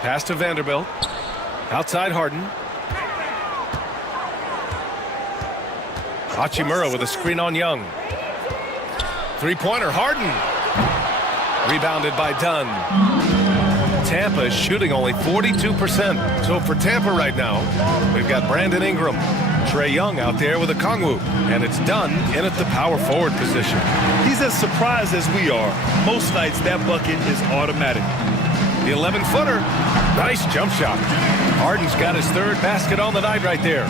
Pass to Vanderbilt. Outside Harden. Hachimura with a screen on Young. Three-pointer, Harden. Rebounded by Dunn. Tampa is shooting only 42%. So for Tampa right now, we've got Brandon Ingram, Trae Young out there with a Kongwu, and it's Dunn in at the power forward position. He's as surprised as we are. Most nights that bucket is automatic. The 11-footer. Nice jump shot. Harden's got his third basket on the night right there.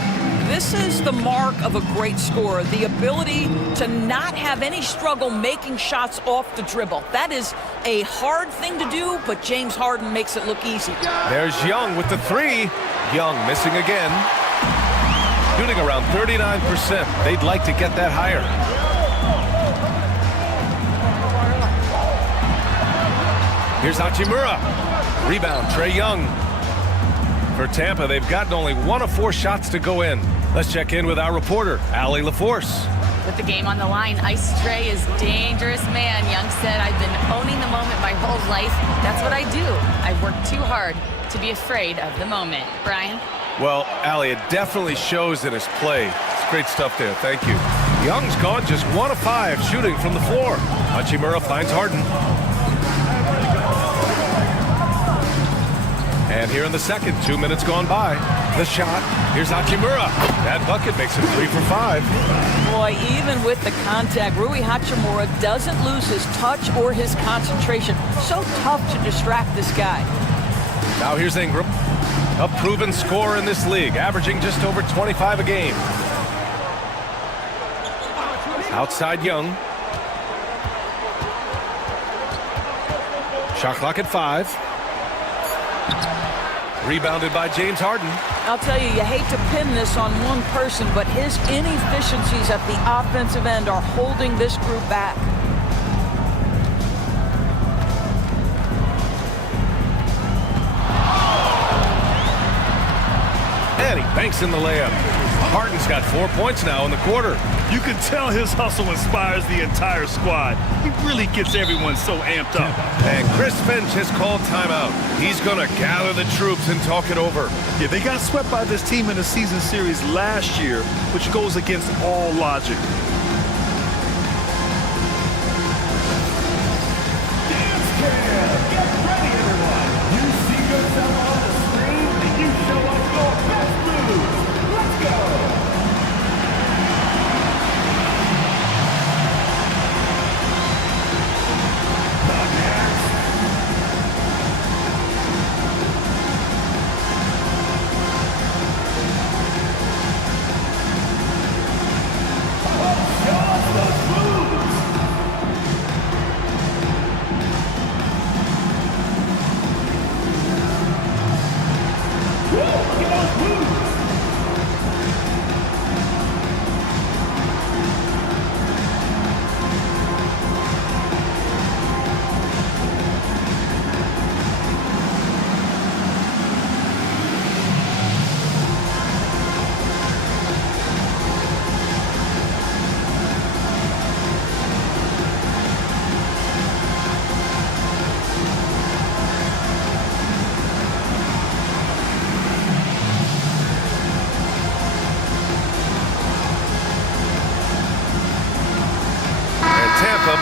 This is the mark of a great scorer, the ability to not have any struggle making shots off the dribble. That is a hard thing to do, but James Harden makes it look easy. There's Young with the three. Young missing again. Shooting around 39%. They'd like to get that higher. Here's Hachimura. Rebound, Trae Young. For Tampa, they've gotten only 1 of 4 shots to go in. Let's check in with our reporter, Allie LaForce. With the game on the line, Ice Trae is dangerous man. Young said, I've been owning the moment my whole life. That's what I do. I work too hard to be afraid of the moment. Brian? Well, Allie, it definitely shows in his play. It's great stuff there. Thank you. Young's gone just 1 of 5 shooting from the floor. Hachimura finds Harden. And here in the second, 2 minutes gone by. The shot. Here's Hachimura. That bucket makes it 3 for 5. Boy, even with the contact, Rui Hachimura doesn't lose his touch or his concentration. So tough to distract this guy. Now here's Ingram. A proven scorer in this league, averaging just over 25 a game. Outside Young. Shot clock at 5. Rebounded by James Harden. I'll tell you, you hate to pin this on one person, but his inefficiencies at the offensive end are holding this group back. And he banks in the layup. Harden's got 4 points now in the quarter. You can tell his hustle inspires the entire squad. He really gets everyone so amped up. And Chris Finch has called timeout. He's going to gather the troops and talk it over. Yeah, they got swept by this team in the season series last year, which goes against all logic. Dance Cam! Get ready, everyone! You see yourself on the screen, and you show us your best moves. Let's go!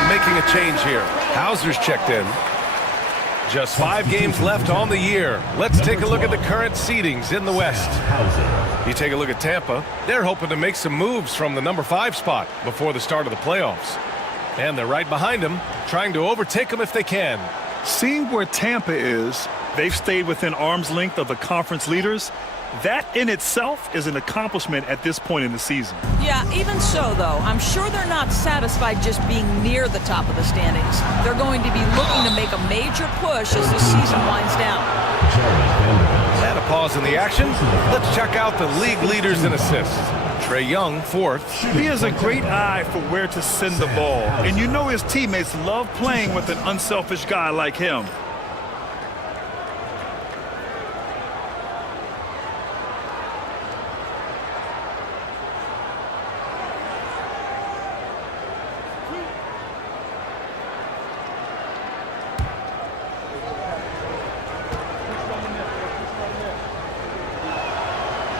Making a change here. Hauser's checked in. Just 5 games left on the year. Let's take a look at the current seedings in the West. You take a look at Tampa. They're hoping to make some moves from the number 5 spot before the start of the playoffs. And they're right behind them, trying to overtake them if they can. Seeing where Tampa is, they've stayed within arm's length of the conference leaders. That in itself is an accomplishment at this point in the season. Yeah, even so, though, I'm sure they're not satisfied just being near the top of the standings. They're going to be looking to make a major push as the season winds down. And a pause in the action. Let's check out the league leaders in assists. Trae Young, 4th. He has a great eye for where to send the ball. And you know his teammates love playing with an unselfish guy like him.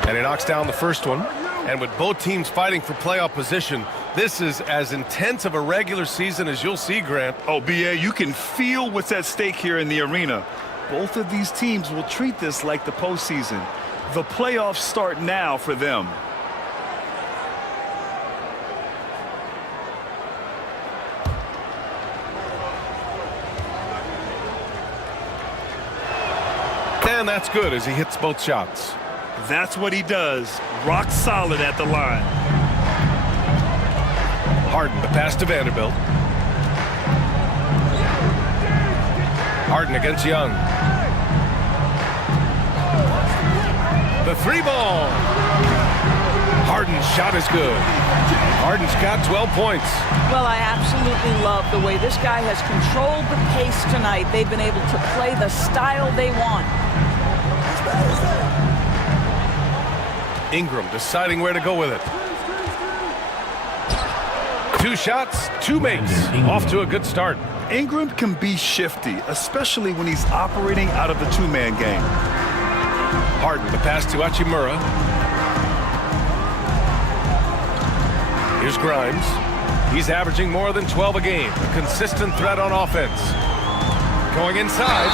And he knocks down the first one. And with both teams fighting for playoff position, this is as intense of a regular season as you'll see, Grant. Oh, B.A., you can feel what's at stake here in the arena. Both of these teams will treat this like the postseason. The playoffs start now for them. And that's good as he hits both shots. That's what he does. Rock solid at the line. Harden, the pass to Vanderbilt. Harden against Young. The three ball. Harden's shot is good. Harden's got 12 points. Well, I absolutely love the way this guy has controlled the pace tonight. They've been able to play the style they want. Ingram deciding where to go with it. 2 shots, 2 makes. Off to a good start. Ingram can be shifty, especially when he's operating out of the two-man game. Harden, the pass to Hachimura. Here's Grimes. He's averaging more than 12 a game. A consistent threat on offense. Going inside.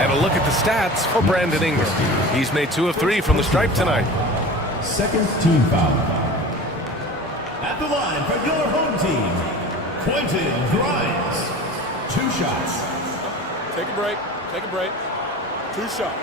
And a look at the stats for Brandon Ingram. He's made 2 of 3 from the stripe tonight. Second team foul. At the line for your home team, Quentin Grimes. 2 shots. Take a break. Take a break. 2 shots.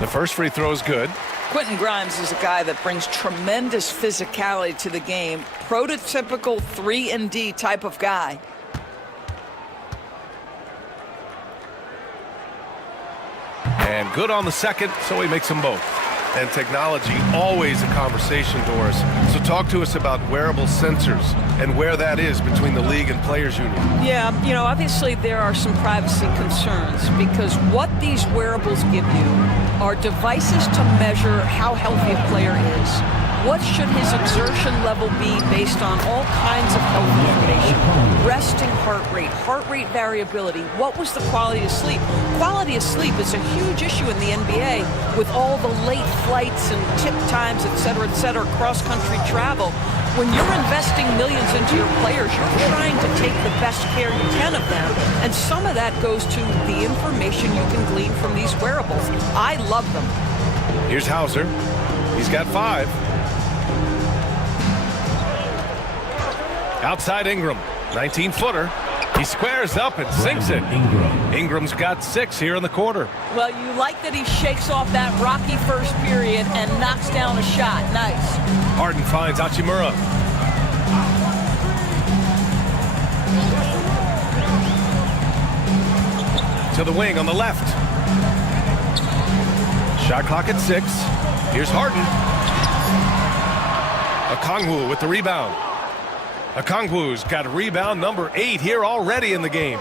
The first free throw is good. Quentin Grimes is a guy that brings tremendous physicality to the game. Prototypical 3-and-D type of guy. And good on the second, so he makes them both. And technology, always a conversation, Doris. So talk to us about wearable sensors and where that is between the league and players' union. Yeah, you know, obviously there are some privacy concerns because what these wearables give you are devices to measure how healthy a player is. What should his exertion level be based on all kinds of health information? Resting heart rate variability. What was the quality of sleep? Quality of sleep is a huge issue in the NBA with all the late flights and tip times, et cetera, cross-country travel. When you're investing millions into your players, you're trying to take the best care you can of them. And some of that goes to the information you can glean from these wearables. I love them. Here's Hauser. He's got 5. Outside Ingram, 19-footer. He squares up and sinks it. Ingram's got 6 here in the quarter. Well, you like that he shakes off that rocky first period and knocks down a shot. Nice. Harden finds Hachimura. To the wing on the left. Shot clock at 6. Here's Harden. Okongwu with the rebound. Okongwu's got rebound number 8 here already in the game.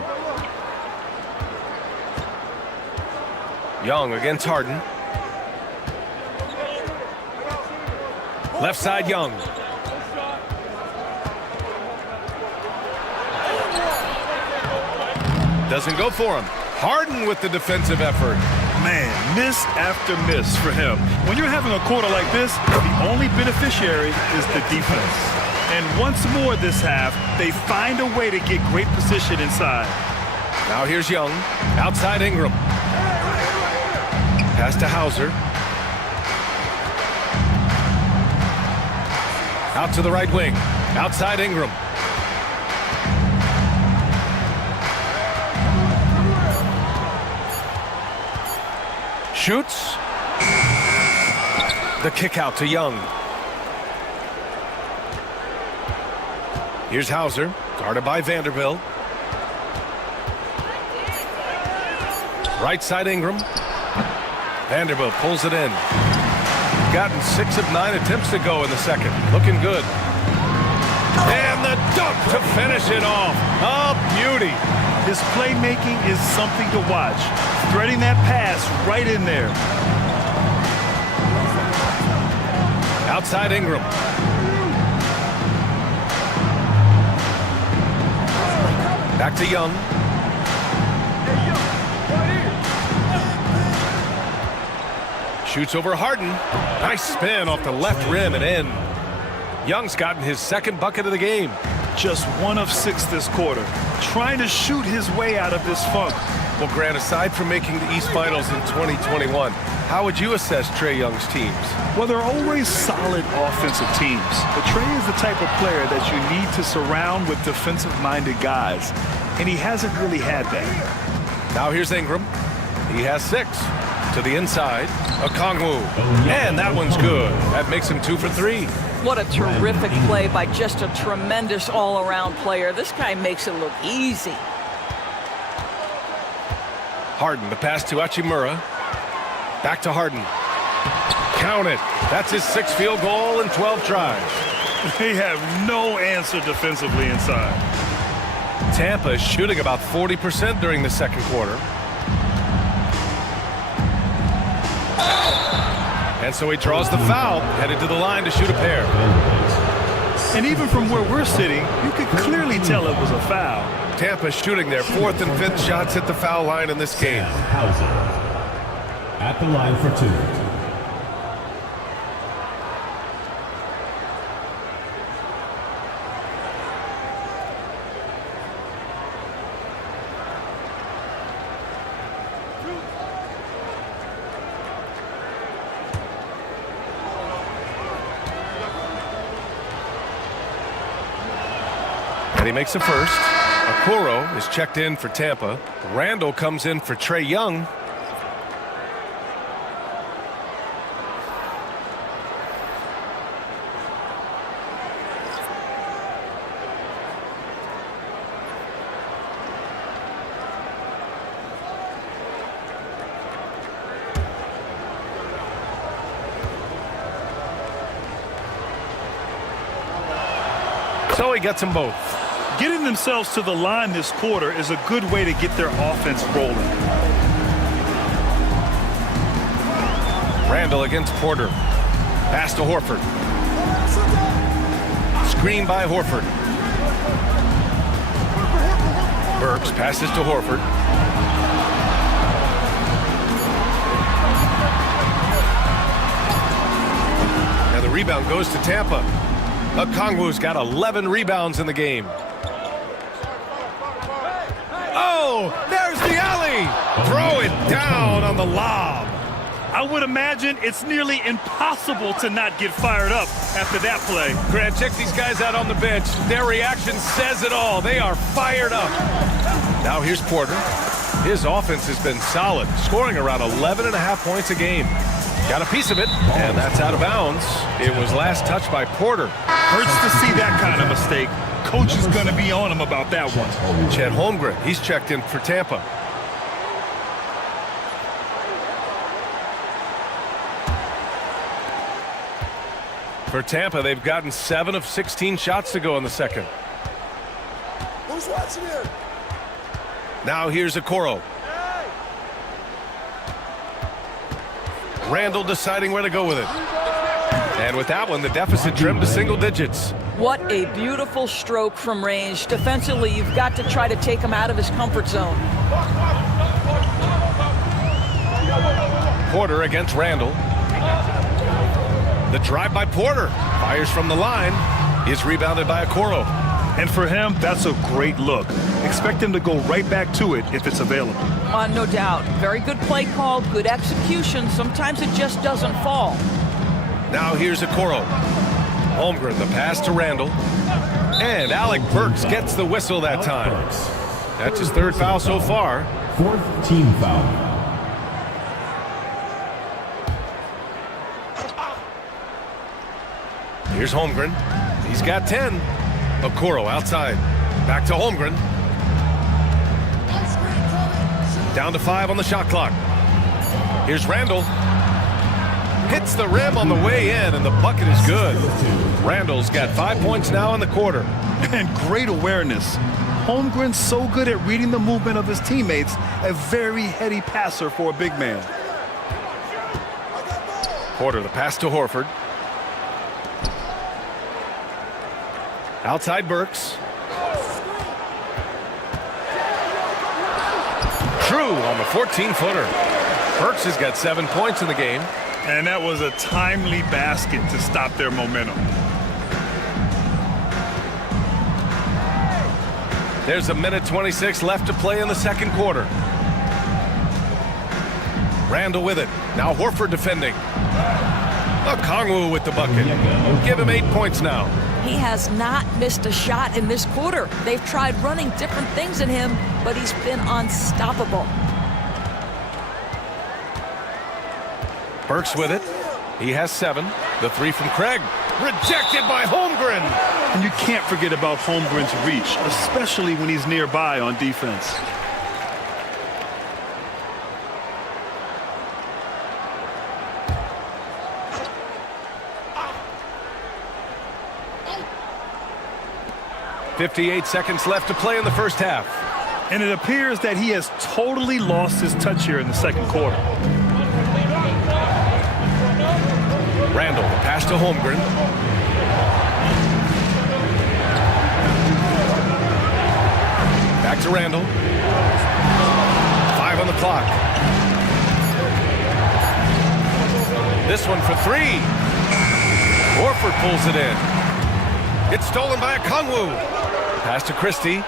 Young against Harden. Left side, Young. Doesn't go for him. Harden with the defensive effort. Man, miss after miss for him. When you're having a quarter like this, the only beneficiary is the defense. And once more this half, they find a way to get great position inside. Now here's Young. Outside Ingram. Pass to Hauser. Out to the right wing. Outside Ingram. Shoots. The kick out to Young. Here's Hauser, guarded by Vanderbilt. Right side Ingram. Vanderbilt pulls it in. Gotten 6 of 9 attempts to go in the second. Looking good. And the dunk to finish it off. A beauty. His playmaking is something to watch. Threading that pass right in there. Outside Ingram. Back to Young. Shoots over Harden. Nice spin off the left rim and in. Young's gotten his second bucket of the game. Just 1 of 6 this quarter. Trying to shoot his way out of this funk. Well, Grant, aside from making the East Finals in 2021, how would you assess Trae Young's teams? Well, they're always solid offensive teams. But Trae is the type of player that you need to surround with defensive-minded guys. And he hasn't really had that. Now here's Ingram. He has 6. To the inside. Okongwu. And that one's good. That makes him 2 for 3. What a terrific play by just a tremendous all-around player. This guy makes it look easy. Harden, the pass to Hachimura. Back to Harden. Count it. That's his 6th field goal in 12 tries. They have no answer defensively inside. Tampa is shooting about 40% during the second quarter. And so he draws the foul, headed to the line to shoot a pair. And even from where we're sitting, you could clearly tell it was a foul. Tampa shooting their 4th and 5th shots at the foul line in this game. At the line for 2. And he makes a first. Okoro is checked in for Tampa. Randall comes in for Trae Young. So he gets them both. Getting themselves to the line this quarter is a good way to get their offense rolling. Randall against Porter. Pass to Horford. Screen by Horford. Burks passes to Horford. Now the rebound goes to Tampa. Okongwu's got 11 rebounds in the game. Oh, there's the alley. Throw it down on the lob. I would imagine it's nearly impossible to not get fired up after that play. Grant, check these guys out on the bench. Their reaction says it all. They are fired up. Now here's Porter. His offense has been solid, scoring around 11.5 points a game. Got a piece of it, and that's out of bounds. It was last touched by Porter. Hurts to see that kind of mistake. Coach is going to be on him about that one. Chet Holmgren, he's checked in for Tampa. For Tampa, they've gotten 7 of 16 shots to go in the second. Who's watching here? Now here's Okoro. Randall deciding where to go with it. And with that one, the deficit trimmed to single digits. What a beautiful stroke from range. Defensively, you've got to try to take him out of his comfort zone. Porter against Randall. The drive by Porter. Fires from the line. Is rebounded by Okoro. And for him, that's a great look. Expect him to go right back to it if it's available. No doubt. Very good play call, good execution. Sometimes it just doesn't fall. Now here's Okoro. Holmgren, the pass to Randall. And Alec Burks gets the whistle that time. That's his 3rd foul so far. 4th team foul. Here's Holmgren. He's got 10. Okoro outside. Back to Holmgren. Down to 5 on the shot clock. Here's Randall. Hits the rim on the way in, and the bucket is good. Randall's got 5 points now in the quarter. And great awareness. Holmgren's so good at reading the movement of his teammates. A very heady passer for a big man. Porter, the pass to Horford. Outside Burks. through on the 14-footer. Burks has got 7 points in the game. And that was a timely basket to stop their momentum. There's a minute 26 left to play in the second quarter. Randall with it. Now Horford defending. Okongwu with the bucket. Give him 8 points now. He has not missed a shot in this quarter. They've tried running different things at him, but he's been unstoppable. Burks with it. He has 7. The 3 from Craig. Rejected by Holmgren. And you can't forget about Holmgren's reach, especially when he's nearby on defense. .58 seconds left to play in the first half. And it appears that he has totally lost his touch here in the second quarter. Randall, the pass to Holmgren. Back to Randall. 5 on the clock. This one for 3. Horford pulls it in. It's stolen by Okongwu. Pass to Christie.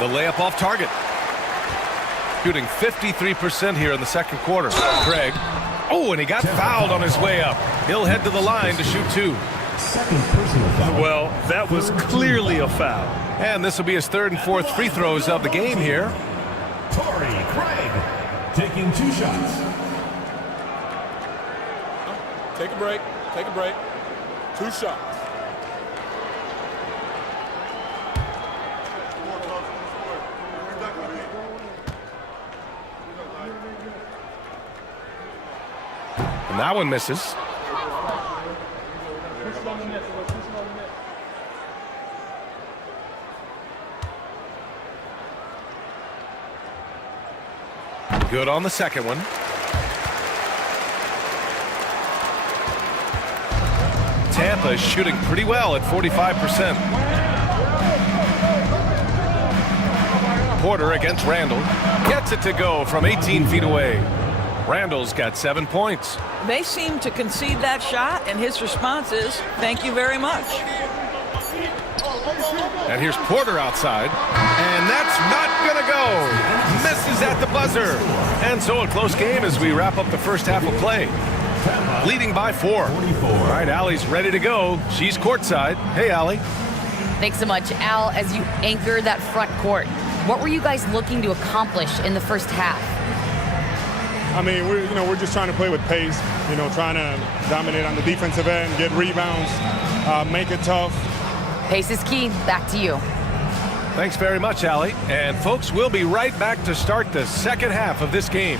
The layup off target. Shooting 53% here in the second quarter. Craig. Oh, and he got fouled on his way up. He'll head to the line to shoot 2. Well, that was clearly a foul. And this will be his 3rd and 4th free throws of the game here. Torrey Craig taking 2 shots. Take a break. Take a break. 2 shots. And that one misses. Good on the second one. Tampa is shooting pretty well at 45%. Porter against Randall. Gets it to go from 18 feet away. Randall's got 7 points. They seem to concede that shot, and his response is, thank you very much. And here's Porter outside. And that's not going to go. Misses at the buzzer. And so a close game as we wrap up the first half of play. Leading by 4. All right, Allie's ready to go. She's courtside. Hey, Allie. Thanks so much, Al. As you anchor that front court, what were you guys looking to accomplish in the first half? I mean, we're just trying to play with pace, trying to dominate on the defensive end, get rebounds, make it tough. Pace is key. Back to you. Thanks very much, Allie. And folks, we'll be right back to start the second half of this game.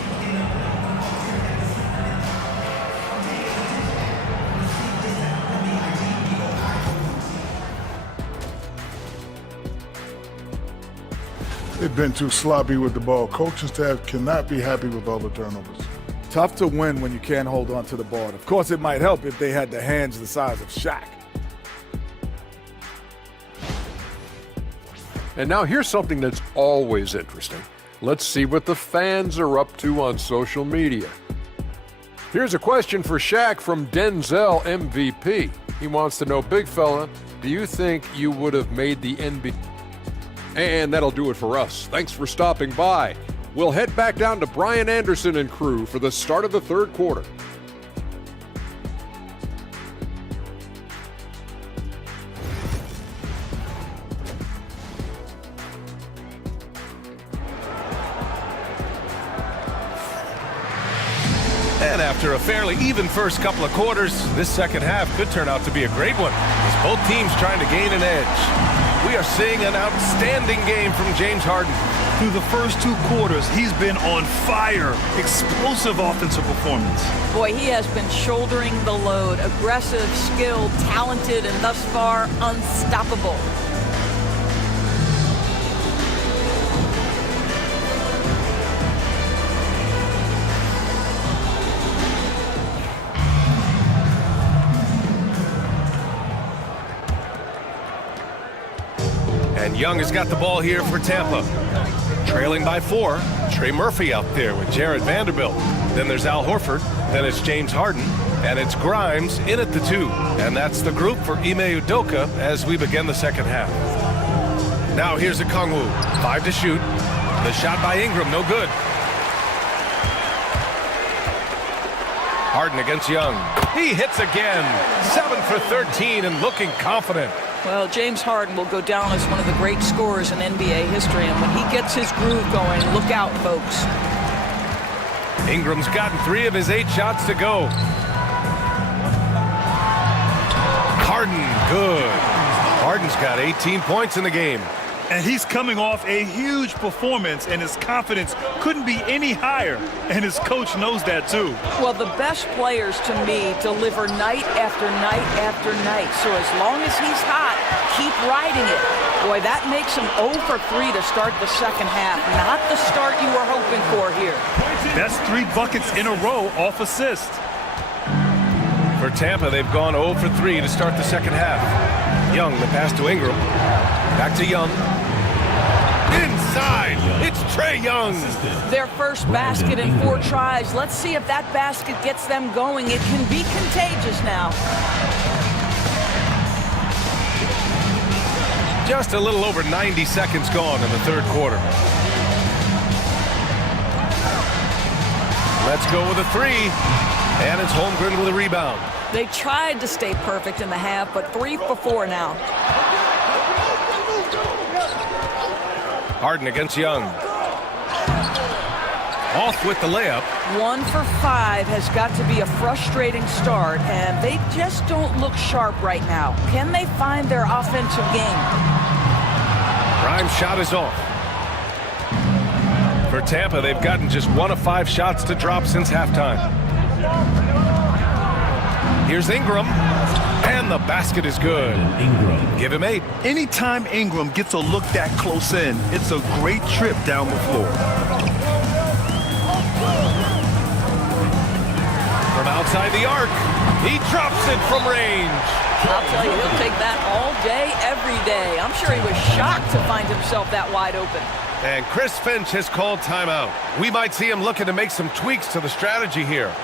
They've been too sloppy with the ball. Coaching staff cannot be happy with all the turnovers. Tough to win when you can't hold on to the ball. Of course, it might help if they had the hands the size of Shaq. And now here's something that's always interesting. Let's see what the fans are up to on social media. Here's a question for Shaq from Denzel MVP. He wants to know, big fella, do you think you would have made the NBA? And that'll do it for us. Thanks for stopping by. We'll head back down to Brian Anderson and crew for the start of the third quarter. And after a fairly even first couple of quarters, this second half could turn out to be a great one as both teams trying to gain an edge. We are seeing an outstanding game from James Harden. Through the first 2 quarters, he's been on fire. Explosive offensive performance. Boy, he has been shouldering the load. Aggressive, skilled, talented, and thus far unstoppable. And Young has got the ball here for Tampa. Trailing by 4. Trey Murphy out there with Jared Vanderbilt. Then there's Al Horford. Then it's James Harden. And it's Grimes in at the 2. And that's the group for Ime Udoka as we begin the second half. Now here's Okongwu. 5 to shoot. The shot by Ingram, no good. Harden against Young. He hits again. 7 for 13 and looking confident. Well, James Harden will go down as one of the great scorers in NBA history, and when he gets his groove going, look out, folks. Ingram's gotten 3 of his 8 shots to go. Harden, good. Harden's got 18 points in the game. And he's coming off a huge performance, and his confidence couldn't be any higher. And his coach knows that, too. Well, the best players, to me, deliver night after night after night. So as long as he's hot, keep riding it. Boy, that makes him 0 for 3 to start the second half. Not the start you were hoping for here. That's 3 buckets in a row off assist. For Tampa, they've gone 0 for 3 to start the second half. Young, the pass to Ingram. Back to Young. Inside, it's Trae Young. Their first basket in 4 tries. Let's see if that basket gets them going. It can be contagious now. Just a little over 90 seconds gone in the third quarter. Let's go with a 3. And it's Holmgren with a rebound. They tried to stay perfect in the half, but 3 for 4 now. Harden against Young. Off with the layup. 1 for 5 has got to be a frustrating start, and they just don't look sharp right now. Can they find their offensive game? Grimes' shot is off. For Tampa, they've gotten just 1 of 5 shots to drop since halftime. Here's Ingram, and the basket is good. Give him 8. Anytime Ingram gets a look that close in, it's a great trip down the floor. From outside the arc, he drops it from range. I'll tell you, he'll take that all day, every day. I'm sure he was shocked to find himself that wide open. And Chris Finch has called timeout. We might see him looking to make some tweaks to the strategy here.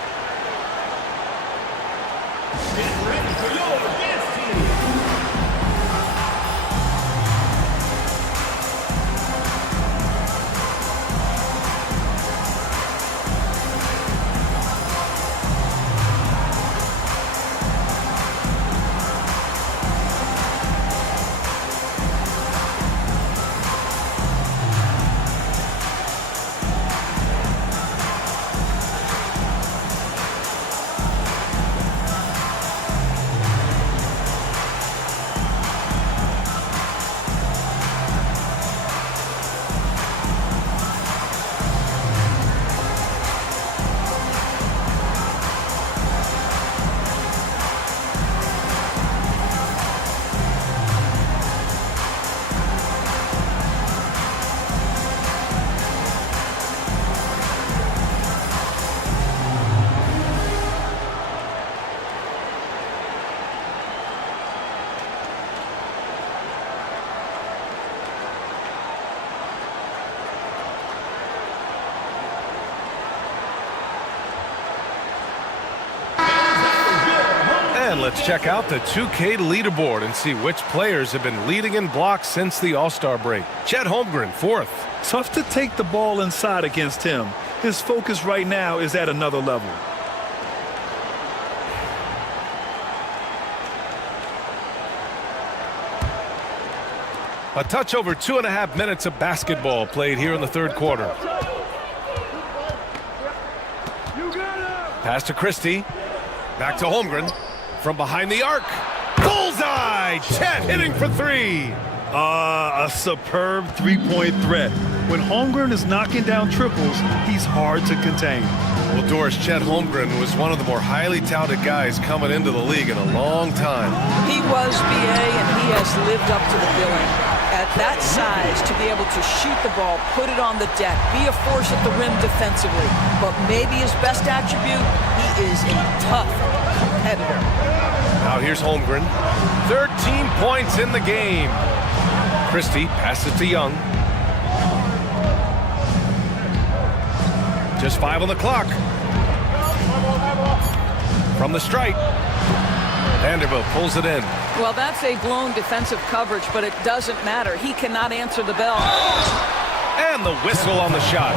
And let's check out the 2K leaderboard and see which players have been leading in blocks since the All-Star break. Chet Holmgren, 4th. Tough to take the ball inside against him. His focus right now is at another level. A touch over 2.5 minutes of basketball played here in the third quarter. Pass to Christie. Back to Holmgren. From behind the arc. Bullseye! Chet hitting for 3. A superb three-point threat. When Holmgren is knocking down triples, he's hard to contain. Well, Doris, Chet Holmgren was one of the more highly touted guys coming into the league in a long time. He was, BA, and he has lived up to the billing. At that size, to be able to shoot the ball, put it on the deck, be a force at the rim defensively. But maybe his best attribute, he is a tough competitor. Now here's Holmgren. 13 points in the game. Christie passes to Young. Just 5 on the clock. From the stripe. Vanderbilt pulls it in. Well, that's a blown defensive coverage, but it doesn't matter. He cannot answer the bell. And the whistle on the shot.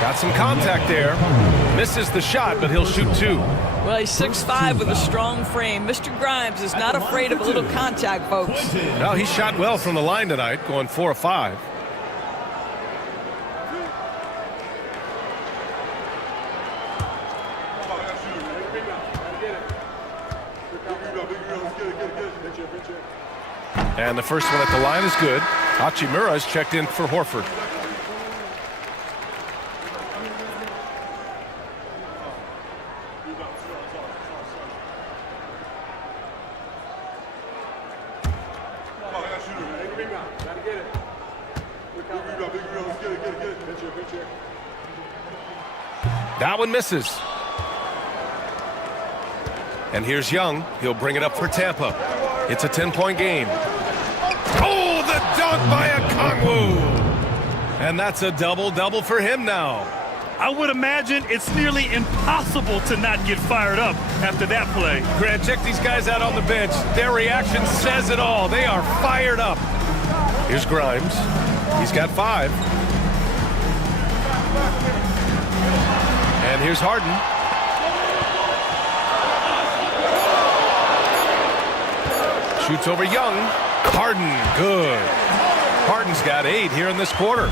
Got some contact there. Misses the shot, but he'll shoot 2. Well, he's 6'5" with a strong frame. Mr. Grimes is not afraid of a little contact, folks. Well, he shot well from the line tonight, going 4 of 5. And the first one at the line is good. Hachimura's checked in for Horford. That one misses. And here's Young. He'll bring it up for Tampa. It's a 10-point game. Oh, the dunk by Okongwu. And that's a double-double for him now. I would imagine it's nearly impossible to not get fired up after that play. Grant, check these guys out on the bench. Their reaction says it all. They are fired up. Here's Grimes. He's got 5. And here's Harden. Shoots over Young. Harden, good. Harden's got 8 here in this quarter.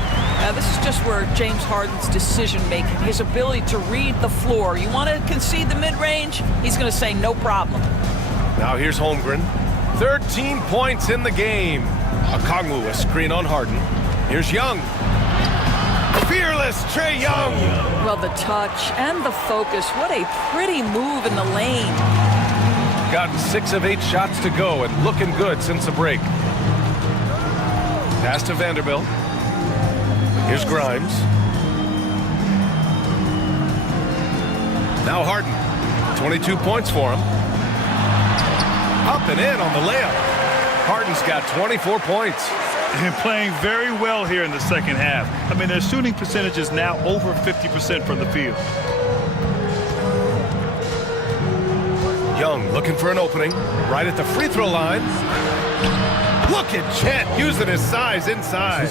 This is just where James Harden's decision-making, his ability to read the floor. You want to concede the mid-range? He's going to say no problem. Now here's Holmgren. 13 points in the game. Okongwu, a screen on Harden. Here's Young. Fearless Trae Young. Well, the touch and the focus. What a pretty move in the lane. Gotten 6 of 8 shots to go and looking good since the break. Pass to Vanderbilt. Here's Grimes. Now Harden. 22 points for him. Up and in on the layup. Harden's got 24 points. And playing very well here in the second half. I mean, their shooting percentage is now over 50% from the field. Young looking for an opening right at the free throw line. Look at Chet using his size inside.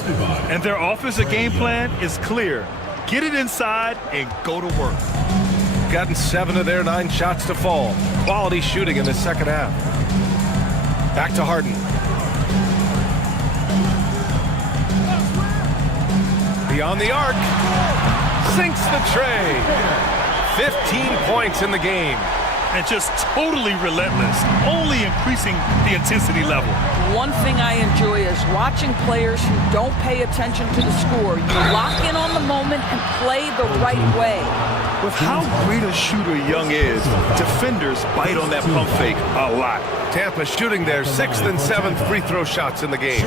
And their offensive game plan is clear. Get it inside and go to work. Gotten 7 of their 9 shots to fall. Quality shooting in the second half. Back to Harden. Beyond the arc. Sinks the tray. 15 points in the game. And just totally relentless, only increasing the intensity level. One thing I enjoy is watching players who don't pay attention to the score. You lock in on the moment and play the right way. With how great a shooter Young is, defenders bite on that pump fake a lot. Tampa shooting their 6th and 7th free throw shots in the game.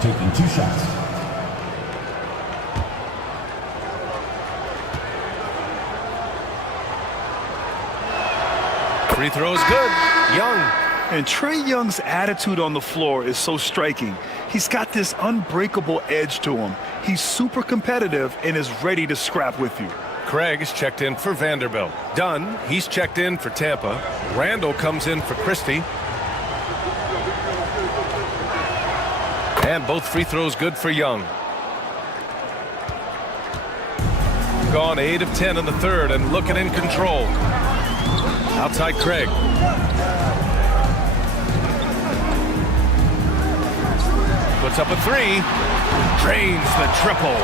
Taking 2 shots. Free throw is good. Young. And Trae Young's attitude on the floor is so striking. He's got this unbreakable edge to him. He's super competitive and is ready to scrap with you. Craig is checked in for Vanderbilt. Dunn, he's checked in for Tampa. Randall comes in for Christie. And both free throws good for Young. Gone 8 of 10 in the third and looking in control. Outside Craig. Puts up a 3. Drains the triple.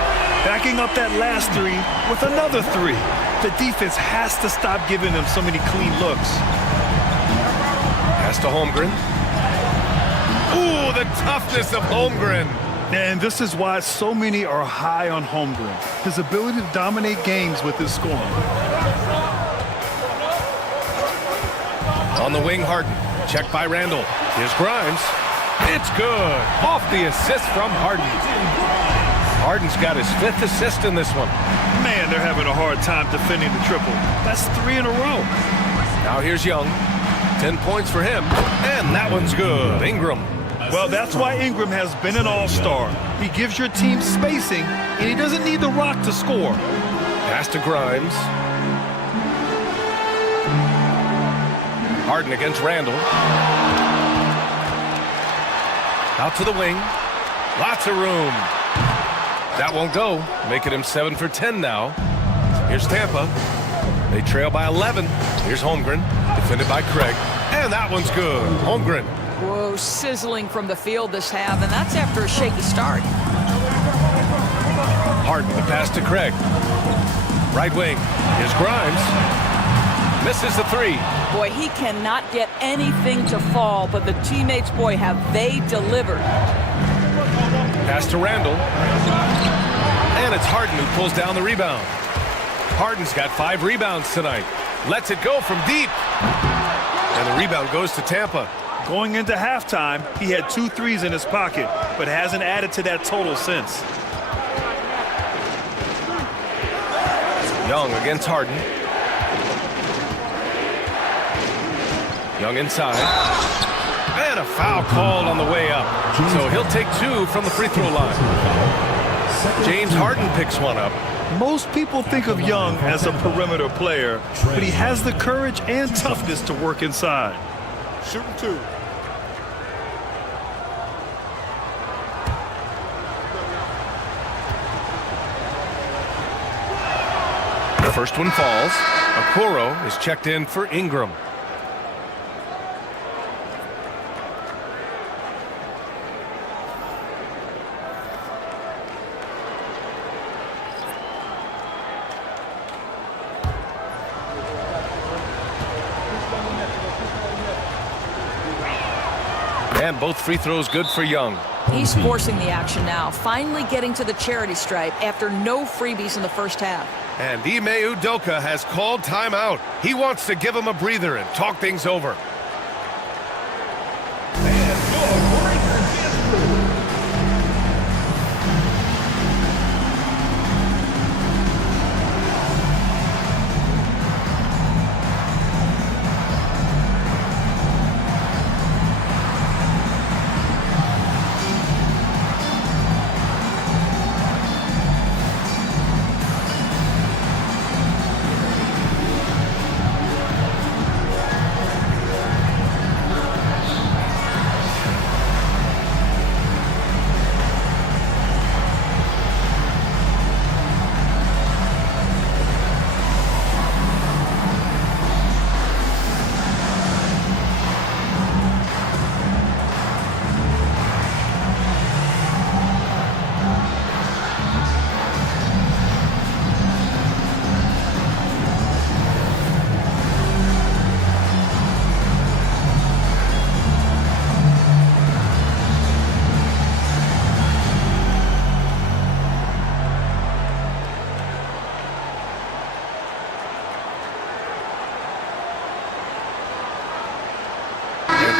Backing up that last 3 with another 3. The defense has to stop giving them so many clean looks. Pass to Holmgren. Ooh, the toughness of Holmgren. And this is why so many are high on Holmgren. His ability to dominate games with his scoring. On the wing, Harden. Checked by Randall. Here's Grimes. It's good. Off the assist from Harden. Harden's got his 5th assist in this one. Man, they're having a hard time defending the triple. That's 3 in a row. Now here's Young. 10 points for him. And that one's good. Ingram. Well, that's why Ingram has been an all-star. He gives your team spacing, and he doesn't need the rock to score. Pass to Grimes. Harden against Randall. Out to the wing. Lots of room. That won't go. Making him 7 for 10 now. Here's Tampa. They trail by 11. Here's Holmgren. Defended by Craig. And that one's good. Holmgren. Whoa, sizzling from the field this half, and that's after a shaky start. Harden, the pass to Craig. Right wing. Here's Grimes. Misses the three. Boy, he cannot get anything to fall, but the teammates, boy, have they delivered. Pass to Randall. And it's Harden who pulls down the rebound. Harden's got 5 rebounds tonight. Lets it go from deep. And the rebound goes to Tampa. Going into halftime, he had 2 threes in his pocket, but hasn't added to that total since. Young against Harden. Young inside. And a foul called on the way up. So he'll take 2 from the free throw line. James Harden picks one up. Most people think of Young as a perimeter player, but he has the courage and toughness to work inside. Shooting 2. The first one falls. Okoro is checked in for Ingram. And both free throws good for Young. He's forcing the action now, finally getting to the charity stripe after no freebies in the first half. And Ime Udoka has called timeout. He wants to give him a breather and talk things over.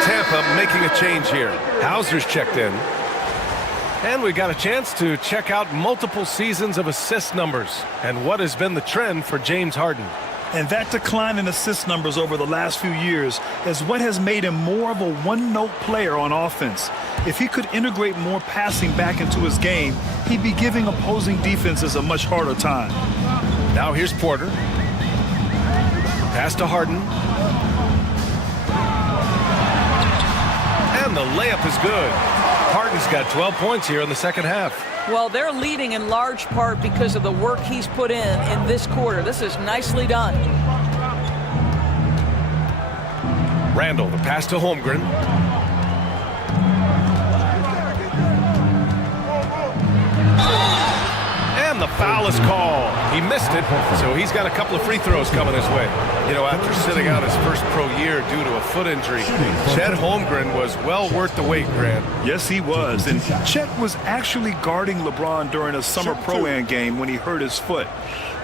Tampa making a change here. Hauser's checked in. And we got a chance to check out multiple seasons of assist numbers and what has been the trend for James Harden. And that decline in assist numbers over the last few years is what has made him more of a one-note player on offense. If he could integrate more passing back into his game, he'd be giving opposing defenses a much harder time. Now here's Porter. Pass to Harden. And the layup is good. Harden's got 12 points here in the second half. Well, they're leading in large part because of the work he's put in this quarter. This is nicely done. Randall, the pass to Holmgren. And the foul is called. He missed it, so he's got a couple of free throws coming his way. You know, after sitting out his first pro year due to a foot injury, Chet Holmgren was well worth the wait, Grant. Yes, he was. And Chet was actually guarding LeBron during a summer Pro-Am game when he hurt his foot.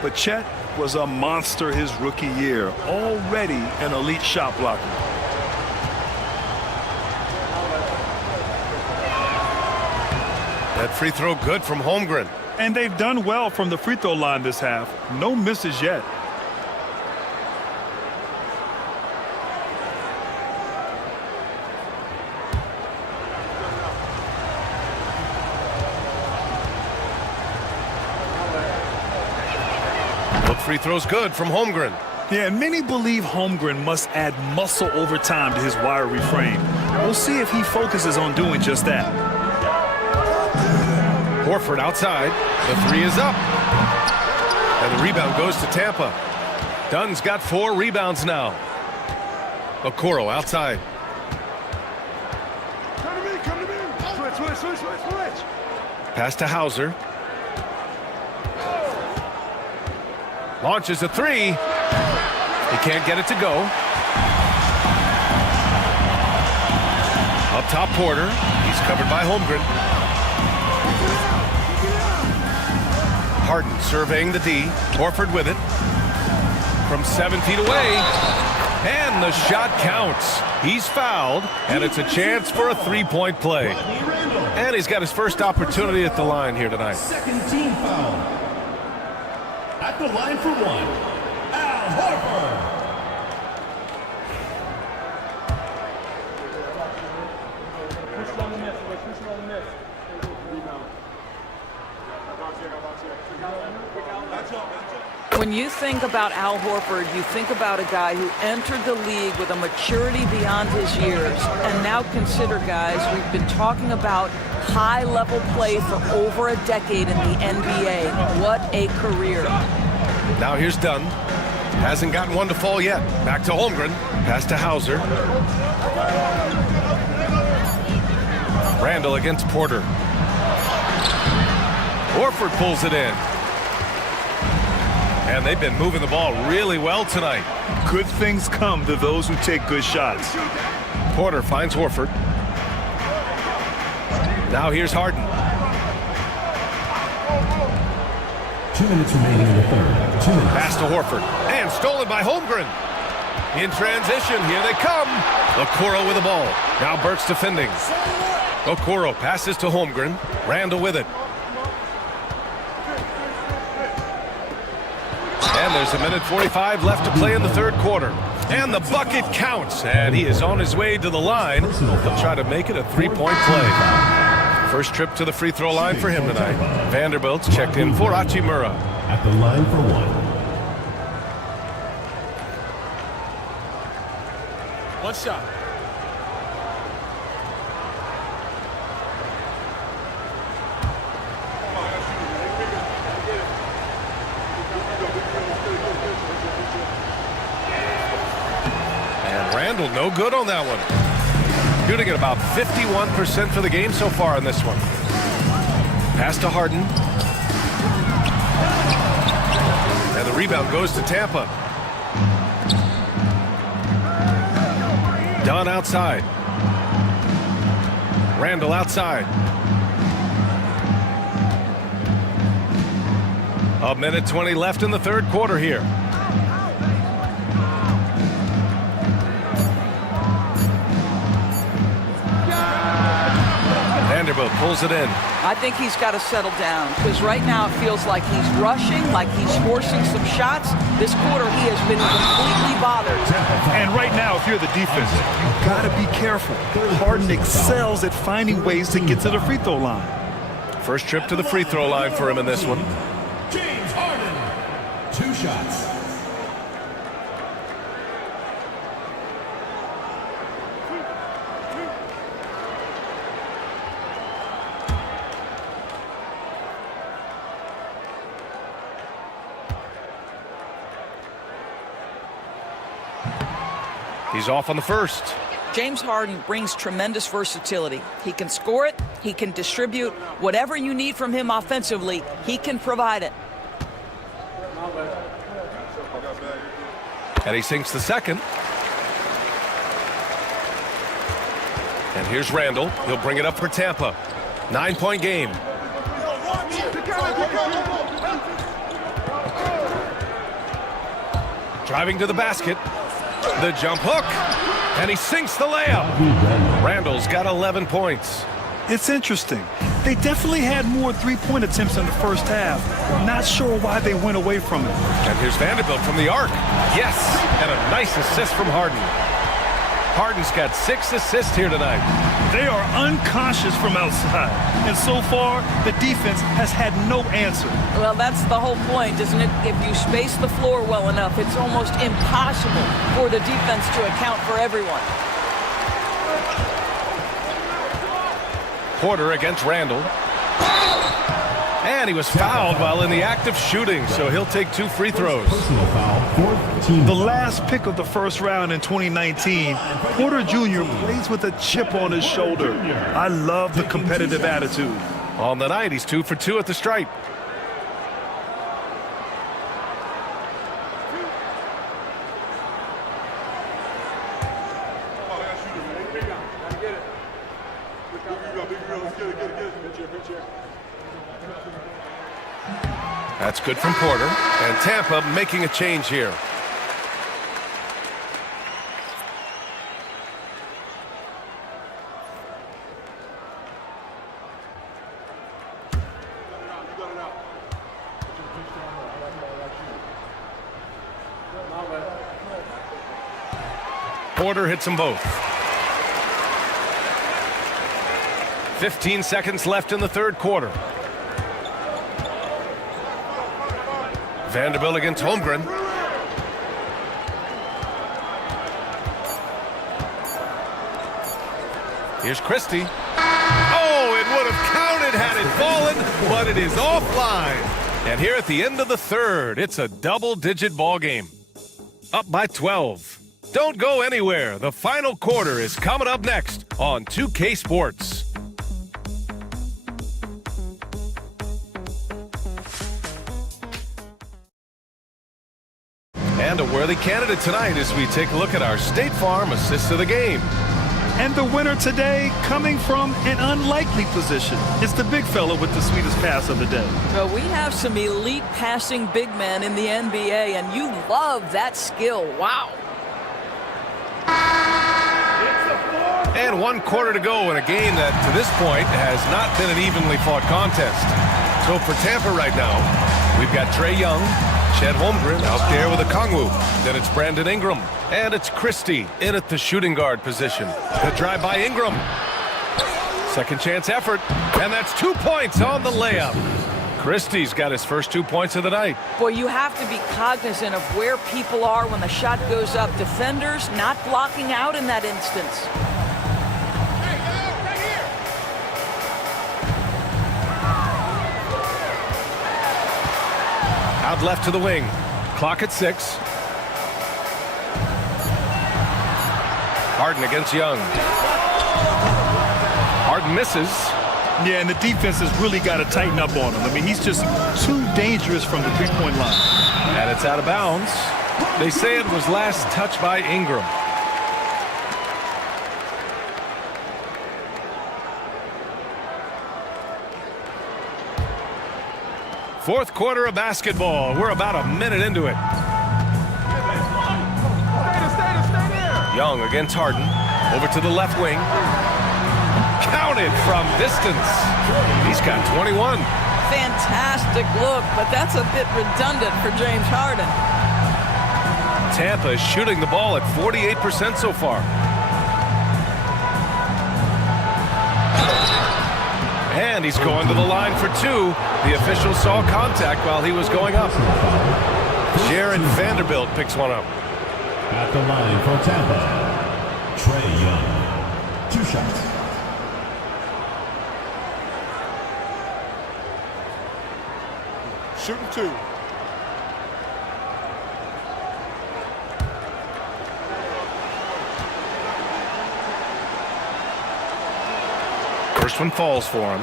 But Chet was a monster his rookie year, already an elite shot blocker. That free throw good from Holmgren. And they've done well from the free throw line this half. No misses yet. Vanderbilt free throw's good from Holmgren. Yeah, and many believe Holmgren must add muscle over time to his wiry frame. We'll see if he focuses on doing just that. Horford outside. The three is up. And the rebound goes to Tampa. Dunn's got 4 rebounds now. Okoro outside. Come to me, come to me. Switch. Pass to Hauser. Launches a 3. He can't get it to go. Up top, Porter. He's covered by Holmgren. Harden surveying the D. Horford with it. From 7 feet away. And the shot counts. He's fouled, and it's a chance for a 3-point play. And he's got his first opportunity at the line here tonight. Second team foul. At the line for 1, Al Horford. When you think about Al Horford, you think about a guy who entered the league with a maturity beyond his years. And now consider, guys, we've been talking about high-level play for over a decade in the NBA. What a career. Now here's Dunn. Hasn't gotten one to fall yet. Back to Holmgren. Pass to Hauser. Randall against Porter. Horford pulls it in. And they've been moving the ball really well tonight. Good things come to those who take good shots. Porter finds Horford. Now here's Harden. 2 minutes remaining in the third. 2 minutes. Pass to Horford. And stolen by Holmgren. In transition, here they come. Okoro with the ball. Now Burks defending. Okoro passes to Holmgren. Randall with it. And there's 1:45 left to play in the third quarter. And the bucket counts. And he is on his way to the line. He'll try to make it a 3-point play. First trip to the free throw line for him tonight. Vanderbilt's checked in for Hachimura. At the line for 1. One shot. And Randall no good on that one. Shooting at about 51% for the game so far in this one. Pass to Harden. And the rebound goes to Tampa. Dunn outside. Randall outside. 1:20 left in the third quarter here. Vanderbilt pulls it in. I think he's got to settle down because right now it feels like he's rushing, like he's forcing some shots. This quarter he has been completely bothered. And right now, if you're the defense, you got to be careful. Harden excels at finding ways to get to the free throw line. First trip to the free throw line for him in this one. James Harden. 2 shots. He's off on the first. James Harden brings tremendous versatility. He can score it, he can distribute. Whatever you need from him offensively, he can provide it. And he sinks the second. And here's Randall. He'll bring it up for Tampa. 9-point game. Driving to the basket. The jump hook. And he sinks the layup. Randall's got 11 points. It's interesting. They definitely had more three-point attempts in the first half. Not sure why they went away from it. And here's Vanderbilt from the arc. Yes, and a nice assist from Harden. Harden's got 6 assists here tonight. They are unconscious from outside. And so far, the defense has had no answer. Well, that's the whole point, isn't it? If you space the floor well enough, it's almost impossible for the defense to account for everyone. Porter against Randall. And he was fouled while in the act of shooting, so he'll take 2 free throws. The last pick of the first round in 2019, Porter Jr. plays with a chip on his shoulder. I love the competitive attitude. On the night, he's 2 for 2 at the stripe. That's good from Porter, and Tampa making a change here. Porter hits them both. 15 seconds left in the third quarter. Vanderbilt against Holmgren. Here's Christie. Oh, it would have counted had it fallen, but it is offline. And here at the end of the third, it's a double-digit ball game. Up by 12. Don't go anywhere. The final quarter is coming up next on 2K Sports. And a worthy candidate tonight as we take a look at our State Farm assist of the game. And the winner today coming from an unlikely position. It's the big fella with the sweetest pass of the day. Well, we have some elite passing big men in the NBA, and you love that skill. Wow. And 1 quarter to go in a game that, to this point, has not been an evenly fought contest. So for Tampa right now, we've got Trae Young, Chet Holmgren out there with a Kongwu. Then it's Brandon Ingram. And it's Christie in at the shooting guard position. The drive by Ingram. Second chance effort. And that's 2 points on the layup. Christie's got his first 2 points of the night. Boy, you have to be cognizant of where people are when the shot goes up. Defenders not blocking out in that instance. Out left to the wing. Clock at 6. Harden against Young. Harden misses. Yeah, and the defense has really got to tighten up on him. I mean, he's just too dangerous from the three-point line. And it's out of bounds. They say it was last touched by Ingram. Fourth quarter of basketball. We're about a minute into it. Young against Harden. Over to the left wing. Counted from distance. He's got 21. Fantastic look, but that's a bit redundant for James Harden. Tampa is shooting the ball at 48% so far. And he's going to the line for 2. The official saw contact while he was going up. Jared Vanderbilt picks one up. At the line for Tampa, Trae Young. 2 shots. Shooting 2. First one falls for him.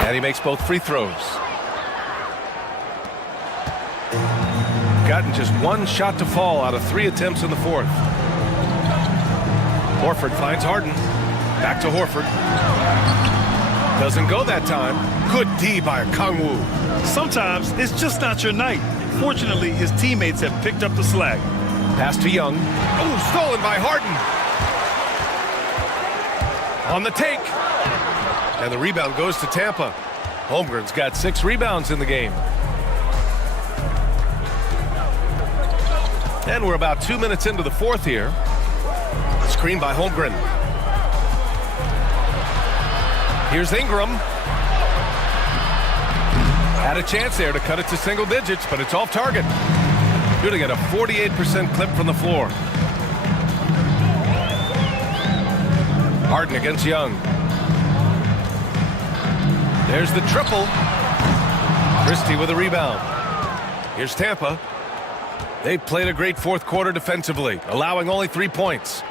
And he makes both free throws. Gotten just 1 shot to fall out of 3 attempts in the fourth. Horford finds Harden. Back to Horford. Doesn't go that time. Good D by Kongwu. Sometimes it's just not your night. Fortunately, his teammates have picked up the slack. Pass to Young. Oh, stolen by Harden. On the take. And the rebound goes to Tampa. Holmgren's got 6 rebounds in the game. And we're about 2 minutes into the fourth here. Screen by Holmgren. Here's Ingram. Had a chance there to cut it to single digits, but it's off target. Shooting at a 48% clip from the floor. Harden against Young. There's the triple. Christie with a rebound. Here's Tampa. They played a great fourth quarter defensively, allowing only 3 points.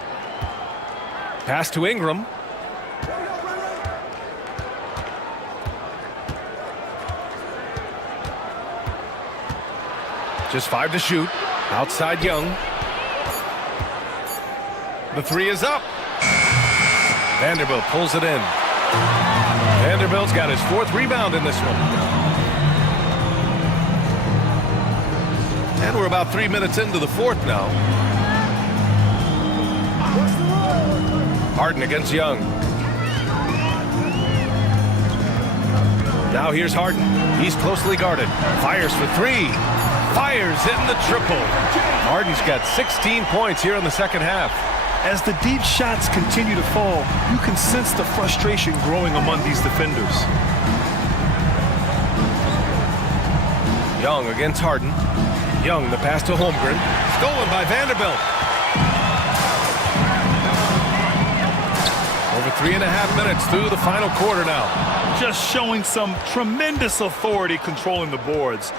Pass to Ingram. Just 5 to shoot. Outside Young. The 3 is up. Vanderbilt pulls it in. Vanderbilt's got his 4th rebound in this one. And we're about 3 minutes into the fourth now. Harden against Young. Now here's Harden. He's closely guarded. Fires for 3. Fires in the triple. Harden's got 16 points here in the second half. As the deep shots continue to fall, you can sense the frustration growing among these defenders. Young against Harden. Young, the pass to Holmgren. Stolen by Vanderbilt. Over 3.5 minutes through the final quarter now. Just showing some tremendous authority controlling the boards.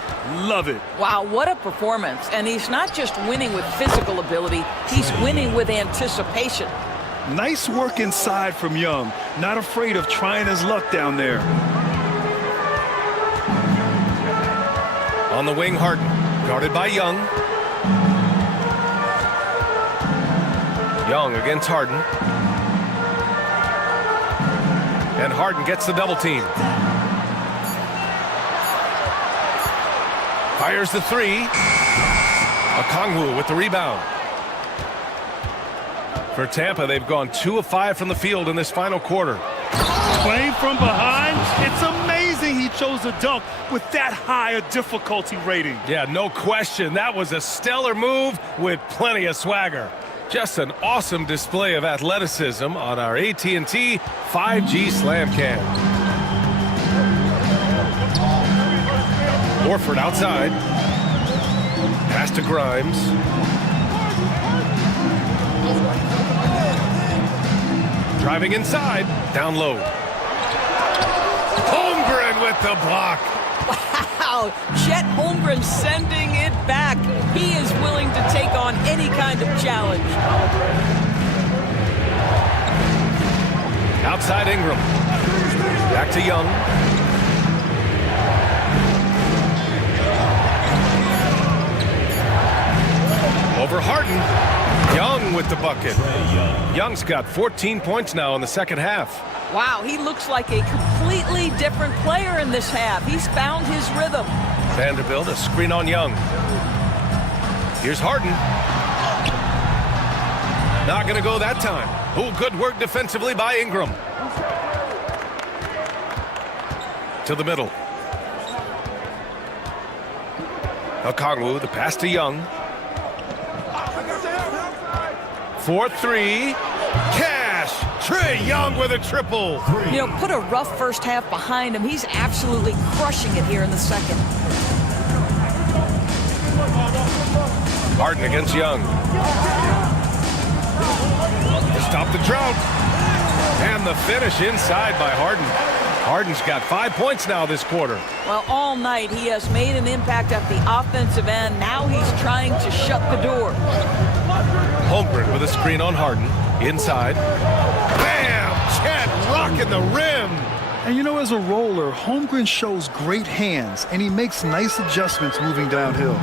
Love it. Wow, what a performance. And he's not just winning with physical ability, he's winning with anticipation. Nice work inside from Young. Not afraid of trying his luck down there. On the wing, Harden. Guarded by Young. Young against Harden. And Harden gets the double team. Fires the 3. Okongwu with the rebound. For Tampa, they've gone 2 of 5 from the field in this final quarter. Playing from behind, it's amazing he chose a dunk with that high a difficulty rating. Yeah, no question. That was a stellar move with plenty of swagger. Just an awesome display of athleticism on our AT&T 5G Slam Cam. Horford outside. Pass to Grimes. Driving inside. Down low. Holmgren with the block. Wow, Chet Holmgren sending it back. He is willing to take on any kind of challenge. Outside Ingram. Back to Young. Over Harden. Young with the bucket. Young's got 14 points now in the second half. Wow, he looks like a completely different player in this half. He's found his rhythm. Vanderbilt, a screen on Young. Here's Harden. Not going to go that time. Oh, good work defensively by Ingram. To the middle. Okongwu, the pass to Young. 4-3. Cash. Trae Young with a triple. You know, put a rough first half behind him. He's absolutely crushing it here in the second. Harden against Young. To stop the drought. And the finish inside by Harden. Harden's got 5 points now this quarter. Well, all night he has made an impact at the offensive end. Now he's trying to shut the door. Holmgren with a screen on Harden. Inside. Bam! Chet rocking the rim. And you know, as a roller, Holmgren shows great hands, and he makes nice adjustments moving downhill.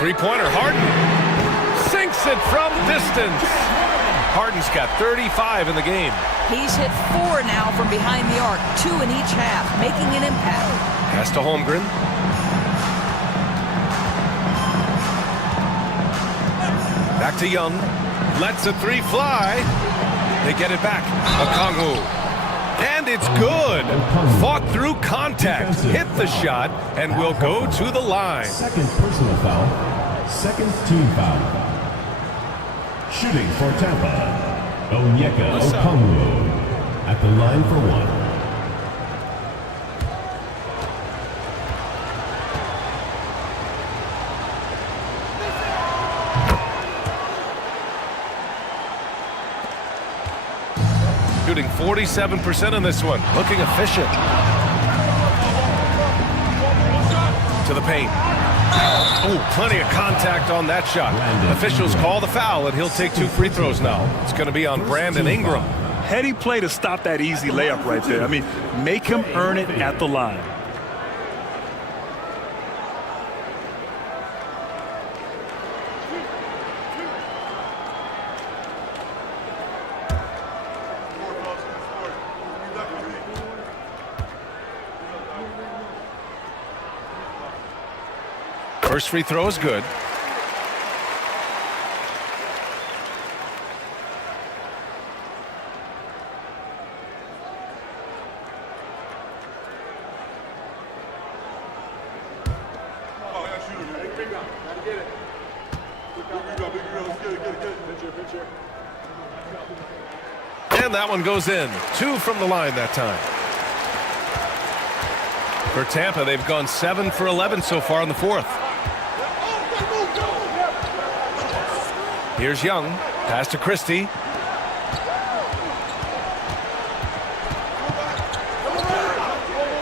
Three-pointer, Harden. Sinks it from distance. Harden's got 35 in the game. He's hit 4 now from behind the arc, 2 in each half, making an impact. Pass to Holmgren. Back to Young. Lets a three fly. They get it back. Okongwu. And it's good. Fought through contact. Hit the shot and will go to the line. Second personal foul. Second team foul. Shooting for Tampa, Onyeka Okongwu at the line for one. Shooting 47% in this one. Looking efficient. To the paint. Oh, plenty of contact on that shot. Officials call the foul, and he'll take 2 free throws now. It's going to be on Brandon Ingram. Heady play to stop that easy layup right there. I mean, make him earn it at the line. First free throw is good. And that one goes in. 2 from the line that time. For Tampa, they've gone 7 for 11 so far in the fourth. Here's Young. Pass to Christie.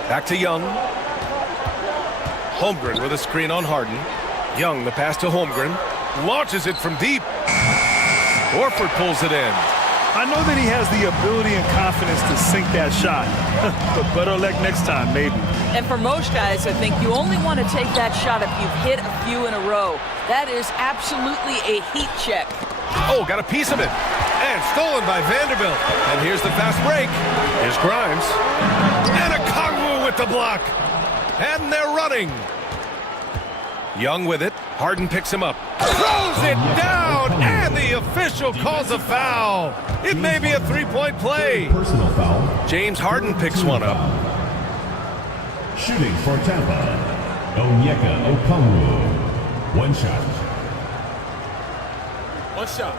Back to Young. Holmgren with a screen on Harden. Young, the pass to Holmgren. Launches it from deep. Horford pulls it in. I know that he has the ability and confidence to sink that shot, but better luck next time, maybe. And for most guys, I think you only want to take that shot if you've hit a few in a row. That is absolutely a heat check. Oh, got a piece of it. And stolen by Vanderbilt. And here's the fast break. Here's Grimes. And Okongwu with the block. And they're running. Young with it. Harden picks him up. Throws it down. And the official calls a foul. It may be a three-point play. Personal foul. James Harden picks one up. Shooting for Tampa, Onyeka Okongwu. One shot. One shot.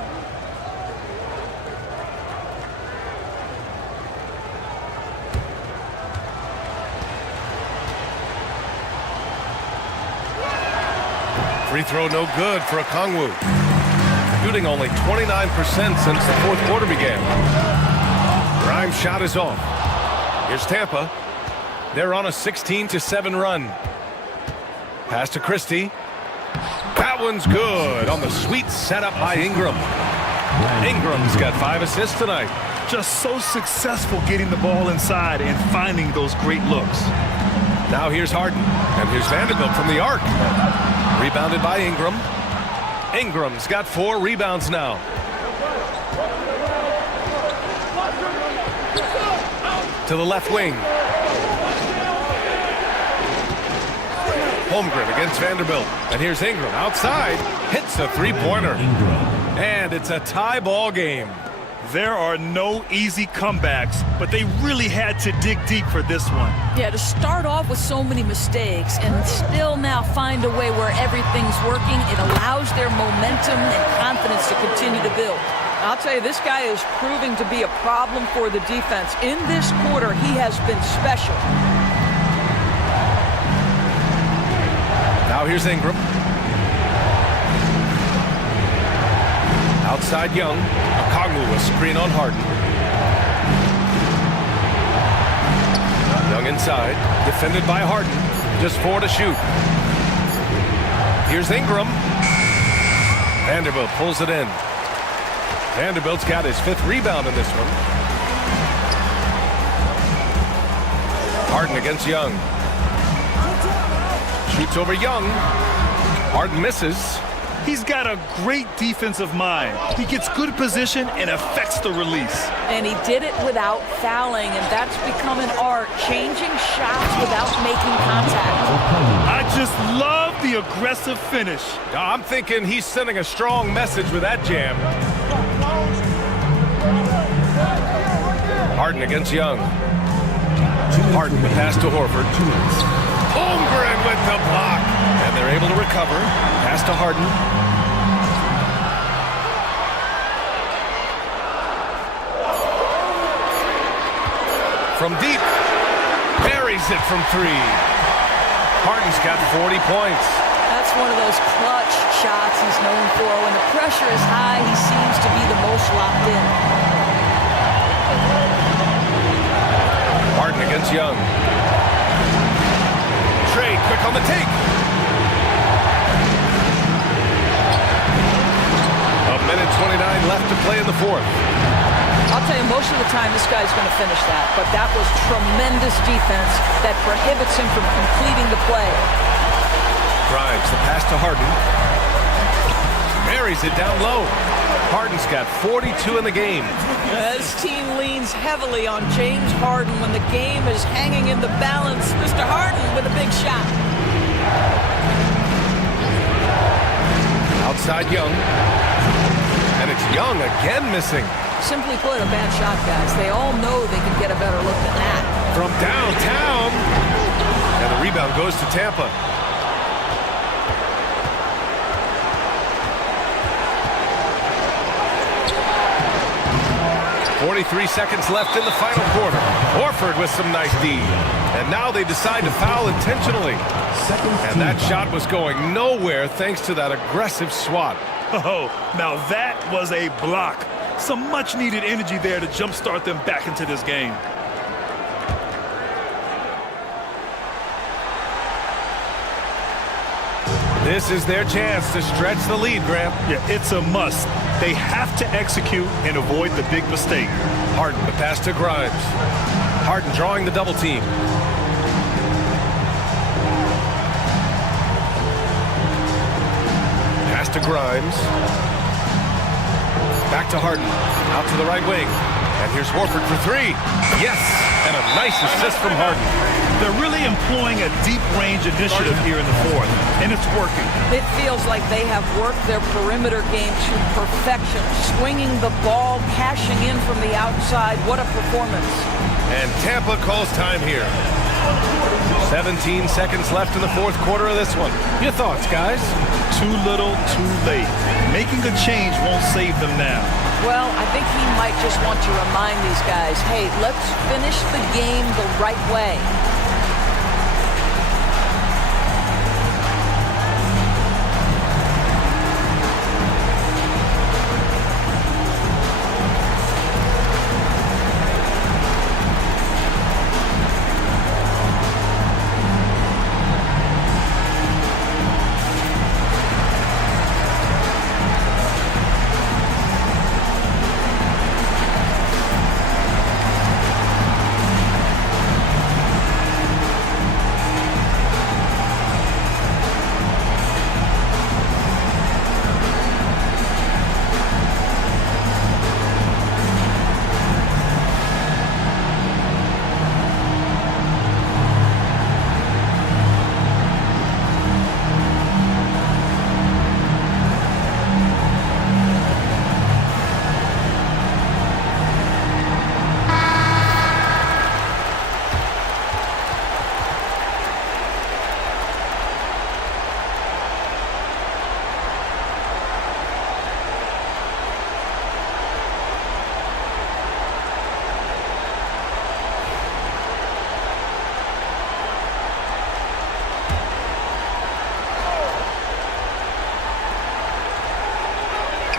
Free throw no good for Okongwu. Shooting only 29% since the fourth quarter began. Grimes' shot is off. Here's Tampa. They're on a 16-7 run. Pass to Christie. That one's good on the sweet setup by Ingram. Ingram's got 5 assists tonight. Just so successful getting the ball inside and finding those great looks. Now here's Harden. And here's Vanderbilt from the arc. Rebounded by Ingram. Ingram's got 4 rebounds now. To the left wing. Holmgren against Vanderbilt. And here's Ingram outside. Hits a three-pointer. And it's a tie ball game. There are no easy comebacks, but they really had to dig deep for this one. Yeah, to start off with so many mistakes and still now find a way where everything's working, it allows their momentum and confidence to continue to build. I'll tell you, this guy is proving to be a problem for the defense. In this quarter, he has been special. Now here's Ingram. Outside Young. Okongwu, a screen on Harden. Young inside. Defended by Harden. Just 4 to shoot. Here's Ingram. Vanderbilt pulls it in. Vanderbilt's got his 5th rebound in this one. Harden against Young. Shoots over Young. Harden misses. He's got a great defensive mind. He gets good position and affects the release. And he did it without fouling, and that's become an art, changing shots without making contact. I just love the aggressive finish. I'm thinking he's sending a strong message with that jam. Harden against Young. Harden the pass to Horford. Holmgren with the block. And they're able to recover. Pass to Harden. From deep. Buries it from 3. Harden's got 40 points. That's one of those clutch shots he's known for. When the pressure is high, he seems to be the most locked in. Harden against Young. Trey quick on the take. A minute 29 left to play in the 4th. I'll tell you, most of the time this guy's going to finish that, but that was tremendous defense that prohibits him from completing the play. Grimes, the pass to Harden. Buries it down low. Harden's got 42 in the game. His team leans heavily on James Harden when the game is hanging in the balance. Mr. Harden with a big shot. Outside Young. And it's Young again missing. Simply put, a bad shot, guys. They all know they can get a better look than that. From downtown. And the rebound goes to Tampa. .43 seconds left in the final quarter. Horford with some nice D. And now they decide to foul intentionally. And that shot was going nowhere thanks to that aggressive swat. Oh, now that was a block. Some much-needed energy there to jumpstart them back into this game. This is their chance to stretch the lead, Grant. Yeah, it's a must. They have to execute and avoid the big mistake. Harden, the pass to Grimes. Harden drawing the double team. Pass to Grimes. Back to Harden. Out to the right wing. And here's Horford for 3. Yes! And a nice assist from Harden. They're really employing a deep-range initiative here in the 4th, and it's working. It feels like they have worked their perimeter game to perfection. Swinging the ball, cashing in from the outside. What a performance. And Tampa calls time here. 17 seconds left in the 4th quarter of this one. Your thoughts, guys? Too little, too late. Making a change won't save them now. Well, I think he might just want to remind these guys, hey, let's finish the game the right way.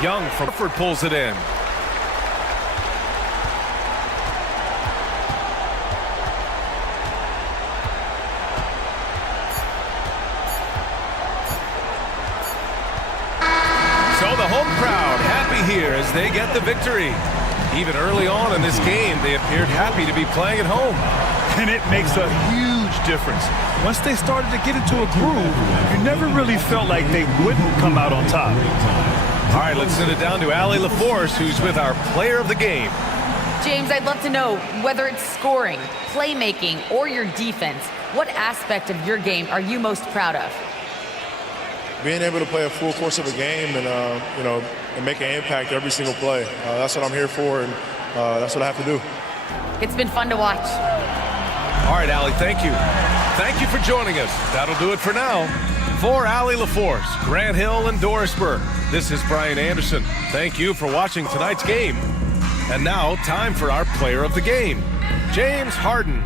Young from Horford pulls it in. So the home crowd happy here as they get the victory. Even early on in this game, they appeared happy to be playing at home. And it makes a huge difference. Once they started to get into a groove, you never really felt like they wouldn't come out on top. All right, let's send it down to Allie LaForce, who's with our player of the game. James, I'd love to know whether it's scoring, playmaking, or your defense. What aspect of your game are you most proud of? being able to play a full course of a game and, and make an impact every single play. That's what I'm here for, and that's what I have to do. It's been fun to watch. All right, Allie, thank you. Thank you for joining us. That'll do it for now. For Allie LaForce, Grant Hill, and Dorisburg, this is Brian Anderson. Thank you for watching tonight's game. And now, time for our player of the game, James Harden.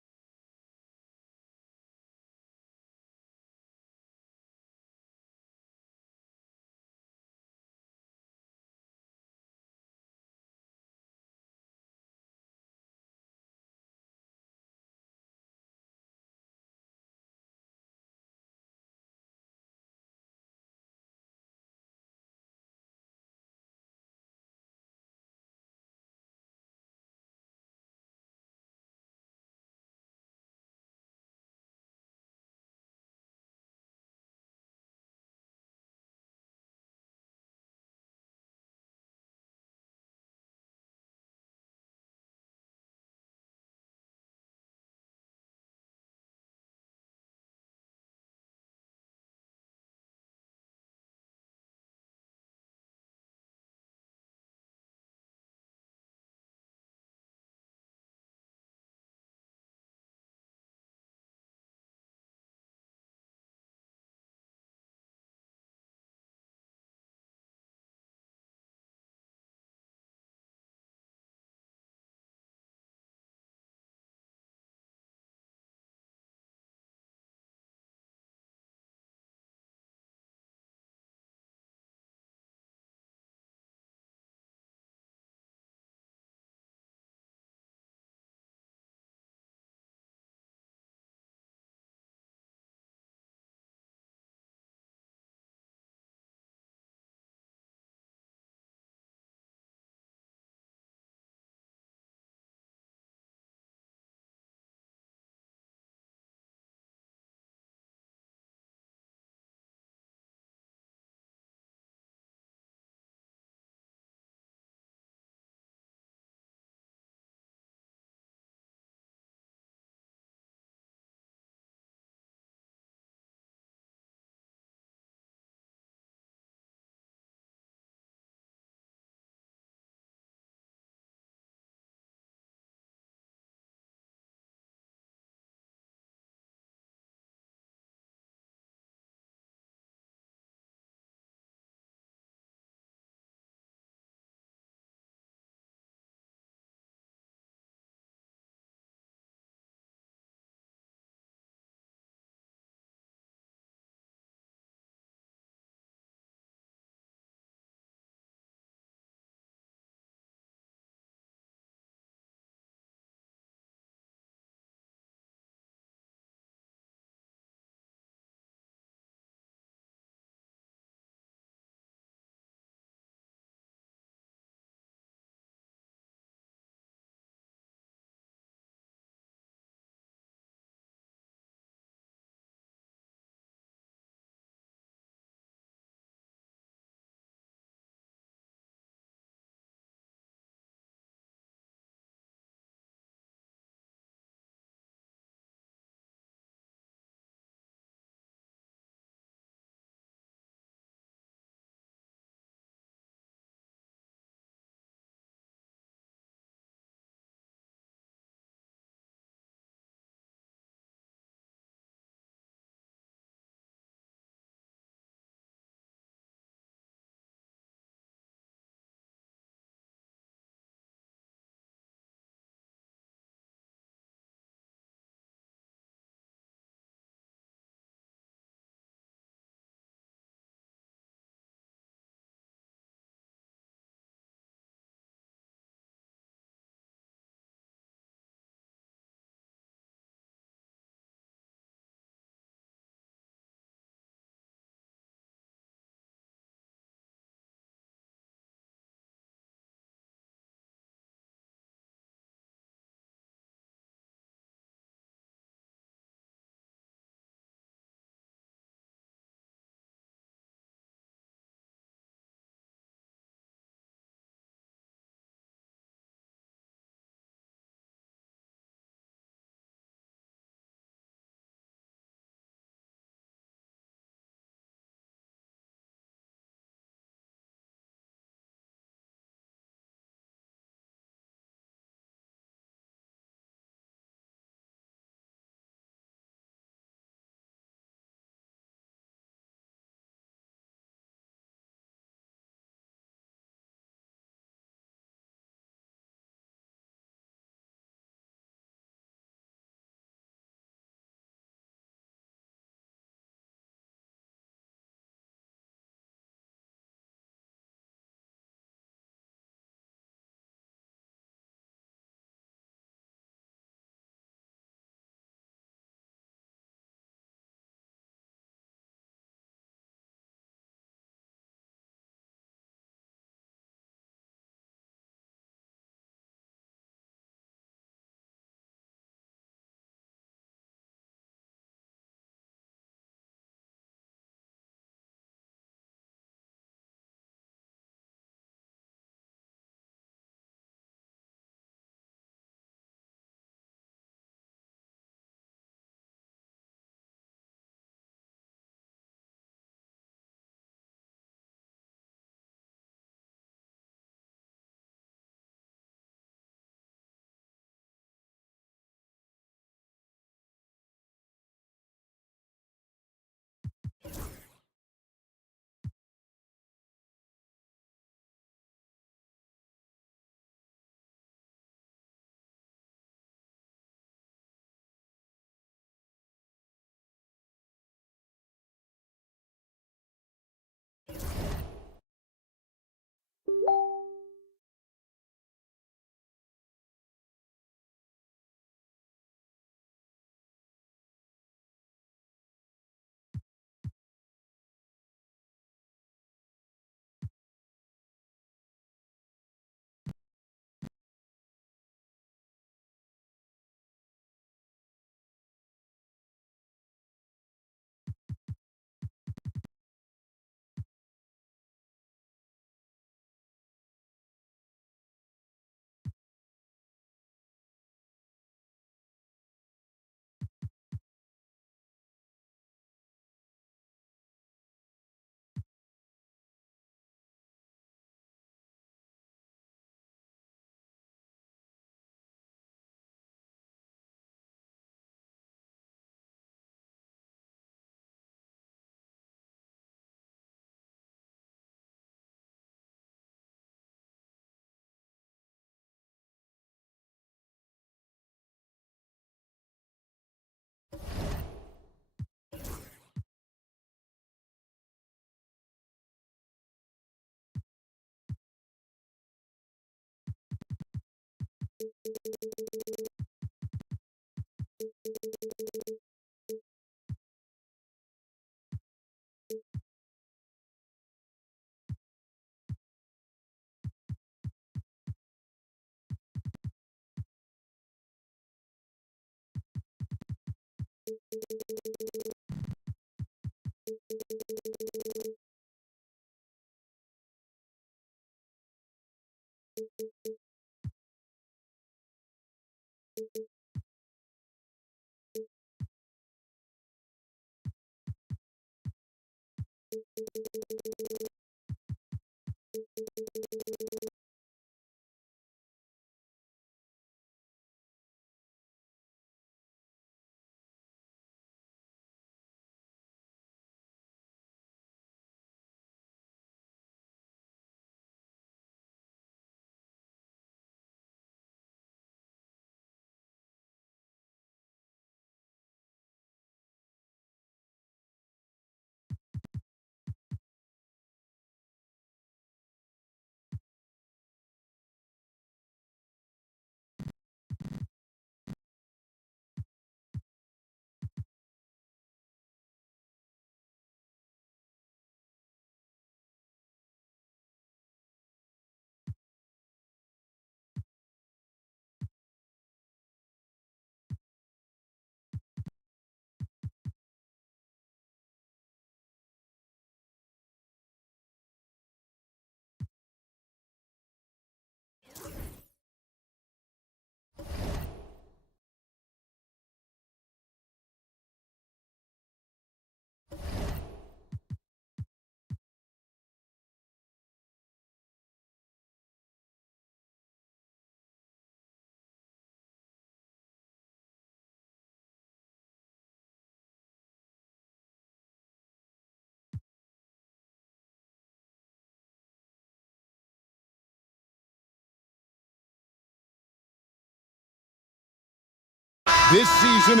This season.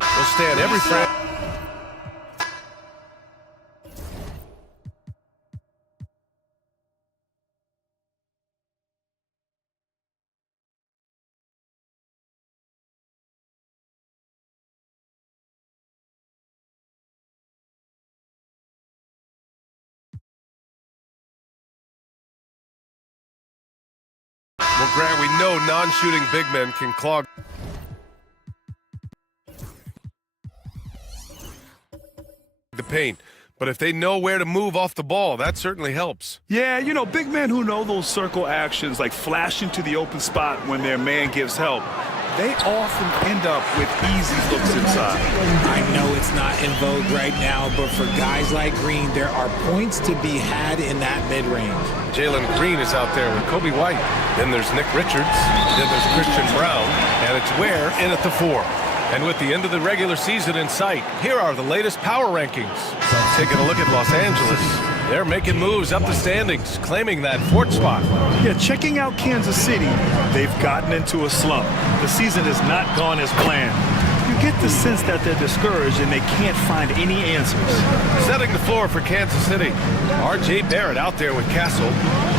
We'll stand every frame. Well, Grant, we know non-shooting big men can clog the paint, but if they know where to move off the ball, that certainly helps. Yeah, you know, big men who know those circle actions, like flashing to the open spot when their man gives help, they often end up with easy looks inside. I know it's not in vogue right now, but for guys like Green, there are points to be had in that mid-range. Jalen Green is out there with Kobe White. Then there's Nick Richards. Then there's Christian Brown. And it's Ware in at the 4. And with the end of the regular season in sight, here are the latest power rankings. Taking a look at Los Angeles. They're making moves up the standings, claiming that 4th spot. Yeah, checking out Kansas City, they've gotten into a slump. The season has not gone as planned. You get the sense that they're discouraged and they can't find any answers. Setting the floor for Kansas City. R.J. Barrett out there with Castle.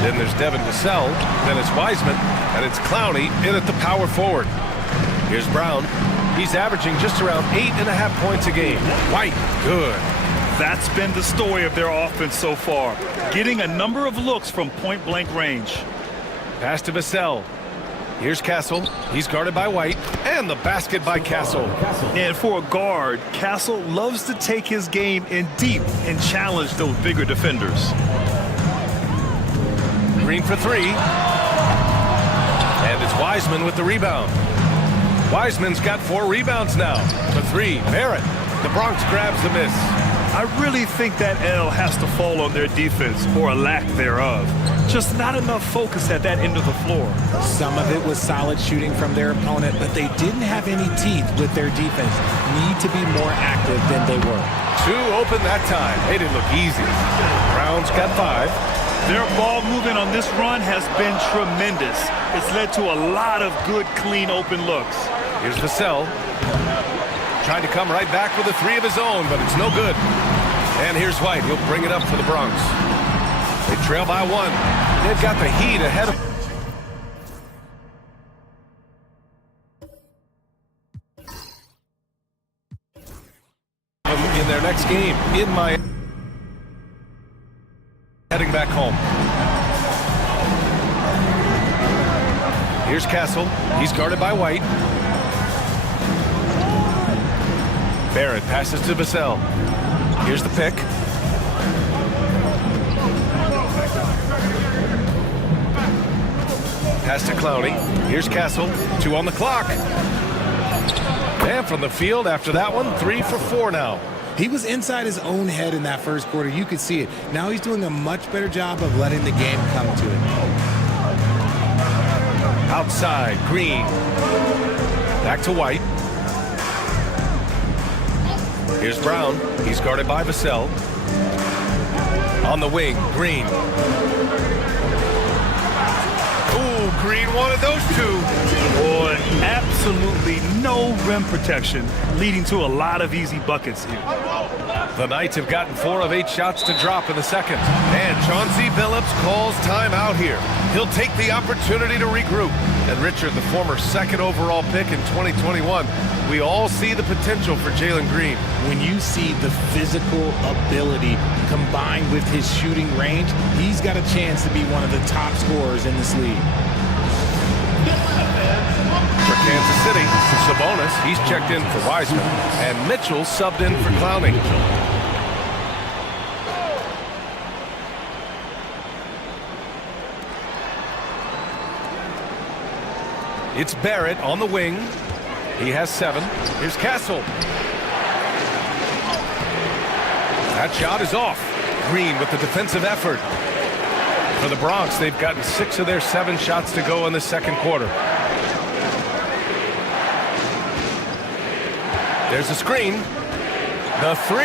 Then there's Devin Vassell. Then it's Wiseman. And it's Clowney in at the power forward. Here's Brown. He's averaging just around 8.5 points a game. White, good. That's been the story of their offense so far, getting a number of looks from point-blank range. Pass to Vassell. Here's Castle. He's guarded by White. And the basket by Castle. And for a guard, Castle loves to take his game in deep and challenge those bigger defenders. Green for 3. And it's Wiseman with the rebound. Wiseman's got 4 rebounds now. For 3, Barrett. The Bronx grabs the miss. I really think that L has to fall on their defense, or a lack thereof. Just not enough focus at that end of the floor. Some of it was solid shooting from their opponent, but they didn't have any teeth with their defense. Need to be more active than they were. 2 open that time. They didn't look easy. Brown's got 5. Their ball movement on this run has been tremendous. It's led to a lot of good, clean, open looks. Here's Vassell. Trying to come right back with a 3 of his own, but it's no good. And here's White. He'll bring it up for the Bronx. They trail by 1. They've got the Heat ahead of in their next game in Miami. Heading back home. Here's Castle. He's guarded by White. Barrett passes to Vassell. Here's the pick. Pass to Clowney. Here's Castle. 2 on the clock. And from the field after that one, 3 for 4 now. He was inside his own head in that first quarter. You could see it. Now he's doing a much better job of letting the game come to him. Outside, Green. Back to White. Here's Brown. He's guarded by Vassell. On the wing, Green. Ooh, Green wanted those 2. Boy, absolutely no rim protection, leading to a lot of easy buckets here. The Knights have gotten 4 of 8 shots to drop in the second. And Chauncey Billups calls timeout here. He'll take the opportunity to regroup. And Richard, the former 2nd overall pick in 2021, we all see the potential for Jalen Green. When you see the physical ability combined with his shooting range, he's got a chance to be one of the top scorers in this league. For Kansas City, Sabonis, he's checked in for Wiseman, and Mitchell subbed in for Clowney. It's Barrett on the wing. He has 7. Here's Castle. That shot is off. Green with the defensive effort. For the Bronx, they've gotten 6 of their 7 shots to go in the second quarter. There's a screen. The 3.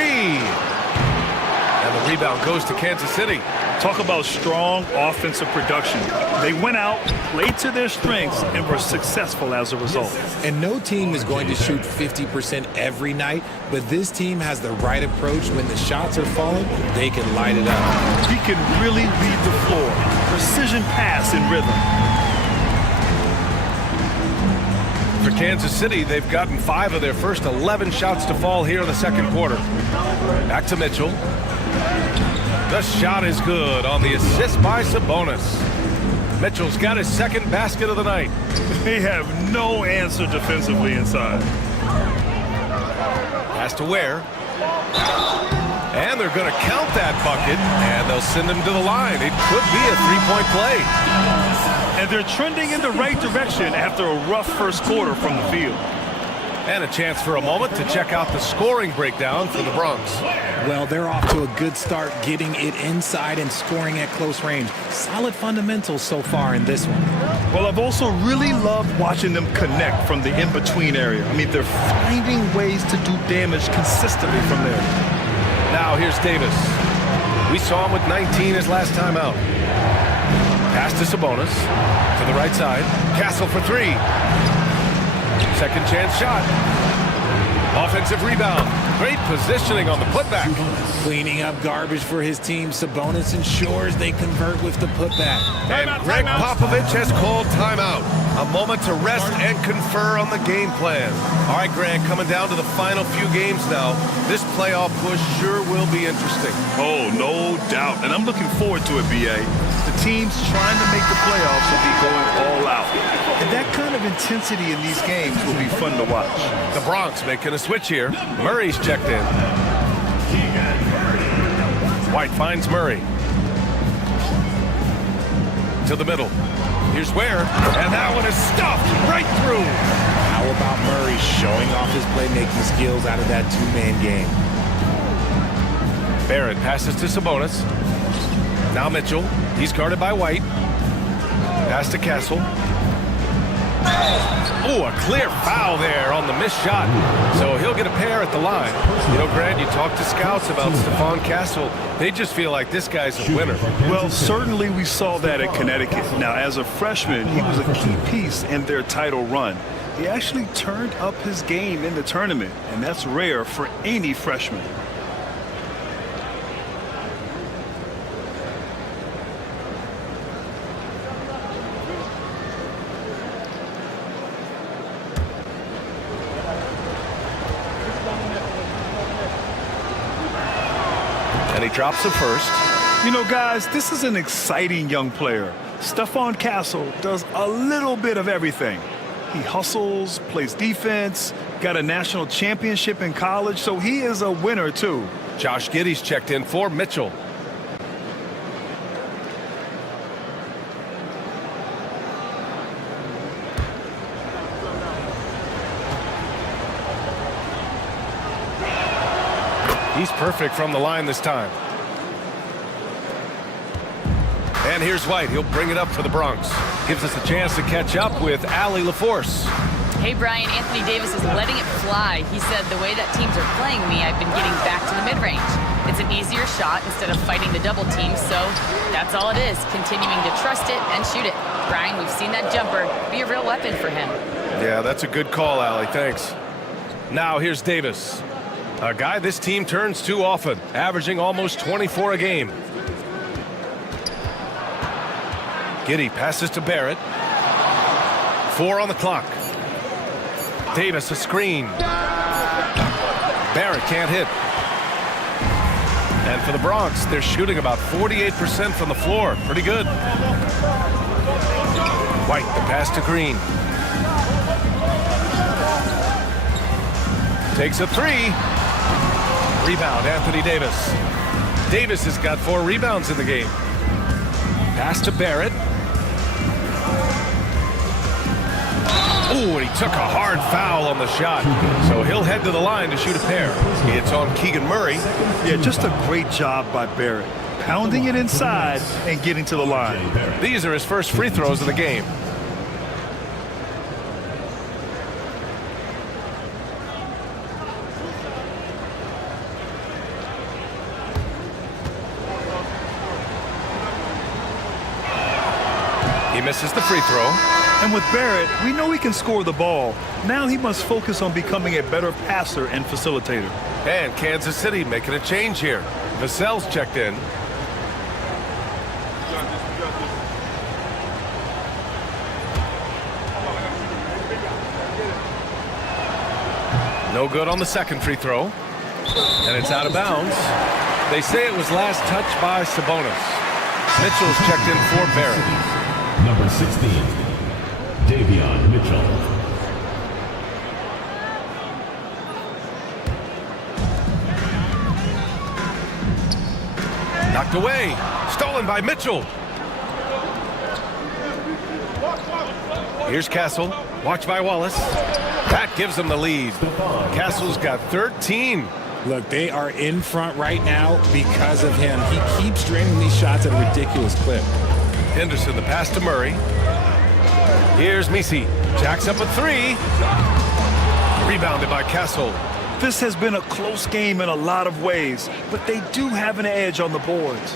And the rebound goes to Kansas City. Talk about strong offensive production. They went out, played to their strengths, and were successful as a result. And no team is going to shoot 50% every night, but this team has the right approach. When the shots are falling, they can light it up. He can really read the floor. Precision pass and rhythm. For Kansas City, they've gotten 5 of their first 11 shots to fall here in the second quarter. Back to Mitchell. The shot is good on the assist by Sabonis. Mitchell's got his 2nd basket of the night. They have no answer defensively inside. Pass to Ware. And they're going to count that bucket, and they'll send him to the line. It could be a 3-point play. And they're trending in the right direction after a rough first quarter from the field. And a chance for a moment to check out the scoring breakdown for the Bronx. Well, they're off to a good start getting it inside and scoring at close range. Solid fundamentals so far in this one. Well, I've also really loved watching them connect from the in-between area. I mean, they're finding ways to do damage consistently from there. Now here's Davis. We saw him with 19 his last time out. Pass to Sabonis. To the right side. Castle for 3. Second chance shot. Offensive rebound. Great positioning on the putback. Cleaning up garbage for his team. Sabonis ensures they convert with the putback. And Greg Popovich has called timeout. A moment to rest and confer on the game plan. All right, Greg, coming down to the final few games now. This playoff push sure will be interesting. Oh, no doubt. And I'm looking forward to it, B.A. The teams trying to make the playoffs will be going all out. And that kind of intensity in these games will be fun to watch. The Bronx making a switch here. Murray's checked in. White finds Murray. To the middle. Here's Ware. And that one is stuffed right through. How about Murray showing off his playmaking skills out of that 2-man game? Barrett passes to Sabonis. Now Mitchell. He's guarded by White. Pass to Castle. Oh, a clear foul there on the missed shot. So he'll get a pair at the line. You know, Grant, you talk to scouts about Stephon Castle. They just feel like this guy's a winner. Well, certainly we saw that at Connecticut. Now, as a freshman, he was a key piece in their title run. He actually turned up his game in the tournament, and that's rare for any freshman. And he drops the first. You know, guys, this is an exciting young player. Stephon Castle does a little bit of everything. He hustles, plays defense, got a national championship in college, so he is a winner, too. Josh Giddey's checked in for Mitchell. He's perfect from the line this time. And here's White. He'll bring it up for the Bronx. Gives us a chance to catch up with Allie LaForce. Hey, Brian, Anthony Davis is letting it fly. He said, the way that teams are playing me, I've been getting back to the mid-range. It's an easier shot instead of fighting the double team, so that's all it is, continuing to trust it and shoot it. Brian, we've seen that jumper be a real weapon for him. Yeah, that's a good call, Allie. Thanks. Now here's Davis. A guy this team turns to often, averaging almost 24 a game. Giddey passes to Barrett. 4 on the clock. Davis a screen. Barrett can't hit. And for the Bronx, they're shooting about 48% from the floor. Pretty good. White, the pass to Green. Takes a 3. Rebound, Anthony Davis. Davis has got 4 rebounds in the game. Pass to Barrett. Ooh, and he took a hard foul on the shot. So he'll head to the line to shoot a pair. It's on Keegan Murray. Yeah, just a great job by Barrett. Pounding it inside and getting to the line. These are his first free throws of the game. He misses the free throw. And with Barrett, we know he can score the ball. Now he must focus on becoming a better passer and facilitator. And Kansas City making a change here. Vassell's checked in. No good on the second free throw. And it's out of bounds. They say it was last touched by Sabonis. Mitchell's checked in for Barrett. Number 16, Davion Mitchell. Knocked away. Stolen by Mitchell. Here's Castle. Watched by Wallace. That gives them the lead. Castle's got 13. Look, they are in front right now because of him. He keeps draining these shots at a ridiculous clip. Henderson, the pass to Murray. Here's Misi. Jacks up a 3. Rebounded by Castle. This has been a close game in a lot of ways, but they do have an edge on the boards.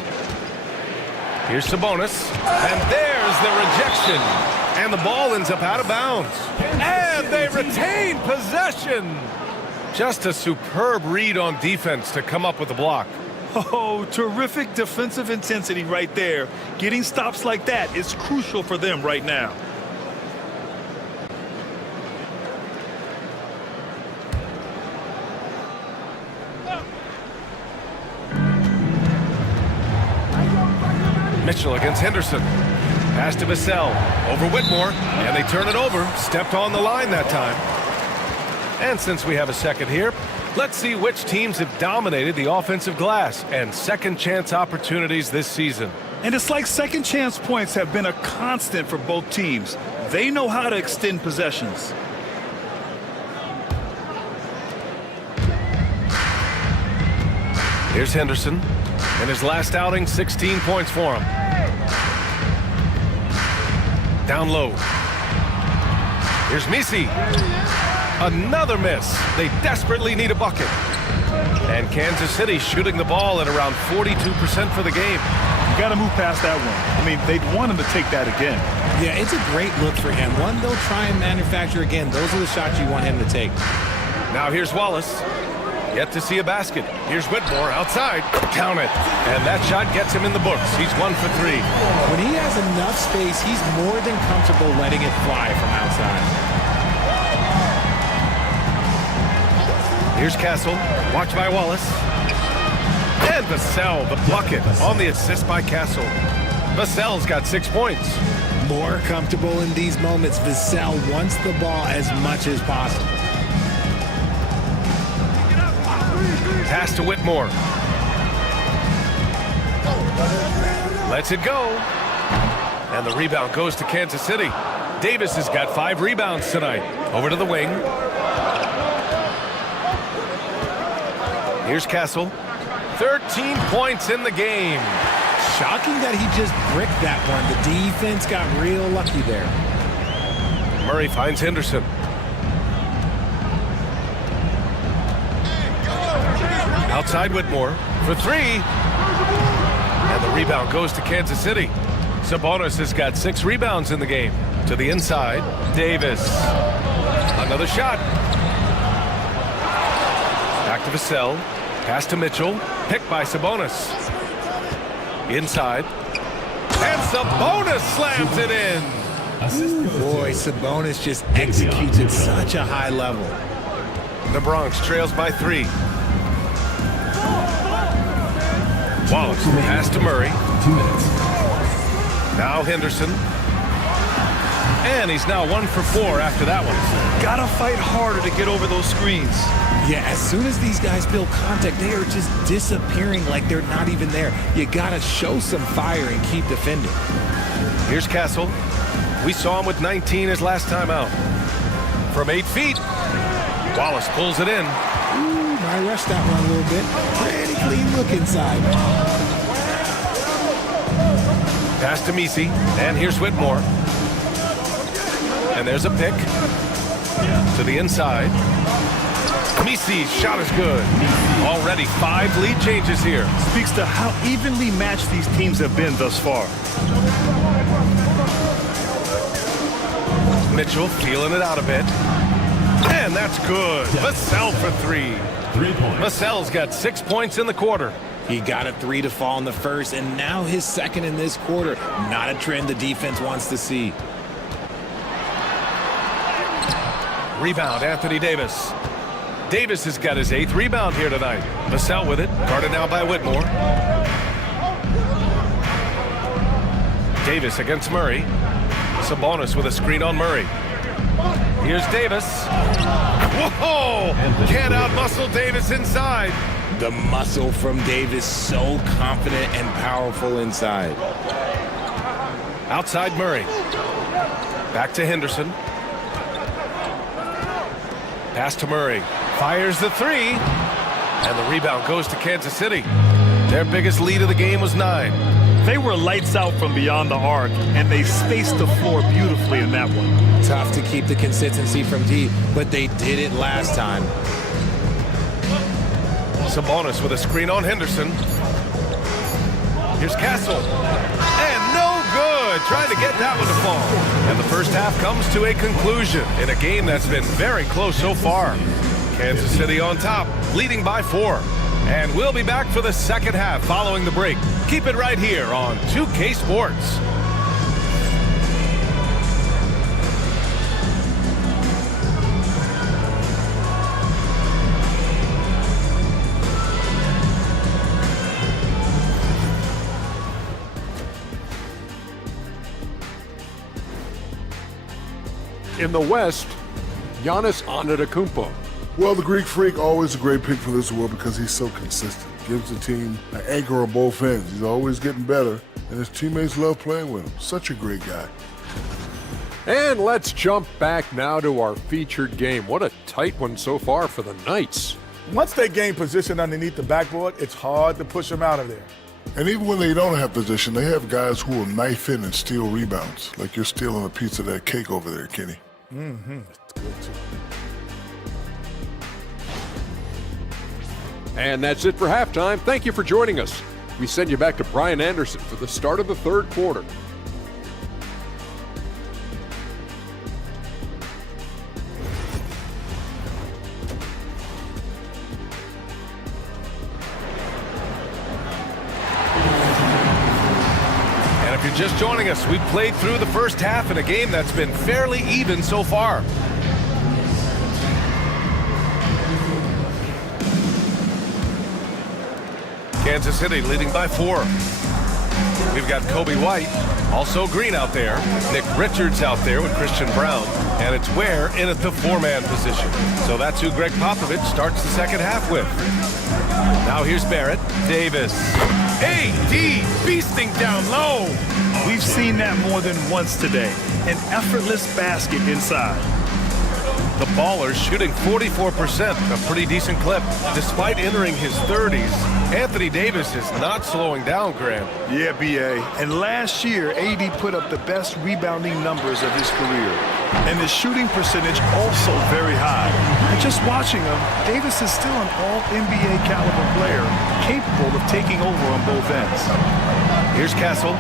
Here's Sabonis. And there's the rejection. And the ball ends up out of bounds. And they retain possession. Just a superb read on defense to come up with the block. Oh, terrific defensive intensity right there. Getting stops like that is crucial for them right now. Mitchell against Henderson. Pass to Vassell. Over Whitmore. And they turn it over. Stepped on the line that time. And since we have a second here, let's see which teams have dominated the offensive glass and second chance opportunities this season. And it's like second chance points have been a constant for both teams. They know how to extend possessions. Here's Henderson. In his last outing, 16 points for him. Down low. Here's Misi. Another miss. They desperately need a bucket. And Kansas City shooting the ball at around 42% for the game. You got to move past that one. I mean, they'd want him to take that again. Yeah, it's a great look for him. One they'll try and manufacture again. Those are the shots you want him to take. Now here's Wallace. Yet to see a basket. Here's Whitmore outside. Count it. And that shot gets him in the books. He's 1 for 3. When he has enough space, he's more than comfortable letting it fly from outside. Here's Castle. Watch by Wallace. And Vassell, the bucket on the assist by Castle. Vassell's got 6 points. More comfortable in these moments. Vassell wants the ball as much as possible. Pass to Whitmore. Lets it go. And the rebound goes to Kansas City. Davis has got 5 rebounds tonight. Over to the wing. Here's Castle. 13 points in the game. Shocking that he just bricked that one. The defense got real lucky there. Murray finds Henderson. Outside Whitmore for 3. And the rebound goes to Kansas City. Sabonis has got 6 rebounds in the game. To the inside, Davis. Another shot. Back to Vassell. Pass to Mitchell. Picked by Sabonis. Inside. And Sabonis slams it in. Boy, Sabonis just executes at such a high level. The Bronx trails by 3. Wallace, pass to Murray. 2 minutes. Now Henderson. And he's now 1 for 4 after that one. Gotta fight harder to get over those screens. Yeah, as soon as these guys build contact, they are just disappearing like they're not even there. You gotta show some fire and keep defending. Here's Castle. We saw him with 19 his last time out. From 8 feet, Wallace pulls it in. Ooh, I rushed that one a little bit. Pretty clean look inside. Pass to Misi, and here's Whitmore. And there's a pick to the inside. Misi's shot is good. Already 5 lead changes here. Speaks to how evenly matched these teams have been thus far. Mitchell feeling it out a bit. And that's good. Vassell for 3. 3 points. Vassell's got 6 points in the quarter. He got a 3 to fall in the first, and now his second in this quarter. Not a trend the defense wants to see. Rebound, Anthony Davis. Davis has got his 8th rebound here tonight. Vassell with it, guarded now by Whitmore. Davis against Murray. Sabonis with a screen on Murray. Here's Davis. Whoa! Can't out-muscle Davis inside. The muscle from Davis, so confident and powerful inside. Outside Murray. Back to Henderson. Pass to Murray. Fires the 3. And the rebound goes to Kansas City. Their biggest lead of the game was 9. They were lights out from beyond the arc, and they spaced the floor beautifully in that one. Tough to keep the consistency from deep, but they did it last time. Sabonis with a screen on Henderson. Here's Castle. And no good. Trying to get that one to fall. And the first half comes to a conclusion in a game that's been very close so far. Kansas City on top, leading by 4. And we'll be back for the second half following the break. Keep it right here on 2K Sports. In the West, Giannis Antetokounmpo. Well, the Greek Freak, always a great pick for this award because he's so consistent. Gives the team an anchor on both ends. He's always getting better, and his teammates love playing with him. Such a great guy. And let's jump back now to our featured game. What a tight one so far for the Knights. Once they gain position underneath the backboard, it's hard to push them out of there. And even when they don't have position, they have guys who will knife in and steal rebounds. Like you're stealing a piece of that cake over there, Kenny. Mm-hmm. That's good, too. And that's it for halftime. Thank you for joining us. We send you back to Brian Anderson for the start of the third quarter. And if you're just joining us, we've played through the first half in a game that's been fairly even so far. Kansas City leading by 4. We've got Kobe White, also Green out there. Nick Richards out there with Christian Brown. And it's Ware in at the 4-man position. So that's who Greg Popovich starts the second half with. Now here's Barrett. Davis. A.D. beasting down low. We've seen that more than once today. An effortless basket inside. The baller shooting 44%, a pretty decent clip. Despite entering his 30s, Anthony Davis is not slowing down, Graham. Yeah, B.A. And last year, A.D. put up the best rebounding numbers of his career. And his shooting percentage also very high. And just watching him, Davis is still an all-NBA caliber player, capable of taking over on both ends. Here's Castle.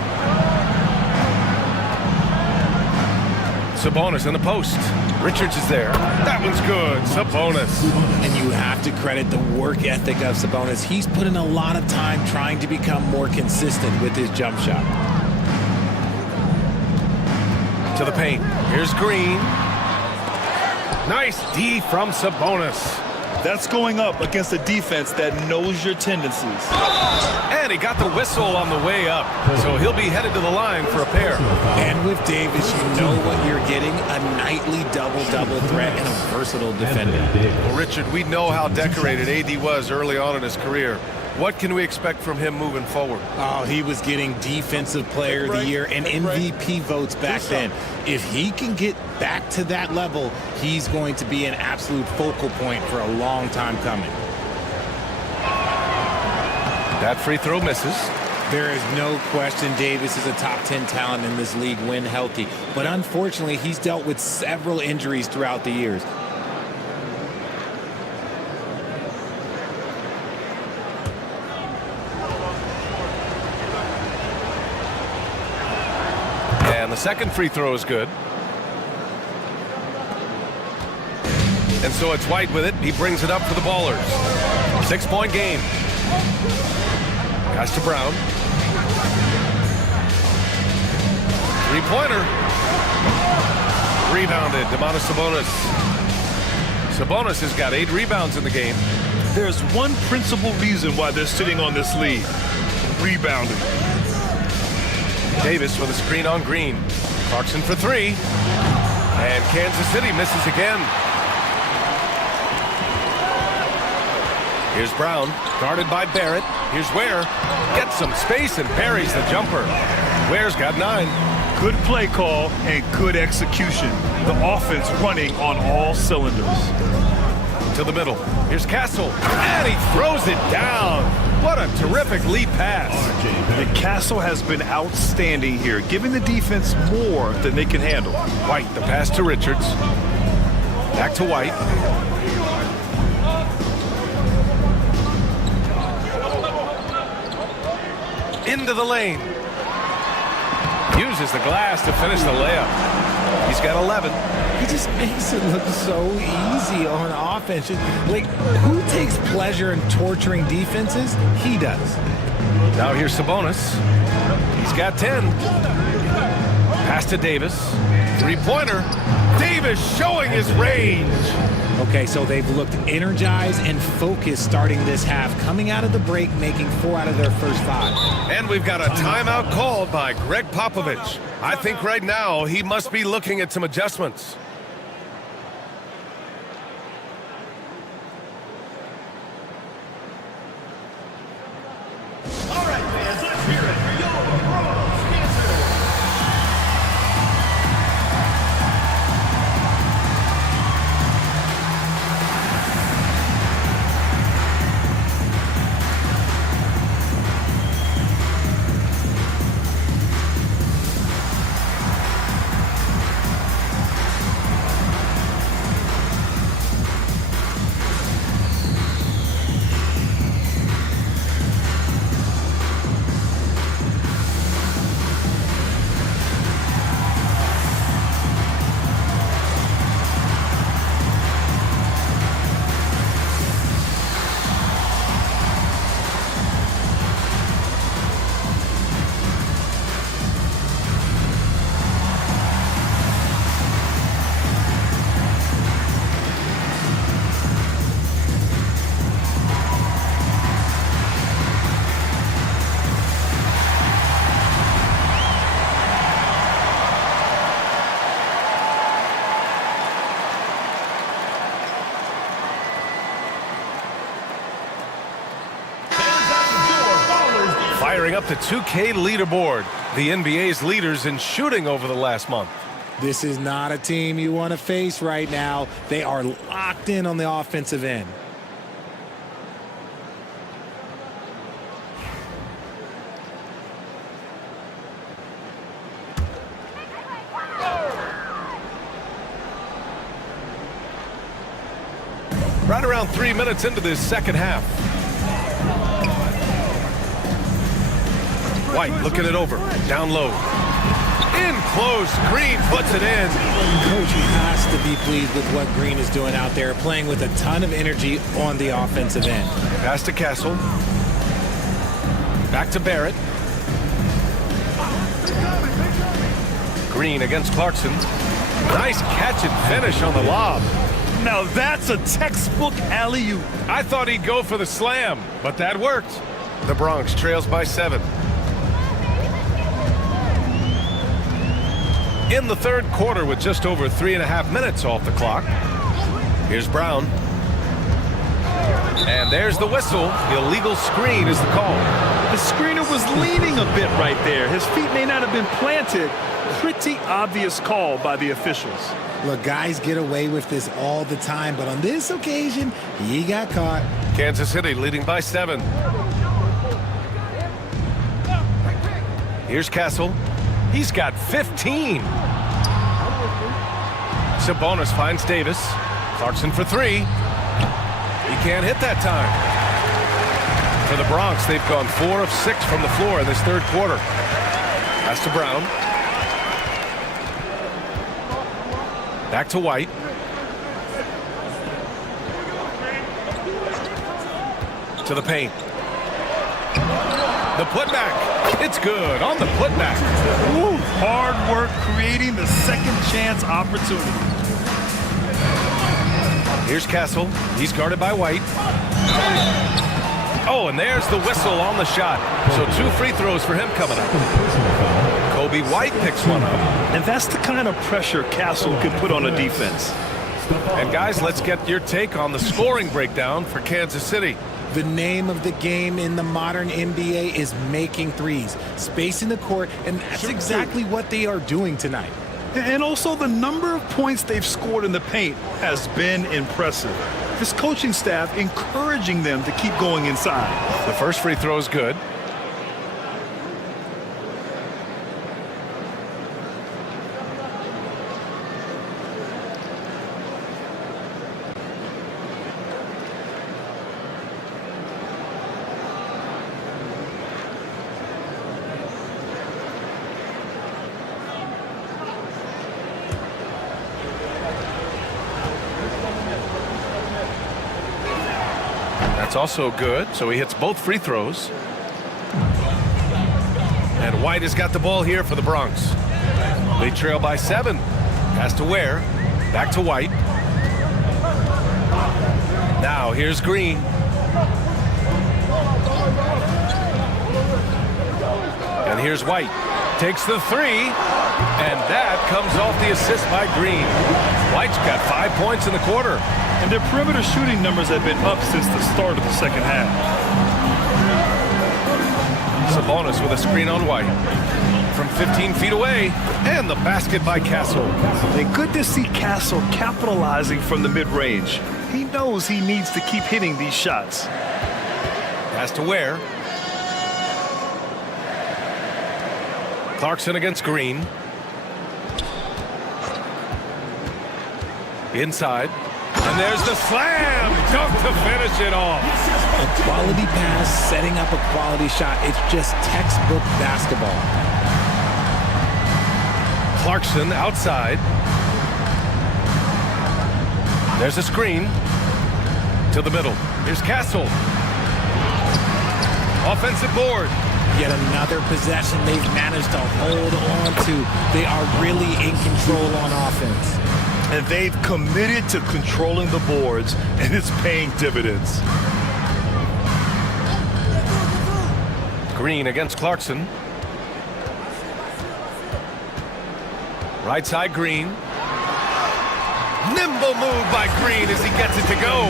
Sabonis in the post. Richards is there. That one's good. Sabonis. And you have to credit the work ethic of Sabonis. He's put in a lot of time trying to become more consistent with his jump shot. To the paint. Here's Green. Nice D from Sabonis. That's going up against a defense that knows your tendencies. And he got the whistle on the way up. So he'll be headed to the line for a pair. And with Davis, you know what you're getting. A nightly double-double threat and a versatile defender. Well, Richard, we know how decorated AD was early on in his career. What can we expect from him moving forward? Oh, he was getting Defensive Player of the Year and MVP votes back then. If he can get back to that level, he's going to be an absolute focal point for a long time coming. That free throw misses. There is no question Davis is a top 10 talent in this league when healthy. But unfortunately, he's dealt with several injuries throughout the years. And the second free throw is good. And so it's White with it. He brings it up for the Ballers. 6-point game. Pass to Brown. Three-pointer. Rebounded. Domantas Sabonis. Sabonis has got 8 rebounds in the game. There's one principal reason why they're sitting on this lead. Rebounding. Davis with a screen on Green. Clarkson for 3. And Kansas City misses again. Here's Brown, guarded by Barrett. Here's Ware. Gets some space and parries the jumper. Ware's got 9. Good play call and good execution. The offense running on all cylinders. To the middle. Here's Castle. And he throws it down. What a terrific lead pass. And Castle has been outstanding here, giving the defense more than they can handle. White, the pass to Richards. Back to White. Into the lane. Uses the glass to finish the layup. He's got 11. He just makes it look so easy on offense. Like, who takes pleasure in torturing defenses? He does. Now here's Sabonis. He's got 10. Pass to Davis. Three-pointer. Davis showing his range. Okay, so they've looked energized and focused starting this half, coming out of the break, making 4 out of their first 5. And we've got a timeout called by Greg Popovich. I think right now he must be looking at some adjustments. All right, fans, let's hear it for your lacrosse dancer. firing up the 2K leaderboard. The NBA's leaders in shooting over the last month. This is not a team you want to face right now. They are locked in on the offensive end. Right around 3 minutes into this second half. White looking it over. Down low. In close. Green puts it in. Coach has to be pleased with what Green is doing out there, playing with a ton of energy on the offensive end. Pass to Castle. Back to Barrett. Green against Clarkson. Nice catch and finish on the lob. Now that's a textbook alley-oop. I thought he'd go for the slam, but that worked. The Bronx trails by 7. In the third quarter with just over 3.5 minutes off the clock. Here's Brown. And there's the whistle. Illegal screen is the call. The screener was leaning a bit right there. His feet may not have been planted. Pretty obvious call by the officials. Look, guys get away with this all the time, but on this occasion, he got caught. Kansas City leading by 7. Here's Castle. He's got 15. Sabonis finds Davis. Clarkson for 3. He can't hit that time. For the Bronx, they've gone 4 of 6 from the floor in this third quarter. Pass to Brown. Back to White. To the paint. The putback. It's good on the putback. Ooh, hard work creating the second chance opportunity. Here's Castle. He's guarded by White. Oh, and there's the whistle on the shot. So 2 free throws for him coming up. Kobe White picks one up. And that's the kind of pressure Castle can put on a defense. And guys, let's get your take on the scoring breakdown for Kansas City. The name of the game in the modern NBA is making threes, spacing the court, and that's exactly what they are doing tonight. And also the number of points they've scored in the paint has been impressive. This coaching staff encouraging them to keep going inside. The first free throw is good. That's also good, so he hits both free throws. And White has got the ball here for the Bronx. They trail by 7. Pass to Ware. Back to White. Now here's Green. And here's White. Takes the 3. And that comes off the assist by Green. White's got 5 points in the quarter. And their perimeter shooting numbers have been up since the start of the second half. Sabonis with a screen on White. From 15 feet away. And the basket by Castle. And good to see Castle capitalizing from the mid-range. He knows he needs to keep hitting these shots. Pass to Ware. Clarkson against Green. Inside. And there's the slam dunk to finish it off. A quality pass, setting up a quality shot. It's just textbook basketball. Clarkson outside. There's a screen. To the middle. Here's Castle. Offensive board. Yet another possession they've managed to hold on to. They are really in control on offense. And they've committed to controlling the boards, and it's paying dividends. Green against Clarkson. Right side Green. Nimble move by Green as he gets it to go.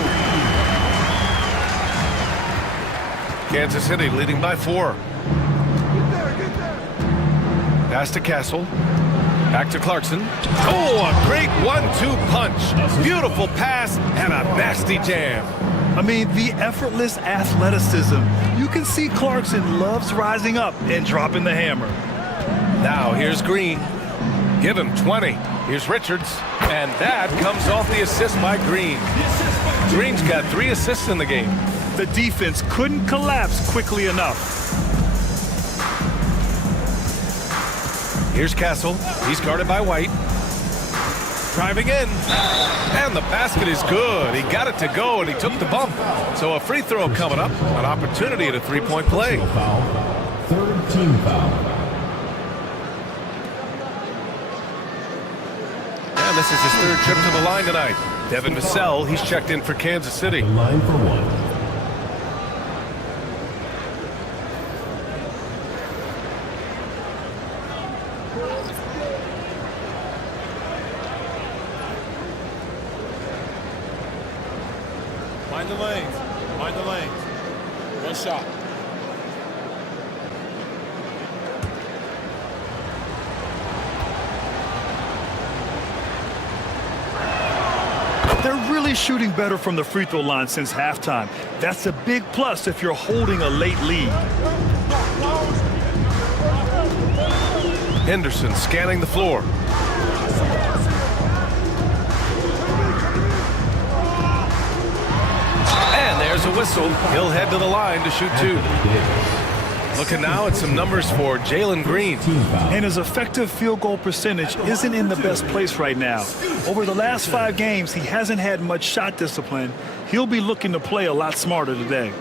Kansas City leading by 4. Pass to Castle. Back to Clarkson. Oh, a great 1-2 punch. Beautiful pass and a nasty jam. I mean, the effortless athleticism. You can see Clarkson loves rising up and dropping the hammer. Now here's Green. Give him 20. Here's Richards. And that comes off the assist by Green. Green's got 3 assists in the game. The defense couldn't collapse quickly enough. Here's Castle. He's guarded by White. Driving in. And the basket is good. He got it to go, and he took the bump. So a free throw coming up. An opportunity at a three-point play. Third team foul. And this is his 3rd trip to the line tonight. Devin Vassell, he's checked in for Kansas City. Line for 1. Mind the lanes. Mind the lanes. One shot. They're really shooting better from the free throw line since halftime. That's a big plus if you're holding a late lead. Henderson scanning the floor. And there's a whistle. He'll head to the line to shoot 2. Looking now at some numbers for Jalen Green. And his effective field goal percentage isn't in the best place right now. Over the last 5 games, he hasn't had much shot discipline. He'll be looking to play a lot smarter today.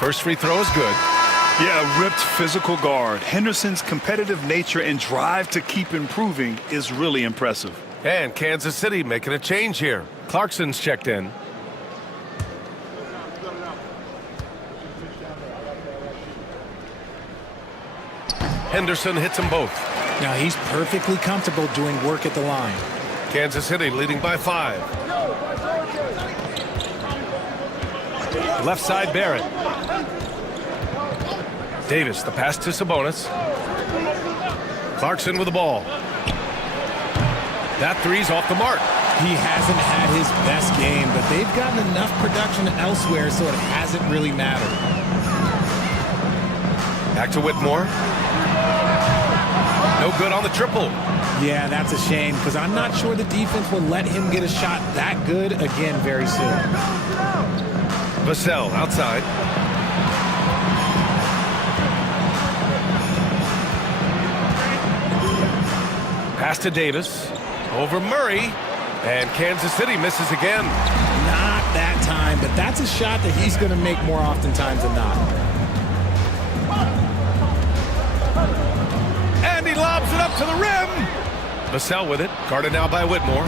First free throw is good. Yeah, ripped physical guard. Henderson's competitive nature and drive to keep improving is really impressive. And Kansas City making a change here. Clarkson's checked in. Henderson hits them both. Now he's perfectly comfortable doing work at the line. Kansas City leading by 5. Left side Barrett. Davis, the pass to Sabonis. Clarkson with the ball. That three's off the mark. He hasn't had his best game, but they've gotten enough production elsewhere, so it hasn't really mattered. Back to Whitmore. No good on the triple. Yeah, that's a shame, because I'm not sure the defense will let him get a shot that good again very soon. Vassell outside. Pass to Davis. Over Murray. And Kansas City misses again. Not that time, but that's a shot that he's going to make more oftentimes than not. And he lobs it up to the rim. Vassell with it. Guarded now by Whitmore.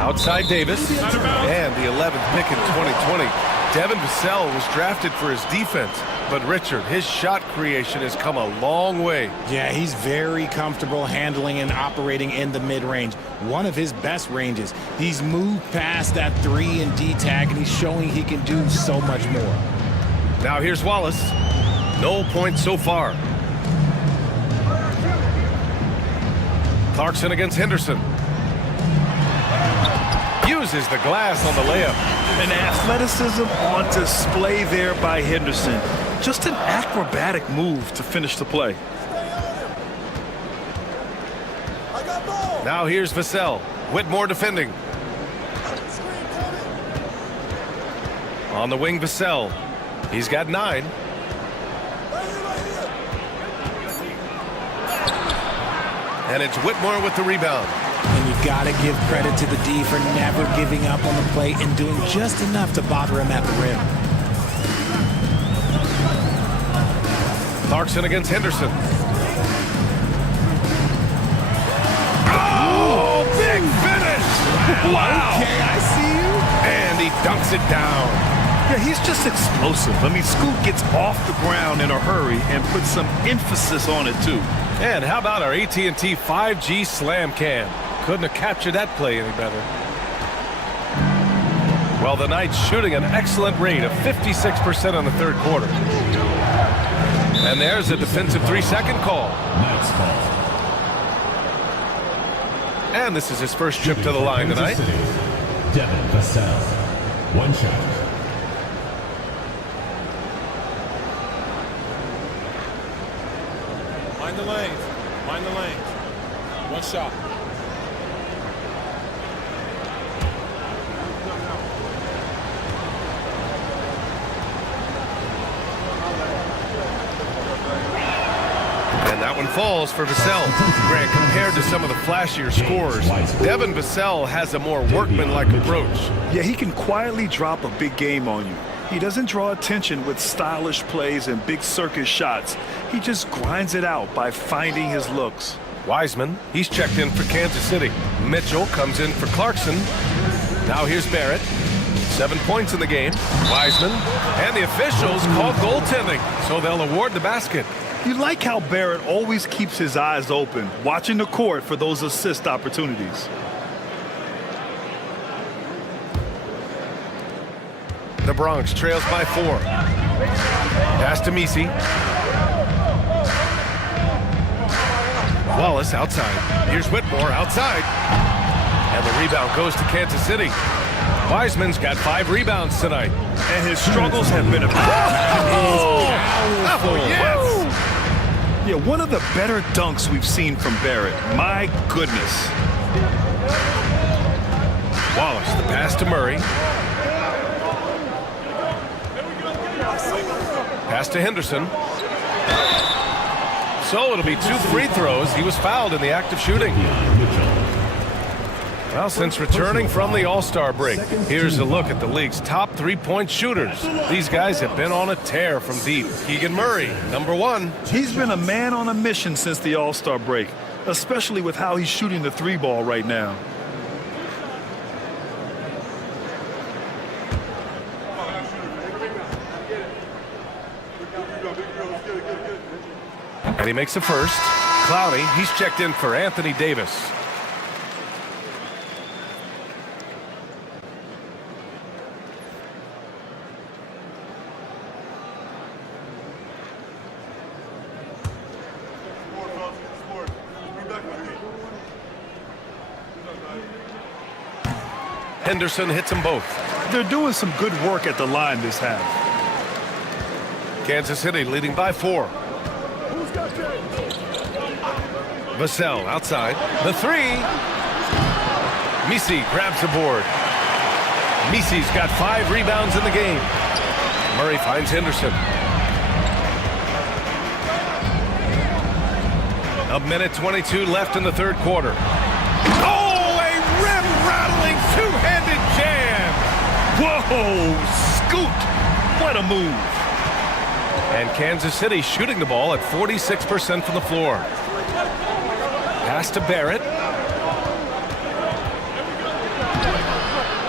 Outside Davis. And the 11th pick in 2020. Devin Vassell was drafted for his defense. But Richard, his shot creation has come a long way. Yeah, he's very comfortable handling and operating in the mid-range. One of his best ranges. He's moved past that 3 and D tag, and he's showing he can do so much more. Now here's Wallace. No points so far. Clarkson against Henderson. Uses the glass on the layup. An athleticism on display there by Henderson. Just an acrobatic move to finish the play. Now here's Vassell. Whitmore defending. On the wing, Vassell. He's got 9. And it's Whitmore with the rebound. And you've got to give credit to the D for never giving up on the play and doing just enough to bother him at the rim. Clarkson against Henderson. Oh, big finish! Wow! Okay, I see you. And he dunks it down. Yeah, he's just explosive. I mean, Scoot gets off the ground in a hurry and puts some emphasis on it, too. And how about our AT&T 5G Slam Cam? Couldn't have captured that play any better. Well, the Knights shooting an excellent rate of 56% in the third quarter. And there's a defensive 3-second call. Knights ball. And this is his first trip to the line tonight. Devin Vassell. One shot. Mind the lanes. Mind the lanes. One shot. And that one falls for Vassell. Grant, compared to some of the flashier scorers, Devin Vassell has a more workmanlike approach. Yeah, he can quietly drop a big game on you. He doesn't draw attention with stylish plays and big circus shots. He just grinds it out by finding his looks. Wiseman, he's checked in for Kansas City. Mitchell comes in for Clarkson. Now here's Barrett. 7 points in the game. Wiseman, and the officials call goaltending, so they'll award the basket. You like how Barrett always keeps his eyes open, watching the court for those assist opportunities. The Bronx trails by 4. Pass to Misi. Wallace outside. Here's Whitmore outside. And the rebound goes to Kansas City. Wiseman's got 5 rebounds tonight. And his struggles have been a yes! Yeah, one of the better dunks we've seen from Barrett. My goodness. Wallace, the pass to Murray. Pass to Henderson. So it'll be 2 free throws. He was fouled in the act of shooting. Well, since returning from the All-Star break, here's a look at the league's top 3-point shooters. These guys have been on a tear from deep. Keegan Murray, number 1. He's been a man on a mission since the All-Star break, especially with how he's shooting the 3-ball right now. And he makes the first. Clowney, he's checked in for Anthony Davis. Henderson hits them both. They're doing some good work at the line this half. Kansas City leading by 4. Vassell outside. The 3. Misi grabs the board. Misi's got 5 rebounds in the game. Murray finds Henderson. A minute 22 left in the third quarter. Oh, a rim-rattling two-handed jam. Whoa, scoot. What a move. And Kansas City shooting the ball at 46% from the floor. Pass to Barrett.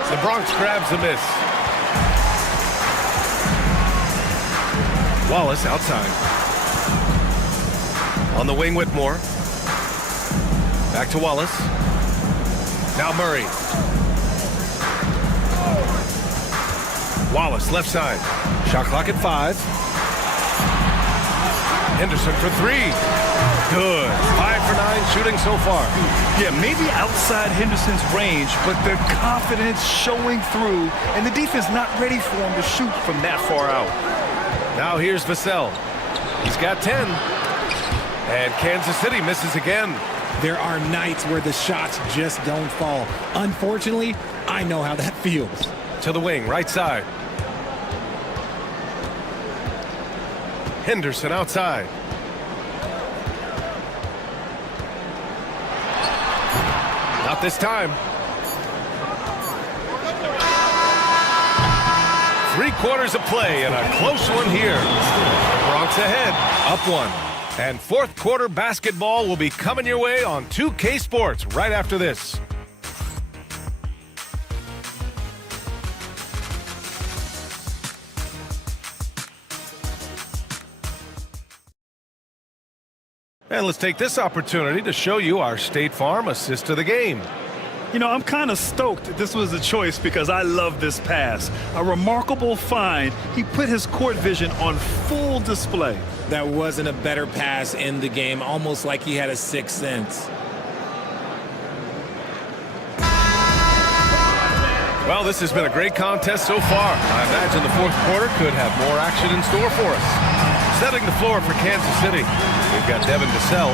The Bronx grabs the miss. Wallace outside. On the wing, Whitmore. Back to Wallace. Now Murray. Wallace left side. Shot clock at 5. Henderson for 3. Good. 5 for 9 shooting so far. Yeah, maybe outside Henderson's range, but the confidence showing through, and the defense not ready for him to shoot from that far out. Now here's Vassell. He's got 10. And Kansas City misses again. There are nights where the shots just don't fall. Unfortunately, I know how that feels. To the wing, right side. Henderson outside. Not this time. 3 quarters of play and a close one here. Bronx ahead, up 1. And fourth quarter basketball will be coming your way on 2K Sports right after this. And let's take this opportunity to show you our State Farm assist of the game. You know, I'm kind of stoked that this was a choice because I love this pass. A remarkable find. He put his court vision on full display. That wasn't a better pass in the game, almost like he had a sixth sense. Well, this has been a great contest so far. I imagine the fourth quarter could have more action in store for us. Setting the floor for Kansas City, we've got Devin Vassell.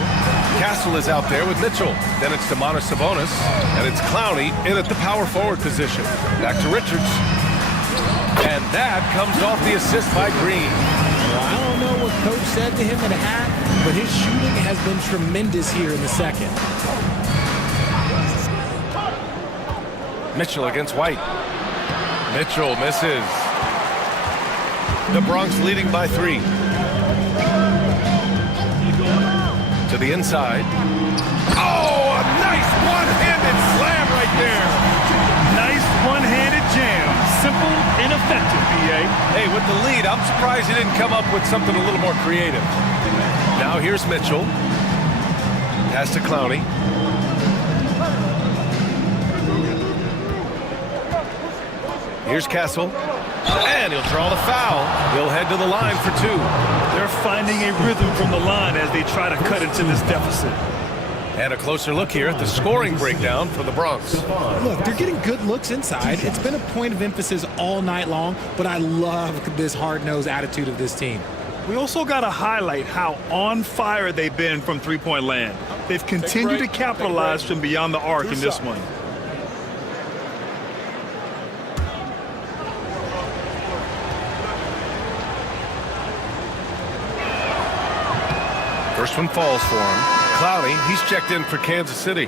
Castle is out there with Mitchell. Then it's Domantas Sabonis, and it's Clowney in at the power forward position. Back to Richards. And that comes off the assist by Green. Well, I don't know what Coach said to him at half, but his shooting has been tremendous here in the second. Mitchell against White. Mitchell misses. The Bronx leading by 3. To the inside. Oh, a nice one-handed slam right there. Nice one-handed jam. Simple and effective, B.A. Hey, with the lead, I'm surprised he didn't come up with something a little more creative. Now here's Mitchell. Pass to Clowney. Here's Castle. And he'll draw the foul. He'll head to the line for 2. They're finding a rhythm from the line as they try to cut into this deficit. And a closer look here at the scoring breakdown for the Bronx. Look, they're getting good looks inside. It's been a point of emphasis all night long, but I love this hard-nosed attitude of this team. We also got to highlight how on fire they've been from three-point land. They've continued to capitalize from beyond the arc in this one. First one falls for him. Clowney, he's checked in for Kansas City.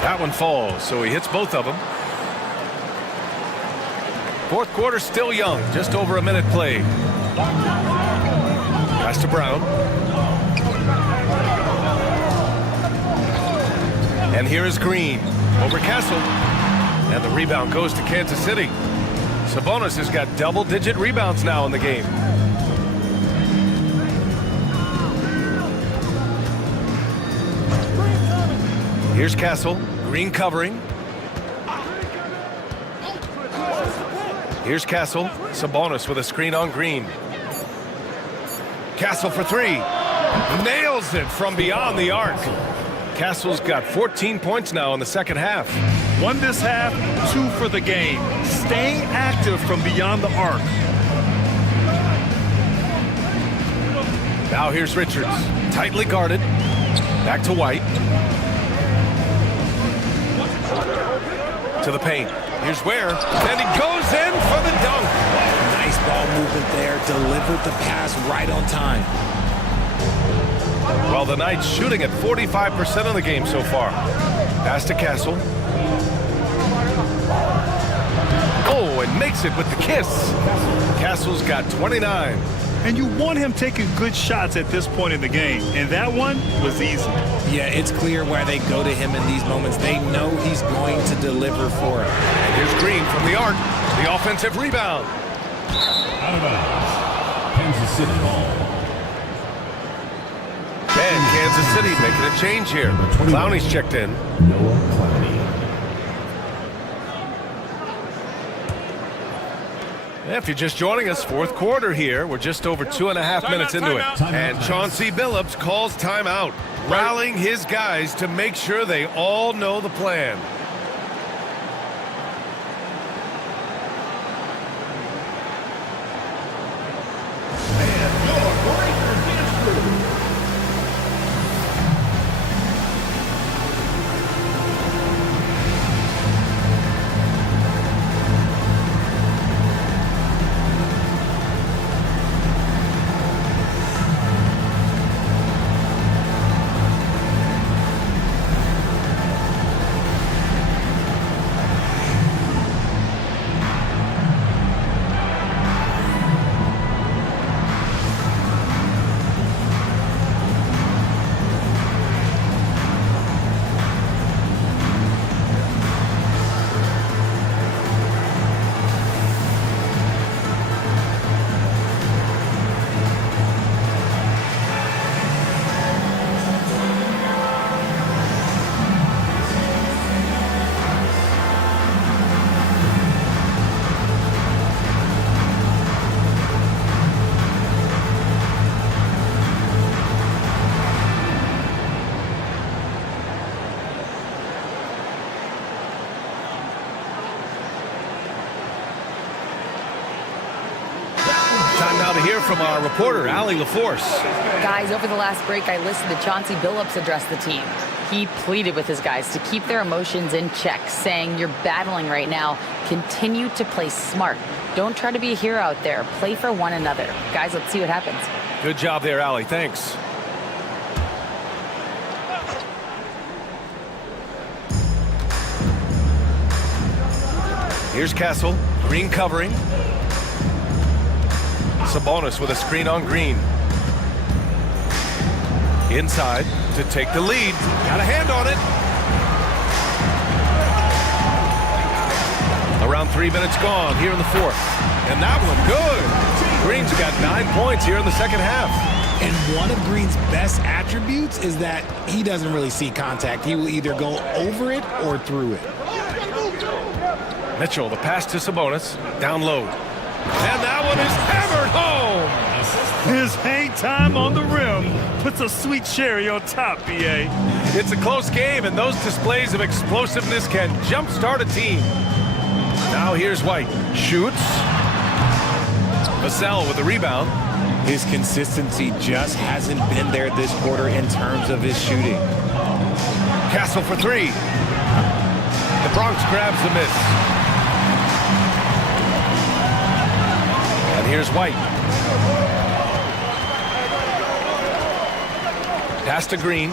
That one falls, so he hits both of them. Fourth quarter still young, just over a minute played. Pass to Brown. And here is Green over Castle. And the rebound goes to Kansas City. Sabonis has got double-digit rebounds now in the game. Here's Castle. Green covering. Here's Castle. Sabonis with a screen on Green. Castle for 3. Nails it from beyond the arc. Castle's got 14 points now in the second half. 1 this half, 2 for the game. Staying active from beyond the arc. Now here's Richards. Tightly guarded. Back to White. To the paint. Here's Ware. And he goes in for the dunk. Nice ball movement there. Delivered the pass right on time. Well, the Knights shooting at 45% of the game so far. Pass to Castle. Oh, and makes it with the kiss. Castle's got 29. And you want him taking good shots at this point in the game. And that one was easy. Yeah, it's clear why they go to him in these moments. They know he's going to deliver for it. And here's Green from the arc. The offensive rebound. Out of bounds. Kansas City ball. And Kansas City making a change here. Clowney's checked in. If you're just joining us, fourth quarter here. We're just over 2.5 minutes into it. And Chauncey Billups calls timeout, rallying his guys to make sure they all know the plan. Time now to hear from our reporter, Allie LaForce. Guys, over the last break, I listened to Chauncey Billups address the team. He pleaded with his guys to keep their emotions in check, saying, "You're battling right now. Continue to play smart. Don't try to be a hero out there. Play for one another." Guys, let's see what happens. Good job there, Allie. Thanks. Here's Castle. Green covering. Sabonis with a screen on Green. Inside to take the lead. Got a hand on it. Around 3 minutes gone here in the fourth. And that one good. Green's got 9 points here in the second half. And one of Green's best attributes is that he doesn't really see contact. He will either go over it or through it. Mitchell, the pass to Sabonis. Down low. And that one is hammered home. His hang time on the rim puts a sweet cherry on top, B.A. It's a close game, and those displays of explosiveness can jumpstart a team. Now here's White. Shoots. Vassell with the rebound. His consistency just hasn't been there this quarter in terms of his shooting. Castle for three. The Bronx grabs the miss. And here's White. Pass to Green.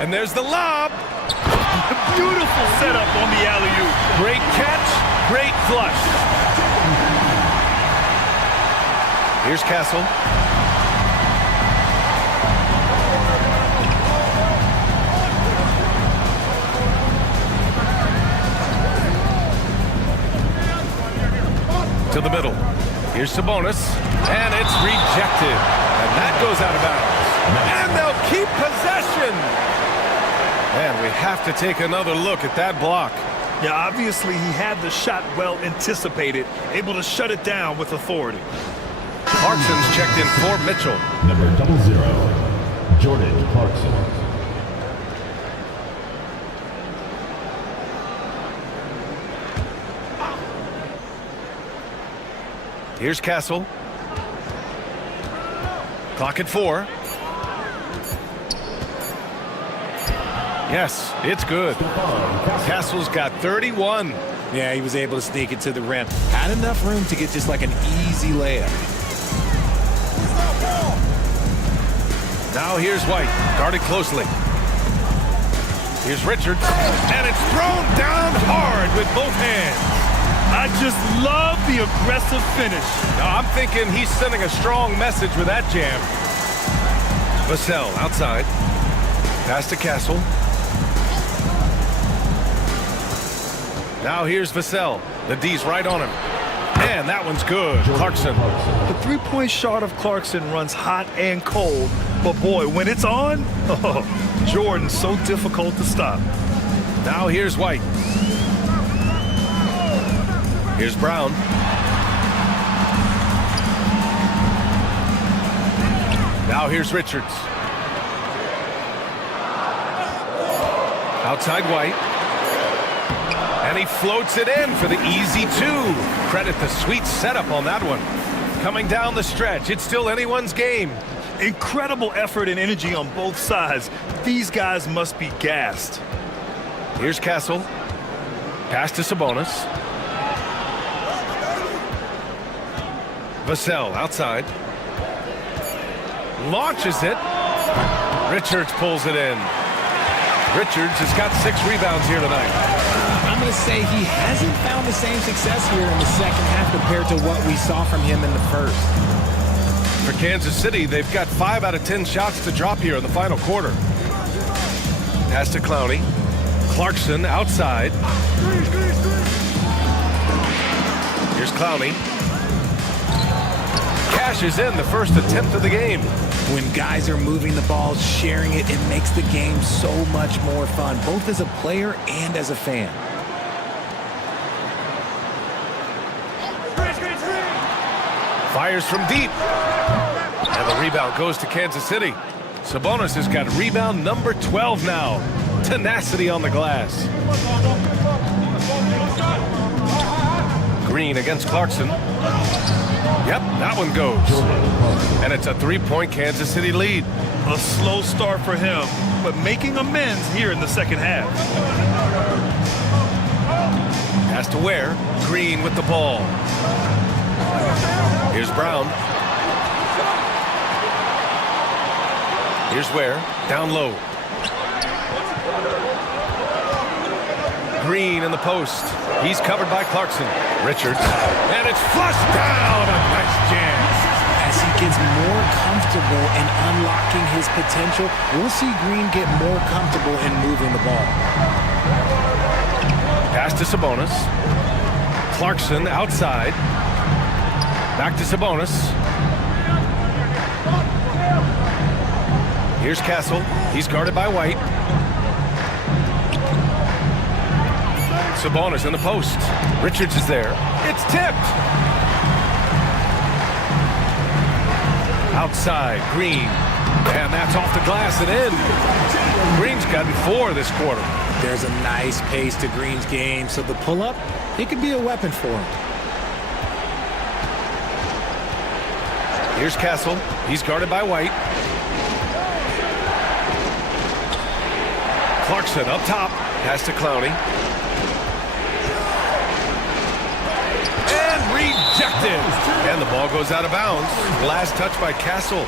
And there's the lob. Beautiful setup on the alley-oop. Great catch, great flush. Here's Castle. To the middle. Here's Sabonis. And it's rejected. And that goes out of bounds. And they'll keep possession. And we have to take another look at that block. Yeah, obviously he had the shot well anticipated, able to shut it down with authority. Clarkson's checked in for Mitchell. Number 00, Jordan Clarkson. Here's Castle. Clock at 4. Yes, it's good. Castle's got 31. Yeah, he was able to sneak it to the rim. Had enough room to get just like an easy layup. Now here's White, guarded closely. Here's Richards, and it's thrown down hard with both hands. I just love the aggressive finish. Now, I'm thinking he's sending a strong message with that jam. Vassell outside. Pass to Castle. Now here's Vassell. The D's right on him. And that one's good. Clarkson. The three-point shot of Clarkson runs hot and cold. But boy, when it's on, Jordan's so difficult to stop. Now here's White. Here's Brown. Now here's Richards. Outside White. And he floats it in for the easy two. Credit the sweet setup on that one. Coming down the stretch, it's still anyone's game. Incredible effort and energy on both sides. These guys must be gassed. Here's Castle. Pass to Sabonis. Vassell outside. Launches it. Richards pulls it in. Richards has got 6 rebounds here tonight. I'm going to say he hasn't found the same success here in the second half compared to what we saw from him in the first. For Kansas City, they've got 5 out of 10 shots to drop here in the final quarter. Pass to Clowney. Clarkson outside. Here's Clowney. Cashes in the first attempt of the game. When guys are moving the ball, sharing it, it makes the game so much more fun, both as a player and as a fan. Fires from deep. And the rebound goes to Kansas City. Sabonis has got rebound number 12 now. Tenacity on the glass. Green Green against Clarkson. Yep, that one goes. And it's a 3-point Kansas City lead. A slow start for him, but making amends here in the second half. Has to Ware. Green with the ball. Here's Brown. Here's Ware. Down low. Green in the post. He's covered by Clarkson. Richards. And it's flushed down. A nice jam. As he gets more comfortable in unlocking his potential, we'll see Green get more comfortable in moving the ball. Pass to Sabonis. Clarkson outside. Back to Sabonis. Here's Castle. He's guarded by White. Sabonis in the post. Richards is there. It's tipped. Outside, Green. And that's off the glass and in. Green's gotten 4 this quarter. There's a nice pace to Green's game, so the pull-up, it could be a weapon for him. Here's Castle. He's guarded by White. Clarkson up top. Pass to Clowney. And rejected. And the ball goes out of bounds. Last touch by Castle.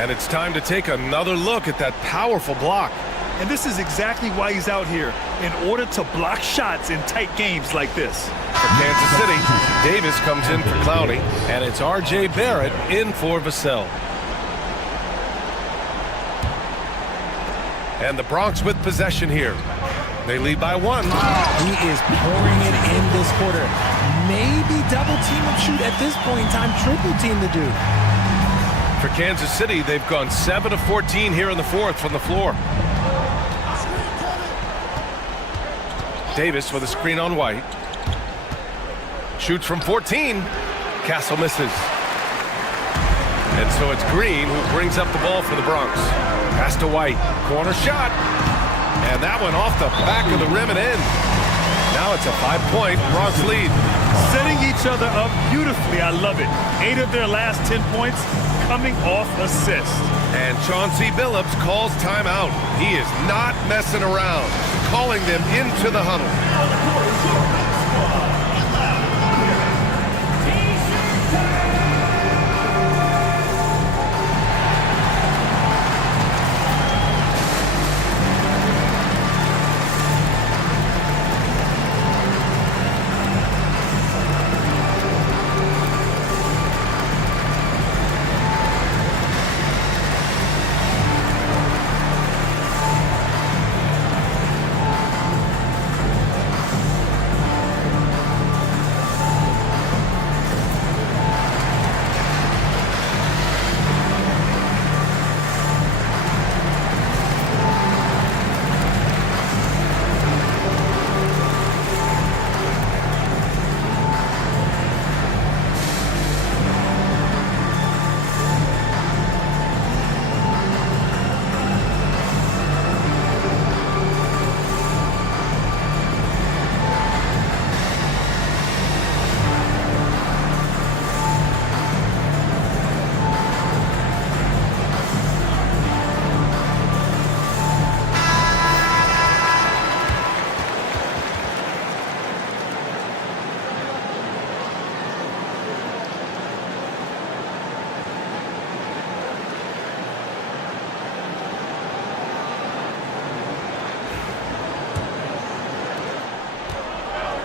And it's time to take another look at that powerful block. And this is exactly why he's out here, in order to block shots in tight games like this. For Kansas City, Davis comes in for Clowney, and it's R.J. Barrett in for Vassell. And the Bronx with possession here. They lead by 1. He is pouring it in this quarter. Maybe double team and shoot at this point in time, triple team the dude. For Kansas City, they've gone 7 of 14 here in the fourth from the floor. Davis with a screen on White. Shoots from 14. Castle misses. And so it's Green who brings up the ball for the Bronx. Pass to White. Corner shot. And that one off the back of the rim and in. Now it's a 5-point Bronx lead. Setting each other up beautifully. I love it. 8 of their last 10 points coming off assists. And Chauncey Billups calls timeout. He is not messing around. Calling them into the huddle.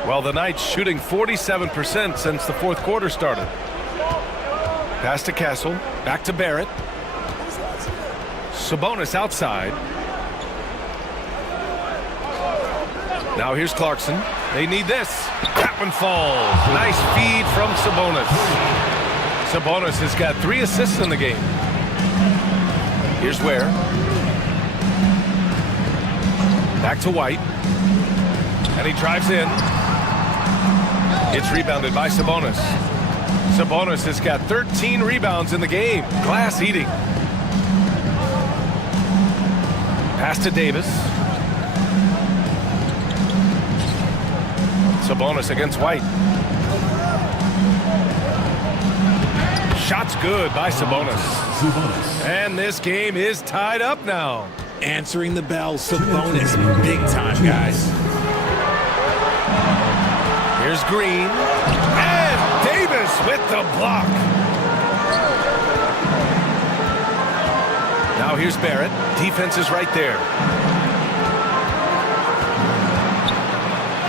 Well, the Knights shooting 47% since the fourth quarter started. Pass to Castle. Back to Barrett. Sabonis outside. Now here's Clarkson. They need this. That one falls. Nice feed from Sabonis. Sabonis has got 3 assists in the game. Here's Ware. Back to White. And he drives in. It's rebounded by Sabonis. Sabonis has got 13 rebounds in the game. Glass eating. Pass to Davis. Sabonis against White. Shot's good by Sabonis. And this game is tied up now. Answering the bell, Sabonis, big time, guys. Here's Green. And Davis with the block. Now here's Barrett. Defense is right there.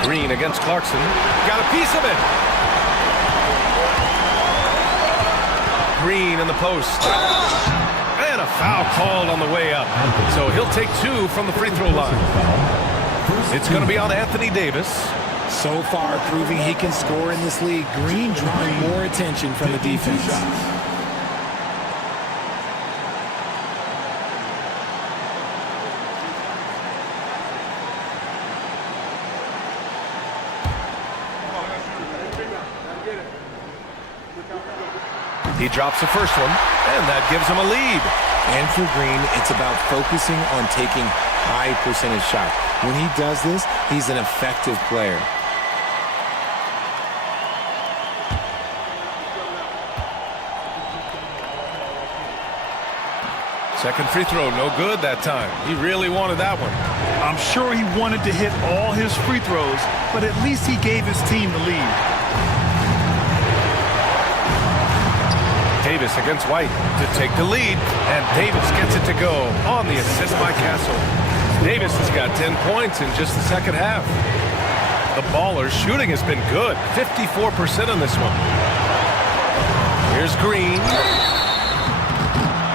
Green against Clarkson. Got a piece of it. Green in the post. And a foul called on the way up. So he'll take 2 from the free throw line. It's going to be on Anthony Davis. So far, proving he can score in this league. Green drawing more attention from the defense. He drops the first one, and that gives him a lead. And for Green, it's about focusing on taking high percentage shots. When he does this, he's an effective player. Second free throw, no good that time. He really wanted that one. I'm sure he wanted to hit all his free throws, but at least he gave his team the lead. Davis against White to take the lead, and Davis gets it to go on the assist by Castle. Davis has got 10 points in just the second half. The Ballers' shooting has been good, 54% on this one. Here's Green.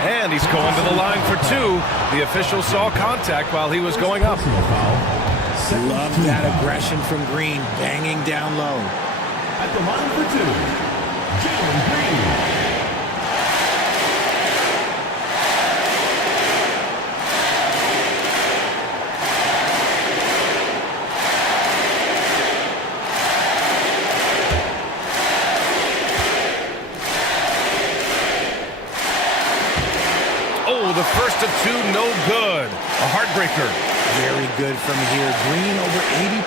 And he's going to the line for 2. The official saw contact while he was going up. Love that aggression from Green, banging down low. At the line for 2, Jalen Green. The first of 2, no good. A heartbreaker. Very good from here. Green over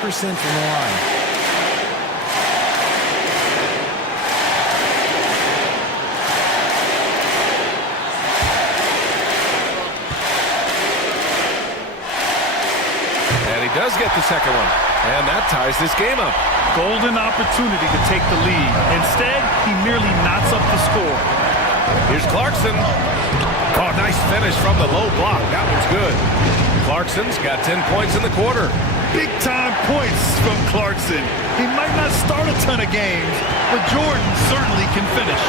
80% from the line. And he does get the second one. And that ties this game up. Golden opportunity to take the lead. Instead, he merely knots up the score. Here's Clarkson. Oh, nice finish from the low block. That one's good. Clarkson's got 10 points in the quarter. Big-time points from Clarkson. He might not start a ton of games, but Jordan certainly can finish.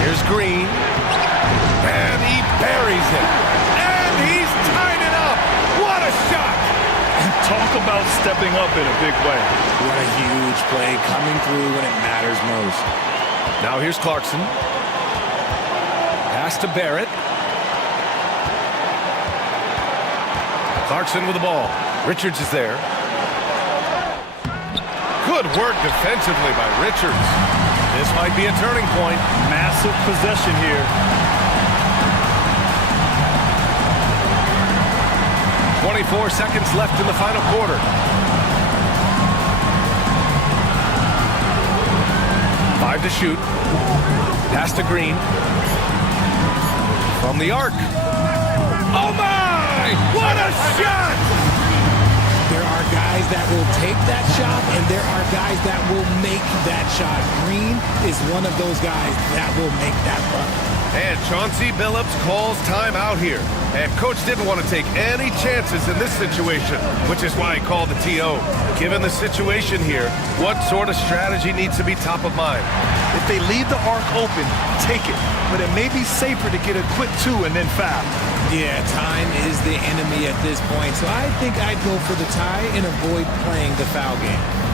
Here's Green. And he buries it. And he's tied it up. What a shot. And talk about stepping up in a big way. What a huge play coming through when it matters most. Now here's Clarkson. Pass to Barrett. Clarkson with the ball. Richards is there. Good work defensively by Richards. This might be a turning point. Massive possession here. 24 seconds left in the final quarter. Five to shoot. Pass to Green. From the arc. Oh my! What a shot! There are guys that will take that shot, and there are guys that will make that shot. Green is one of those guys that will make that run. And Chauncey Billups calls timeout here. And coach didn't want to take any chances in this situation, which is why he called the TO. Given the situation here, what sort of strategy needs to be top of mind? If they leave the arc open, take it. But it may be safer to get a quick 2 and then foul. Yeah, time is the enemy at this point, so I think I'd go for the tie and avoid playing the foul game.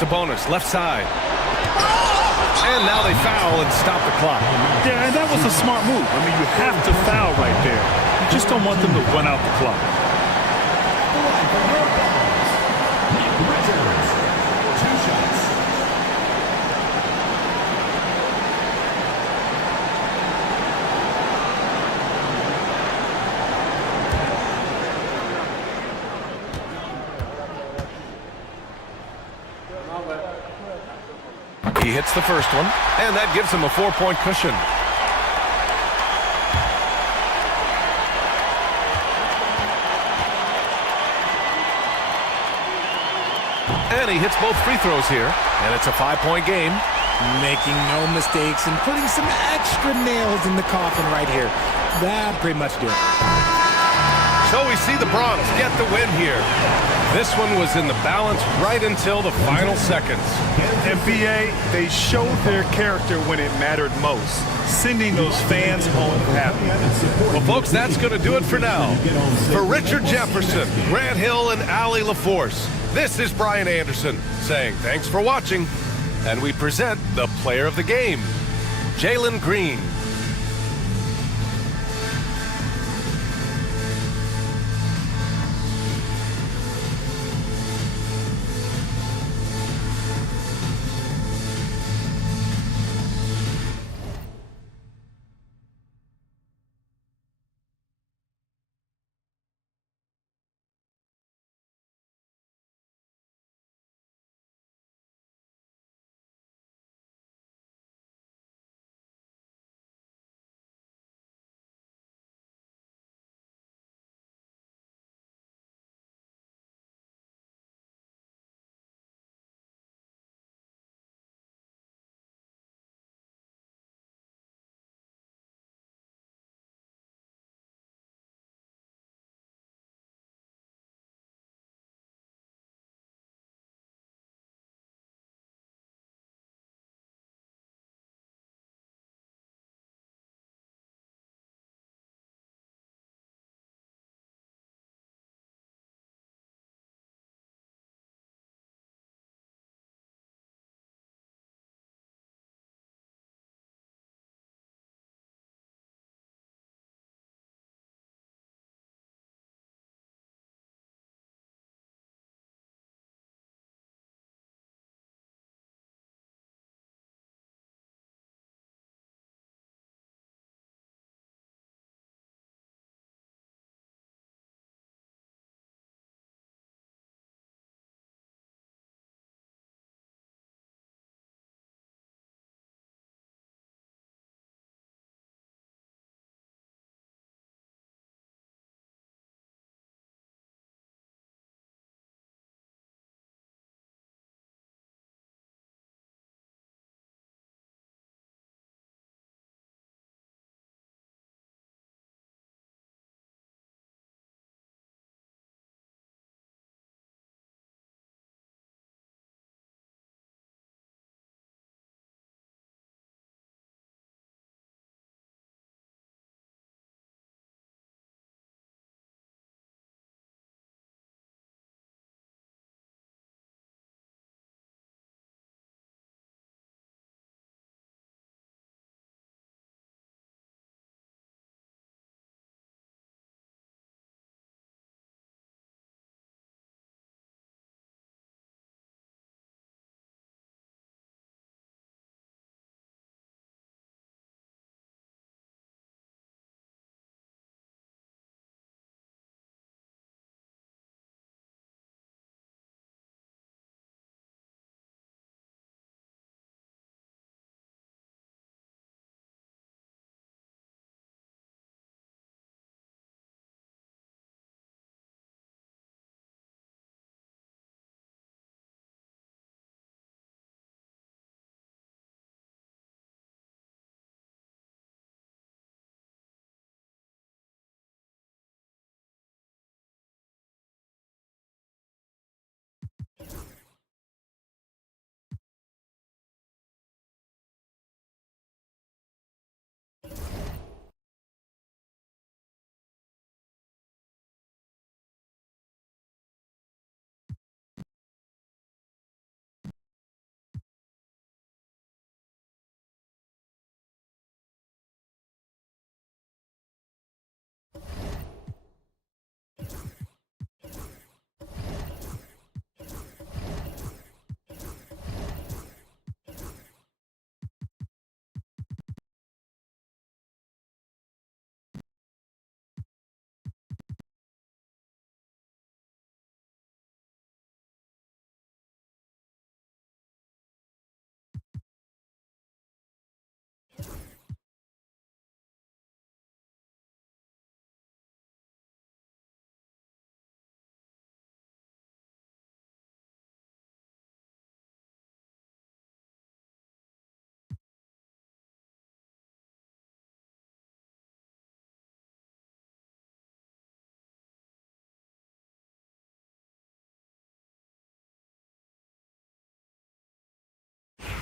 Sabonis, left side. And now they foul and stop the clock. Yeah, and that was a smart move. I mean, you have to foul right there. You just don't want them to run out the clock. He hits the first one, and that gives him a 4-point cushion. And he hits both free throws here, and it's a 5-point game. Making no mistakes and putting some extra nails in the coffin right here. That pretty much did it. So we see the Bronx get the win here. This one was in the balance right until the final seconds. And BA, they showed their character when it mattered most, sending those fans home happy. Well, folks, that's going to do it for now. For Richard Jefferson, Grant Hill, and Allie LaForce, this is Brian Anderson saying thanks for watching. And we present the player of the game, Jalen Green.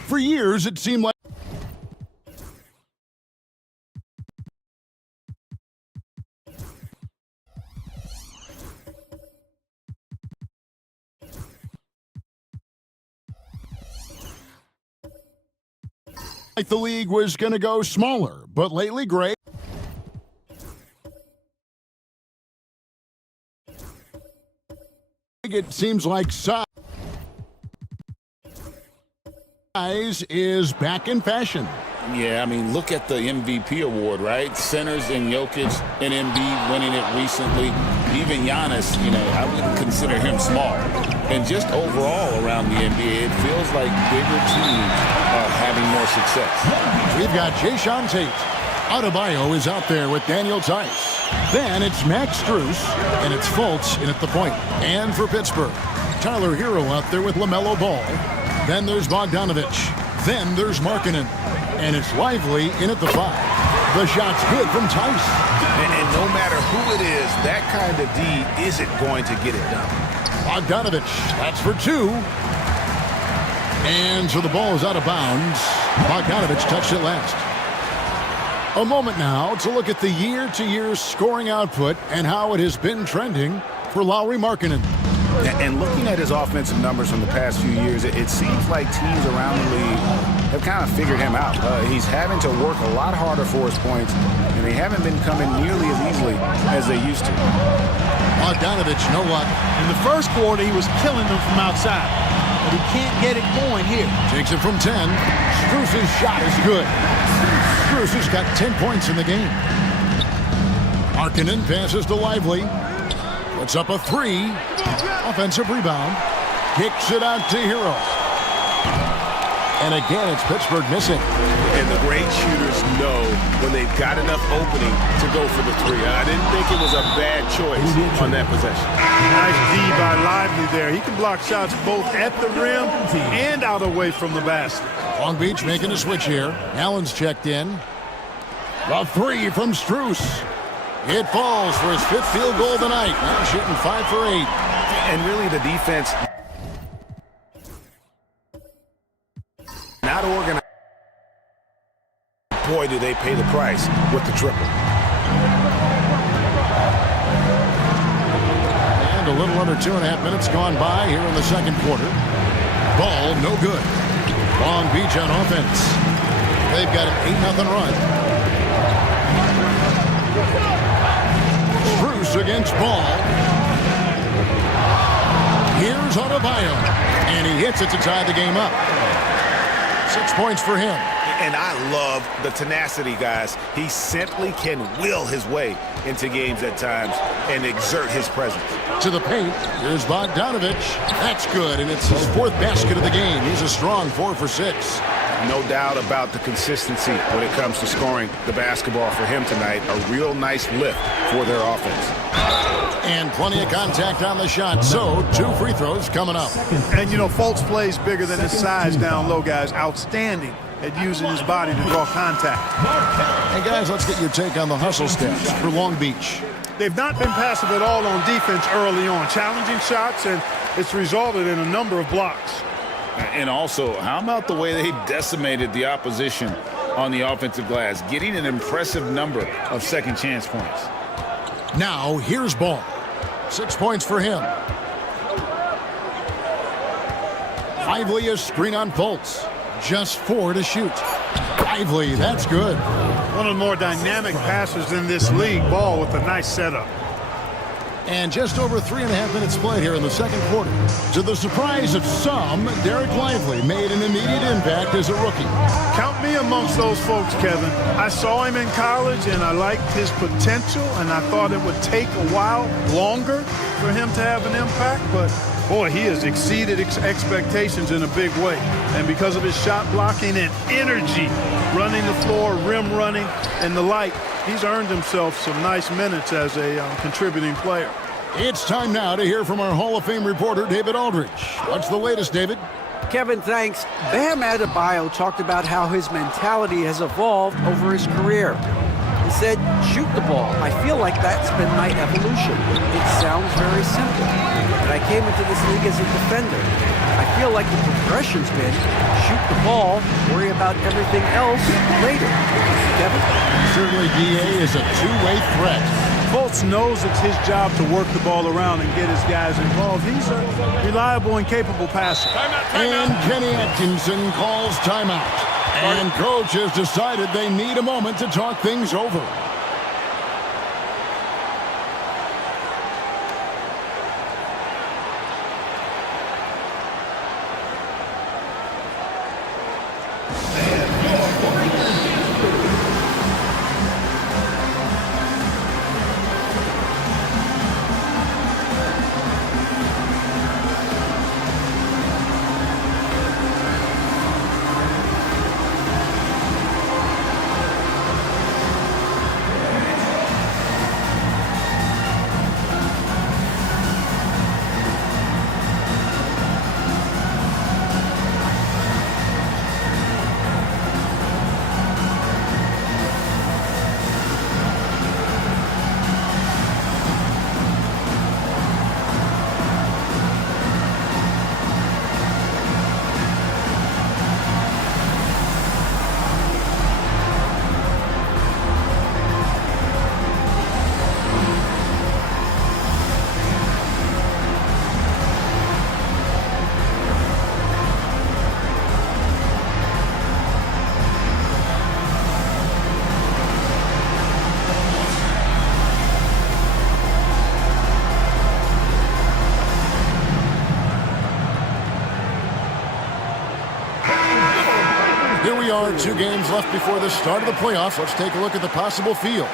For years, it seemed like the league was going to go smaller, but lately, Gray, it seems like size is back in fashion. Yeah, I mean, look at the MVP award, right? Centers and Jokic and Embiid winning it recently. Even Giannis, I wouldn't consider him small. And just overall around the NBA, it feels like bigger teams are having more success. We've got Jayshawn Tate. Adebayo is out there with Daniel Tice. Then it's Max Strus, and it's Fultz in at the point. And for Pittsburgh, Tyler Hero out there with LaMelo Ball. Then there's Bogdanovich. Then there's Markkanen. And it's Lively in at the 5. The shot's good from Tice. And no matter who it is, that kind of D isn't going to get it done. Bogdanovich, that's for 2. And so the ball is out of bounds. Bogdanovich touched it last. A moment now to look at the year-to-year scoring output and how it has been trending for Lauri Markkanen. And looking at his offensive numbers from the past few years, it seems like teams around the league have kind of figured him out. He's having to work a lot harder for his points, and they haven't been coming nearly as easily as they used to. Bogdanovich, no luck. In the first quarter, he was killing them from outside, but he can't get it going here. Takes it from 10. Strus's shot is good. Strus has got 10 points in the game. Markkanen passes to Lively. Puts up a 3. Offensive rebound. Kicks it out to Hero. And again, it's Pittsburgh missing. And the great shooters know when they've got enough opening to go for the 3. I didn't think it was a bad choice on that possession. Nice D by Lively there. He can block shots both at the rim and out away from the basket. Long Beach making a switch here. Allen's checked in. The 3 from Strus. It falls for his 5th field goal tonight. Now shooting 5 for 8. And really the defense not organized. Boy, do they pay the price with the triple. And a little under 2.5 minutes gone by here in the second quarter. Ball no good. Long Beach on offense. They've got an 8-0 run. Strus against Ball. Here's Adebayo. And he hits it to tie the game up. 6 points for him. And I love the tenacity, guys. He simply can will his way into games at times and exert his presence. To the paint, here's Bogdanovich. That's good, and it's his 4th basket of the game. He's a strong 4 for 6. No doubt about the consistency when it comes to scoring the basketball for him tonight. A real nice lift for their offense. And plenty of contact on the shot, so 2 free throws coming up. And, Fultz plays bigger than his size down low, guys. Outstanding at using his body to draw contact. Hey, guys, let's get your take on the hustle stats for Long Beach. They've not been passive at all on defense early on. Challenging shots, and it's resulted in a number of blocks. And also, how about the way they decimated the opposition on the offensive glass, getting an impressive number of second chance points. Now, here's Ball. 6 points for him. Lively a screen on Fultz. Just 4 to shoot. Lively, that's good. One of the more dynamic passers in this league. Ball with a nice setup. And just over 3.5 minutes played here in the second quarter. To the surprise of some, Derek Lively made an immediate impact as a rookie. Count me amongst those folks, Kevin. I saw him in college, and I liked his potential, and I thought it would take a while longer for him to have an impact, but boy, he has exceeded expectations in a big way. And because of his shot blocking and energy, running the floor, rim running, and the like, he's earned himself some nice minutes as a contributing player. It's time now to hear from our Hall of Fame reporter, David Aldridge. What's the latest, David? Kevin, thanks. Bam Adebayo talked about how his mentality has evolved over his career. He said, shoot the ball. I feel like that's been my evolution. It sounds very simple. But I came into this league as a defender. I feel like the progression's been shoot the ball, worry about everything else later. Kevin? Certainly, D.A. is a two-way threat. Fultz knows it's his job to work the ball around and get his guys involved. He's a reliable and capable passer. And Kenny Atkinson calls timeout. And coach has decided they need a moment to talk things over. Here we are, 2 games left before the start of the playoffs. Let's take a look at the possible field.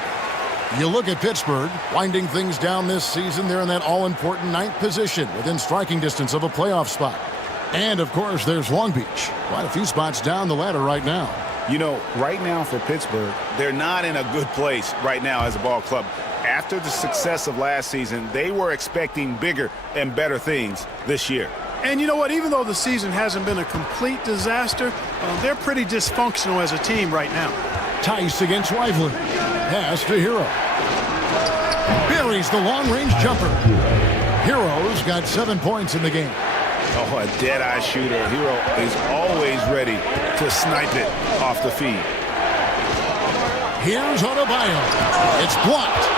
You look at Pittsburgh, winding things down this season. They're in that all-important 9th position within striking distance of a playoff spot. And, of course, there's Long Beach. Quite a few spots down the ladder right now. You know, right now for Pittsburgh, they're not in a good place right now as a ball club. After the success of last season, they were expecting bigger and better things this year. And you know what? Even though the season hasn't been a complete disaster, they're pretty dysfunctional as a team right now. Tice against Lively. Pass to Hero. Buries the long-range jumper. Hero's got 7 points in the game. Oh, a dead-eye shooter. Hero is always ready to snipe it off the feed. Here's Adebayo. It's blocked.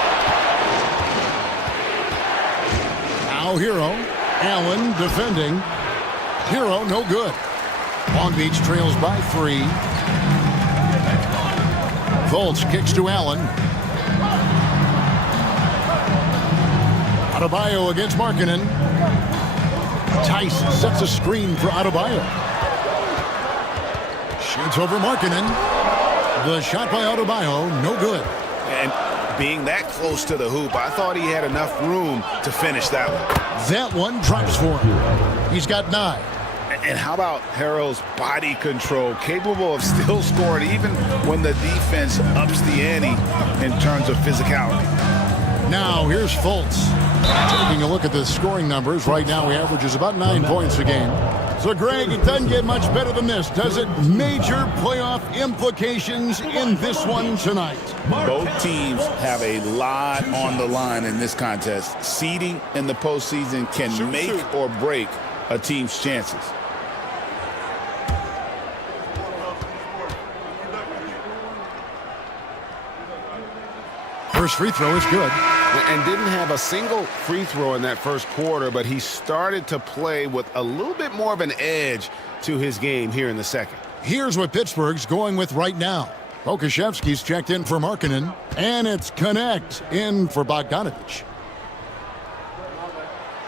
Now Hero. Allen defending. Hero no good. Long Beach trails by 3. Fultz kicks to Allen. Adebayo against Markkanen. Tice sets a screen for Adebayo. Shoots over Markkanen. The shot by Adebayo, no good. And being that close to the hoop, I thought he had enough room to finish that one. That one drops for him. He's got 9. And how about Harrell's body control, capable of still scoring even when the defense ups the ante in terms of physicality. Now here's Fultz. Taking a look at the scoring numbers, right now he averages about 9 points a game. So, Greg, it doesn't get much better than this, does it? Major playoff implications in this one tonight. Both teams have a lot on the line in this contest. Seeding in the postseason can make or break a team's chances. First free throw is good. And didn't have a single free throw in that first quarter, but he started to play with a little bit more of an edge to his game here in the second. Here's what Pittsburgh's going with right now. Pokusevski's checked in for Markkanen, and it's Connect in for Bogdanovich.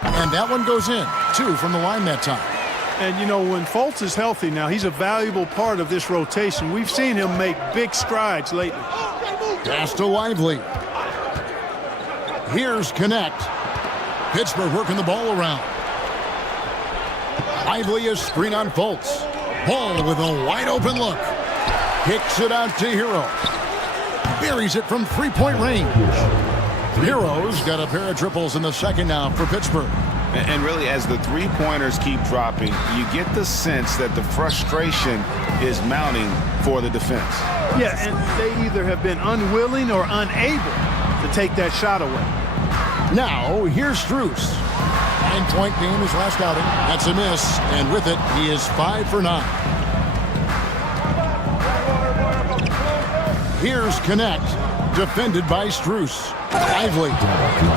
And that one goes in. 2 from the line that time. And, you know, when Fultz is healthy now, he's a valuable part of this rotation. We've seen him make big strides lately. Pass to Lively. Here's Connect. Pittsburgh working the ball around. Lively is screen on Fultz. Ball with a wide open look. Kicks it out to Hero. Buries it from 3-point range. Hero's got a pair of triples in the second now for Pittsburgh. And really, as the three-pointers keep dropping, you get the sense that the frustration is mounting for the defense. Yeah, and they either have been unwilling or unable to take that shot away. Now, here's Strus. 9-point game his last outing. That's a miss, and with it, he is 5 for 9. Here's Connect, defended by Strus. Lively,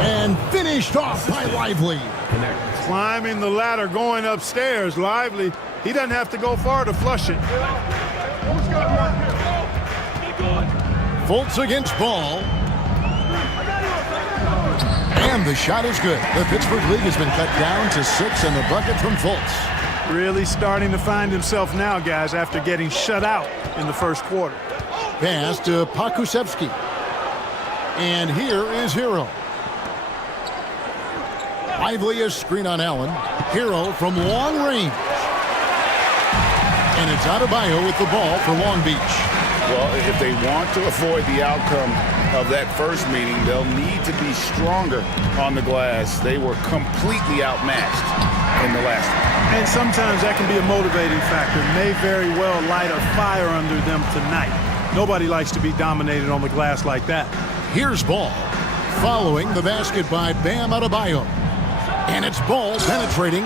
and finished off by Lively. Climbing the ladder, going upstairs. Lively, he doesn't have to go far to flush it. Fultz against Ball. And the shot is good. The Pittsburgh League has been cut down to 6 in the bucket from Fultz. Really starting to find himself now, guys, after getting shut out in the first quarter. Pass to Pakusevsky. And here is Hero. Lively a screen on Allen. Hero from long range. And it's Adebayo with the ball for Long Beach. Well, if they want to avoid the outcome of that first meeting, they'll need to be stronger on the glass. They were completely outmatched in the last one. And sometimes that can be a motivating factor. May very well light a fire under them tonight. Nobody likes to be dominated on the glass like that. Here's Ball. Following the basket by Bam Adebayo. And it's Ball penetrating.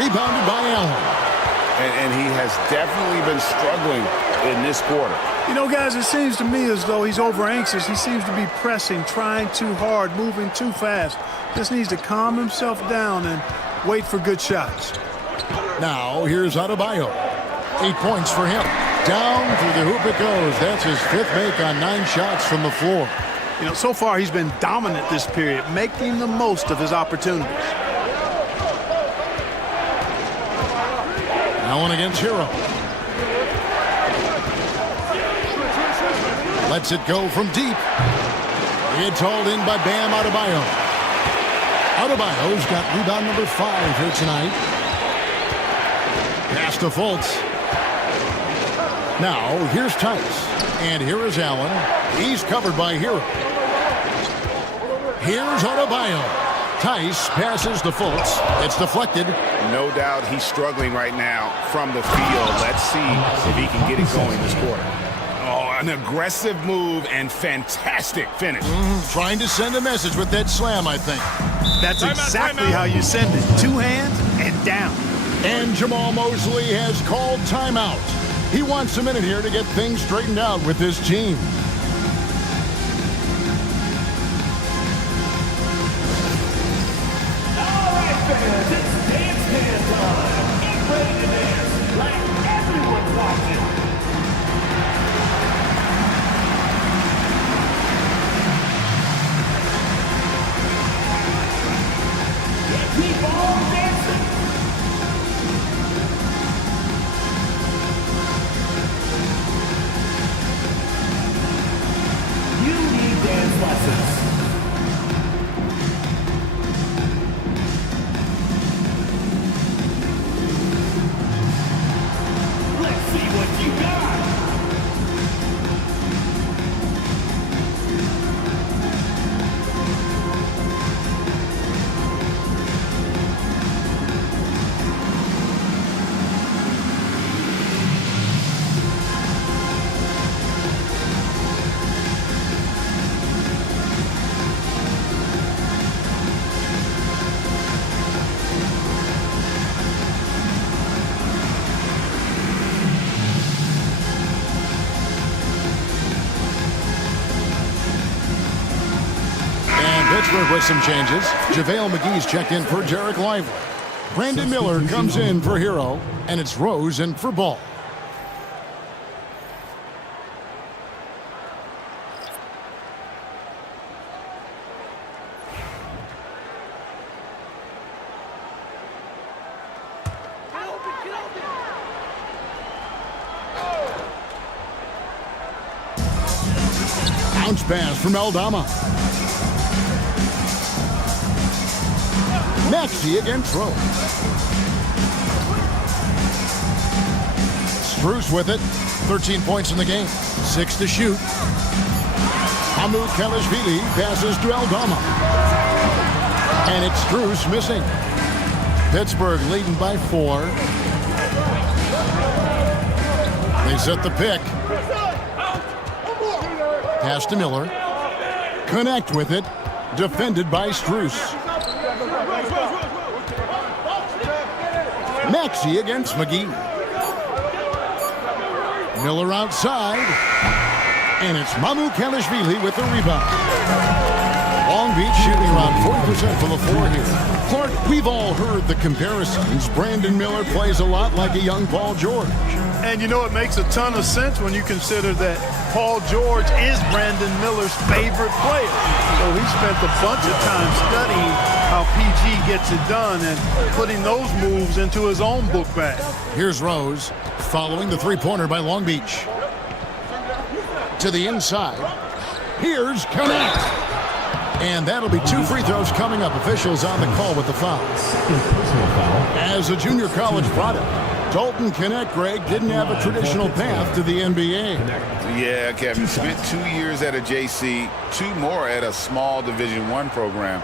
Rebounded by Allen. And he has definitely been struggling in this quarter. You know, guys, it seems to me as though he's over anxious. He seems to be pressing, trying too hard, moving too fast. Just needs to calm himself down and wait for good shots. Now, here's Adebayo. 8 points for him. Down through the hoop it goes. That's his 5th make on 9 shots from the floor. You know, so far he's been dominant this period, making the most of his opportunities. Allen against Hero. Lets it go from deep. It's hauled in by Bam Adebayo. Adebayo's got rebound number 5 here tonight. Pass to Fultz. Now, here's Tice. And here is Allen. He's covered by Hero. Here's Adebayo. Tice passes to Fultz. It's deflected. No doubt he's struggling right now from the field. Let's see if he can get it going this quarter. Oh, an aggressive move and fantastic finish. Trying to send a message with that slam, I think. That's exactly how you send it. 2 hands and down. And Jamal Mosley has called timeout. He wants a minute here to get things straightened out with his team. All right, fans, it's dance time. Get ready to dance like everyone's watching. Keep on dancing. You need dance lessons. Let's see what you got. Pittsburgh with some changes. JaVale McGee's checked in for Derek Lively. Brandon Miller comes in for Hero, and it's Rose in for Ball. Bounce pass from Aldama. Maxey against Rose. Strus with it. 13 points in the game. 6 to shoot. Hamid Kalashvili passes to Aldama. And it's Strus missing. Pittsburgh leading by 4. They set the pick. Pass to Miller. Connect with it. Defended by Strus. Maxey against McGee. Miller outside. And it's Mamu Kalashvili with the rebound. Long Beach shooting around 40% from the floor here. Clark, we've all heard the comparisons. Brandon Miller plays a lot like a young Paul George. And you know, it makes a ton of sense when you consider that Paul George is Brandon Miller's favorite player. So he spent a bunch of time studying how PG gets it done and putting those moves into his own book bag. Here's Rose following the three-pointer by Long Beach. To the inside. Here's Connect. And that'll be 2 free throws coming up. Officials on the call with the foul. As a junior college product, Dalton Connect, Greg, didn't have a traditional path to the NBA. Yeah, Kevin, spent 2 years at a JC, 2 more at a small Division I program,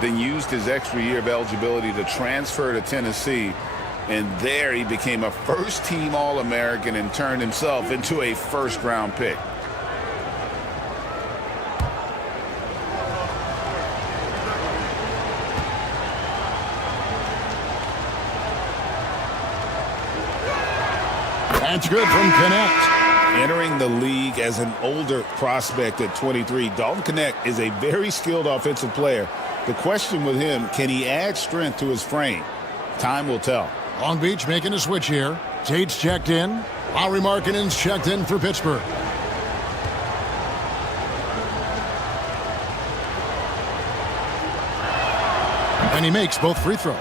then used his extra year of eligibility to transfer to Tennessee. And there he became a first-team All-American and turned himself into a first-round pick. That's good from Connect. Entering the league as an older prospect at 23, Dalton Connect is a very skilled offensive player. The question with him, can he add strength to his frame? Time will tell. Long Beach making a switch here. Tate's checked in. Lauri Markkanen's checked in for Pittsburgh. And he makes both free throws.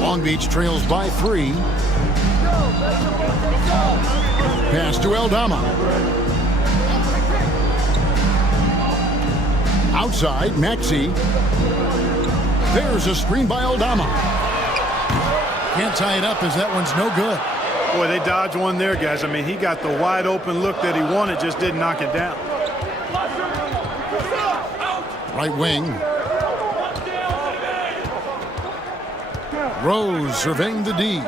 Long Beach trails by 3. Pass to Eldama. Outside, Maxey. There's a screen by Eldama. Can't tie it up as that one's no good. Boy, they dodged one there, guys. I mean, he got the wide open look that he wanted, just didn't knock it down. Right wing. Rose surveying the D.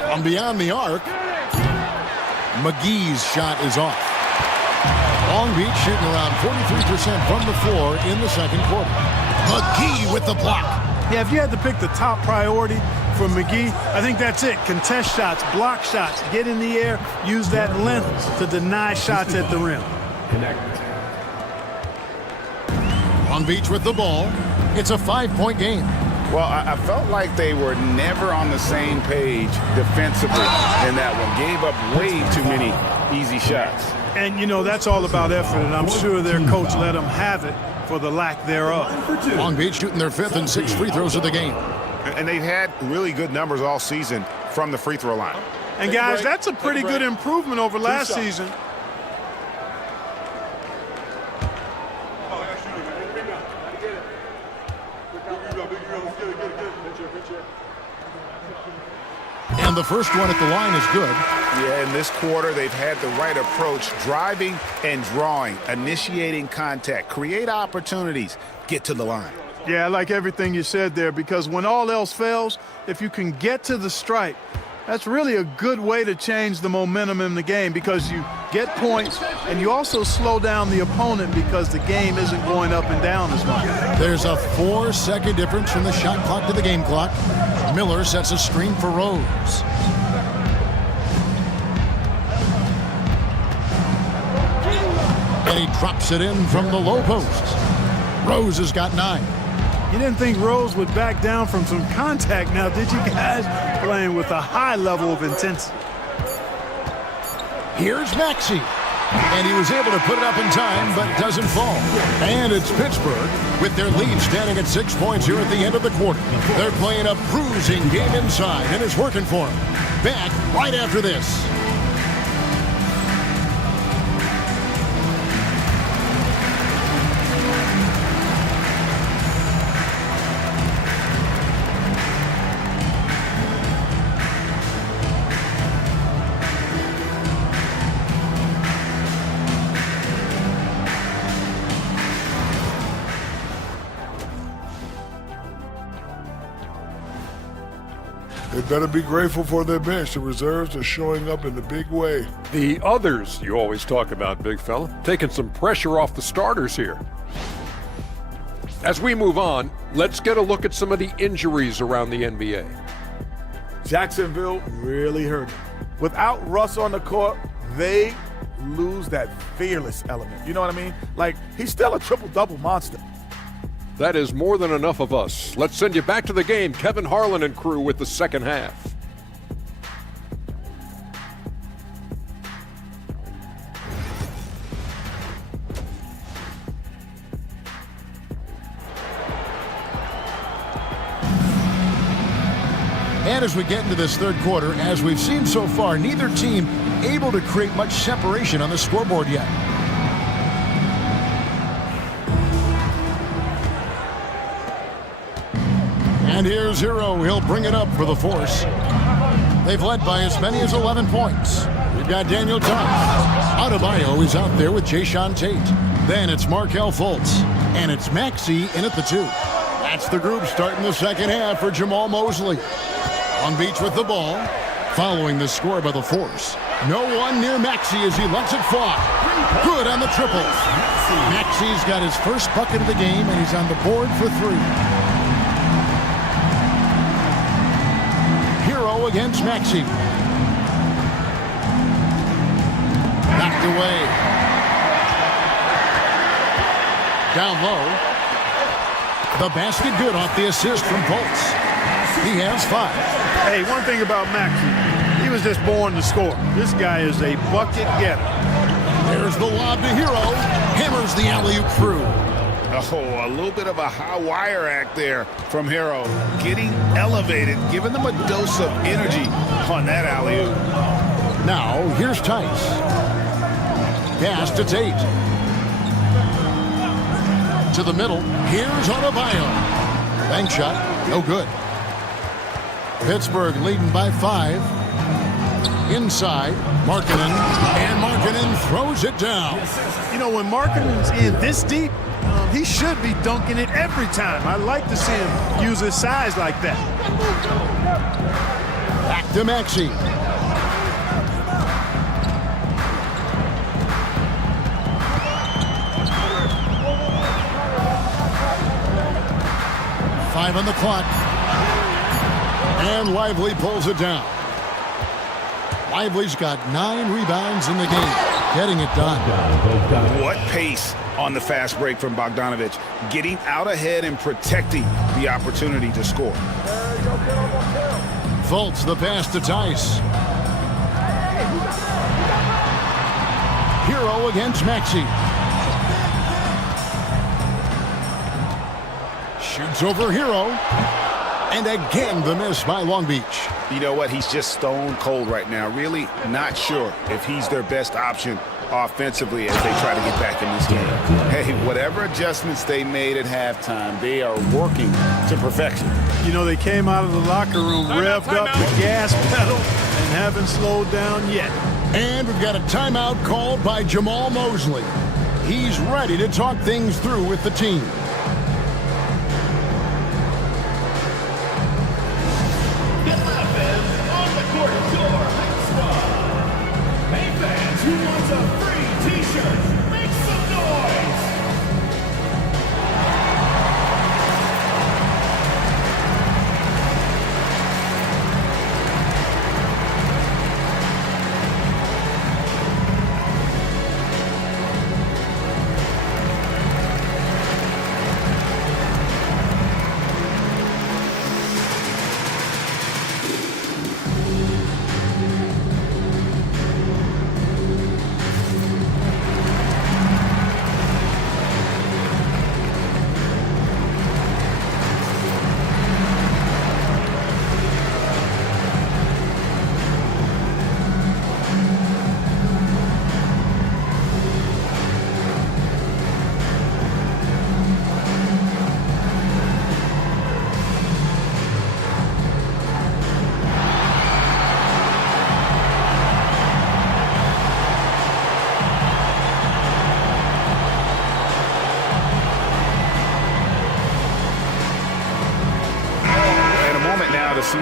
From beyond the arc, McGee's shot is off. Long Beach shooting around 43% from the floor in the second quarter. McGee with the block. Yeah, if you had to pick the top priority for McGee, I think that's it. Contest shots, block shots, get in the air, use that length to deny shots at the rim. Long Beach with the ball. It's a 5-point game. Well, I felt like they were never on the same page defensively in that one. Gave up way too many easy shots. And, you know, that's all about effort, and I'm sure their coach let them have it for the lack thereof. Long Beach shooting their 5th and 6th free throws of the game. And they've had really good numbers all season from the free throw line. And, guys, that's a pretty good improvement over last season. And the first one at the line is good. Yeah, in this quarter, they've had the right approach, driving and drawing, initiating contact, create opportunities, get to the line. Yeah, I like everything you said there, because when all else fails, if you can get to the stripe, that's really a good way to change the momentum in the game, because you get points and you also slow down the opponent because the game isn't going up and down as much. There's a 4-second difference from the shot clock to the game clock. Miller sets a screen for Rose. And he drops it in from the low post. Rose has got 9. You didn't think Rose would back down from some contact now, did you guys? Playing with a high level of intensity. Here's Maxey. And he was able to put it up in time, but doesn't fall. And it's Pittsburgh with their lead standing at 6 points here at the end of the quarter. They're playing a bruising game inside, and it's working for them. Back right after this. They better be grateful for their bench. The reserves are showing up in a big way. The others you always talk about, big fella, taking some pressure off the starters here. As we move on, let's get a look at some of the injuries around the NBA. Jacksonville really hurt him. Without Russ on the court, they lose that fearless element. You know what I mean? Like, he's still a triple-double monster. That is more than enough of us. Let's send you back to the game. Kevin Harlan and crew with the second half. And as we get into this third quarter, as we've seen so far, neither team able to create much separation on the scoreboard yet. And here's Hero. He'll bring it up for the Force. They've led by as many as 11 points. We've got Daniel Tice. Adebayo is out there with Jayshawn Tate. Then it's Markelle Fultz. And it's Maxey in at the 2. That's the group starting the second half for Jamal Mosley. On Beach with the ball, following the score by the Force. No one near Maxey as he lets it fly. Good on the triple. Maxey's got his first bucket of the game, and he's on the board for 3. Hero against Maxey. Knocked away. Down low. The basket good off the assist from Fultz. He has 5. Hey, one thing about Maxey, he was just born to score. This guy is a bucket getter. There's the lob to Hero. Hammers the alley-oop through. Oh, a little bit of a high wire act there from Hero. Getting elevated, giving them a dose of energy on that alley-oop. Now, here's Tice. Pass to Tate. To the middle. Here's Adebayo. Bank shot. No good. Pittsburgh leading by 5. Inside, Markkanen, and Markkanen throws it down. You know, when Markkanen's in this deep, he should be dunking it every time. I like to see him use his size like that. Back to Maxey. Five on the clock. And Lively pulls it down. Lively's got 9 rebounds in the game, getting it done. What pace on the fast break from Bogdanovic, getting out ahead and protecting the opportunity to score. Fultz the pass to Tice. Hero against Maxey. Shoots over Hero. And again, the miss by Long Beach. You know what? He's just stone cold right now. Really not sure if he's their best option offensively as they try to get back in this game. Hey, whatever adjustments they made at halftime, they are working to perfection. You know, they came out of the locker room revved up the gas pedal and haven't slowed down yet. And we've got a timeout called by Jamal Mosley. He's ready to talk things through with the team. Who wants a free t-shirt? Make some noise!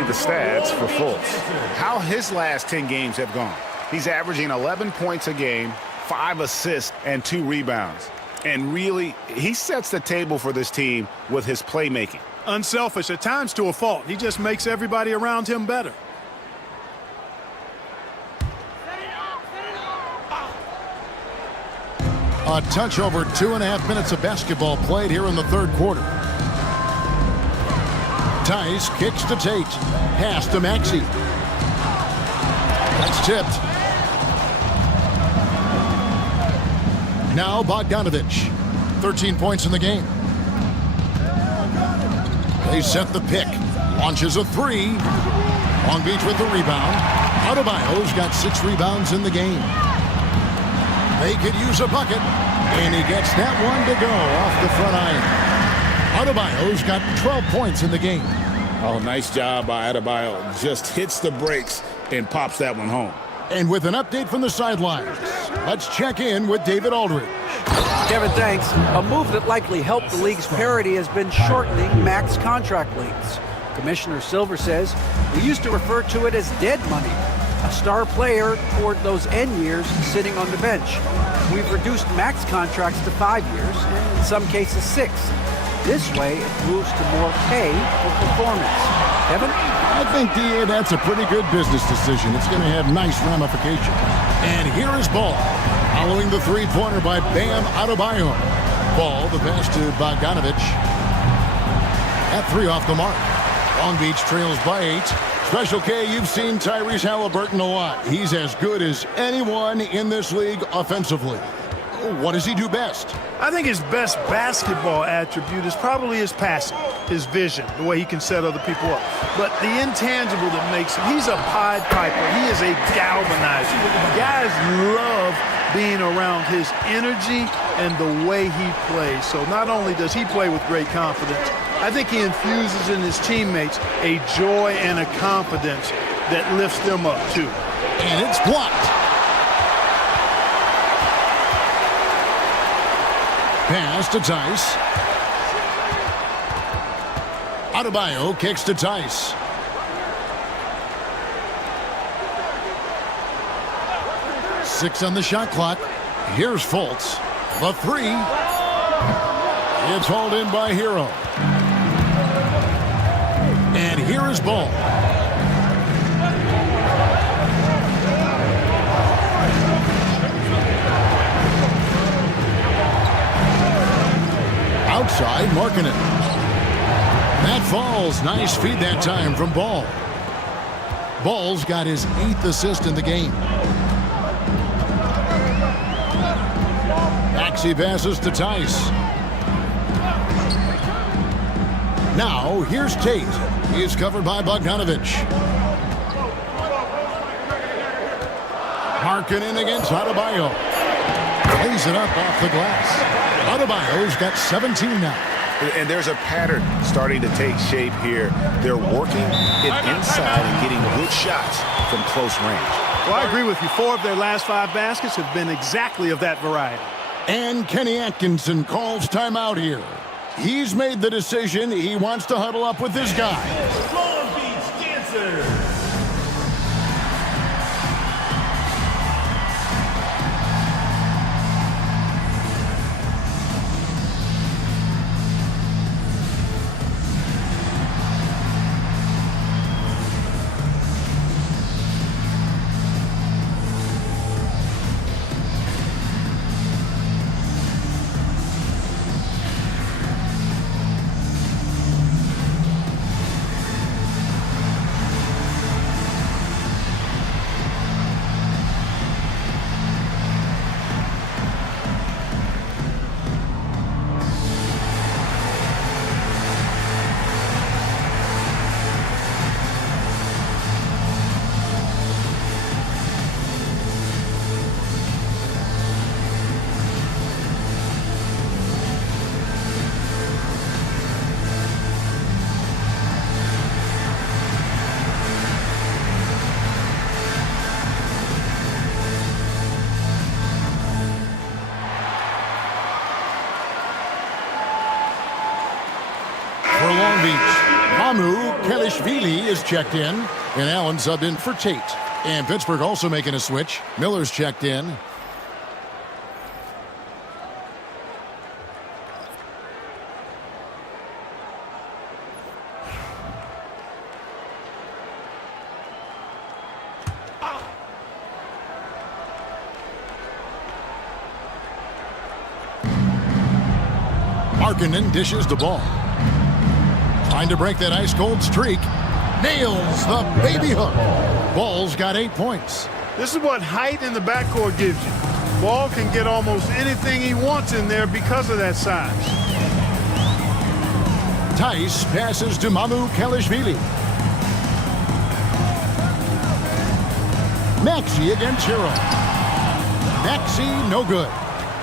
of the stats for Fultz. How his last 10 games have gone. He's averaging 11 points a game, 5 assists, and 2 rebounds. And really, he sets the table for this team with his playmaking. Unselfish, at times to a fault. He just makes everybody around him better. A touch over 2.5 minutes of basketball played here in the third quarter. Tice kicks to Tate. Pass to Maxey. That's tipped. Now Bogdanovich. 13 points in the game. They set the pick. Launches a three. Long Beach with the rebound. Adebayo's got 6 rebounds in the game. They could use a bucket. And he gets that one to go off the front iron. Adebayo's got 12 points in the game. Oh, nice job by Adebayo. Just hits the brakes and pops that one home. And with an update from the sidelines, let's check in with David Aldridge. Kevin, thanks. A move that likely helped the league's parity has been shortening max contract lengths. Commissioner Silver says we used to refer to it as dead money, a star player toward those end years sitting on the bench. We've reduced max contracts to 5 years, and in some cases 6. This way, it moves to more pay for performance. Kevin? I think, DA, that's a pretty good business decision. It's going to have nice ramifications. And here is Ball, following the three-pointer by Bam Adebayo. Ball, the pass to Bogdanovich. At 3 off the mark. Long Beach trails by 8. Special K, you've seen Tyrese Halliburton a lot. He's as good as anyone in this league offensively. What does he do best? I think his best basketball attribute is probably his passing, his vision, the way he can set other people up. But the intangible that makes him, he's a Pied Piper. He is a galvanizer. Guys love being around his energy and the way he plays. So not only does he play with great confidence, I think he infuses in his teammates a joy and a confidence that lifts them up too. And it's blocked. Pass to Tice. Adebayo kicks to Tice. Six on the shot clock. Here's Fultz. The three. It's hauled in by Hero. And here is Ball. Outside, Markkanen. That falls. Nice feed that time from Ball. Ball's got his 8th assist in the game. Maxey passes to Tice. Now, here's Tate. He's covered by Bogdanovich. Markkanen against Adebayo. Plays it up off the glass. Adebayo's got 17 now. And there's a pattern starting to take shape here. They're working it inside and getting good shots from close range. Well, I agree with you. 4 of their last 5 baskets have been exactly of that variety. And Kenny Atkinson calls timeout here. He's made the decision. He wants to huddle up with his guys. Long Beach Dancers. Kelishvili is checked in, and Allen subbed in for Tate. And Pittsburgh also making a switch. Miller's checked in. Markkanen dishes the ball. Trying to break that ice-cold streak. Nails the baby hook. Ball's got 8 points. This is what height in the backcourt gives you. Ball can get almost anything he wants in there because of that size. Tice passes to Mamu Kelishvili. Maxey against Hero. Maxey, no good.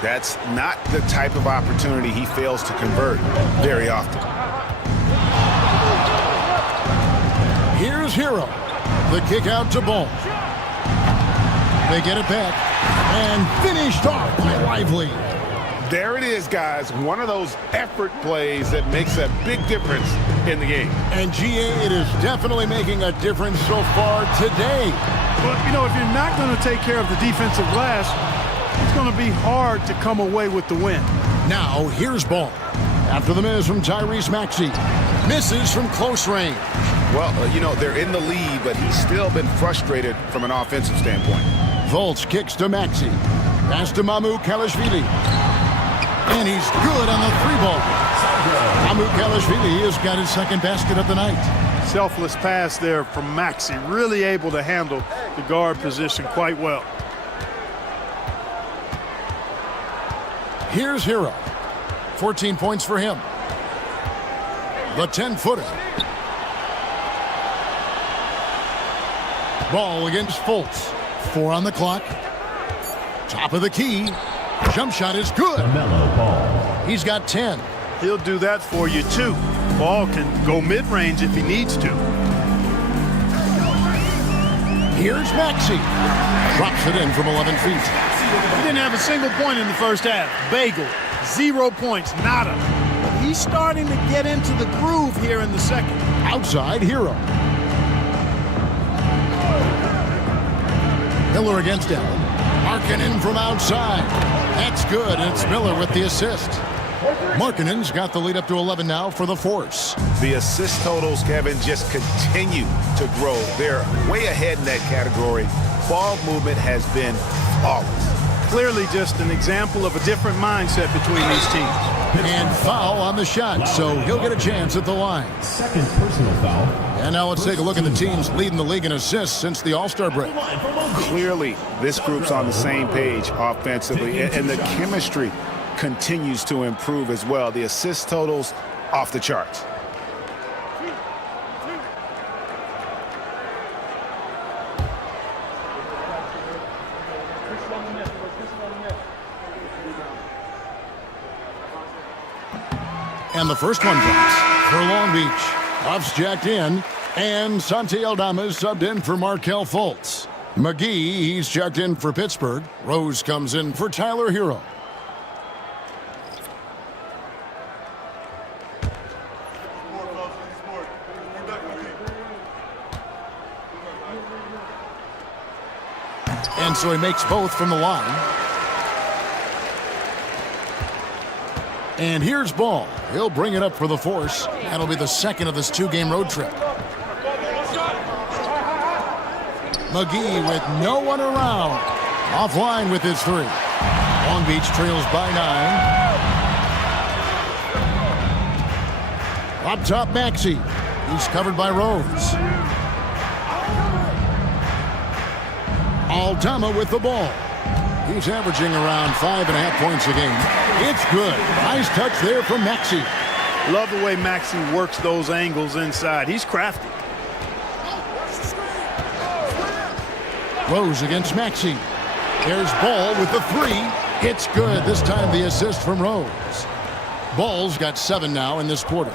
That's not the type of opportunity he fails to convert very often. Here's Hero. The kick out to Ball. They get it back. And finished off by Lively. There it is, guys. One of those effort plays that makes a big difference in the game. And GA, it is definitely making a difference so far today. But, you know, if you're not going to take care of the defensive glass, it's going to be hard to come away with the win. Now, here's Ball. After the miss from Tyrese Maxey. Misses from close range. Well, you know, they're in the lead, but he's still been frustrated from an offensive standpoint. Fultz kicks to Maxey. Pass to Mamu Kelishvili. And he's good on the 3-ball. Mamu Kelishvili has got his second basket of the night. Selfless pass there from Maxey. Really able to handle the guard position quite well. Here's Hero. 14 points for him. The 10-footer. Ball against Fultz. 4 on the clock. Top of the key. Jump shot is good. He's got 10. He'll do that for you, too. Ball can go mid-range if he needs to. Here's Maxey. Drops it in from 11 feet. He didn't have a single point in the first half. Bagel. 0 points. Nada. But he's starting to get into the groove here in the second. Outside Hero. Miller against Allen. Markkanen from outside. That's good, and it's Miller with the assist. Markkanen's got the lead up to 11 now for the Force. The assist totals, Kevin, just continue to grow. They're way ahead in that category. Ball movement has been flawless. Clearly just an example of a different mindset between these teams. And foul on the shot, so he'll get a chance at the line. Second personal foul. And now let's take a look at the teams leading the league in assists since the All-Star break. Clearly, this group's on the same page offensively, and the chemistry continues to improve as well. The assist totals off the charts. And the first one drops for Long Beach. Huff's jacked in, and Santi Aldama is subbed in for Markelle Fultz. McGee, he's checked in for Pittsburgh. Rose comes in for Tyler Hero. And so he makes both from the line. And here's Ball. He'll bring it up for the Force. That'll be the second of this 2-game road trip. McGee with no one around. Offline with his 3. Long Beach trails by 9. Up top, Maxey. He's covered by Rose. Aldama with the ball. He's averaging around 5.5 points a game. It's good. Nice touch there from Maxey. Love the way Maxey works those angles inside. He's crafty. Rose against Maxey. There's Ball with the 3. It's good. This time the assist from Rose. Ball's got 7 now in this quarter.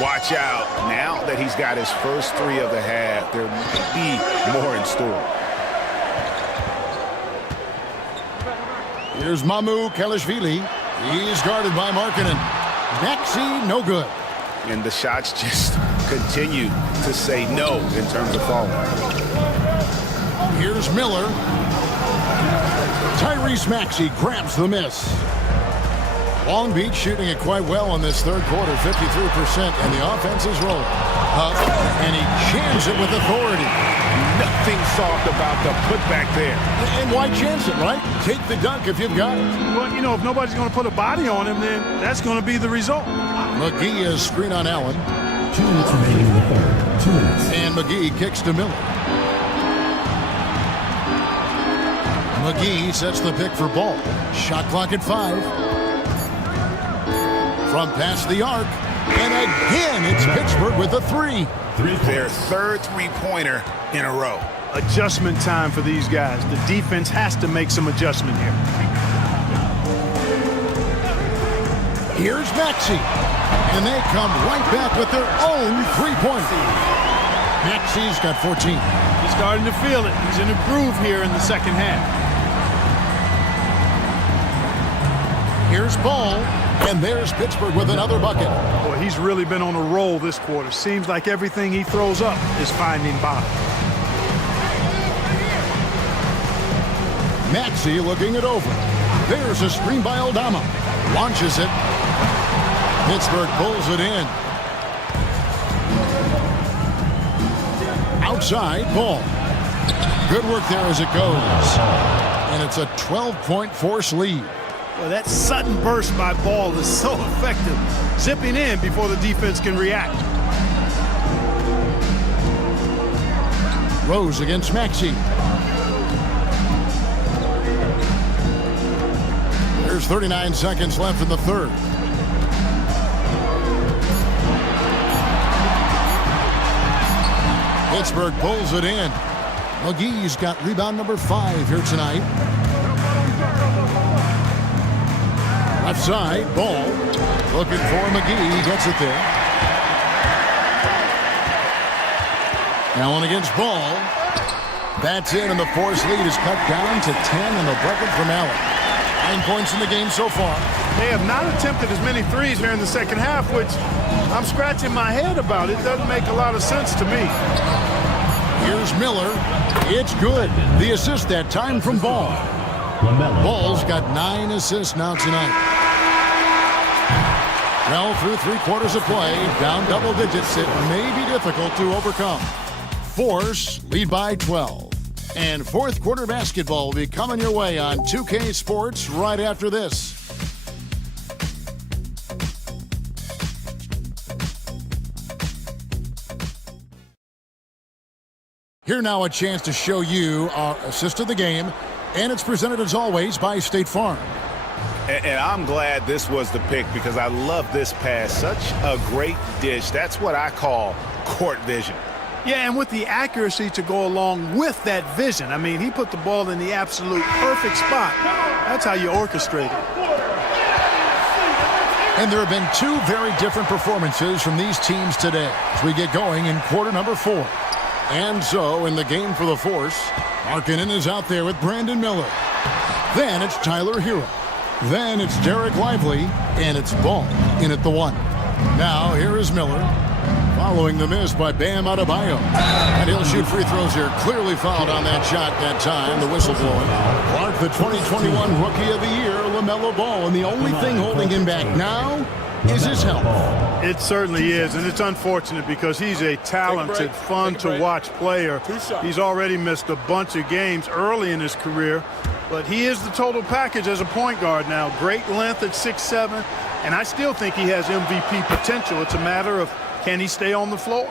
Watch out. Now that he's got his first 3 of the half, there might be more in store. Here's Mamu Kelishvili. He's guarded by Markkanen. Maxey, no good. And the shots just continue to say no in terms of falling. Here's Miller. Tyrese Maxey grabs the miss. Long Beach shooting it quite well in this third quarter, 53%, and the offense is rolling. Up, and he jams it with authority. Nothing soft about the putback there. And why chance it, right? Take the dunk if you've got it. Well, you know, if nobody's going to put a body on him, then that's going to be the result. McGee is screen on Allen. 2 minutes remaining in the third. 2 minutes. And McGee kicks to Miller. McGee sets the pick for Ball. Shot clock at 5. From past the arc. And again, it's Pittsburgh with a 3. Their third three-pointer in a row. Adjustment time for these guys. The defense has to make some adjustment here. Here's Maxey. And they come right back with their own three-pointer. Maxey's got 14. He's starting to feel it. He's in a groove here in the second half. Here's Ball. And there's Pittsburgh with another bucket. Boy, he's really been on a roll this quarter. Seems like everything he throws up is finding bottom. Maxey looking it over. There's a screen by Aldama. Launches it. Pittsburgh pulls it in. Outside, Ball. Good work there as it goes. And it's a 12-point force lead. Well, that sudden burst by Ball is so effective. Zipping in before the defense can react. Rose against Maxey. There's 39 seconds left in the third. Pittsburgh pulls it in. McGee's got rebound number 5 here tonight. Left side, Ball. Looking for McGee. He gets it there. Allen against Ball. That's in, and the force lead is cut down to 10 in the bucket from Allen. 9 points in the game so far. They have not attempted as many threes here in the second half, which I'm scratching my head about. It doesn't make a lot of sense to me. Here's Miller. It's good. The assist that time from Ball. Ball's got 9 assists now tonight. Well, through 3 quarters of play, down double digits, it may be difficult to overcome. Force lead by 12. And fourth quarter basketball will be coming your way on 2K Sports right after this. Here now a chance to show you our assist of the game, and it's presented as always by State Farm. And I'm glad this was the pick because I love this pass. Such a great dish. That's what I call court vision. Yeah, and with the accuracy to go along with that vision. I mean, he put the ball in the absolute perfect spot. That's how you orchestrate it. And there have been 2 very different performances from these teams today as we get going in quarter number 4. And so, in the game for the Force, Markkanen is out there with Brandon Miller. Then it's Tyler Hero. Then it's Derek Lively, and it's Ball in at the 1. Now, here is Miller, following the miss by Bam Adebayo. And he'll shoot free throws here. Clearly fouled on that shot that time, the whistle blowing. Clark, the 2021 Rookie of the Year, LaMelo Ball, and the only thing holding him back now is his health. It certainly is, and it's unfortunate because he's a talented, fun-to-watch player. He's already missed a bunch of games early in his career, but he is the total package as a point guard now. Great length at 6'7", and I still think he has MVP potential. It's a matter of can he stay on the floor.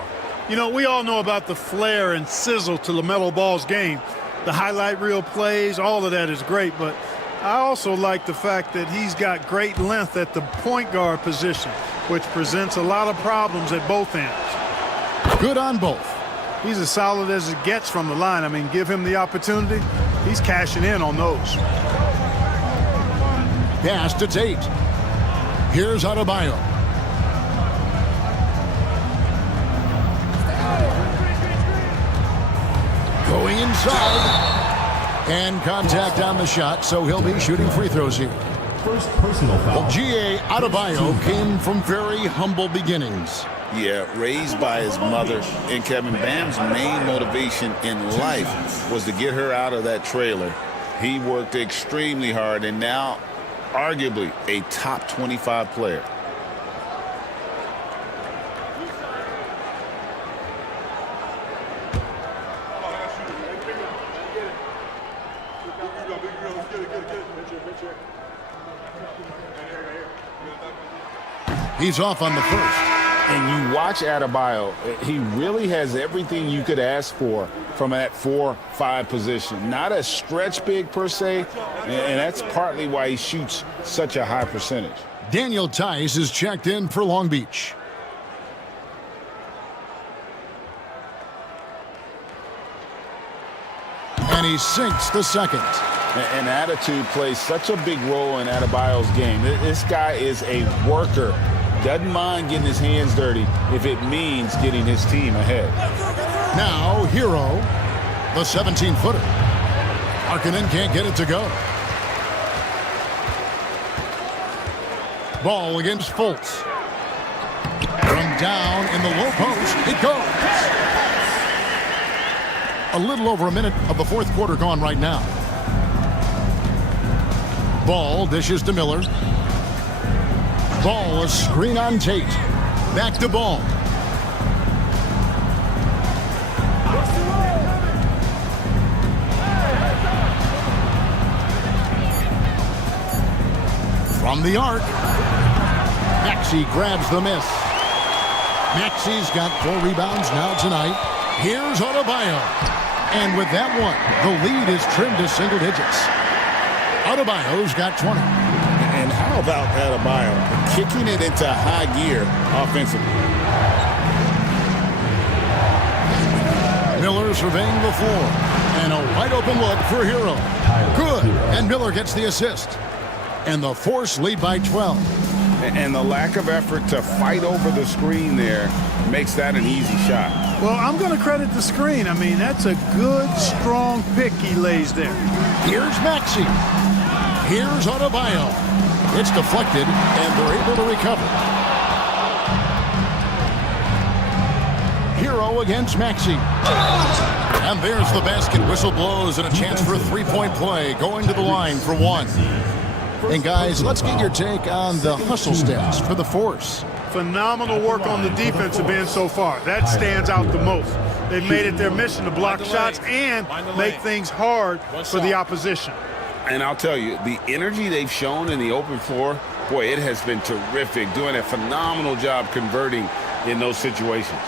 You know, we all know about the flair and sizzle to LaMelo Ball's game. The highlight reel plays, all of that is great, but I also like the fact that he's got great length at the point guard position, which presents a lot of problems at both ends. Good on both. He's as solid as it gets from the line. I mean, give him the opportunity. He's cashing in on those. Pass to Tate. Here's Adebayo. Going inside. And contact on the shot, so he'll be shooting free throws here. First personal foul. Well, G.A. Adebayo came from very humble beginnings. Yeah, raised by his mother. And Kevin, Bam's main motivation in life was to get her out of that trailer. He worked extremely hard and now arguably a top 25 player. He's off on the first. And you watch Adebayo, he really has everything you could ask for from that 4-5 position. Not a stretch big per se, and that's partly why he shoots such a high percentage. Daniel Tice is checked in for Long Beach. And he sinks the second. And attitude plays such a big role in Adebayo's game. This guy is a worker. Doesn't mind getting his hands dirty if it means getting his team ahead. Now, Hero, the 17-footer. Markkanen can't get it to go. Ball against Fultz. From down in the low post, it goes. A little over a minute of the fourth quarter gone right now. Ball dishes to Miller. Ball, a screen on Tate. Back to Ball. From the arc. Maxey grabs the miss. Maxey's got 4 rebounds now tonight. Here's Adebayo. And with that one, the lead is trimmed to single digits. Adebayo's got 20. And how about Adebayo kicking it into high gear offensively? Miller surveying the floor. And a wide open look for Hero. Good. And Miller gets the assist. And the Force lead by 12. And the lack of effort to fight over the screen there makes that an easy shot. Well, I'm going to credit the screen. I mean, that's a good, strong pick he lays there. Here's Maxey. Here's Adebayo. It's deflected, and they're able to recover. Hero against Maxey. And there's the basket. Whistle blows, and a chance for a three-point play. Going to the line for one. And, guys, let's get your take on the hustle stats for the Force. Phenomenal work on the defensive end so far. That stands out the most. They've made it their mission to block shots and make things hard for the opposition. And I'll tell you, the energy they've shown in the open floor, boy, it has been terrific, doing a phenomenal job converting in those situations.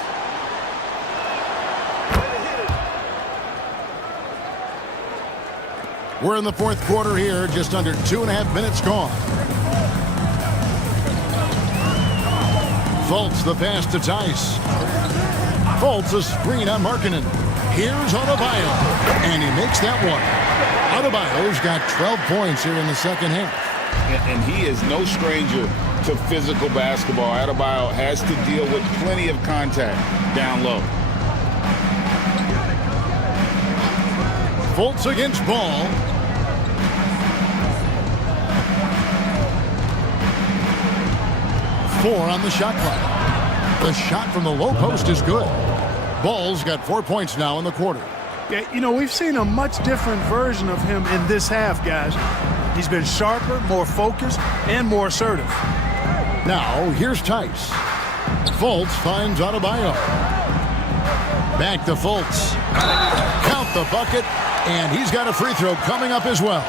We're in the fourth quarter here, just under 2.5 minutes gone. Fultz the pass to Tice. Fultz a screen on Markkanen. Here's Adebayo, and he makes that one. Adebayo's got 12 points here in the second half. And he is no stranger to physical basketball. Adebayo has to deal with plenty of contact down low. Fultz against Ball. Four on the shot clock. The shot from the low post is good. Ball's got 4 points now in the quarter. Yeah, you know, we've seen a much different version of him in this half, guys. He's been sharper, more focused, and more assertive. Now, here's Tice. Fultz finds Adebayo. Back to Fultz. Count the bucket, and he's got a free throw coming up as well.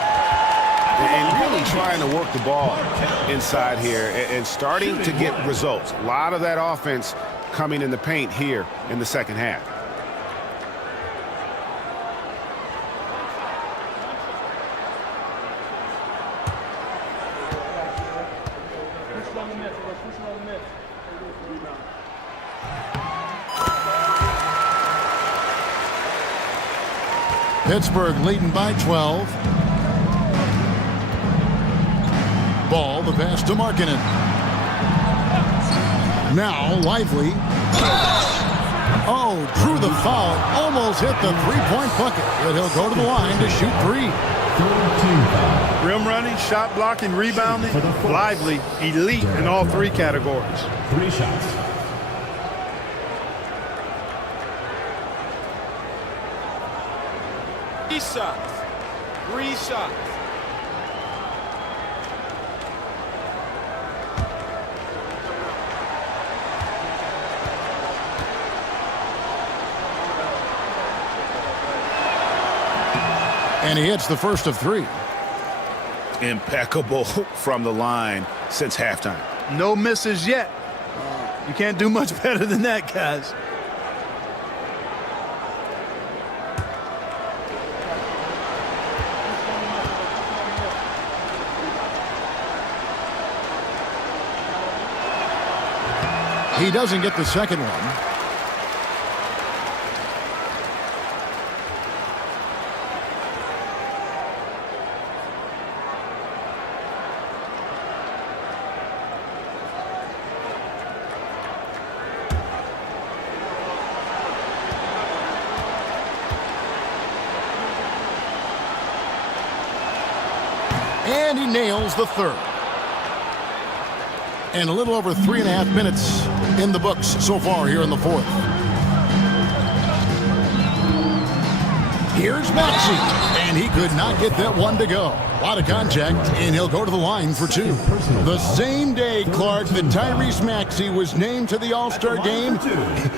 And really trying to work the ball inside here and starting to get results. A lot of that offense coming in the paint here in the second half. Pittsburgh leading by 12. Ball, the pass to Markkanen. Now, Lively. Oh, drew the foul. Almost hit the three-point bucket. But he'll go to the line to shoot three. Rim running, shot blocking, rebounding. Lively, elite in all three categories. 3 shots. shots. 3 shots. And he hits the first of 3. Impeccable from the line since halftime. No misses yet. You can't do much better than that, guys. He doesn't get the second one. And he nails the third. And a little over 3.5 minutes in the books so far here in the fourth. Here's Maxey, and he could not get that one to go. A lot of contact, and he'll go to the line for 2. The same day, Clark, that Tyrese Maxey was named to the All-Star game,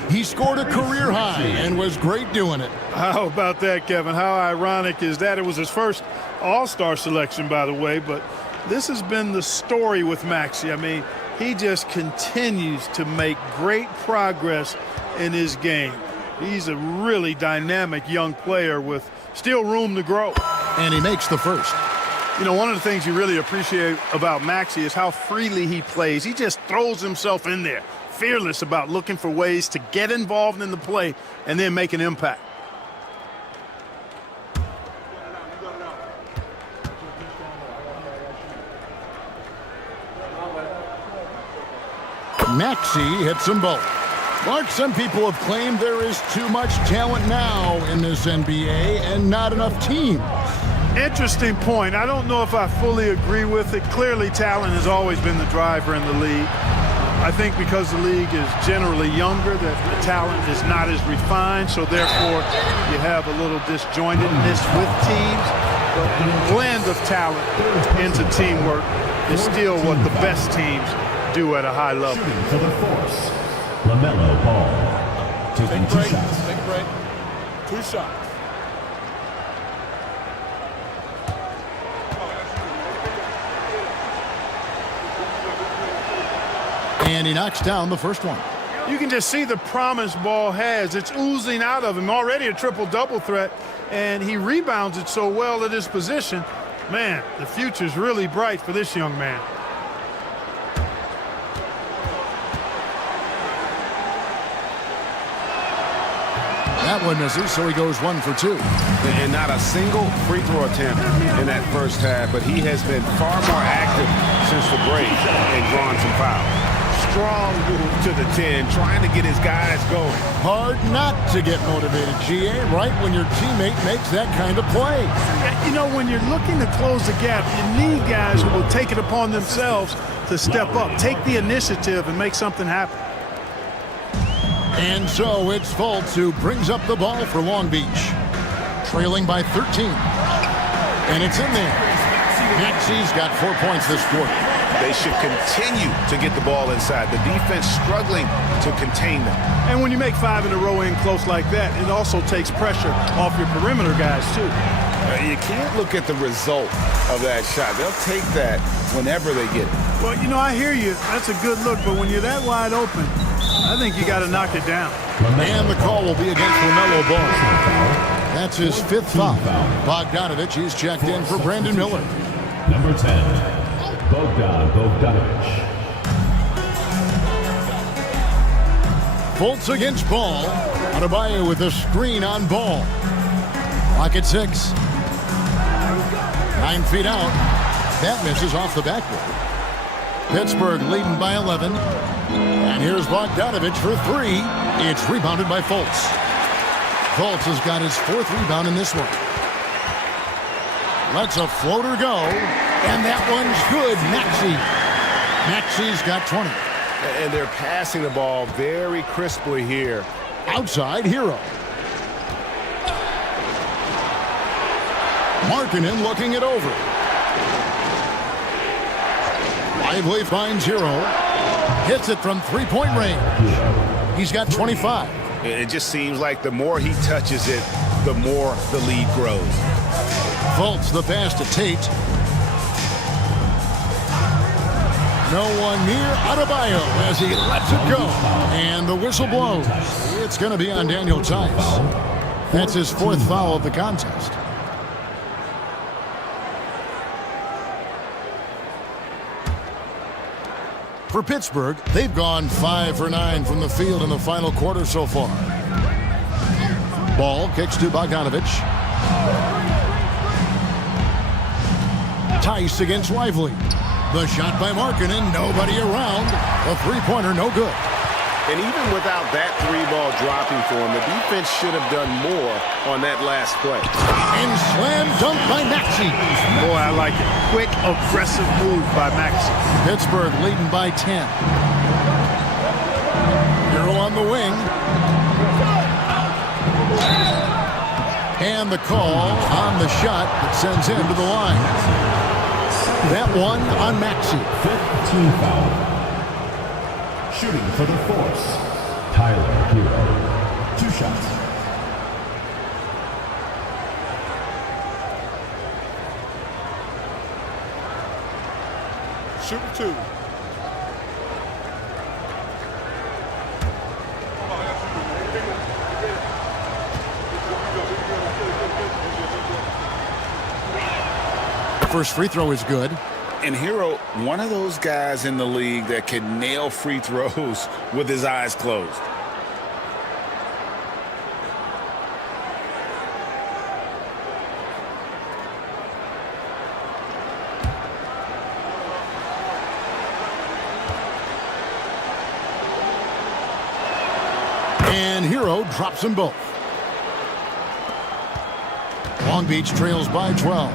he scored a career high and was great doing it. How about that, Kevin? How ironic is that? It was his first All-Star selection, by the way, but this has been the story with Maxey. I mean, he just continues to make great progress in his game. He's a really dynamic young player with still room to grow. And he makes the first. You know, one of the things you really appreciate about Maxey is how freely he plays. He just throws himself in there, fearless about looking for ways to get involved in the play and then make an impact. Maxey hits them both. Mark, some people have claimed there is too much talent now in this NBA and not enough teams. Interesting point. I don't know if I fully agree with it. Clearly, talent has always been the driver in the league. I think because the league is generally younger, that the talent is not as refined, so therefore you have a little disjointedness with teams. But the blend of talent into teamwork is still what the best teams do at a high level. For the force, LaMelo Ball. Taking 2 shots. Take a break. 2 shots. And he knocks down the first one. You can just see the promise Ball has. It's oozing out of him. Already a triple-double threat, and he rebounds it so well at his position. Man, the future's really bright for this young man. That one misses, so he goes 1 for 2. And not a single free throw attempt in that first half, but he has been far more active since the break and drawing some fouls. Strong move to the 10, trying to get his guys going. Hard not to get motivated, GA, right when your teammate makes that kind of play. You know, when you're looking to close the gap, you need guys who will take it upon themselves to step up, take the initiative, and make something happen. And so it's Fultz who brings up the ball for Long Beach, trailing by 13. And it's in there. Maxey's got 4 points this quarter. They should continue to get the ball inside. The defense struggling to contain them. And when you make 5 in a row in close like that, it also takes pressure off your perimeter guys, too. You can't look at the result of that shot. They'll take that whenever they get it. Well, you know, I hear you. That's a good look, but when you're that wide open, I think you got to knock it down. And the call will be against LaMelo Ball. That's his 5th foul. Bogdanovich is checked in for Brandon Miller. Number 10, Bogdanovich. Fultz against Ball. Adebayo with a screen on Ball. Clock at 6. 9 feet out. That misses off the backboard. Pittsburgh leading by 11. And here's Bogdanovich for 3. It's rebounded by Fultz. Fultz has got his 4th rebound in this one. Lets a floater go. And that one's good. Maxey's got 20. And they're passing the ball very crisply here. Outside, Hero. Markkanen looking it over. Lively finds Hero. Hits it from three-point range. He's got 25. It just seems like the more he touches it, the more the lead grows. Fultz the pass to Tate. No one near Adebayo as he lets it go. And the whistle blows. It's going to be on Daniel Tice. That's his fourth foul of the contest. For Pittsburgh, they've gone 5 for 9 from the field in the final quarter so far. Ball kicks to Bogdanovic. Tice against Lively. The shot by Markkanen, nobody around. A three-pointer, no good. And even without that three-ball dropping for him, the defense should have done more on that last play. And slam dunk by Maxey. Boy, I like it. Quick, aggressive move by Maxey. Pittsburgh leading by 10. Hero on the wing. And the call on the shot that sends him to the line. That one on Maxey. 15 foul. Shooting for the Force, Tyler Hero. 2 shots. Shooting 2. First free throw is good. And Hero, one of those guys in the league that can nail free throws with his eyes closed. And Hero drops them both. Long Beach trails by 12.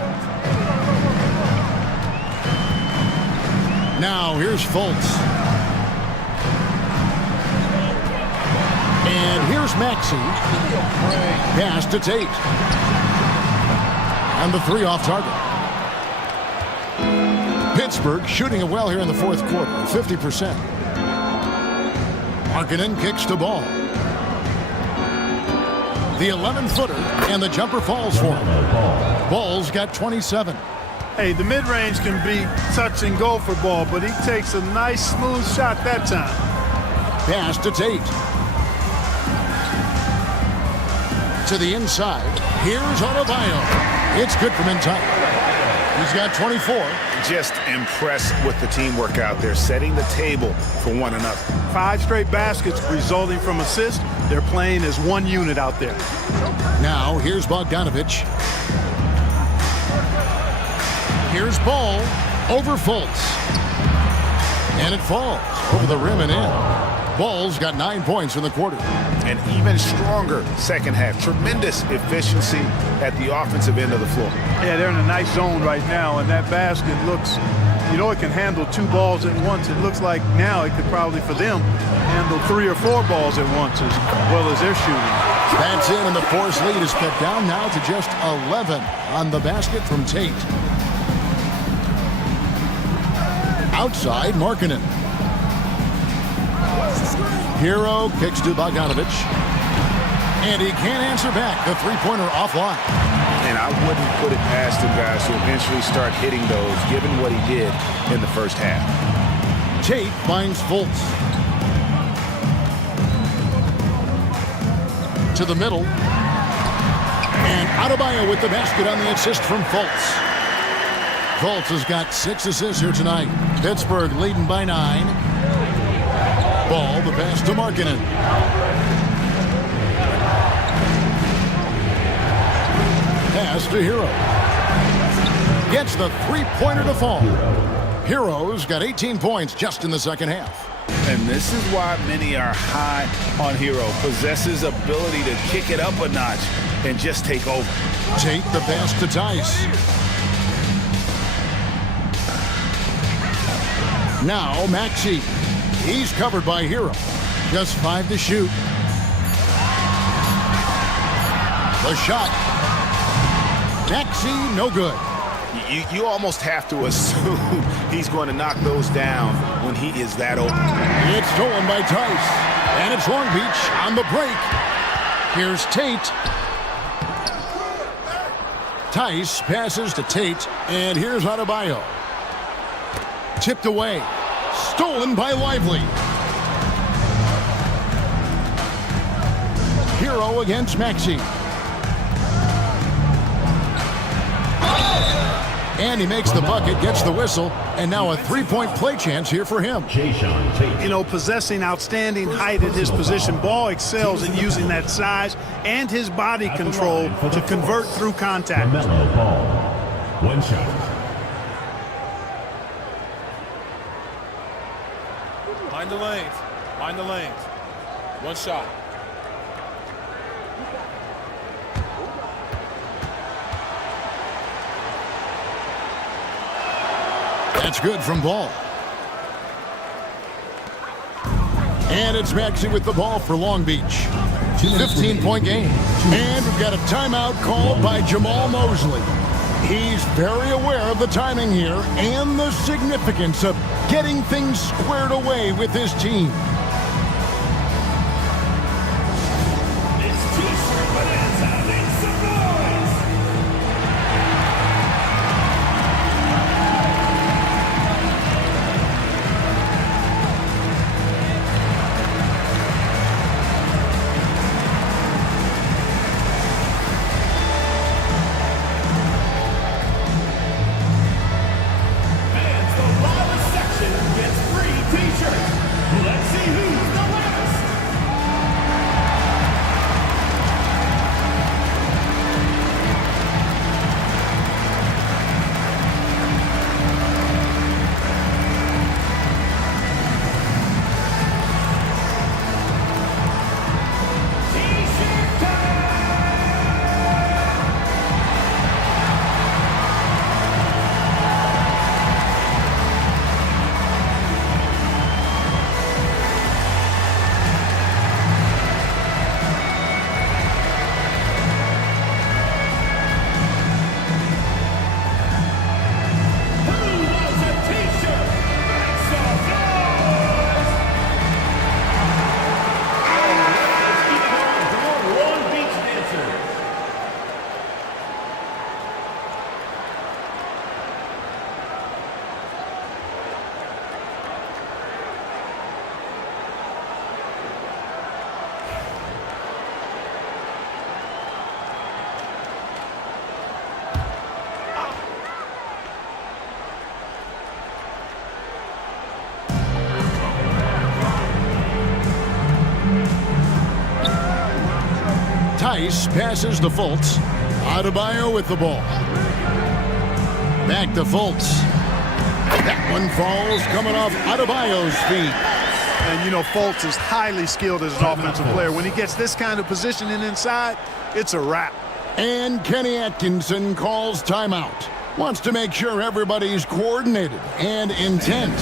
Now here's Fultz. And here's Maxey. Pass to Tate. And the three off target. Pittsburgh shooting it well here in the fourth quarter, 50%. Markkanen kicks to Ball. The 11-footer, and the jumper falls for him. Ball's got 27. Hey, the mid-range can be touch and go for Ball, but he takes a nice, smooth shot that time. Pass to Tate. To the inside. Here's Adebayo. It's good from inside. He's got 24. Just impressed with the teamwork out there, setting the table for one another. 5 straight baskets resulting from assists. They're playing as one unit out there. Now, here's Bogdanovic. Here's Ball over Fultz. And it falls over the rim and in. Ball's got 9 points in the quarter. An even stronger second half. Tremendous efficiency at the offensive end of the floor. Yeah, they're in a nice zone right now, and that basket looks, you know, it can handle 2 balls at once. It looks like now it could probably, for them, handle 3 or 4 balls at once as well as they're shooting. That's in, and the Force lead is cut down now to just 11 on the basket from Tate. Outside, Markkanen. Hero kicks to Bogdanovic. And he can't answer back. The three-pointer offline. And I wouldn't put it past him, guys, to eventually start hitting those, given what he did in the first half. Tate finds Fultz. To the middle. And Adebayo with the basket on the assist from Fultz. Fultz has got 6 assists here tonight. Pittsburgh leading by 9. Ball, the pass to Markkanen. Pass to Hero. Gets the three-pointer to fall. Hero's got 18 points just in the second half. And this is why many are high on Hero. Possesses ability to kick it up a notch and just take over. Take the pass to Tice. Now Maxey. He's covered by Hero. Just 5 to shoot. The shot. Maxey, no good. You almost have to assume he's going to knock those down when he is that open. It's stolen by Tice, and it's Long Beach on the break. Here's Tate. Tice passes to Tate, and here's Adebayo. Tipped away. Stolen by Lively. Hero against Maxey. And he makes the bucket, gets the whistle, and now a three-point play chance here for him. You know, possessing outstanding height at his position, Ball excels in using that size and his body control to convert through contact. LaMelo Ball. One shot. Mind the lanes. Mind the lanes. One shot. That's good from Ball. And it's Maxey with the ball for Long Beach. 15-point game. And we've got a timeout called by Jamal Mosley. He's very aware of the timing here and the significance of getting things squared away with his team. Tice passes to Fultz. Adebayo with the ball. Back to Fultz. That one falls coming off Adebayo's feet. And, you know, Fultz is highly skilled as an offensive player. When he gets this kind of positioning inside, it's a wrap. And Kenny Atkinson calls timeout. Wants to make sure everybody's coordinated and intent.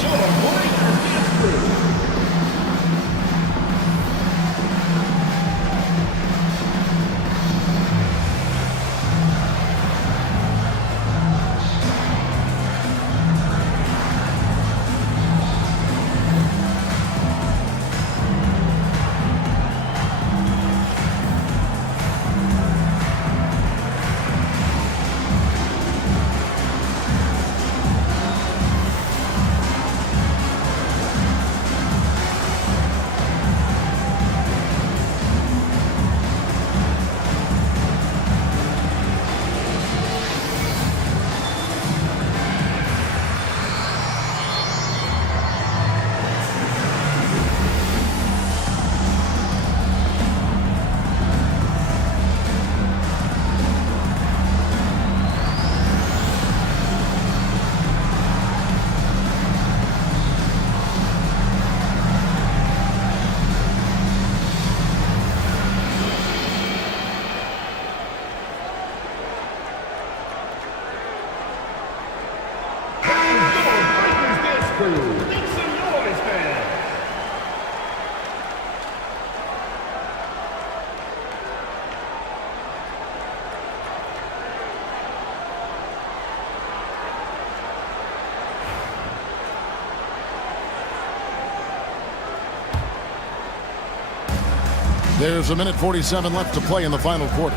There's 1:47 left to play in the final quarter.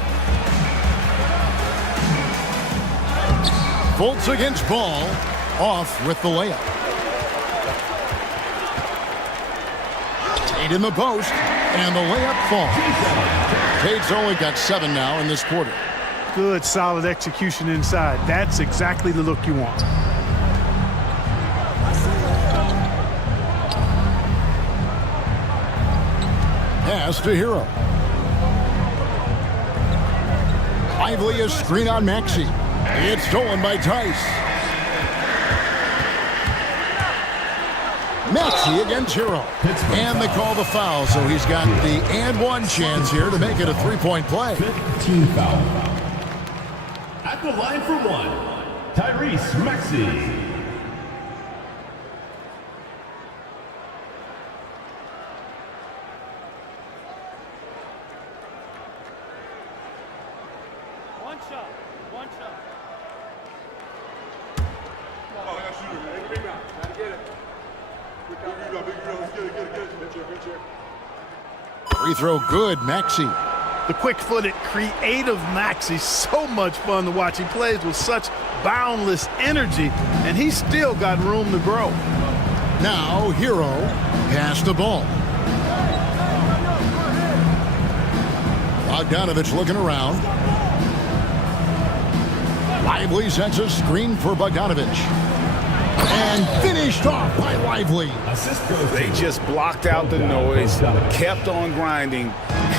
Fultz against Ball. Off with the layup. Tate in the post, and the layup falls. Tate's only got 7 now in this quarter. Good, solid execution inside. That's exactly the look you want. Pass to Hero. Lively, a screen on Maxey. It's stolen by Tice. Maxey against Hero. And they call the foul, so he's got the and one chance here to make it a three-point play. 15 foul. At the line for one, Tyrese Maxey. Free throw good, Maxey. The quick-footed, creative Maxey, so much fun to watch. He plays with such boundless energy, and he's still got room to grow. Now Hero pass the ball. Bogdanovich looking around. Lively sets a screen for Bogdanovich. And finished off by Lively. They just blocked out the noise, kept on grinding,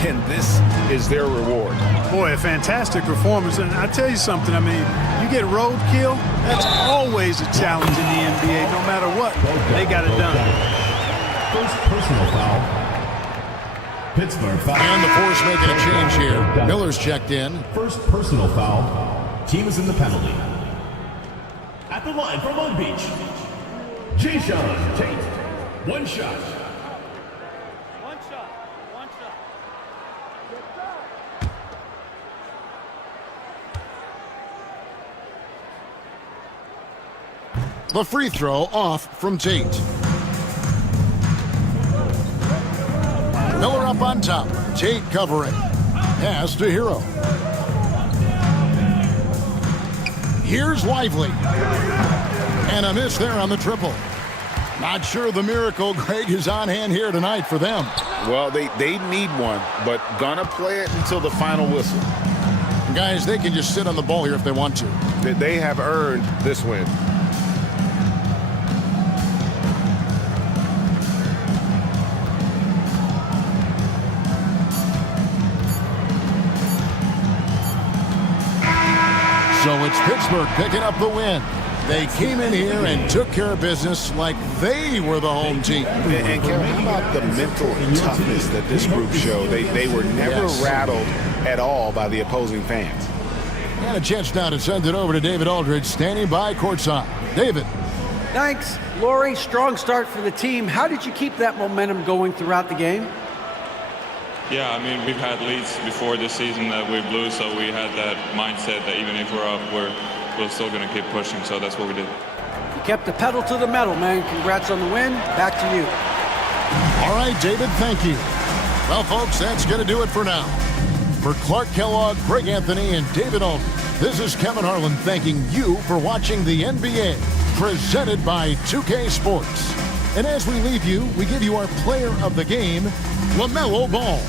and this is their reward. Boy, a fantastic performance. And I tell you something, I mean, you get roadkill, that's always a challenge in the NBA. No matter what, they got it done. First personal foul. Pittsburgh foul. And the Force making a change here. Miller's checked in. First personal foul. Team is in the penalty. At the line from Long Beach, Jason Tate. One shot. One shot. One shot. The free throw off from Tate. Miller up on top. Tate covering. Pass to Hero. Here's Lively. And a miss there on the triple. Not sure the miracle, Greg, is on hand here tonight for them. Well, they need one, but gonna play it until the final whistle. Guys, they can just sit on the ball here if they want to. They have earned this win. So it's Pittsburgh picking up the win. They came in here and took care of business like they were the home team. And Kevin, how about the mental toughness that this group showed? They were never rattled at all by the opposing fans. And a chance now to send it over to David Aldridge, standing by courtside. David. Thanks, Laurie. Strong start for the team. How did you keep that momentum going throughout the game? Yeah, I mean, we've had leads before this season that we blew, so we had that mindset that even if we're up, we're still going to keep pushing, so that's what we did. You kept the pedal to the metal, man. Congrats on the win. Back to you. All right, David, thank you. Well, folks, that's going to do it for now. For Clark Kellogg, Greg Anthony, and David Aldridge, this is Kevin Harlan thanking you for watching the NBA, presented by 2K Sports. And as we leave you, we give you our player of the game, LaMelo Ball.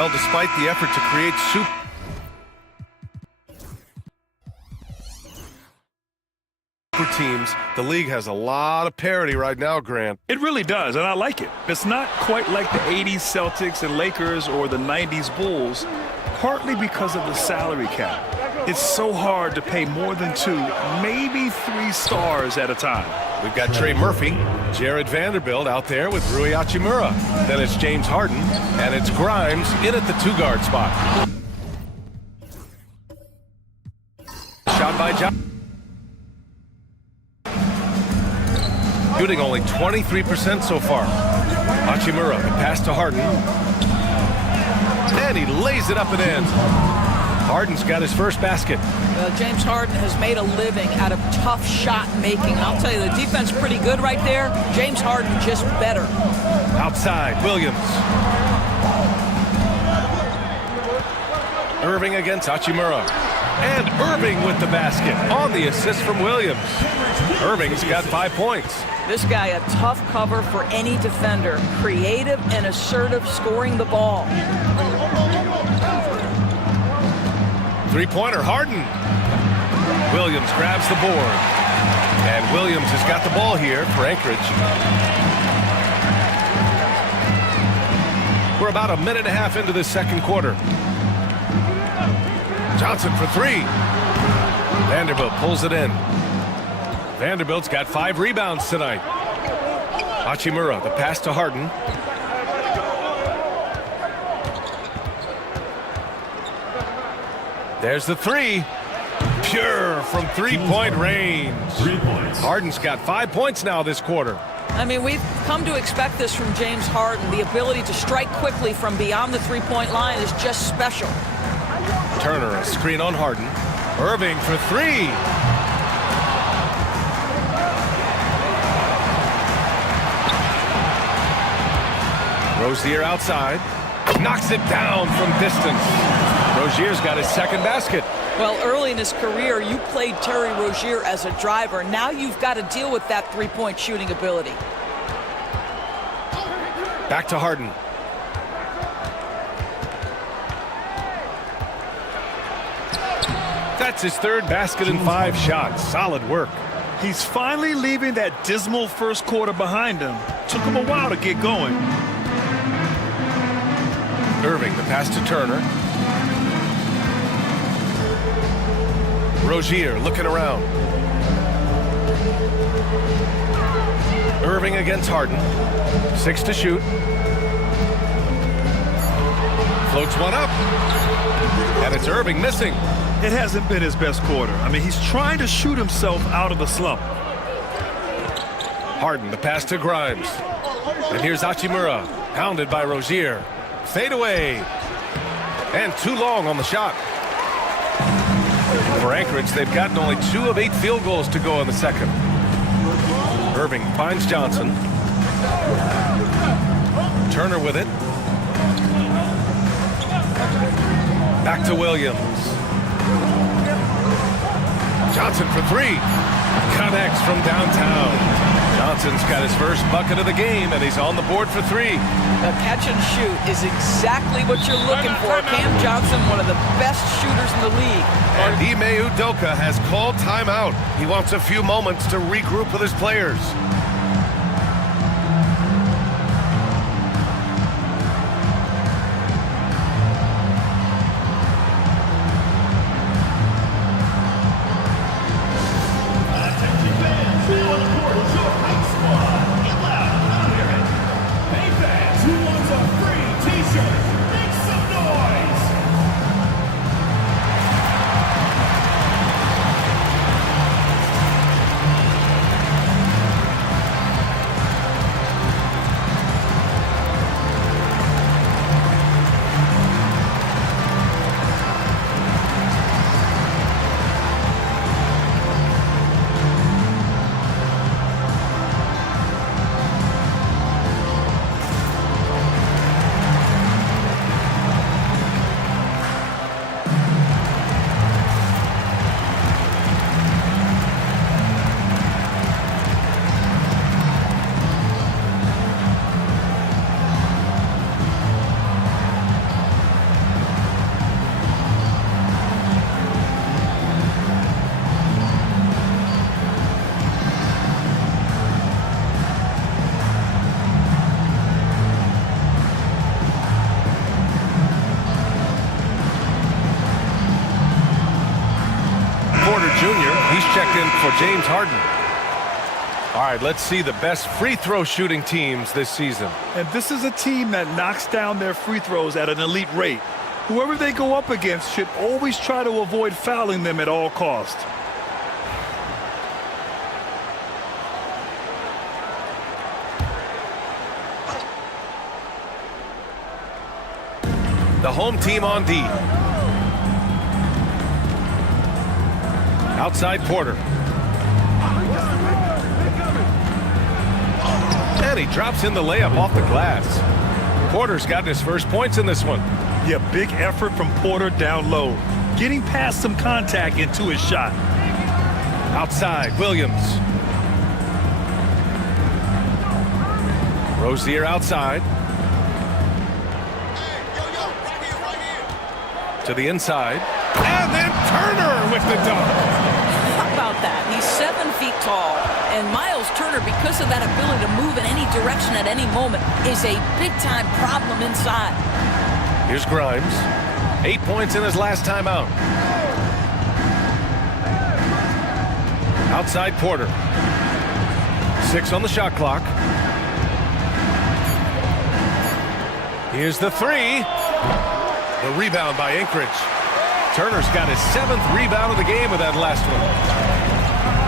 Well, despite the effort to create super teams, the league has a lot of parity right now, Grant. It really does, and I like it. It's not quite like the 80s Celtics and Lakers or the 90s Bulls, partly because of the salary cap. It's so hard to pay more than 2, maybe 3 stars at a time. We've got Trey Murphy, Jared Vanderbilt out there with Rui Hachimura. Then it's James Harden, and it's Grimes in at the 2-guard spot. Shot by John. Shooting only 23% so far. Hachimura, the pass to Harden. And he lays it up and in. Harden's got his first basket. Well, James Harden has made a living out of tough shot making. And I'll tell you, the defense pretty good right there. James Harden just better. Outside, Williams. Irving against Hachimura. And Irving with the basket on the assist from Williams. Irving's got 5 points. This guy, a tough cover for any defender. Creative and assertive scoring the ball. Three-pointer, Harden. Williams grabs the board. And Williams has got the ball here for Anchorage. We're about a minute and a half into this second quarter. Johnson for 3. Vanderbilt pulls it in. Vanderbilt's got 5 rebounds tonight. Hachimura, the pass to Harden. There's the 3. Pure from 3-point range. 3 points. Harden's got 5 points now this quarter. I mean, we've come to expect this from James Harden. The ability to strike quickly from beyond the 3-point line is just special. Turner, a screen on Harden. Irving for 3. Rozier outside. Knocks it down from distance. Rozier's got his second basket. Well, early in his career, you played Terry Rozier as a driver. Now you've got to deal with that 3-point shooting ability. Back to Harden. That's his third basket in 5 shots. Solid work. He's finally leaving that dismal first quarter behind him. Took him a while to get going. Irving, the pass to Turner. Rozier looking around. Irving against Harden. 6 to shoot. Floats one up. And it's Irving missing. It hasn't been his best quarter. I mean, he's trying to shoot himself out of the slump. Harden, the pass to Grimes. And here's Hachimura, pounded by Rozier. Fade away. And too long on the shot. For Anchorage, they've gotten only 2 of 8 field goals to go in the second. Irving finds Johnson. Turner with it. Back to Williams. Johnson for 3. Connects from downtown. Johnson's got his first bucket of the game, and he's on the board for 3. The catch and shoot is exactly what you're looking for. Cam Johnson, one of the best shooters in the league. And Ime Udoka has called timeout. He wants a few moments to regroup with his players. second for James Harden. All right, let's see the best free throw shooting teams this season. And this is a team that knocks down their free throws at an elite rate. Whoever they go up against should always try to avoid fouling them at all costs. The home team on D. Outside Porter. And he drops in the layup off the glass. Porter's gotten his first points in this one. Yeah, big effort from Porter down low. Getting past some contact into his shot. Outside, Williams. Rozier outside. To the inside. And then Turner with the dunk. How about that? He's 7 feet tall. And Miles Turner, because of that ability to move in any direction at any moment, is a big-time problem inside. Here's Grimes. 8 points in his last time out. Outside Porter. 6 on the shot clock. Here's the three. The rebound by Anchorage. Turner's got his 7th rebound of the game with that last one.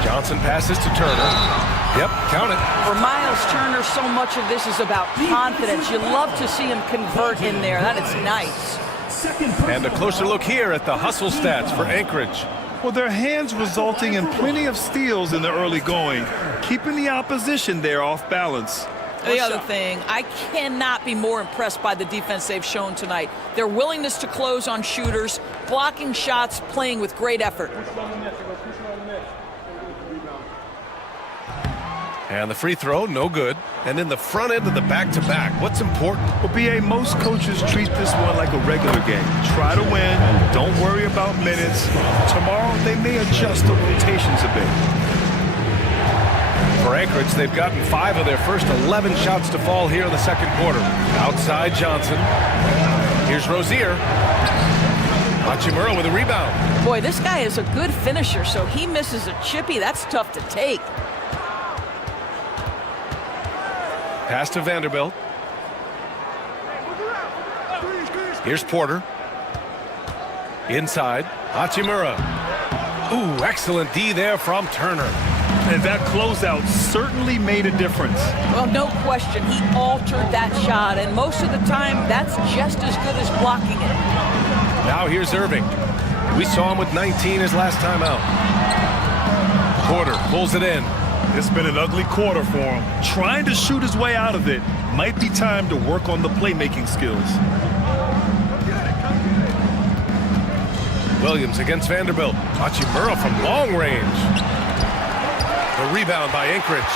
Johnson passes to Turner. Yep, count it. For Miles Turner, so much of this is about confidence. You love to see him convert in there. That is nice. And a closer look here at the hustle stats for Anchorage. Well, their hands resulting in plenty of steals in the early going, keeping the opposition there off balance. The other thing, I cannot be more impressed by the defense they've shown tonight. Their willingness to close on shooters, blocking shots, playing with great effort. And the free throw, no good. And in the front end of the back-to-back, what's important? Well, BA, most coaches treat this one like a regular game. Try to win, don't worry about minutes. Tomorrow, they may adjust the rotations a bit. For Anchorage, they've gotten 5 of their first 11 shots to fall here in the second quarter. Outside Johnson. Here's Rozier. Hachimura with a rebound. Boy, this guy is a good finisher, so he misses a chippy. That's tough to take. Pass to Vanderbilt. Here's Porter. Inside. Hachimura. Ooh, excellent D there from Turner. And that closeout certainly made a difference. Well, no question. He altered that shot, and most of the time, that's just as good as blocking it. Now here's Irving. We saw him with 19 his last time out. Porter pulls it in. It's been an ugly quarter for him. Trying to shoot his way out of it. Might be time to work on the playmaking skills. Williams against Vanderbilt. Hachimura from long range. The rebound by Anchorage.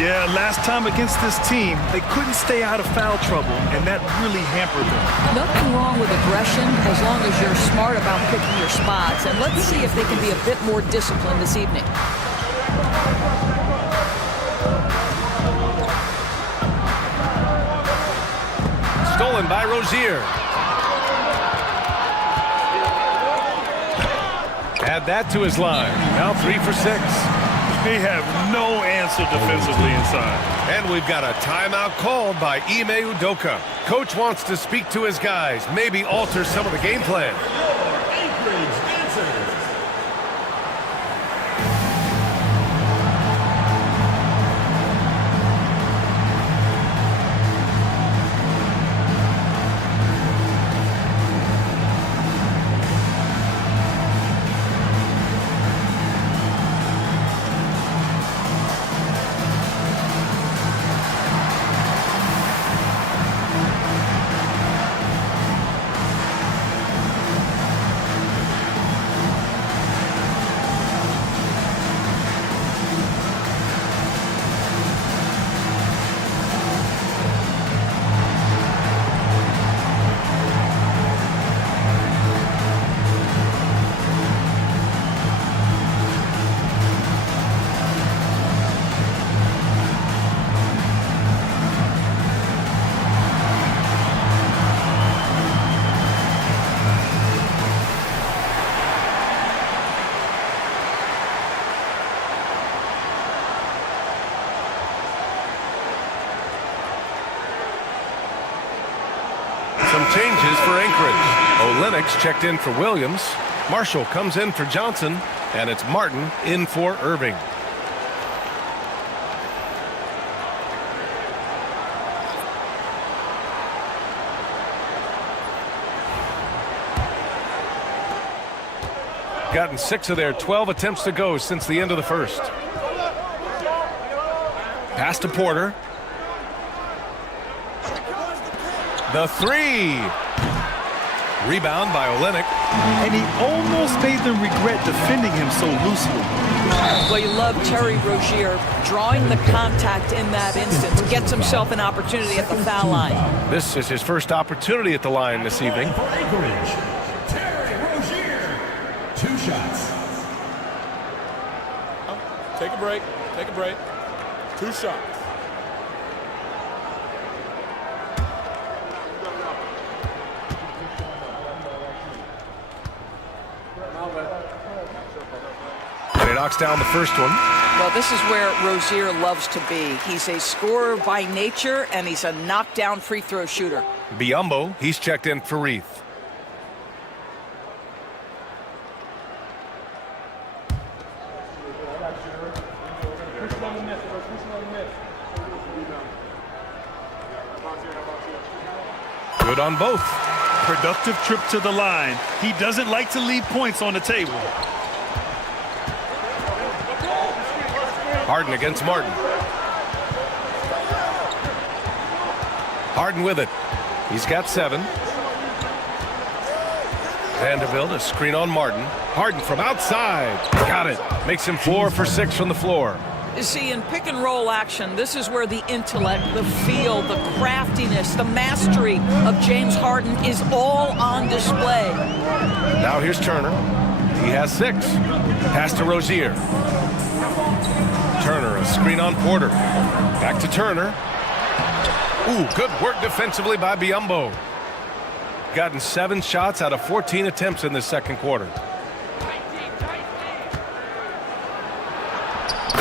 Yeah, last time against this team, they couldn't stay out of foul trouble, and that really hampered them. Nothing wrong with aggression as long as you're smart about picking your spots. And let's see if they can be a bit more disciplined this evening. Stolen by Rozier. Add that to his line. Now 3 for 6. They have no answer defensively inside. And we've got a timeout called by Ime Udoka. Coach wants to speak to his guys, maybe alter some of the game plan. changes for Anchorage. Olenek's checked in for Williams. Marshall comes in for Johnson. And it's Martin in for Irving. Gotten 6 of their 12 attempts to go since the end of the first. Pass to Porter. The 3. Rebound by Olenek. And he almost made them regret defending him so loosely. Well, you love Terry Rozier drawing the contact in that instance. Gets himself an opportunity at the foul line. This is his first opportunity at the line this evening. For Anchorage, Terry Rozier. 2 shots. Take a break. Take a break. 2 shots. And he knocks down the first one. Well, this is where Rozier loves to be. He's a scorer by nature, and he's a knockdown free throw shooter. Biyombo, he's checked in for Reith. Good on both. Productive trip to the line. He doesn't like to leave points on the table. Harden against Martin. Harden with it. He's got 7. Vanderbilt, a screen on Martin. Harden from outside. Got it. Makes him 4 for 6 from the floor. You see, in pick and roll action, this is where the intellect, the feel, the craftiness, the mastery of James Harden is all on display. Now here's Turner. He has 6. Pass to Rozier. Turner, a screen on Porter. Back to Turner. Ooh, good work defensively by Biyombo. Gotten 7 shots out of 14 attempts in the second quarter.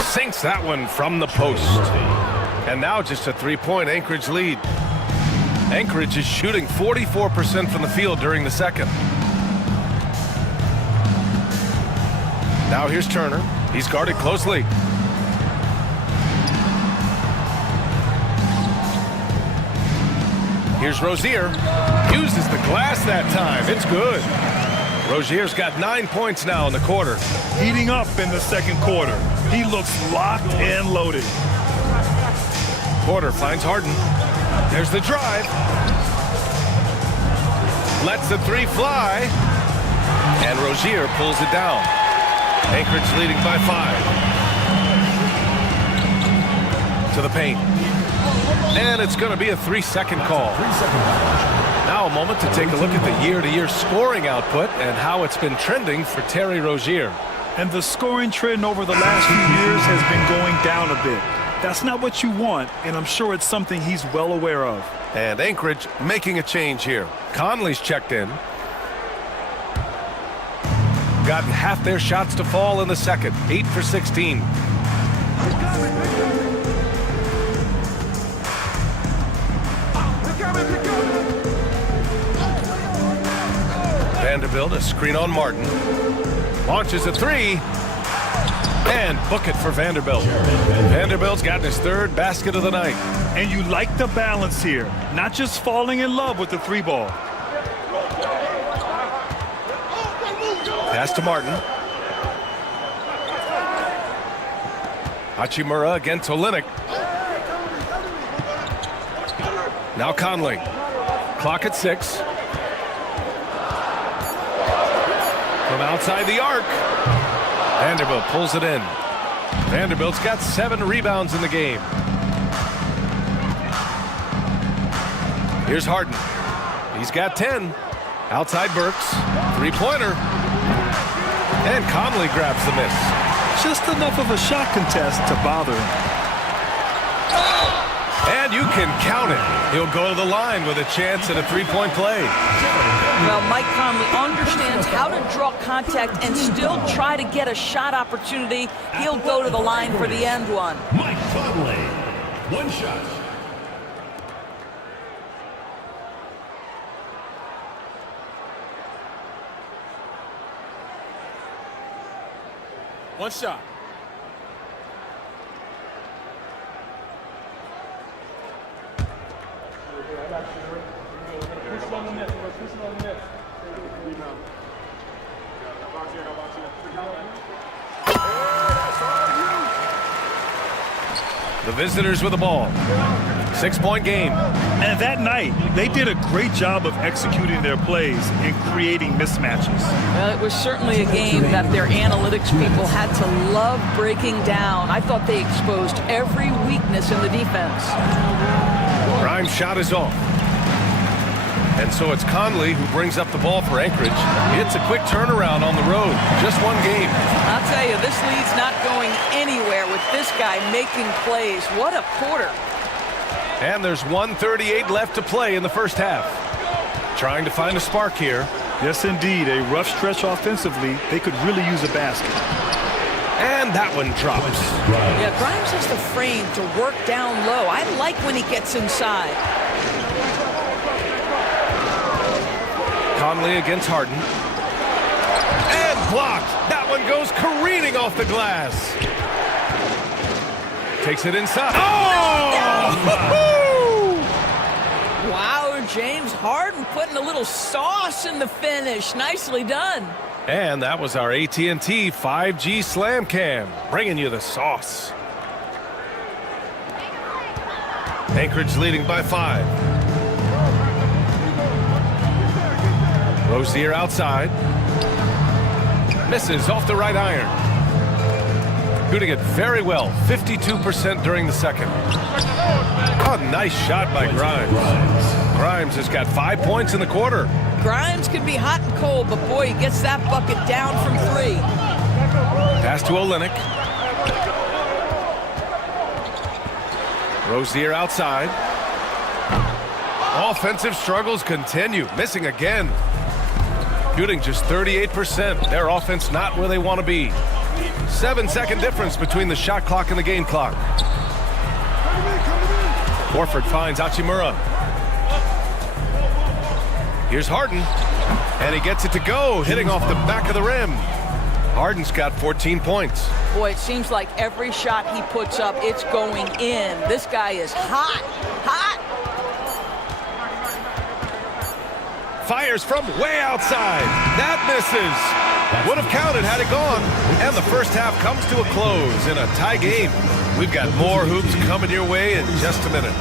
Sinks that one from the post. And now just a 3-point Anchorage lead. Anchorage is shooting 44% from the field during the second. Now here's Turner. He's guarded closely. Here's Rozier. Uses the glass that time. It's good. Rozier's got 9 points now in the quarter. Heating up in the second quarter. He looks locked and loaded. Porter finds Harden. There's the drive. Lets the 3 fly. And Rozier pulls it down. Anchorage leading by 5. To the paint. And it's going to be a 3-second call. Now a moment to take a look at the year-to-year scoring output and how it's been trending for Terry Rozier. And the scoring trend over the last few years has been going down a bit. That's not what you want, and I'm sure it's something he's well aware of. And Anchorage making a change here. Conley's checked in. Gotten half their shots to fall in the second. 8 for 16. Vanderbilt, a screen on Martin. Launches a 3. And book it for Vanderbilt. Vanderbilt's gotten his 3rd basket of the night. And you like the balance here. Not just falling in love with the 3 ball. Pass to Martin. Hachimura against Olenek. Now Conley. Clock at 6. From outside the arc. Vanderbilt pulls it in. Vanderbilt's got 7 rebounds in the game. Here's Harden. He's got 10. Outside Burks. 3-pointer. And Conley grabs the miss. Just enough of a shot contest to bother him. And you can count it. He'll go to the line with a chance at a 3-point play. Well, Mike Conley understands how to draw contact and still try to get a shot opportunity. He'll go to the line for the end one. Mike Conley, 1 shot. One shot. The visitors with the ball. 6-point game. And that night, they did a great job of executing their plays and creating mismatches. Well, it was certainly a game that their analytics people had to love breaking down. I thought they exposed every weakness in the defense. Grimes' shot is off. And so it's Conley who brings up the ball for Anchorage. It's a quick turnaround on the road. Just one game. I'll tell you, this lead's not going anywhere with this guy making plays. What a quarter. And there's 1:38 left to play in the first half. Trying to find a spark here. Yes, indeed. A rough stretch offensively. They could really use a basket. And that one drops. Yeah, Grimes has the frame to work down low. I like when he gets inside. Conley against Harden. And blocked. That one goes careening off the glass. Takes it inside. Oh! Wow, James Harden putting a little sauce in the finish. Nicely done. And that was our AT&T 5G Slam Cam, bringing you the sauce. Anchorage leading by 5. Rozier outside. Misses off the right iron. Shooting it very well, 52% during the second. Oh, nice shot by Grimes. Grimes has got 5 points in the quarter. Grimes can be hot and cold, but boy, he gets that bucket down from 3. Pass to Olynyk. Rozier outside. Offensive struggles continue, missing again. Shooting just 38%. Their offense not where they want to be. 7-second difference between the shot clock and the game clock. Horford finds Hachimura. Here's Harden. And he gets it to go, hitting off the back of the rim. Harden's got 14 points. Boy, it seems like every shot he puts up, it's going in. This guy is hot. Hot. Fires from way outside. That misses. Would have counted had it gone. And the first half comes to a close in a tie game. We've got more hoops coming your way in just a minute.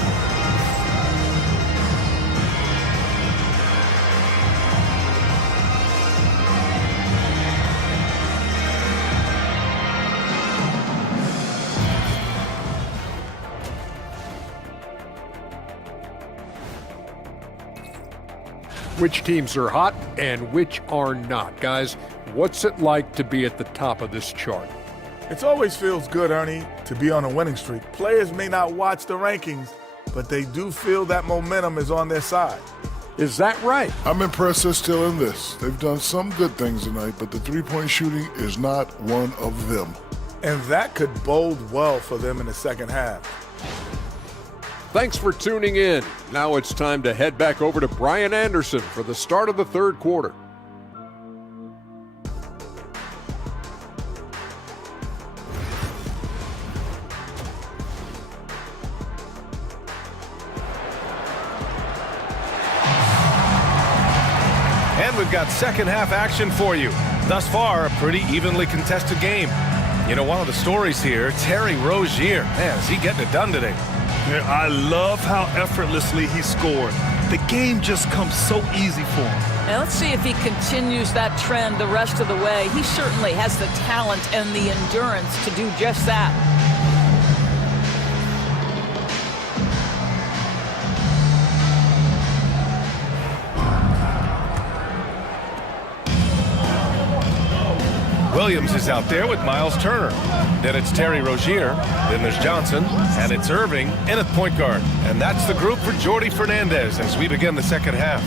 Which teams are hot and which are not. Guys, what's it like to be at the top of this chart? It always feels good, Ernie, to be on a winning streak. Players may not watch the rankings, but they do feel that momentum is on their side. Is that right? I'm impressed they're still in this. They've done some good things tonight, but the three-point shooting is not one of them. And that could bode well for them in the second half. Thanks for tuning in. Now it's time to head back over to Brian Anderson for the start of the third quarter. And we've got second half action for you. Thus far, a pretty evenly contested game. You know, one of the stories here, Terry Rozier. Man, is he getting it done today? I love how effortlessly he scored. The game just comes so easy for him. Now let's see if he continues that trend the rest of the way. He certainly has the talent and the endurance to do just that. Williams is out there with Miles Turner. Then it's Terry Rozier. Then there's Johnson. And it's Irving in at point guard. And that's the group for Jordi Fernandez as we begin the second half.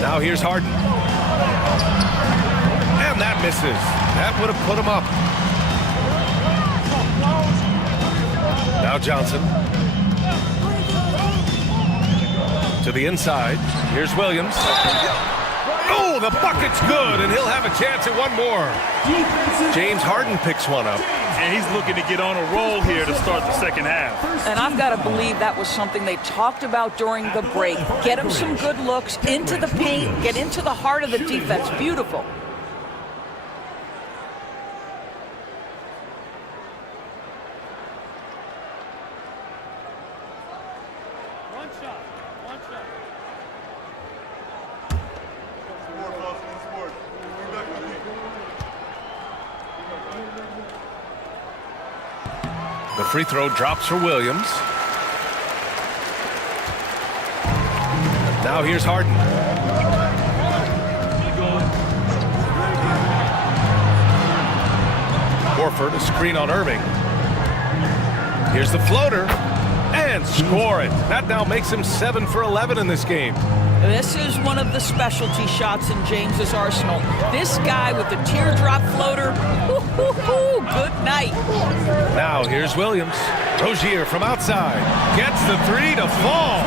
Now here's Harden. And that misses. That would have put him up. Now Johnson. To the inside. Here's Williams. Oh! Oh, the bucket's good, and he'll have a chance at one more. James Harden picks one up. And he's looking to get on a roll here to start the second half. And I've got to believe that was something they talked about during the break. Get him some good looks, into the paint, get into the heart of the defense. Beautiful. The free throw drops for Williams. Now here's Harden. Horford, a screen on Irving. Here's the floater. And score it. That now makes him 7 for 11 in this game. This is one of the specialty shots in James's arsenal. This guy with the teardrop floater, good night. Now here's Williams. Rozier from outside. Gets the three to fall.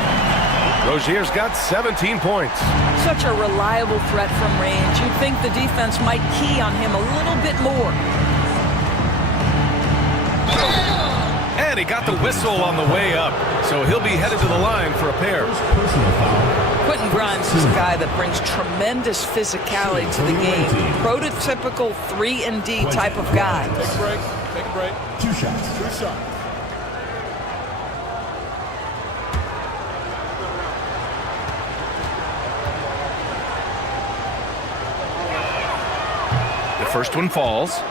Rozier's got 17 points. Such a reliable threat from range. You'd think the defense might key on him a little bit more. And he got the whistle on the way up, so he'll be headed to the line for a pair. Quentin Grimes is a guy that brings tremendous physicality to the game. Prototypical 3-and-D type of guy. Take a break. Take a break. 2 shots. 2 shots. The first one falls.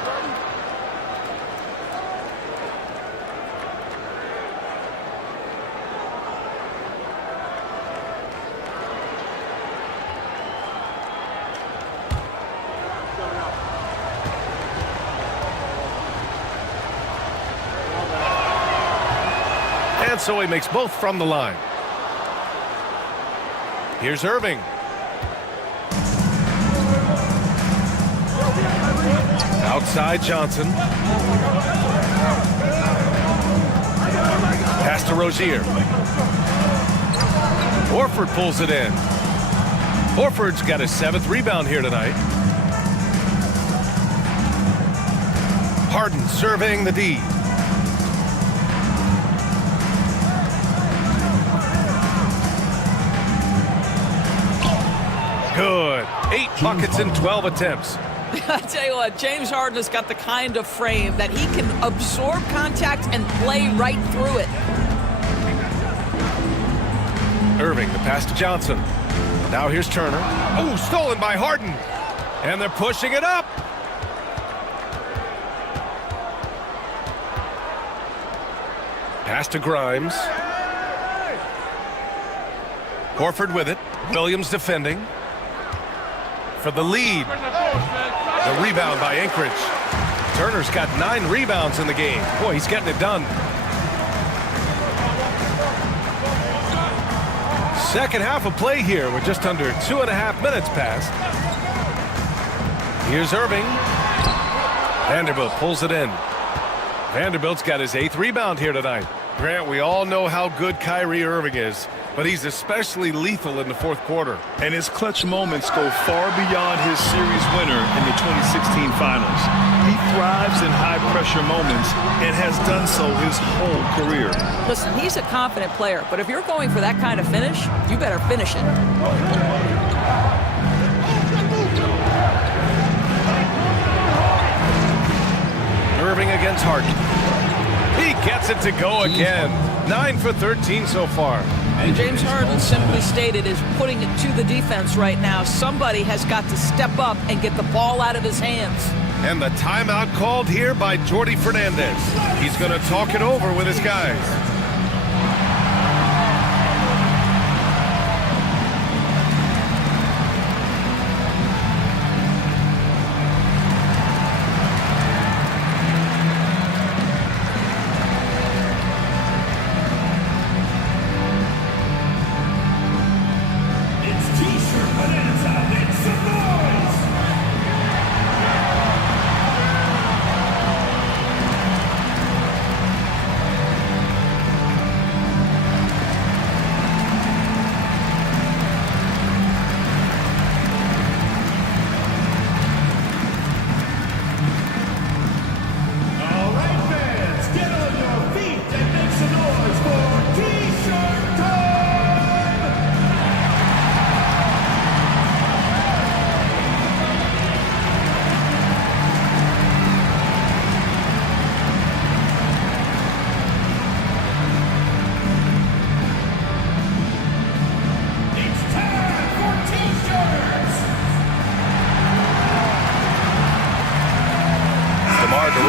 And so he makes both from the line. Here's Irving. Outside Johnson. Pass to Rozier. Horford pulls it in. Horford's got his 7th rebound here tonight. Harden surveying the D. Good. 8 buckets in 12 attempts. I tell you what, James Harden has got the kind of frame that he can absorb contact and play right through it. Irving, the pass to Johnson. Now here's Turner. Oh, stolen by Harden. And they're pushing it up. Pass to Grimes. Horford with it. Williams defending. For the lead. The rebound by Anchorage. Turner's got 9 rebounds in the game. Boy, he's getting it done. Second half of play here with just under 2.5 minutes passed. Here's Irving. Vanderbilt pulls it in. Vanderbilt's got his 8th rebound here tonight. Grant, we all know how good Kyrie Irving is, but he's especially lethal in the 4th quarter. And his clutch moments go far beyond his series winner in the 2016 finals. He thrives in high-pressure moments and has done so his whole career. Listen, he's a confident player, but if you're going for that kind of finish, you better finish it. Irving against Harden. He gets it to go again. 9 for 13 so far. And James Harden simply stated is putting it to the defense right now. Somebody has got to step up and get the ball out of his hands. And the timeout called here by Jordi Fernandez. He's going to talk it over with his guys.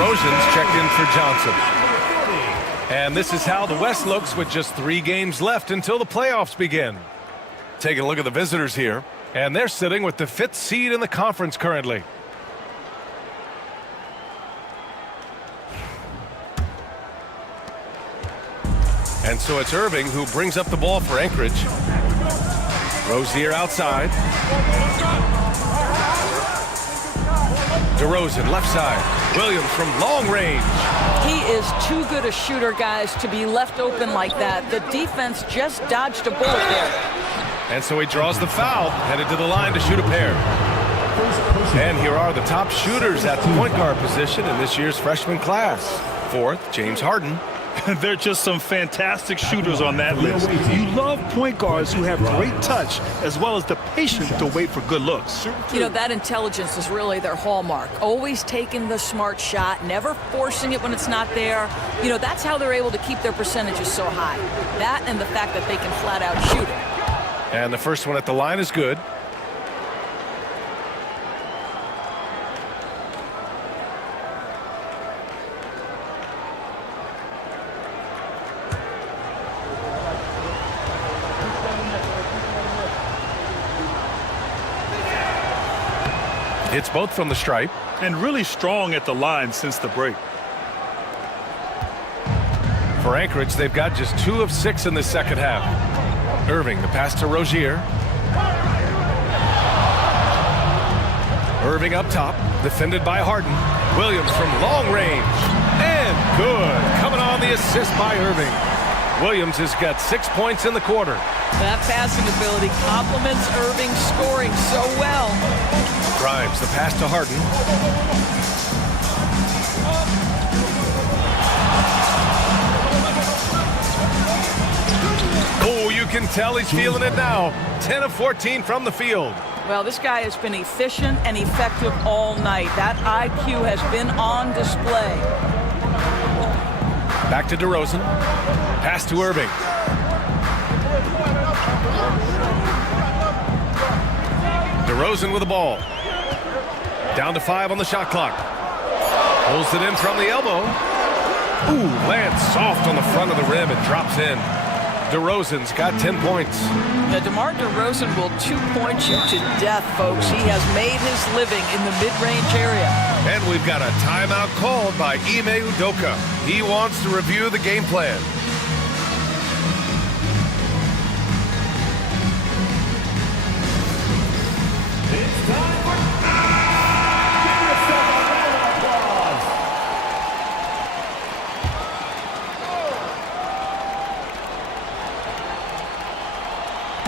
DeRozan's checked in for Johnson. And this is how the West looks with just 3 games left until the playoffs begin. Taking a look at the visitors here, and they're sitting with the 5th seed in the conference currently. And so it's Irving who brings up the ball for Anchorage. Rozier outside. DeRozan left side. Williams from long range. He is too good a shooter, guys, to be left open like that. The defense just dodged a bullet there. And so he draws the foul, headed to the line to shoot a pair. And here are the top shooters at the point guard position in this year's freshman class. 4th, James Harden. There are just some fantastic shooters on that list. You love point guards who have great touch as well as the patience to wait for good looks. You know, that intelligence is really their hallmark. Always taking the smart shot, never forcing it when it's not there. You know, that's how they're able to keep their percentages so high. That and the fact that they can flat out shoot it. And the first one at the line is good. It's both from the stripe. And really strong at the line since the break. For Anchorage, they've got just 2 of 6 in the second half. Irving, the pass to Rozier. Irving up top, defended by Harden. Williams from long range. And good. Coming on the assist by Irving. Williams has got 6 points in the quarter. That passing ability complements Irving's scoring so well. Grimes, the pass to Harden. Oh, you can tell he's feeling it now. 10 of 14 from the field. Well, this guy has been efficient and effective all night. That IQ has been on display. Back to DeRozan. Pass to Irving. DeRozan with the ball. Down to 5 on the shot clock. Pulls it in from the elbow. Ooh, lands soft on the front of the rim and drops in. DeRozan's got 10 points. Now, DeMar DeRozan will 2-point you to death, folks. He has made his living in the mid-range area. And we've got a timeout called by Ime Udoka. He wants to review the game plan.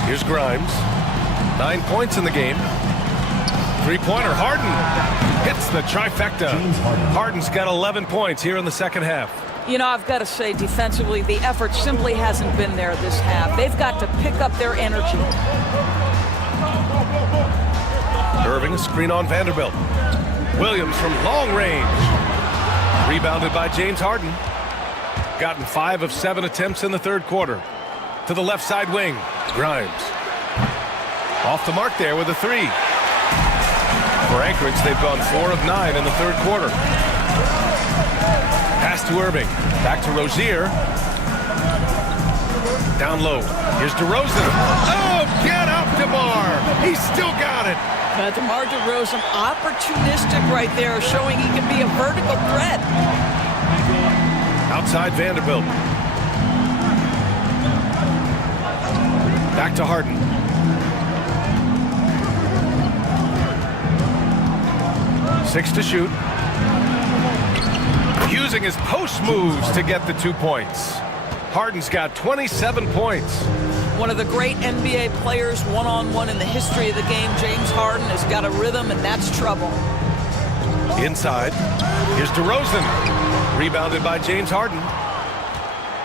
Here's Grimes. 9 points in the game. 3-pointer. Harden hits the trifecta. Harden's got 11 points here in the second half. You know, I've got to say, defensively, the effort simply hasn't been there this half. They've got to pick up their energy. Irving, a screen on Vanderbilt. Williams from long range. Rebounded by James Harden. Gotten 5 of 7 attempts in the third quarter. To the left side wing. Grimes. Off the mark there with a 3. For Anchorage, they've gone 4 of 9 in the third quarter. Pass to Irving. Back to Rozier. Down low. Here's DeRozan. Oh, get up, DeMar. He's still got it. DeMar DeRozan, opportunistic right there, showing he can be a vertical threat. Outside Vanderbilt. Back to Harden. Six to shoot. Using his post moves to get the 2 points. Harden's got 27 points. One of the great NBA players one-on-one in the history of the game, James Harden, has got a rhythm, and that's trouble. Inside. Here's DeRozan. Rebounded by James Harden.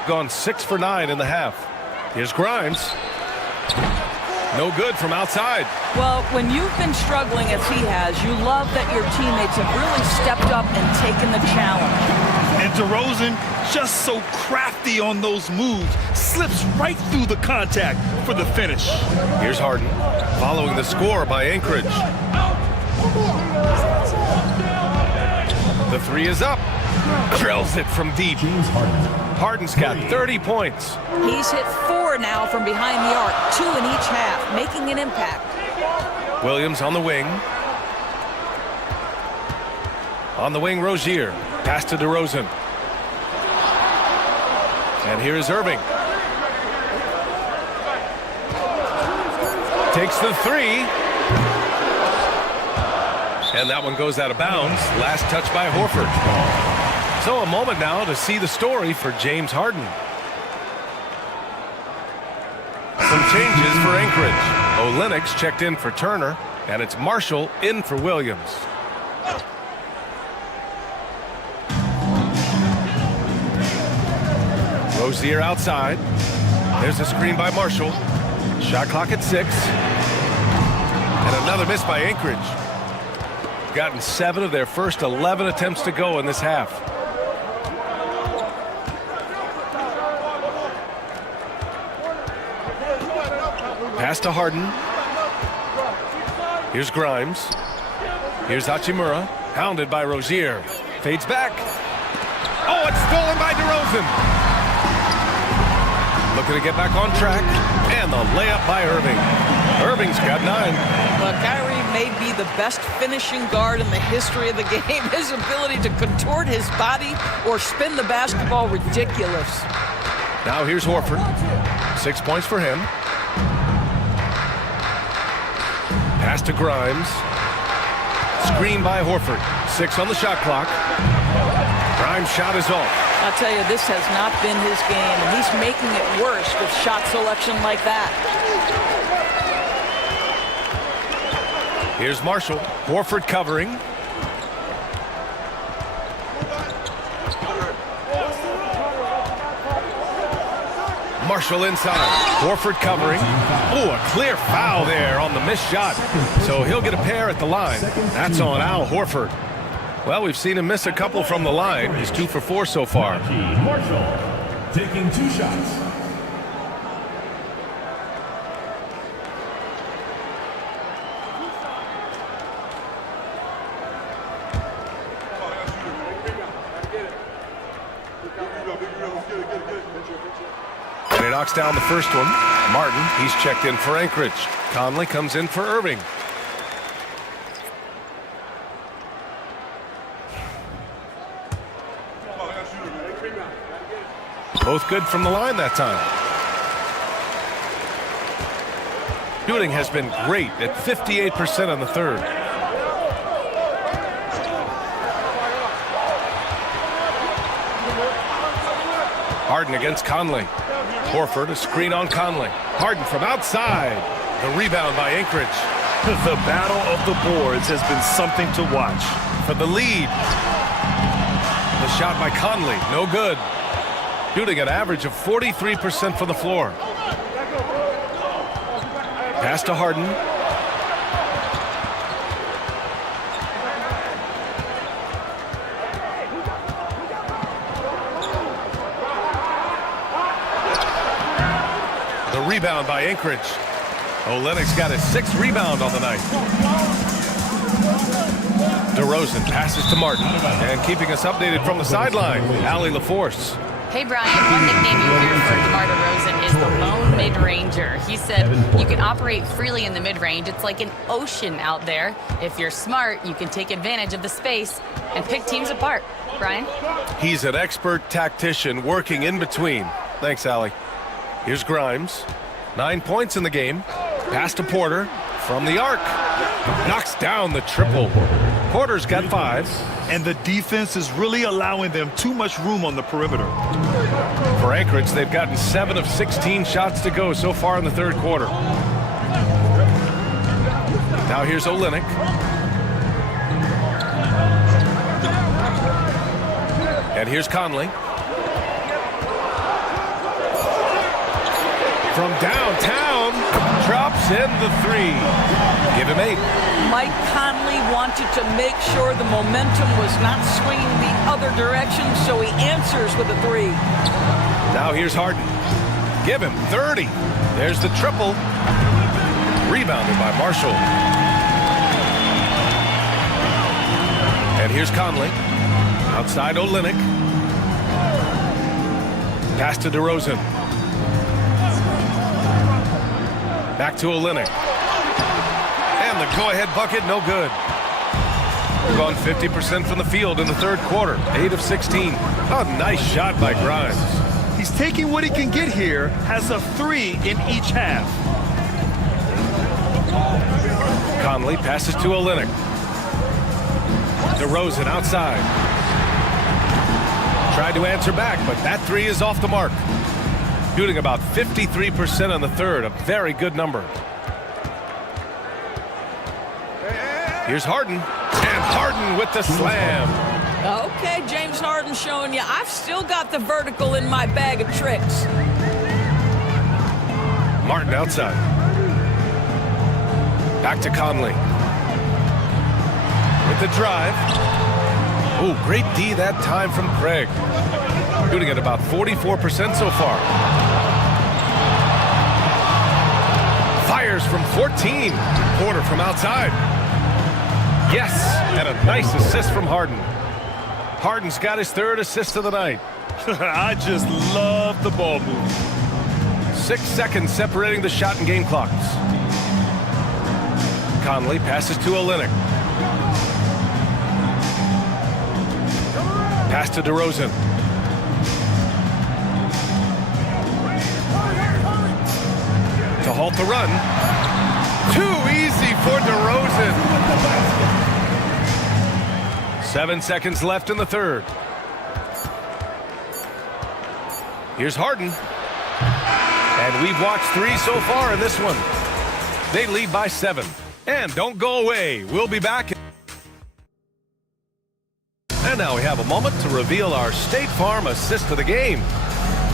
Gone 6 for 9 in the half. Here's Grimes. No good from outside. Well, when you've been struggling as he has, you love that your teammates have really stepped up and taken the challenge. And DeRozan, just so crafty on those moves, slips right through the contact for the finish. Here's Harden, following the score by Anchorage. The 3 is up. Drills it from deep. Harden's got 30 points. He's hit 4 now from behind the arc, 2 in each half, making an impact. Williams on the wing. On the wing, Rozier. Pass to DeRozan. And here is Irving. Takes the 3. And that one goes out of bounds. Last touch by Horford. So a moment now to see the story for James Harden. Some changes for Anchorage. Olenek's checked in for Turner, and it's Marshall in for Williams. Rozier outside. There's a screen by Marshall. Shot clock at 6. And another miss by Anchorage. Gotten 7 of their first 11 attempts to go in this half. Pass to Harden. Here's Grimes. Here's Hachimura. Hounded by Rozier. Fades back. Oh, it's stolen by DeRozan. Looking to get back on track. And the layup by Irving. Irving's got 9. But Kyrie may be the best finishing guard in the history of the game. His ability to contort his body or spin the basketball, ridiculous. Now here's Horford. 6 points for him. Pass to Grimes. Screen by Horford. 6 on the shot clock. Grimes' shot is off. I'll tell you, this has not been his game, and he's making it worse with shot selection like that. Here's Marshall. Horford covering. Marshall inside. Horford covering. Oh, a clear foul there on the missed shot. So he'll get a pair at the line. That's on Al Horford. Well, we've seen him miss a couple from the line. He's 2 for 4 so far. Marshall taking 2 shots. And he knocks down the first one. Martin, he's checked in for Anchorage. Conley comes in for Irving. Both good from the line that time. Shooting has been great at 58% on the third. Harden against Conley. Horford, a screen on Conley. Harden from outside. The rebound by Anchorage. The battle of the boards has been something to watch. For the lead. The shot by Conley, no good. Shooting an average of 43% from the floor. Pass to Harden. The rebound by Anchorage. Olenek's got his 6th rebound on the night. DeRozan passes to Martin. And keeping us updated from the sideline, Allie LaForce. Hey, Brian, one nickname you hear for DeMar DeRozan is the lone mid-ranger. He said you can operate freely in the mid-range. It's like an ocean out there. If you're smart, you can take advantage of the space and pick teams apart. Brian? He's an expert tactician working in between. Thanks, Allie. Here's Grimes. 9 points in the game. Pass to Porter from the arc. Knocks down the triple. Porter's got 5. And the defense is really allowing them too much room on the perimeter. For Anchorage, they've gotten 7 of 16 shots to go so far in the third quarter. Now here's Olynyk. And here's Conley. From downtown, drops in the 3. Give him 8. Mike Conley wanted to make sure the momentum was not swinging the other direction, so he answers with a 3. Now here's Harden. Give him 30. There's the triple. Rebounded by Marshall. And here's Conley. Outside Olynyk. Pass to DeRozan. Back to Olynyk. And the go-ahead bucket, no good. We've gone 50% from the field in the third quarter. 8 of 16. A nice shot by Grimes. He's taking what he can get here, has a 3 in each half. Conley passes to Olynyk. DeRozan outside. Tried to answer back, but that 3 is off the mark. Shooting about 53% in the third, a very good number. Here's Harden, and Harden with the slam. Okay, James Harden showing you I've still got the vertical in my bag of tricks. Martin outside. Back to Conley. With the drive. Oh, great D that time from Craig. Shooting at about 44% so far. Fires from 14. Porter from outside. Yes, and a nice assist from Harden. Harden's got his third assist of the night. I just love the ball movement. 6 seconds separating the shot and game clocks. Conley passes to Olynyk. Pass to DeRozan. To halt the run. Too easy for DeRozan. 7 seconds left in the third. Here's Harden. And we've watched 3 so far in this one. They lead by 7. And don't go away. We'll be back. And now we have a moment to reveal our State Farm assist of the game.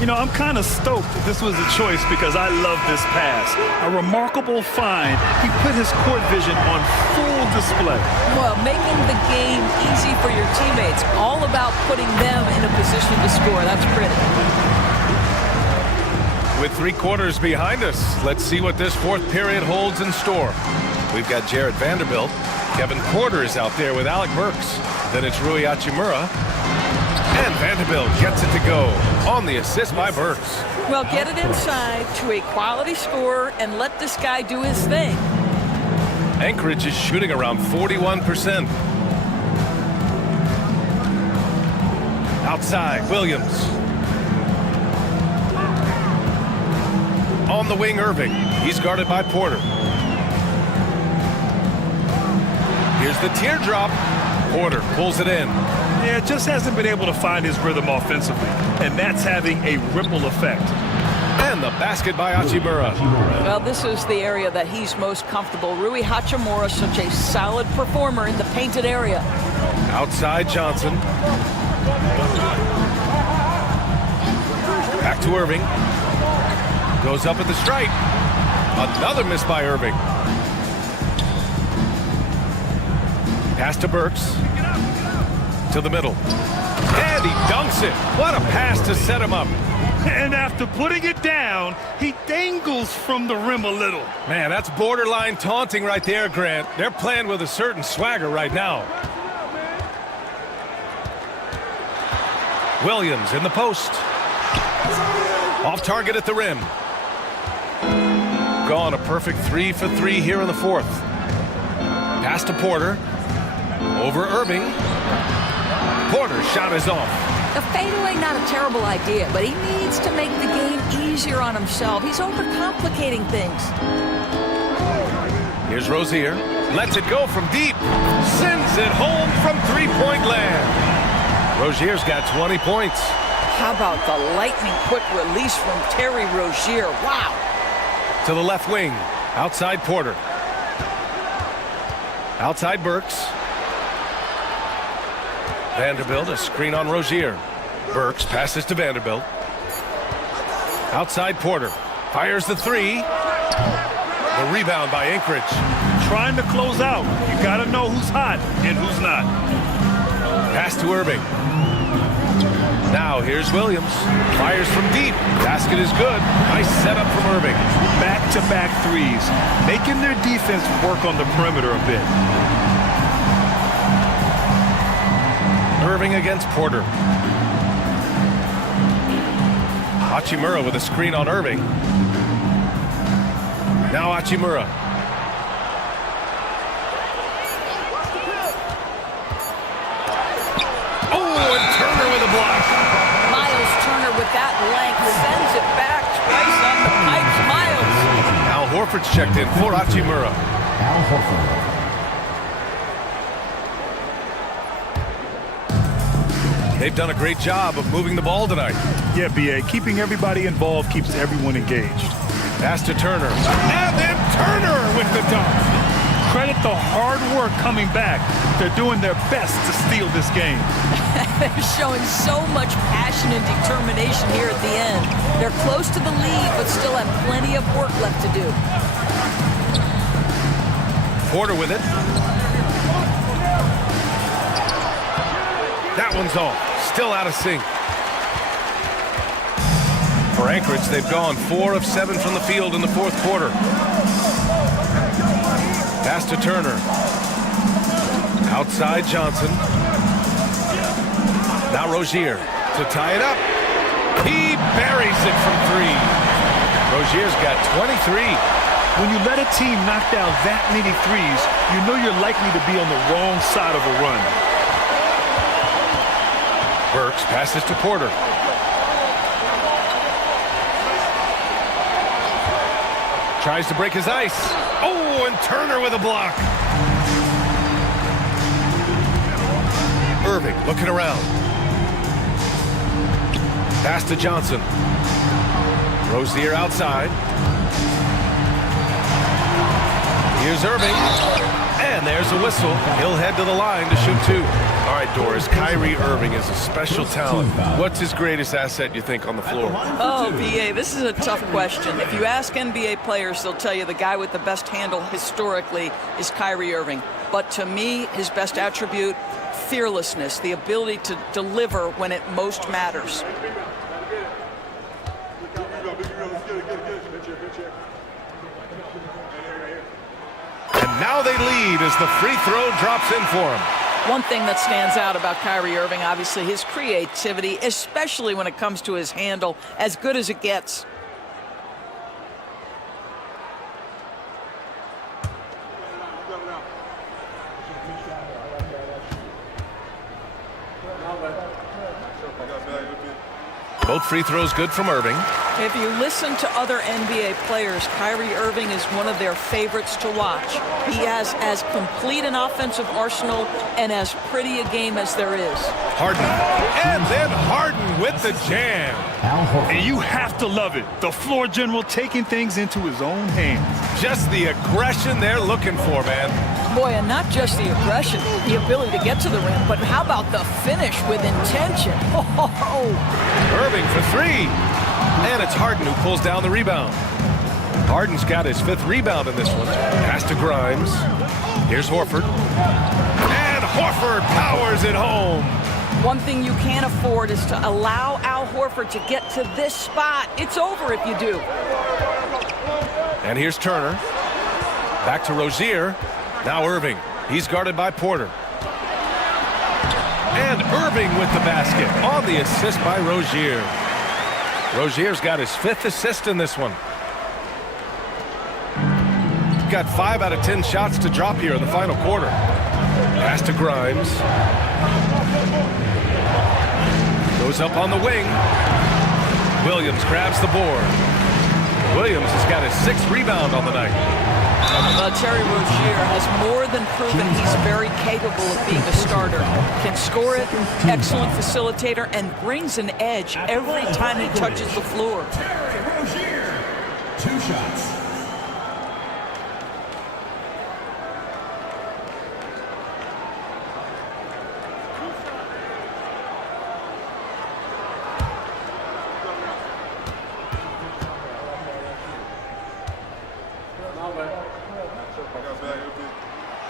You know, I'm kind of stoked that this was a choice because I love this pass. A remarkable find. He put his court vision on full display. Well, making the game easy for your teammates. All about putting them in a position to score. That's pretty. With 3 quarters behind us, let's see what this fourth period holds in store. We've got Jarrett Vanderbilt. Kevin Porter is out there with Alec Burks. Then it's Rui Hachimura. And Vanderbilt gets it to go on the assist by Burks. Well, get it inside to a quality scorer and let this guy do his thing. Anchorage is shooting around 41%. Outside, Williams. On the wing, Irving. He's guarded by Porter. Here's the teardrop. Porter pulls it in. Yeah, just hasn't been able to find his rhythm offensively, and that's having a ripple effect. And the basket by Hachimura. Well, this is the area that he's most comfortable. Rui Hachimura, such a solid performer in the painted area. Outside Johnson. Back to Irving. Goes up at the stripe. Another miss by Irving. Pass to Burks. To the middle. And he dunks it. What a pass to set him up. And after putting it down, he dangles from the rim a little. Man, that's borderline taunting right there, Grant. They're playing with a certain swagger right now. Williams in the post. Off target at the rim. Gone a perfect 3 for 3 here in the fourth. Pass to Porter. Over Irving. Porter's shot is off. The fadeaway, not a terrible idea, but he needs to make the game easier on himself. He's overcomplicating things. Here's Rozier. Lets it go from deep. Sends it home from three-point land. Rozier's got 20 points. How about the lightning quick release from Terry Rozier? Wow. To the left wing. Outside Porter. Outside Burks. Vanderbilt, a screen on Rozier. Burks passes to Vanderbilt. Outside Porter. Fires the 3. The rebound by Anchorage. Trying to close out. You got to know who's hot and who's not. Pass to Irving. Now here's Williams. Fires from deep. Basket is good. Nice setup from Irving. Back-to-back threes. Making their defense work on the perimeter a bit. Irving against Porter. Hachimura with a screen on Irving. Now Hachimura. Oh, and Turner with a block. Miles Turner with that length sends it back twice on the pipes. Miles. Al Horford's checked in for Hachimura. Al Horford. They've done a great job of moving the ball tonight. Yeah, B.A. Keeping everybody involved keeps everyone engaged. Pass to Turner. And then Turner with the dunk. Credit the hard work coming back. They're doing their best to steal this game. They're showing so much passion and determination here at the end. They're close to the lead, but still have plenty of work left to do. Porter with it. That one's off. Still out of sync. For Anchorage, they've gone 4 of 7 from the field in the fourth quarter. Pass to Turner. Outside Johnson. Now Rozier to tie it up. He buries it from 3. Rozier's got 23. When you let a team knock down that many threes, you know you're likely to be on the wrong side of a run. Burks passes to Porter. Tries to break his ice. Oh, and Turner with a block. Irving looking around. Pass to Johnson. Rozier outside. Here's Irving. And there's a whistle. He'll head to the line to shoot 2. All right, Doris, Kyrie Irving is a special talent. What's his greatest asset, you think, on the floor? Oh, B.A., this is a tough question. If you ask NBA players, they'll tell you the guy with the best handle historically is Kyrie Irving. But to me, his best attribute, fearlessness, the ability to deliver when it most matters. And now they lead as the free throw drops in for him. One thing that stands out about Kyrie Irving, obviously, his creativity, especially when it comes to his handle, as good as it gets. Both free throws good from Irving. If you listen to other NBA players, Kyrie Irving is one of their favorites to watch. He has as complete an offensive arsenal and as pretty a game as there is. Harden. And then Harden with the jam. And you have to love it. The floor general taking things into his own hands. Just the aggression they're looking for, man. Boy, and not just the aggression, the ability to get to the rim, but how about the finish with intention? Irving for 3. And it's Harden who pulls down the rebound. Harden's got his 5th rebound in this one. Pass to Grimes. Here's Horford. And Horford powers it home. One thing you can't afford is to allow Al Horford to get to this spot. It's over if you do. And here's Turner. Back to Rozier. Now Irving. He's guarded by Porter. And Irving with the basket on the assist by Rozier. Rozier's got his 5th assist in this one. Got 5 out of 10 shots to drop here in the final quarter. Pass to Grimes. Goes up on the wing. Williams grabs the board. Williams has got his 6th rebound on the night. Terry Rozier has more than proven he's very capable of being a starter. Can score it, excellent facilitator, and brings an edge every time he touches the floor. Terry Rozier, 2 shots.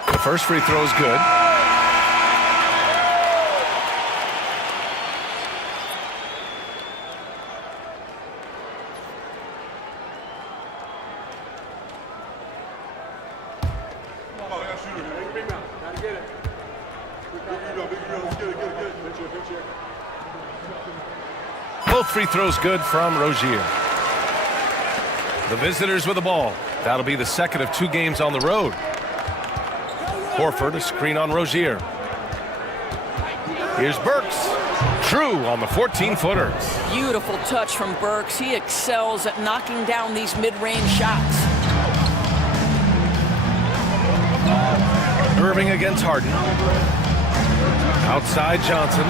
The first free throw is good. Both free throws good from Rozier. The visitors with the ball. That'll be the second of 2 games on the road. Horford, a screen on Rozier. Here's Burks. True on the 14-footer. Beautiful touch from Burks. He excels at knocking down these mid-range shots. Irving against Harden. Outside Johnson.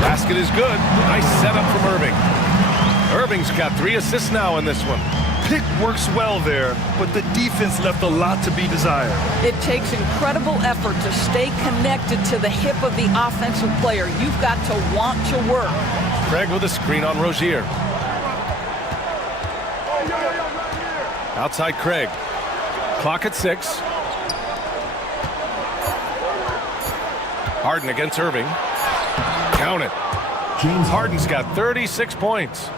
Basket is good. Nice setup from Irving. Irving's got 3 assists now in this one. Pick works well there, but the defense left a lot to be desired. It takes incredible effort to stay connected to the hip of the offensive player. You've got to want to work. Craig with a screen on Rozier. Outside Craig. Clock at 6. Harden against Irving. Count it. Harden's got 36 points.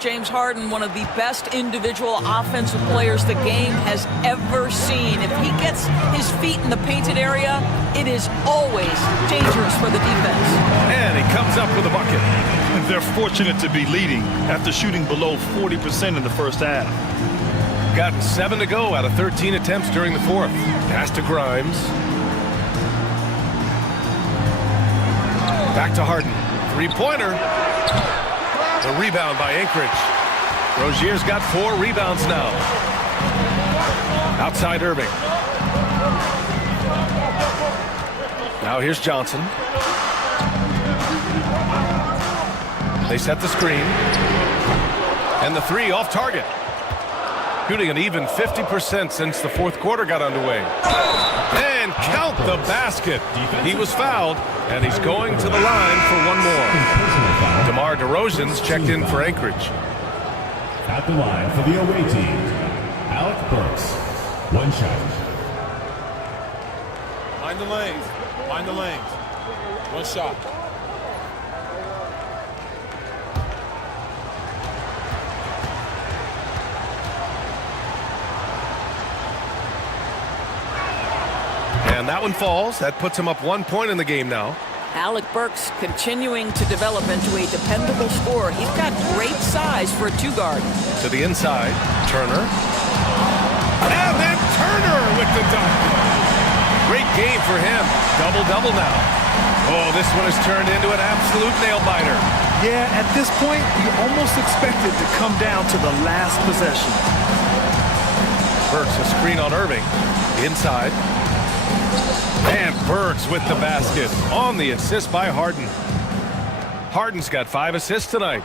James Harden, one of the best individual offensive players the game has ever seen. If he gets his feet in the painted area, it is always dangerous for the defense. And he comes up with a bucket. They're fortunate to be leading after shooting below 40% in the first half. Gotten 7 to go out of 13 attempts during the fourth. Pass to Grimes. Back to Harden. 3-pointer. The rebound by Anchorage. Rozier's got 4 rebounds now. Outside Irving. Now here's Johnson. They set the screen. And the 3 off target. Shooting an even 50% since the fourth quarter got underway. And count the basket. He was fouled, and he's going to the line for 1 more. DeMar DeRozan's checked in for Anchorage. At the line for the away team, Alec Burks. 1 shot. Mind the lanes. Mind the lanes. 1 shot. And that one falls. That puts him up 1 point in the game now. Alec Burks continuing to develop into a dependable scorer. He's got great size for a 2-guard. To the inside, Turner. And then Turner with the dunk. Great game for him. Double-double now. Oh, this one has turned into an absolute nail-biter. Yeah, at this point, you almost expect it to come down to the last possession. Burks a screen on Irving. Inside. And Burks with the basket on the assist by Harden. Harden's got 5 assists tonight.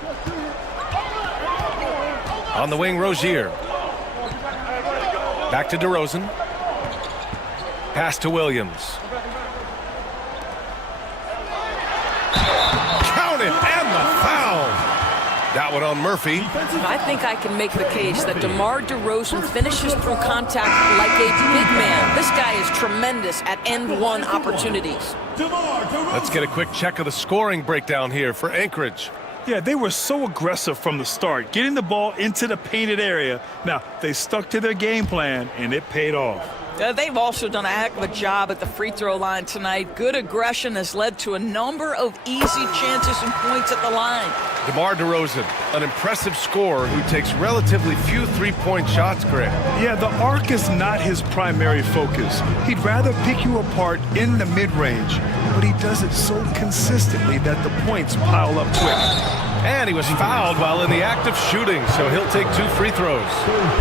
On the wing, Rozier. Back to DeRozan. Pass to Williams. Count it, and the foul. That one on Murphy. I think I can make the case that DeMar DeRozan finishes through contact like a big man. This guy is tremendous at end-one opportunities. Let's get a quick check of the scoring breakdown here for Anchorage. Yeah, they were so aggressive from the start, getting the ball into the painted area. Now, they stuck to their game plan, and it paid off. They've also done a heck of a job at the free throw line tonight. Good aggression has led to a number of easy chances and points at the line. DeMar DeRozan, an impressive scorer who takes relatively few three-point shots, Greg. Yeah, the arc is not his primary focus. He'd rather pick you apart in the mid-range, but he does it so consistently that the points pile up quick. And he was fouled while in the act of shooting, so he'll take 2 free throws.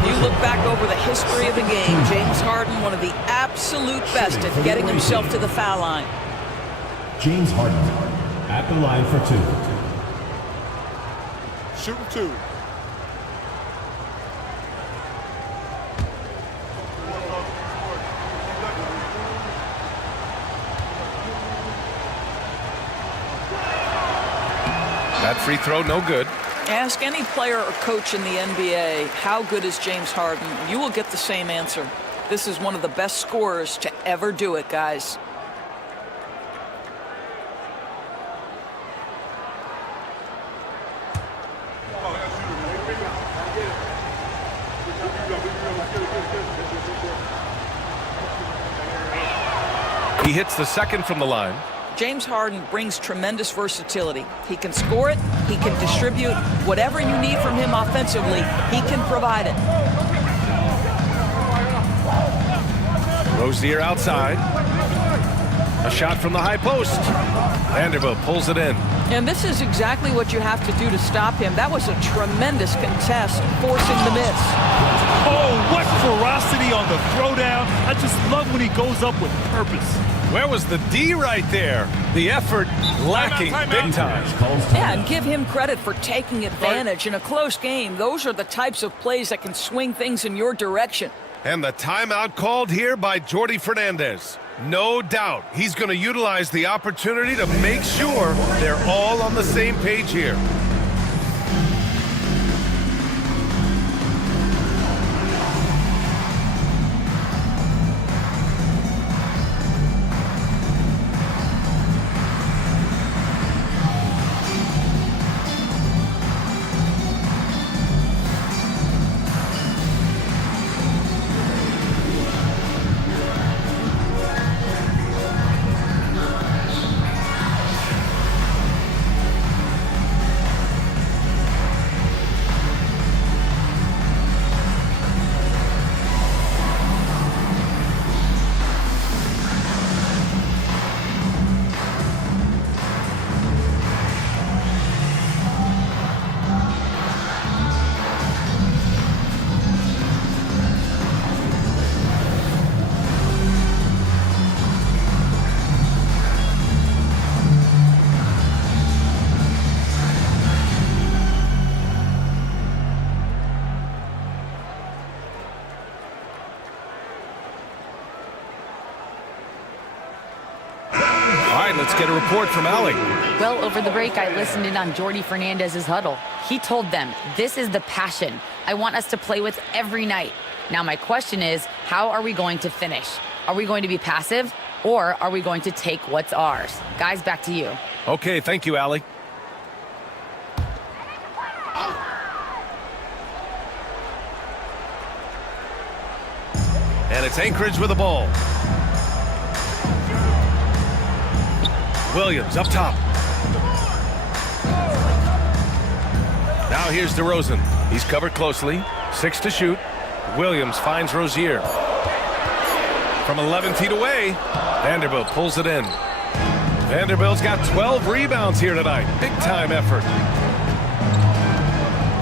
You look back over the history of the game, James Harden, one of the absolute best at getting himself to the foul line. James Harden at the line for 2. Shooting 2. That free throw, no good. Ask any player or coach in the NBA, how good is James Harden? You will get the same answer. This is one of the best scorers to ever do it, guys. He hits the second from the line. James Harden brings tremendous versatility. He can score it, he can distribute. Whatever you need from him offensively, he can provide it. Rozier outside. A shot from the high post. Vanderbilt pulls it in. And this is exactly what you have to do to stop him. That was a tremendous contest, forcing the miss. Oh, what ferocity on the throwdown. I just love when he goes up with purpose. Where was the D right there? The effort lacking big time. Yeah, and give him credit for taking advantage in a close game. Those are the types of plays that can swing things in your direction. And the timeout called here by Jordi Fernandez. No doubt he's going to utilize the opportunity to make sure they're all on the same page here. Let's get a report from Allie. Well, over the break, I listened in on Jordi Fernandez's huddle. He told them, this is the passion I want us to play with every night. Now, my question is, how are we going to finish? Are we going to be passive, or are we going to take what's ours? Guys, back to you. Okay, thank you, Allie. And it's Anchorage with the ball. Williams up top. Now here's DeRozan. He's covered closely. 6 to shoot. Williams finds Rozier. From 11 feet away, Vanderbilt pulls it in. Vanderbilt's got 12 rebounds here tonight. Big time effort.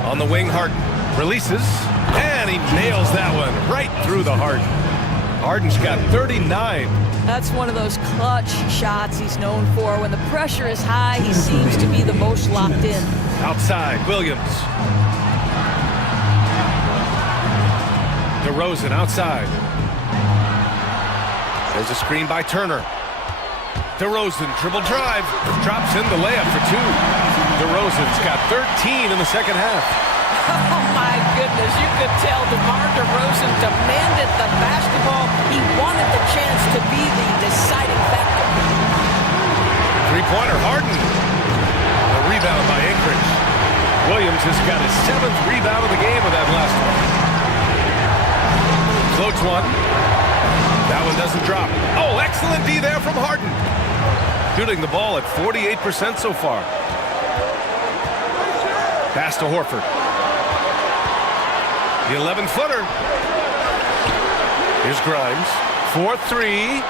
On the wing, Harden releases, and he nails that one right through the heart. Harden's got 39. That's one of those clutch shots he's known for. When the pressure is high, he seems to be the most locked in. Outside, Williams. DeRozan outside. There's a screen by Turner. DeRozan, dribble drive, drops in the layup for 2. DeRozan's got 13 in the second half. Oh, my goodness. You could tell DeMar DeRozan demanded the basketball. He wanted the chance to be the deciding factor. Three-pointer, Harden. A rebound by Anchorage. Williams has got his 7th rebound of the game with that last one. Floats one. That one doesn't drop. Oh, excellent D there from Harden. Shooting the ball at 48% so far. Pass to Horford. The 11-footer. Here's Grimes. 4-3.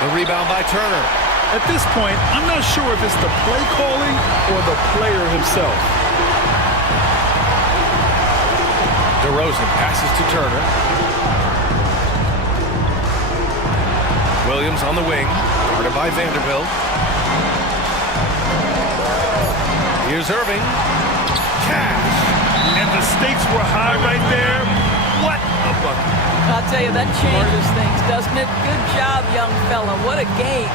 The rebound by Turner. At this point, I'm not sure if it's the play calling or the player himself. DeRozan passes to Turner. Williams on the wing, guarded by Vanderbilt. Here's Irving. Cash. And the stakes were high right there. What a bucket. I'll tell you, that changes things, doesn't it? Good job, young fella. What a game.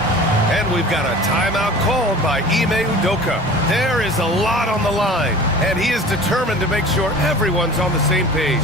And we've got a timeout called by Ime Udoka. There is a lot on the line, and he is determined to make sure everyone's on the same page.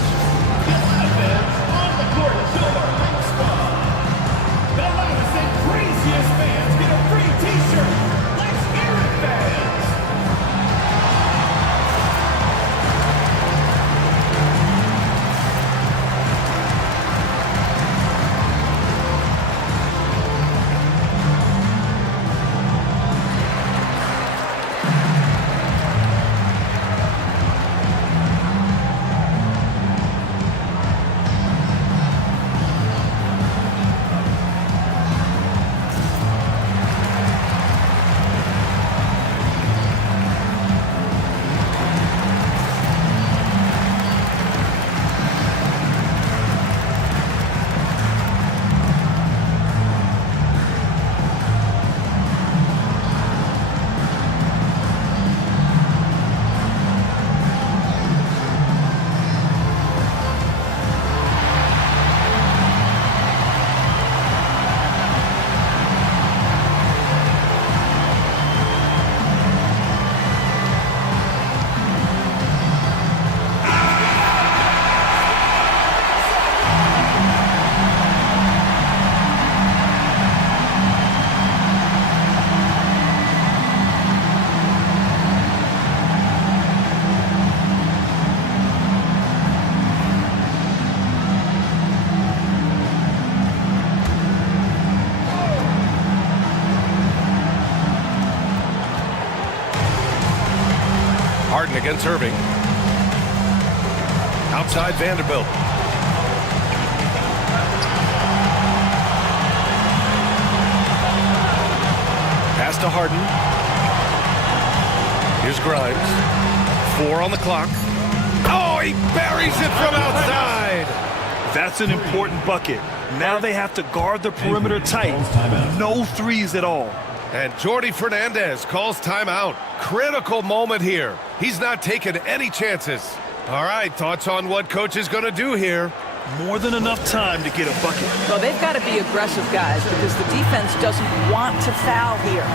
against Irving. Outside Vanderbilt. Pass to Harden. Here's Grimes. 4 on the clock. Oh, he buries it from outside. That's an important bucket. Now they have to guard the perimeter tight. No threes at all. And Jordi Fernandez calls timeout. Critical moment here. He's not taking any chances. All right, thoughts on what coach is going to do here? More than enough time to get a bucket. Well, they've got to be aggressive, guys, because the defense doesn't want to foul here.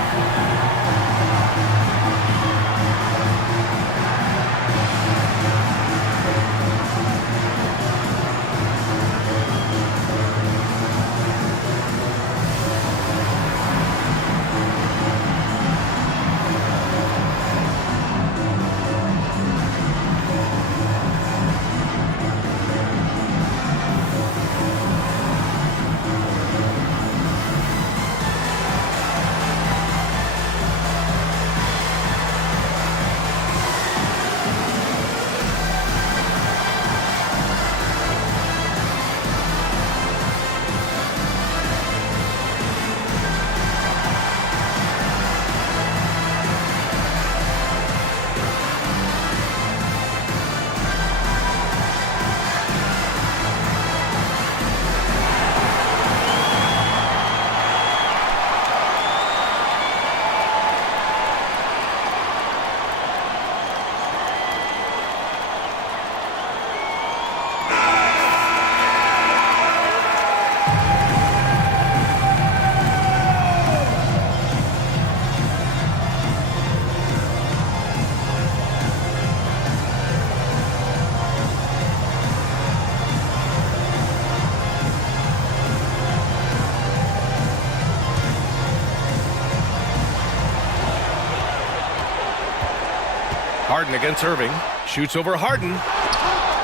Harden against Irving. Shoots over Harden.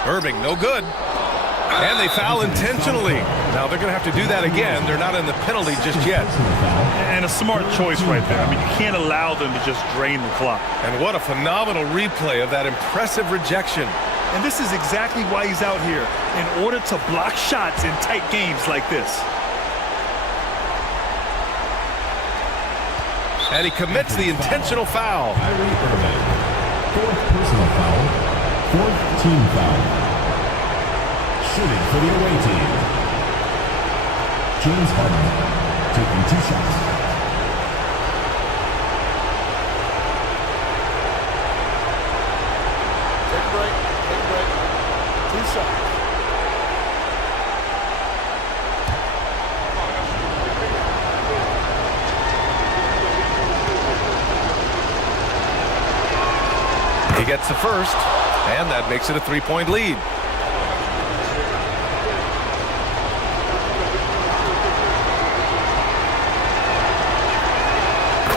Irving, no good. And they foul intentionally. Now they're going to have to do that again. They're not in the penalty just yet. And a smart choice right there. I mean, you can't allow them to just drain the clock. And what a phenomenal replay of that impressive rejection. And this is exactly why he's out here, in order to block shots in tight games like this. And he commits the intentional foul. Fourth personal foul. Fourth team foul. Shooting for the away team. James Harden taking 2 shots. Take a break. Take a break. 2 shots. He gets the first, and that makes it a 3-point lead.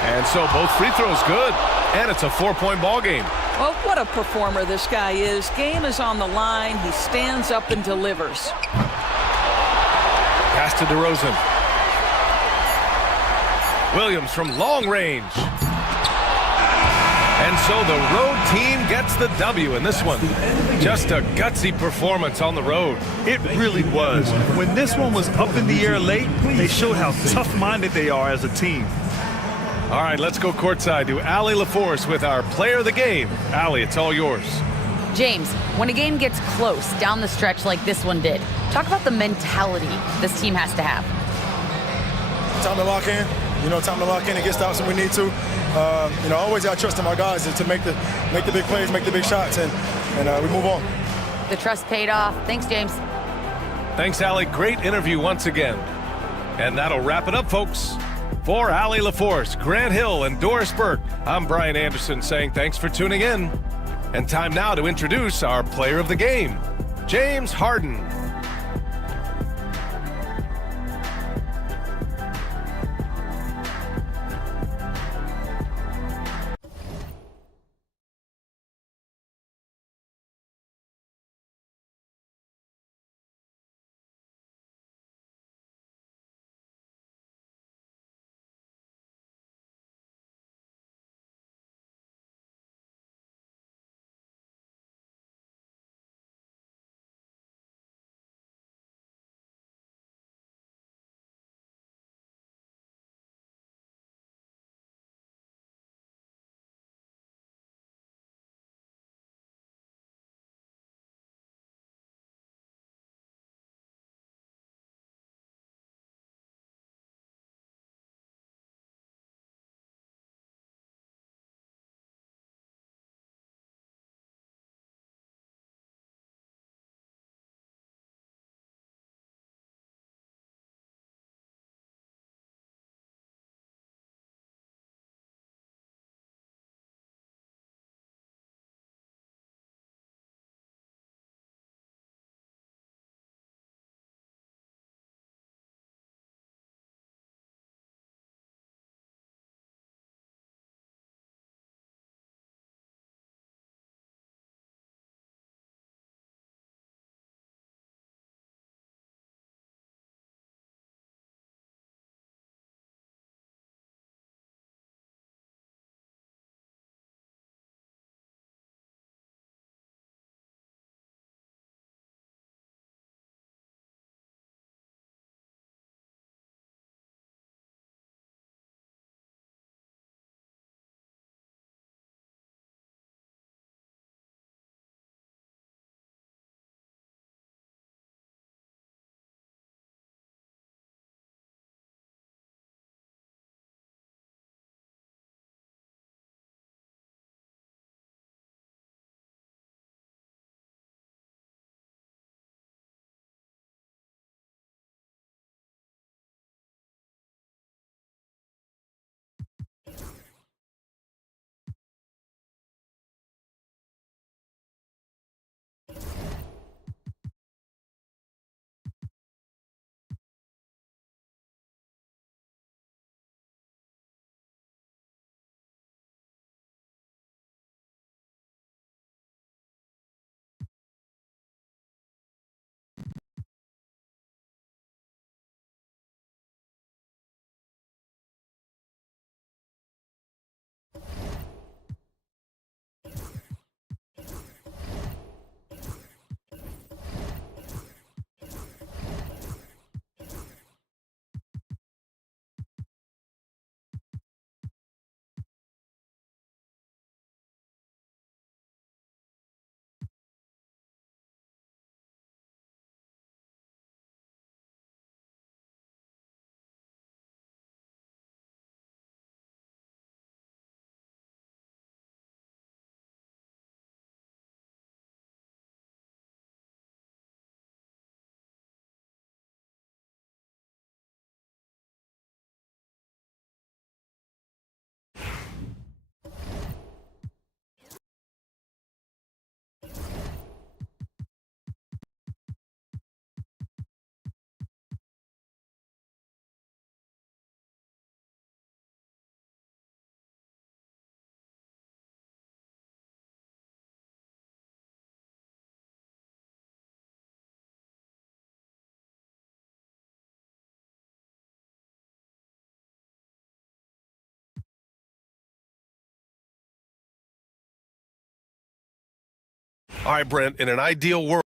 And so both free throws good, and it's a 4-point ball game. Well, what a performer this guy is. Game is on the line. He stands up and delivers. Pass to DeRozan. Williams from long range. And so the road team gets the W in this one. Just a gutsy performance on the road. It really was. When this one was up in the air late, they showed how tough-minded they are as a team. All right, let's go courtside to Allie LaForce with our player of the game. Allie, it's all yours. James, when a game gets close down the stretch like this one did, talk about the mentality this team has to have. Time to lock in. Time to lock in and get stops when we need to. Always got to trust in our guys to make the big plays, make the big shots, and we move on. The trust paid off. Thanks, James. Thanks, Allie. Great interview once again. And that'll wrap it up, folks. For Allie LaForce, Grant Hill, and Doris Burke, I'm Brian Anderson saying thanks for tuning in. And time now to introduce our player of the game, James Harden. All right, Brent, in an ideal world,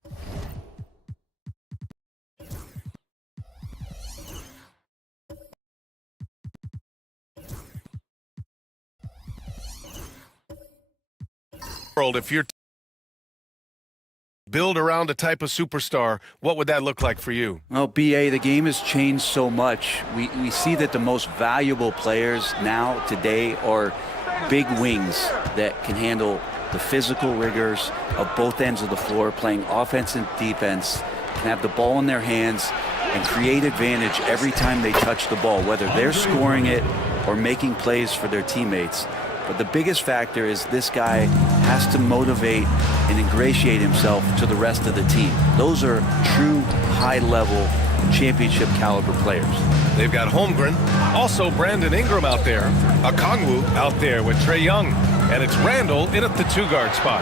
if you're build around a type of superstar, what would that look like for you? Well, BA, the game has changed so much. We see that the most valuable players now, today, are big wings that can handle the physical rigors of both ends of the floor, playing offense and defense, can have the ball in their hands and create advantage every time they touch the ball, whether they're scoring it or making plays for their teammates. But the biggest factor is this guy has to motivate and ingratiate himself to the rest of the team. Those are true high-level championship caliber players. They've got Holmgren, also Brandon Ingram out there, Okongwu out there with Trae Young, and it's Randall in at the 2-guard spot.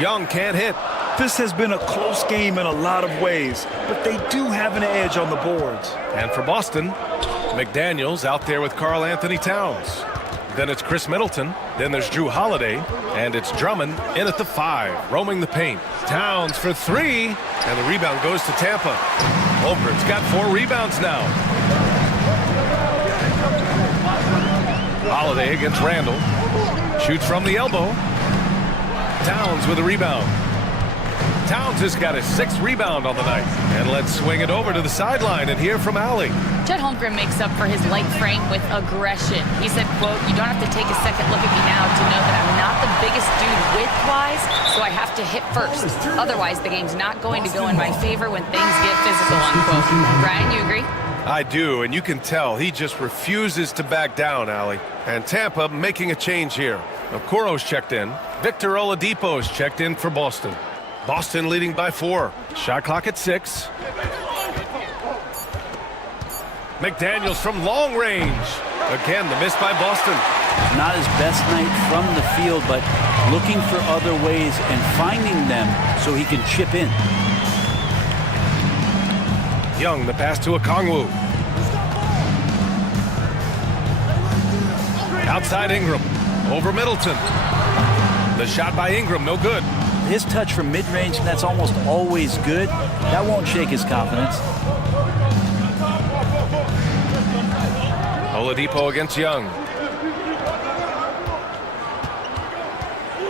Young can't hit. This has been a close game in a lot of ways, but they do have an edge on the boards. And for Boston, McDaniels out there with Karl Anthony Towns. Then it's Chris Middleton. Then there's Drew Holiday. And it's Drummond in at the 5, roaming the paint. Towns for 3. And the rebound goes to Tampa. Holmgren's got 4 rebounds now. Holiday against Randall. Shoots from the elbow. Towns with a rebound. Towns has got his 6th rebound on the night. And let's swing it over to the sideline and hear from Allie. Chet Holmgren makes up for his light frame with aggression. He said, quote, "You don't have to take a second look at me now to know that I'm not the biggest dude width-wise, so I have to hit first. Otherwise, the game's not going to go in my favor when things get physical," unquote. Brian, you agree? I do, and you can tell he just refuses to back down, Allie. And Tampa making a change here. Okoro's checked in. Victor Oladipo's checked in for Boston. Boston leading by 4. Shot clock at 6. McDaniels from long range. Again, the miss by Boston. Not his best night from the field, but looking for other ways and finding them so he can chip in. Young, the pass to Okongwu. Outside Ingram. Over Middleton. The shot by Ingram, no good. His touch from mid-range, that's almost always good. That won't shake his confidence. Oladipo against Young.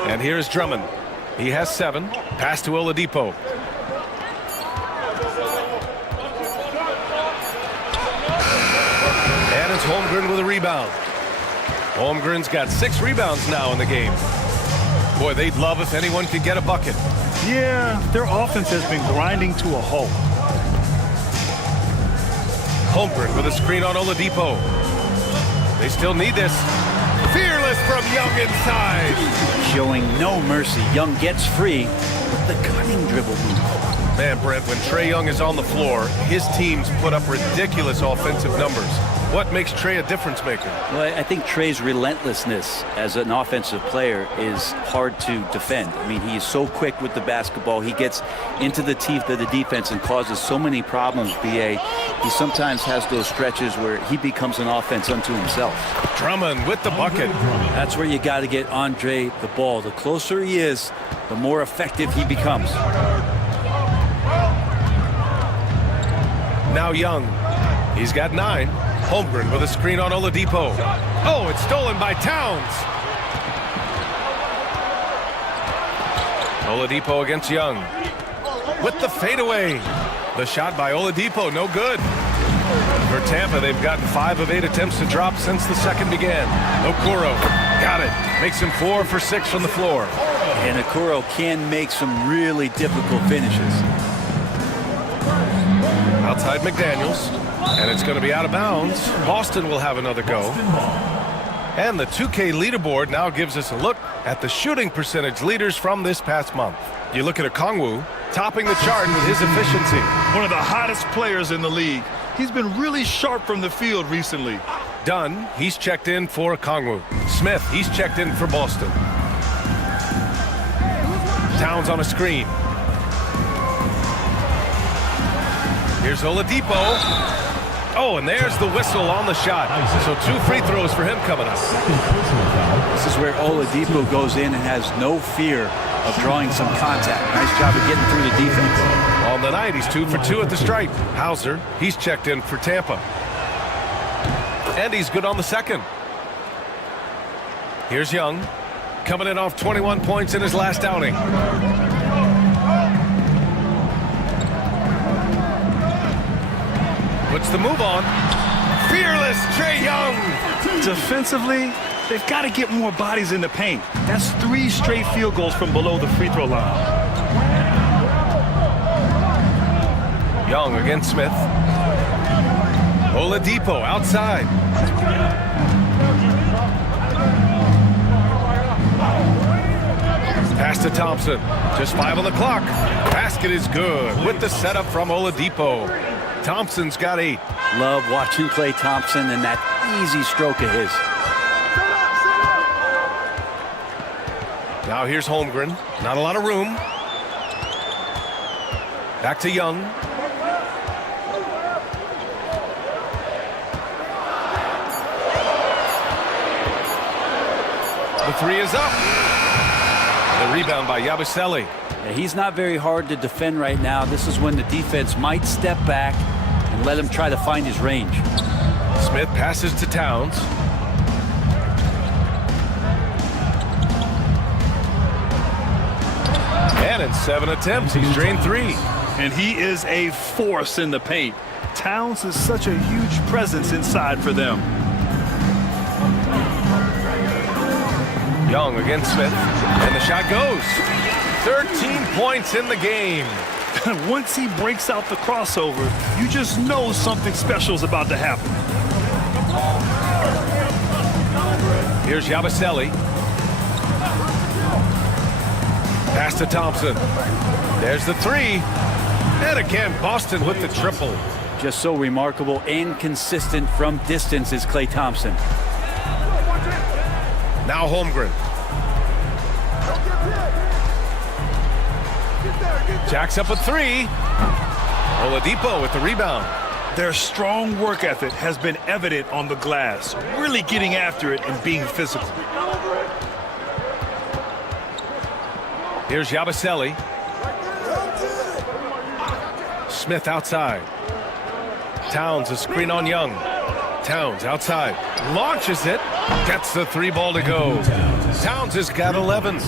And here's Drummond. He has 7. Pass to Oladipo. And it's Holmgren with a rebound. Holmgren's got 6 rebounds now in the game. Boy, they'd love if anyone could get a bucket. Yeah, their offense has been grinding to a halt. Holmgren with a screen on Oladipo. They still need this. Fearless from Young inside. Showing no mercy. Young gets free with the cunning dribble move. Man, Brent, when Trae Young is on the floor, his teams put up ridiculous offensive numbers. What makes Trae a difference maker? Well, I think Trae's relentlessness as an offensive player is hard to defend. I mean, he is so quick with the basketball. He gets into the teeth of the defense and causes so many problems, BA. He sometimes has those stretches where he becomes an offense unto himself. Drummond with the bucket. That's where you got to get Andre the ball. The closer he is, the more effective he becomes. Now Young. He's got 9. Holmgren with a screen on Oladipo. Oh, it's stolen by Towns. Oladipo against Young. With the fadeaway. The shot by Oladipo, no good. For Tampa, they've gotten 5 of 8 attempts to drop since the second began. Okoro got it. Makes him 4 for 6 from the floor. And Okoro can make some really difficult finishes. Outside McDaniels. And it's going to be out of bounds. Boston will have another go. And the 2K leaderboard now gives us a look at the shooting percentage leaders from this past month. You look at Okongwu, topping the chart with his efficiency. One of the hottest players in the league. He's been really sharp from the field recently. Dunn, he's checked in for Okongwu. Smith, he's checked in for Boston. Towns on a screen. Here's Oladipo. Oh, and there's the whistle on the shot. So 2 free throws for him coming up. This is where Oladipo goes in and has no fear of drawing some contact. Nice job of getting through the defense. On the night, he's 2 for 2 at the stripe. Hauser, he's checked in for Tampa. And he's good on the second. Here's Young, coming in off 21 points in his last outing. Puts the move on. Fearless Trae Young. Defensively, they've got to get more bodies in the paint. That's 3 straight field goals from below the free throw line. Young against Smith. Oladipo outside. Pass to Thompson. Just 5 on the clock. Basket is good with the setup from Oladipo. Thompson's got 8. Love watching Klay Thompson and that easy stroke of his. Now here's Holmgren. Not a lot of room. Back to Young. The 3 is up. The rebound by Yabusele. Yeah, he's not very hard to defend right now. This is when the defense might step back and let him try to find his range. Smith passes to Towns. And in 7 attempts, he's drained 3. And he is a force in the paint. Towns is such a huge presence inside for them. Young against Smith, and the shot goes. 13 points in the game. Once he breaks out the crossover, you just know something special is about to happen. Here's Yabusele. Pass to Thompson. There's the 3. And again, Boston with the triple. Just so remarkable and consistent from distance is Klay Thompson. Now Holmgren. Jacks up a 3. Oladipo with the rebound. Their strong work ethic has been evident on the glass, really getting after it and being physical. Here's Yabusele. Smith outside. Towns a screen on Young. Towns outside. Launches it. Gets the 3 ball to go. Towns has got 11.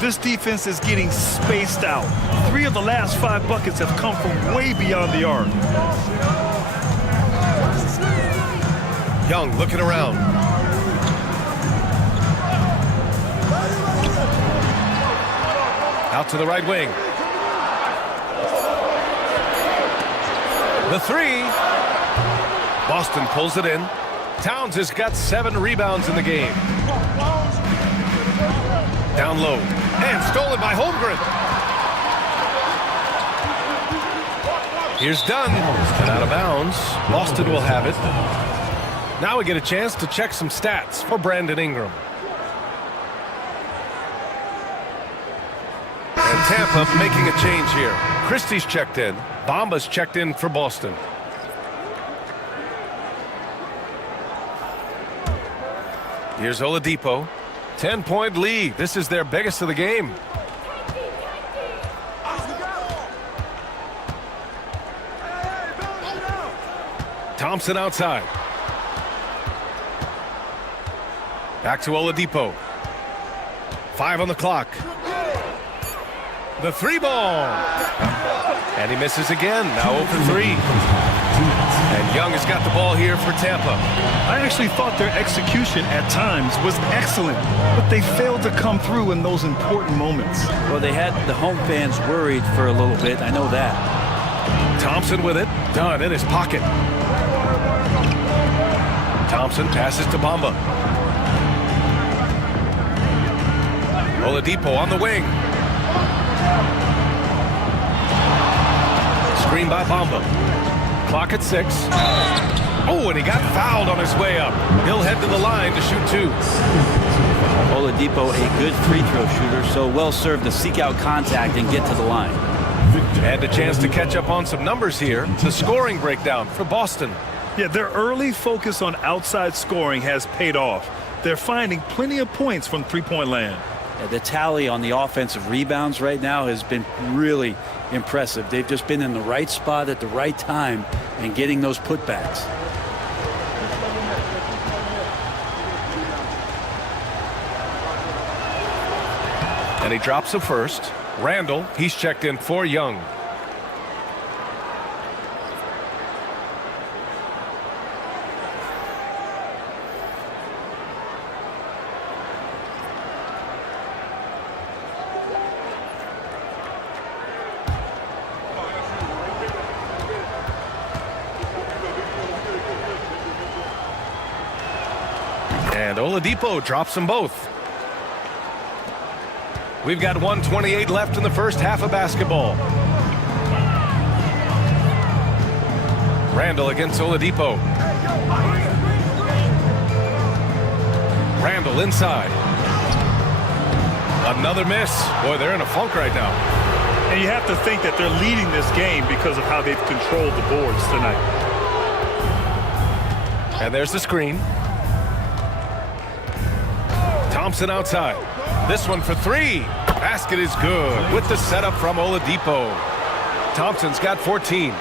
This defense is getting spaced out. 3 of the last 5 buckets have come from way beyond the arc. Young looking around. Out to the right wing. The 3. Boston pulls it in. Towns has got 7 rebounds in the game. Down low. And stolen by Holmgren. Here's Dunn. And out of bounds. Boston will have it. Now we get a chance to check some stats for Brandon Ingram. And Tampa making a change here. Christie's checked in. Bamba's checked in for Boston. Here's Oladipo. 10-point lead. This is their biggest of the game. Thompson outside. Back to Oladipo. 5 on the clock. The 3 ball. And he misses again. Now 0 for 3. And Young has got the ball here for Tampa. I actually thought their execution at times was excellent, but they failed to come through in those important moments. Well, they had the home fans worried for a little bit. I know that. Thompson with it. Dunn in his pocket. Thompson passes to Bamba. Oladipo on the wing. Screen by Bamba. Clock at 6. Oh, and he got fouled on his way up. He'll head to the line to shoot 2. Oladipo, a good free throw shooter, so well served to seek out contact and get to the line. And a chance to catch up on some numbers here. The scoring breakdown for Boston. Yeah, their early focus on outside scoring has paid off. They're finding plenty of points from three-point land. The tally on the offensive rebounds right now has been really impressive. They've just been in the right spot at the right time and getting those putbacks. And he drops the first. Randall, he's checked in for Young. And Oladipo drops them both. We've got 1:28 left in the first half of basketball. Randall against Oladipo. Randall inside. Another miss. Boy, they're in a funk right now. And you have to think that they're leading this game because of how they've controlled the boards tonight. And there's the screen. Thompson outside. This one for three. Basket is good with the setup from Oladipo. Thompson's got 14.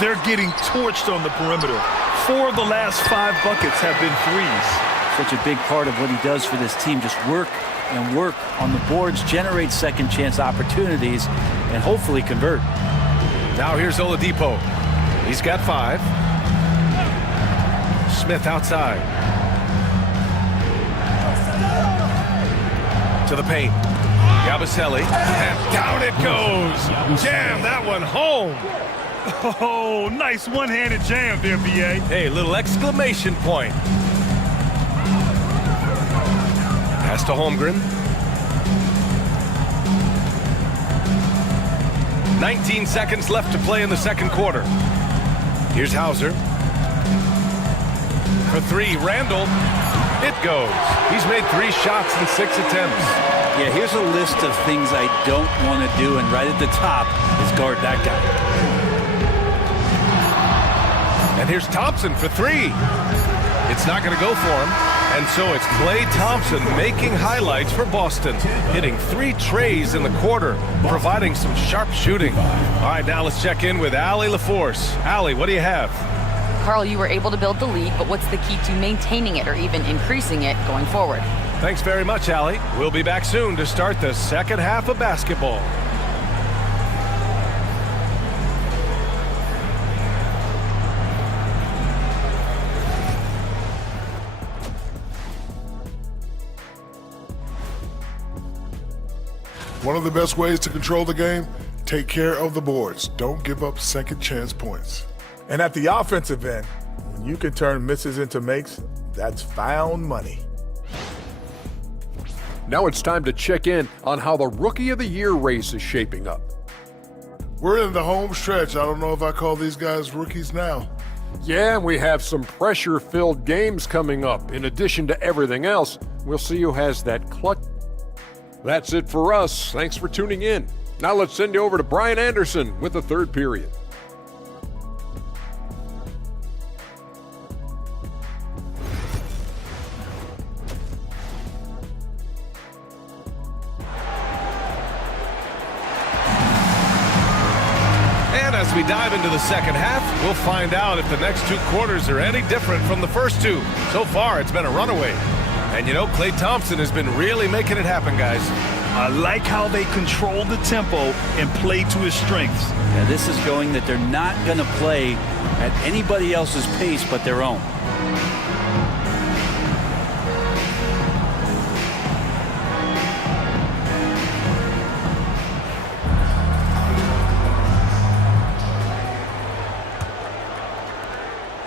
They're getting torched on the perimeter. 4 of the last 5 buckets have been threes. Such a big part of what he does for this team. Just work and work on the boards, generate second chance opportunities, and hopefully convert. Now here's Oladipo. He's got 5. Smith outside. To the paint. Yabusele. And down it goes. Jam that one home. Oh, nice one-handed jam there, B.A. Hey, little exclamation point. Pass to Holmgren. 19 seconds left to play in the second quarter. Here's Hauser. For 3, Randall. It goes. He's made 3 shots in 6 attempts. Yeah, here's a list of things I don't want to do, and right at the top is guard that guy. And here's Thompson for 3. It's not going to go for him. And so it's Klay Thompson making highlights for Boston, hitting 3 trays in the quarter, providing some sharp shooting. All right, now let's check in with Allie LaForce. Allie, what do you have? Carl, you were able to build the lead, but what's the key to maintaining it or even increasing it going forward? Thanks very much, Allie. We'll be back soon to start the second half of basketball. One of the best ways to control the game, take care of the boards. Don't give up second chance points. And at the offensive end, when you can turn misses into makes, that's found money. Now it's time to check in on how the Rookie of the Year race is shaping up. We're in the home stretch. I don't know if I call these guys rookies now. Yeah, and we have some pressure-filled games coming up. In addition to everything else, we'll see who has that clutch. That's it for us. Thanks for tuning in. Now let's send you over to Brian Anderson with the third period. As we dive into the second half, we'll find out if the next 2 quarters are any different from the first 2. So far, it's been a runaway. And you know, Klay Thompson has been really making it happen, guys. I like how they control the tempo and play to his strengths. Yeah, this is showing that they're not going to play at anybody else's pace but their own.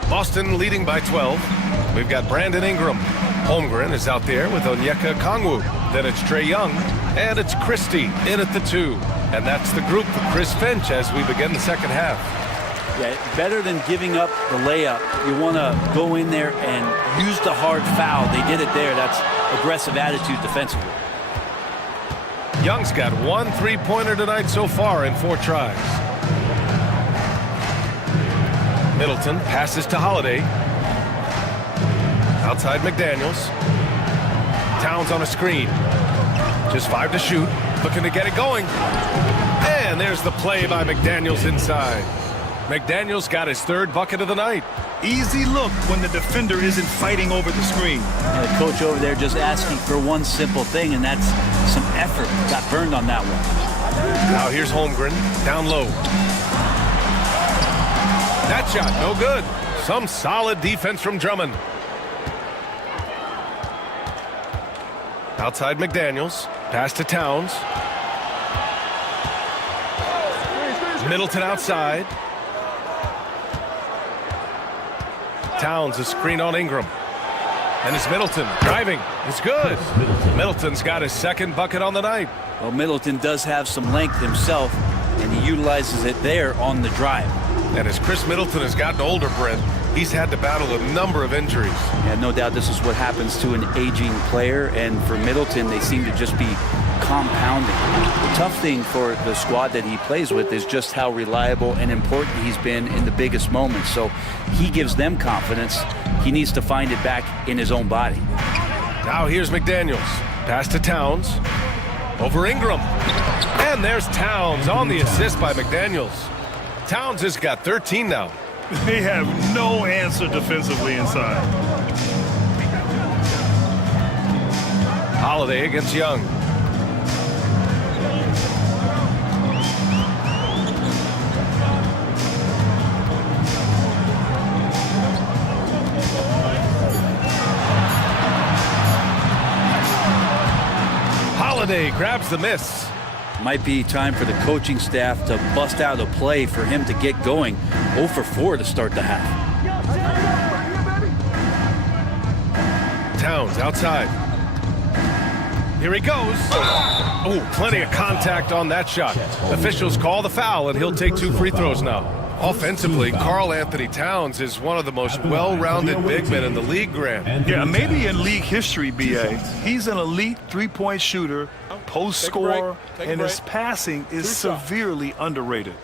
Boston leading by 12. We've got Brandon Ingram. Holmgren is out there with Onyeka Okongwu. Then it's Trae Young, and it's Christie in at the 2. And that's the group for Chris Finch as we begin the second half. Yeah, better than giving up the layup. You want to go in there and use the hard foul. They did it there. That's aggressive attitude defensively. Young's got 1 3-pointer tonight so far in 4 tries. Middleton passes to Holiday. Outside McDaniels. Towns on a screen. Just 5 to shoot. Looking to get it going. And there's the play by McDaniels inside. McDaniels got his 3rd bucket of the night. Easy look when the defender isn't fighting over the screen. And the coach over there just asking for one simple thing, and that's some effort. Got burned on that one. Now here's Holmgren, down low. That shot, no good. Some solid defense from Drummond. Outside McDaniels, pass to Towns. Middleton outside. Towns a screen on Ingram. And it's Middleton driving. It's good. Middleton's got his 2nd bucket on the night. Well, Middleton does have some length himself, and he utilizes it there on the drive. And as Chris Middleton has gotten older, Brent, he's had to battle a number of injuries. Yeah, no doubt this is what happens to an aging player, and for Middleton, they seem to just be compounding. The tough thing for the squad that he plays with is just how reliable and important he's been in the biggest moments. So he gives them confidence. He needs to find it back in his own body. Now here's McDaniels. Pass to Towns. Over Ingram. And there's Towns on the assist by McDaniels. Towns has got 13 now. They have no answer defensively inside. Holiday against Young. Holiday grabs the miss. Might be time for the coaching staff to bust out a play for him to get going. 0 for 4 to start the half. Towns outside. Here he goes. Oh, plenty of contact on that shot. Officials call the foul, and he'll take 2 free throws now. Offensively, Karl Anthony Towns is one of the most well-rounded big men in the league, Grant. Yeah, maybe in league history, B.A. He's an elite 3-point shooter, post scorer, and his passing is severely underrated.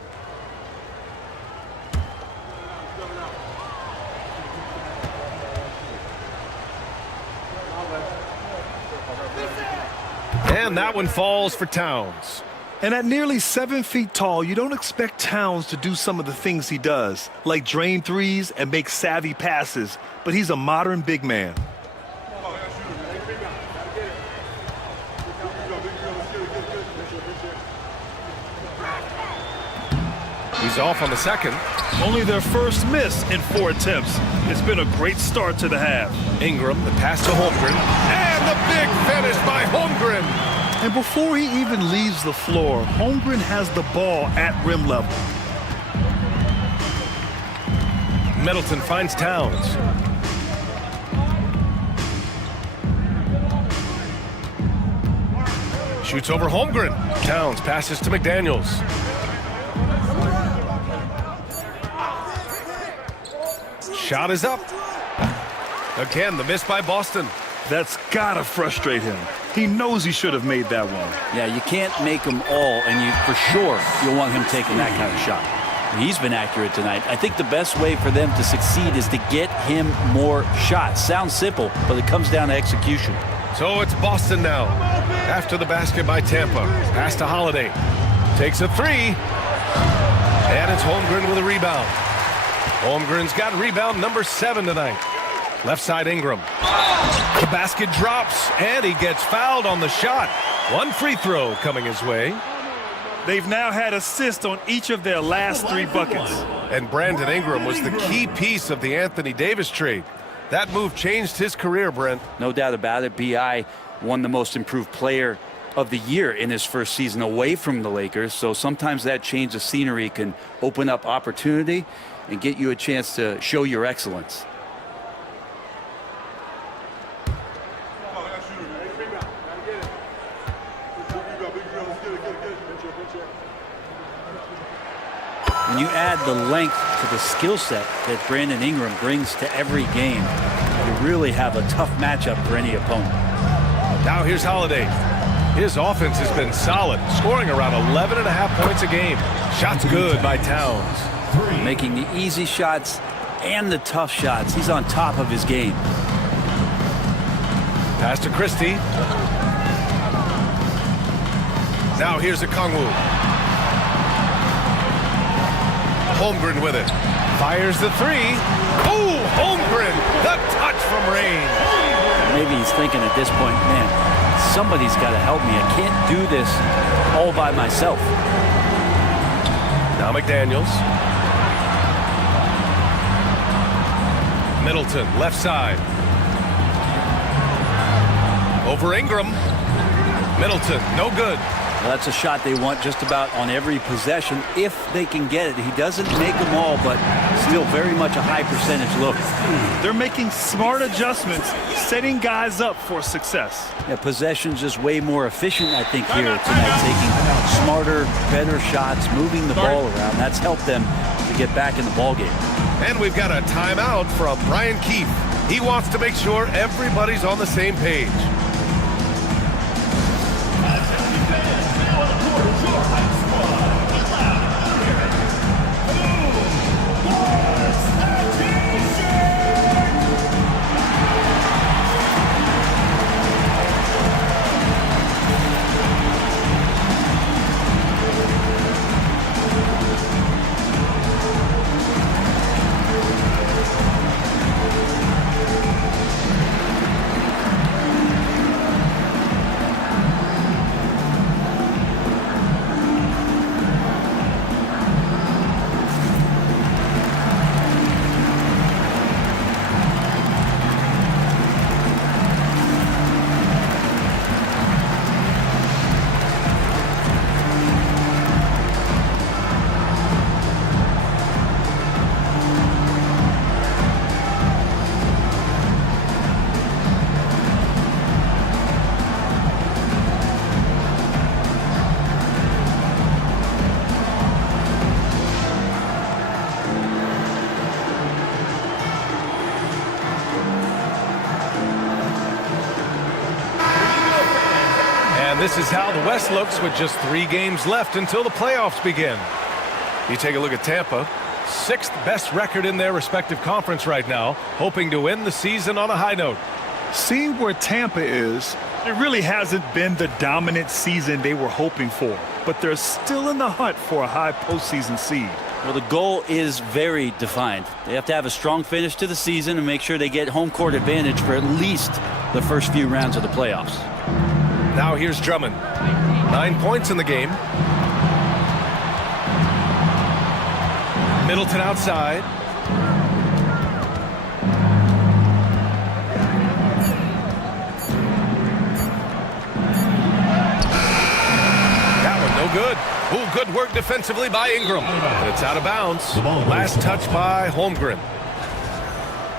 And that one falls for Towns. And at nearly 7 feet tall, you don't expect Towns to do some of the things he does, like drain threes and make savvy passes, but he's a modern big man. He's off on the second. Only their first miss in 4 attempts. It's been a great start to the half. Ingram, the pass to Holmgren, and the big finish by Holmgren. And before he even leaves the floor, Holmgren has the ball at rim level. Middleton finds Towns. Shoots over Holmgren. Towns passes to McDaniels. Shot is up. Again, the miss by Boston. That's gotta frustrate him. He knows he should have made that one. Yeah, you can't make them all, and for sure you'll want him taking that kind of shot. He's been accurate tonight. I think the best way for them to succeed is to get him more shots. Sounds simple, but it comes down to execution. So it's Boston now. After the basket by Tampa. Pass to Holiday. Takes a 3. And it's Holmgren with a rebound. Holmgren's got rebound number 7 tonight. Left side Ingram. The basket drops, and he gets fouled on the shot. 1 free throw coming his way. They've now had assists on each of their last 3 buckets. And Brandon Ingram was the key piece of the Anthony Davis trade. That move changed his career, Brent. No doubt about it. B.I. won the most improved player of the year in his first season away from the Lakers. So sometimes that change of scenery can open up opportunity and get you a chance to show your excellence. When you add the length to the skill set that Brandon Ingram brings to every game, you really have a tough matchup for any opponent. Now here's Holiday. His offense has been solid, scoring around 11.5 points a game. Shots good by Towns. Making the easy shots and the tough shots. He's on top of his game. Pass to Christie. Now here's a Kongwu. Holmgren with it. Fires the three. Oh, Holmgren, the touch from range. Maybe he's thinking at this point, man, somebody's got to help me. I can't do this all by myself. Now McDaniels. Middleton, left side. Over Ingram. Middleton, no good. Well, that's a shot they want just about on every possession if they can get it. He doesn't make them all, but still very much a high percentage look. They're making smart adjustments, setting guys up for success. Yeah, possession's just way more efficient, I think, here tonight. Taking smarter, better shots, moving the ball around. That's helped them to get back in the ball game. And we've got a timeout from Brian Keefe. He wants to make sure everybody's on the same page. This is how the West looks with just 3 games left until the playoffs begin. You take a look at Tampa, 6th best record in their respective conference right now, hoping to end the season on a high note. Seeing where Tampa is, it really hasn't been the dominant season they were hoping for, but they're still in the hunt for a high postseason seed. Well, the goal is very defined. They have to have a strong finish to the season and make sure they get home court advantage for at least the first few rounds of the playoffs. Now here's Drummond. 9 points in the game. Middleton outside. That one no good. Ooh, good work defensively by Ingram. And it's out of bounds. Last touch by Holmgren.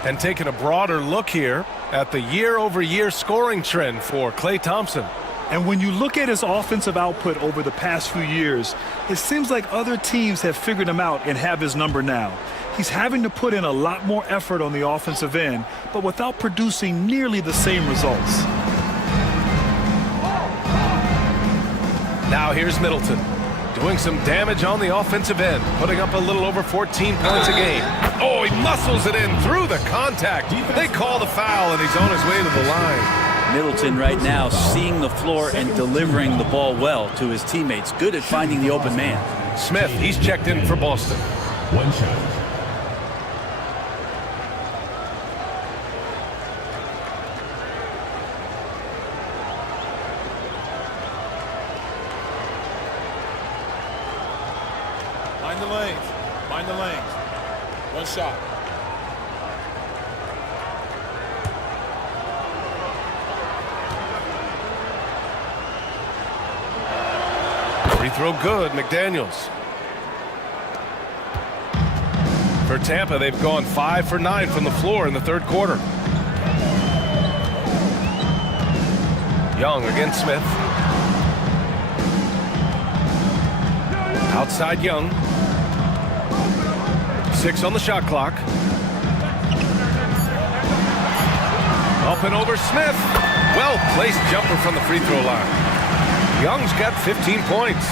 And taking a broader look here at the year-over-year scoring trend for Klay Thompson. And when you look at his offensive output over the past few years, it seems like other teams have figured him out and have his number now. He's having to put in a lot more effort on the offensive end, but without producing nearly the same results. Now here's Middleton, doing some damage on the offensive end, putting up a little over 14 points a game. Oh, he muscles it in through the contact. They call the foul, and he's on his way to the line. Middleton right now seeing the floor and delivering the ball well to his teammates. Good at finding the open man. Smith, he's checked in for Boston. One shot. Mind the lanes. Mind the lanes. One shot. Free throw good, McDaniels. For Tampa, they've gone 5 for 9 from the floor in the third quarter. Young against Smith. Outside Young. 6 on the shot clock. Up and over Smith. Well-placed jumper from the free throw line. Young's got 15 points.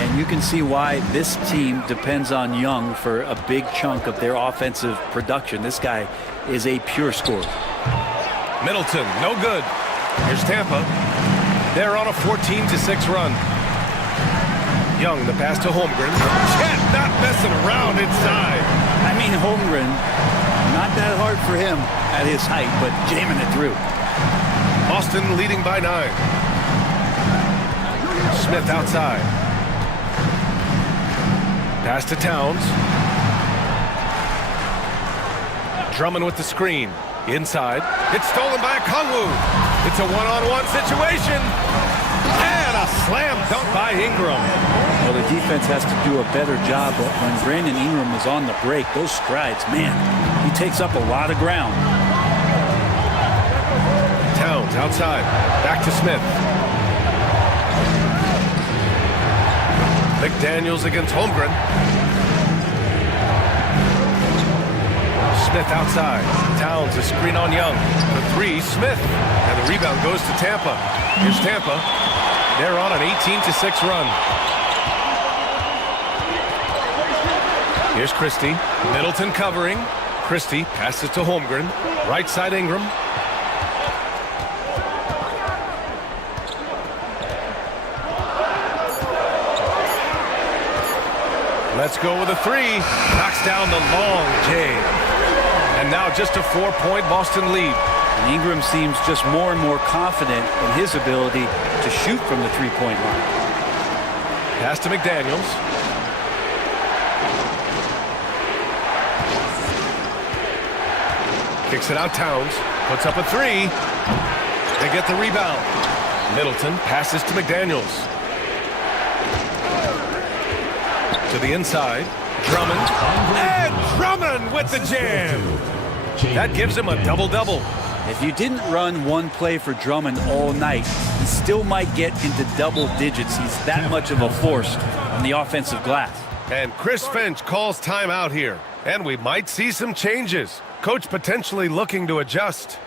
And you can see why this team depends on Young for a big chunk of their offensive production. This guy is a pure scorer. Middleton, no good. Here's Tampa. They're on a 14-6 run. Young, the pass to Holmgren. Chet not messing around inside. I mean, Holmgren, not that hard for him at his height, but jamming it through. Boston leading by 9. Smith outside. Pass to Towns. Drummond with the screen. Inside. It's stolen by Kongwu. It's a one-on-one situation. And a slam dunk by Ingram. Well, the defense has to do a better job, but when Brandon Ingram is on the break, those strides, man, he takes up a lot of ground. Towns outside. Back to Smith. McDaniels against Holmgren. Smith outside. Towns a screen on Young. The 3, Smith. And the rebound goes to Tampa. Here's Tampa. They're on an 18-6 run. Here's Christie. Middleton covering. Christie passes to Holmgren. Right side Ingram. Let's go with a 3. Knocks down the long J. And now just a 4-point Boston lead. And Ingram seems just more and more confident in his ability to shoot from the three-point line. Pass to McDaniels. Kicks it out Towns. Puts up a 3. They get the rebound. Middleton passes to McDaniels. To the inside. Drummond. And Drummond with the jam. That gives him a double-double. If you didn't run one play for Drummond all night, he still might get into double digits. He's that much of a force on the offensive glass. And Chris Finch calls timeout here. And we might see some changes. Coach potentially looking to adjust.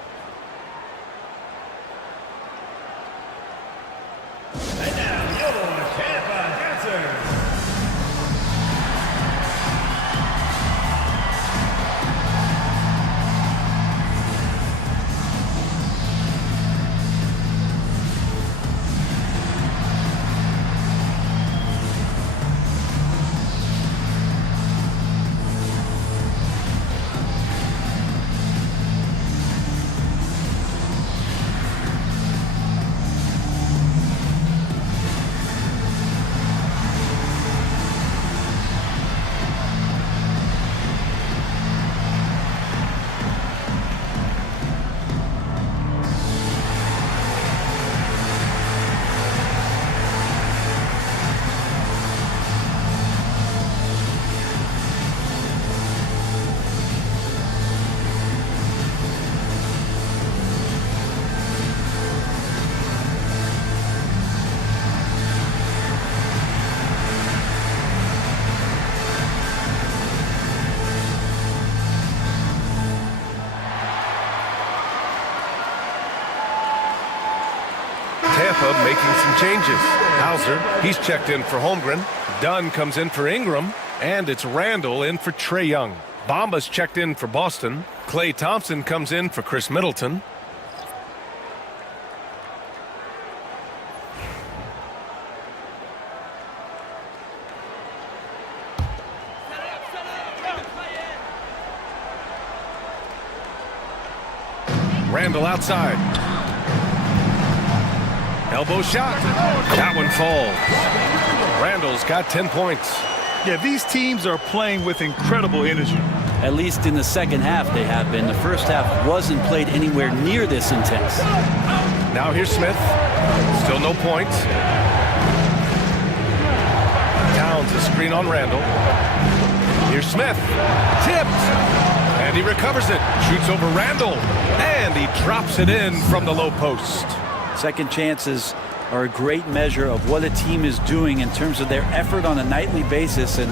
And now, your Tampa Dancers. Tampa making some changes. Hauser, he's checked in for Holmgren. Dunn comes in for Ingram. And it's Randall in for Trae Young. Bamba's checked in for Boston. Klay Thompson comes in for Chris Middleton. Randall outside. Elbow shot. That one falls. Randall's got 10 points. Yeah, these teams are playing with incredible energy. At least in the second half they have been. The first half wasn't played anywhere near this intense. Now here's Smith. Still no points. Towns a screen on Randall. Here's Smith. Tipped. And he recovers it. Shoots over Randall. And he drops it in from the low post. Second chances are a great measure of what a team is doing in terms of their effort on a nightly basis, and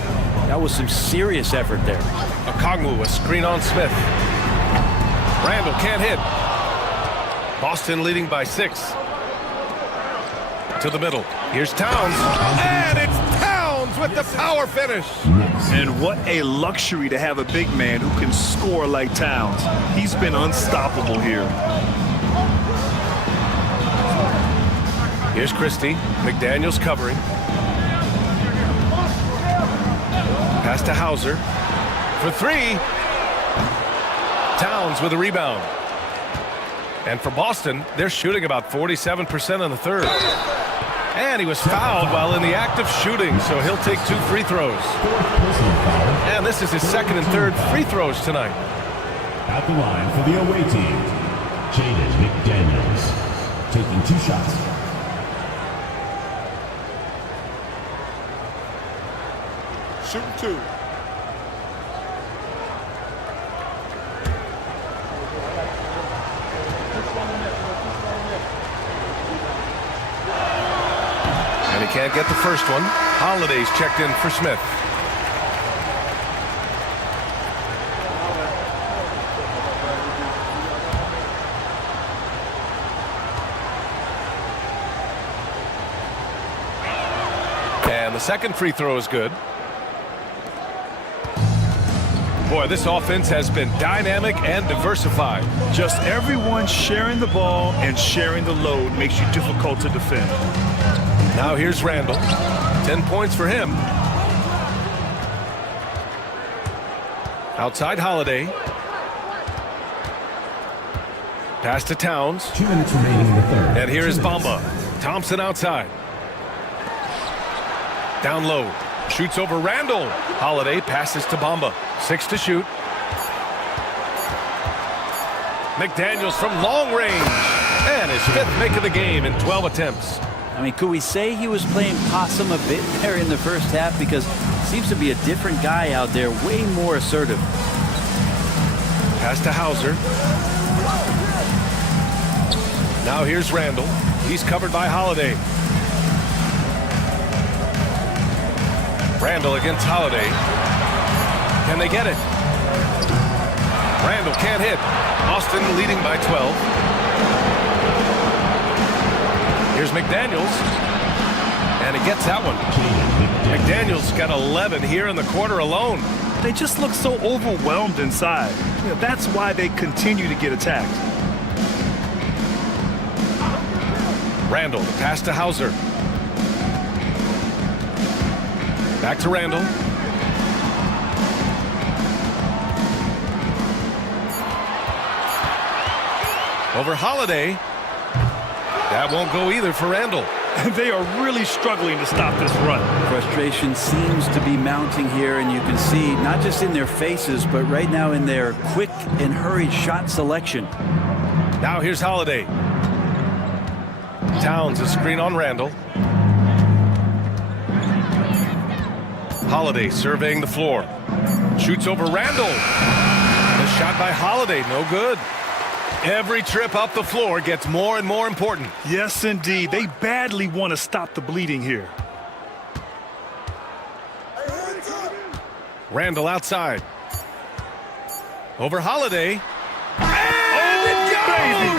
that was some serious effort there. Okongwu, a screen on Smith. Randall can't hit. Boston leading by 6. To the middle. Here's Towns. And it's Towns with the power finish. And what a luxury to have a big man who can score like Towns. He's been unstoppable here. Here's Christie. McDaniels covering. Pass to Hauser. For three. Towns with a rebound. And for Boston, they're shooting about 47% in the third. And he was fouled while in the act of shooting, so he'll take 2 free throws. And this is his second and third free throws tonight. At the line for the away team, Jaden McDaniels, taking 2 shots. Shooting 2. And he can't get the first one. Holiday's checked in for Smith. And the second free throw is good. Boy, this offense has been dynamic and diversified. Just everyone sharing the ball and sharing the load makes you difficult to defend. Now here's Randall. 10 points for him. Outside Holiday. Pass to Towns. 2 minutes remaining in the third. And here is Bamba. Thompson outside. Down low. Shoots over Randall. Holiday passes to Bamba. 6 to shoot. McDaniels from long range. And his 5th make of the game in 12 attempts. I mean, could we say he was playing possum a bit there in the first half? Because seems to be a different guy out there, way more assertive. Pass to Hauser. Now here's Randall. He's covered by Holiday. Randall against Holiday. Can they get it? Randall can't hit. Boston leading by 12. Here's McDaniels. And he gets that one. McDaniels got 11 here in the quarter alone. They just look so overwhelmed inside. You know, that's why they continue to get attacked. Randall, the pass to Hauser. Back to Randall. Over Holiday. That won't go either for Randall. They are really struggling to stop this run. Frustration seems to be mounting here, and you can see not just in their faces, but right now in their quick and hurried shot selection. Now here's Holiday. Towns a screen on Randall. Holiday surveying the floor. Shoots over Randall. The shot by Holiday, no good. Every trip up the floor gets more and more important. Yes, indeed. They badly want to stop the bleeding here. Randall outside. Over Holiday.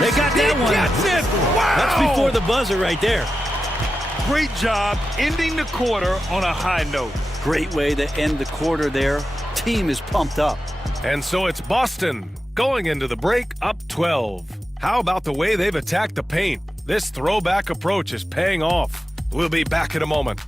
They got that one. Gets it. Wow. That's before the buzzer right there. Great job ending the quarter on a high note. Great way to end the quarter there. Team is pumped up. And so it's Boston going into the break up 12. How about the way they've attacked the paint? This throwback approach is paying off. We'll be back in a moment.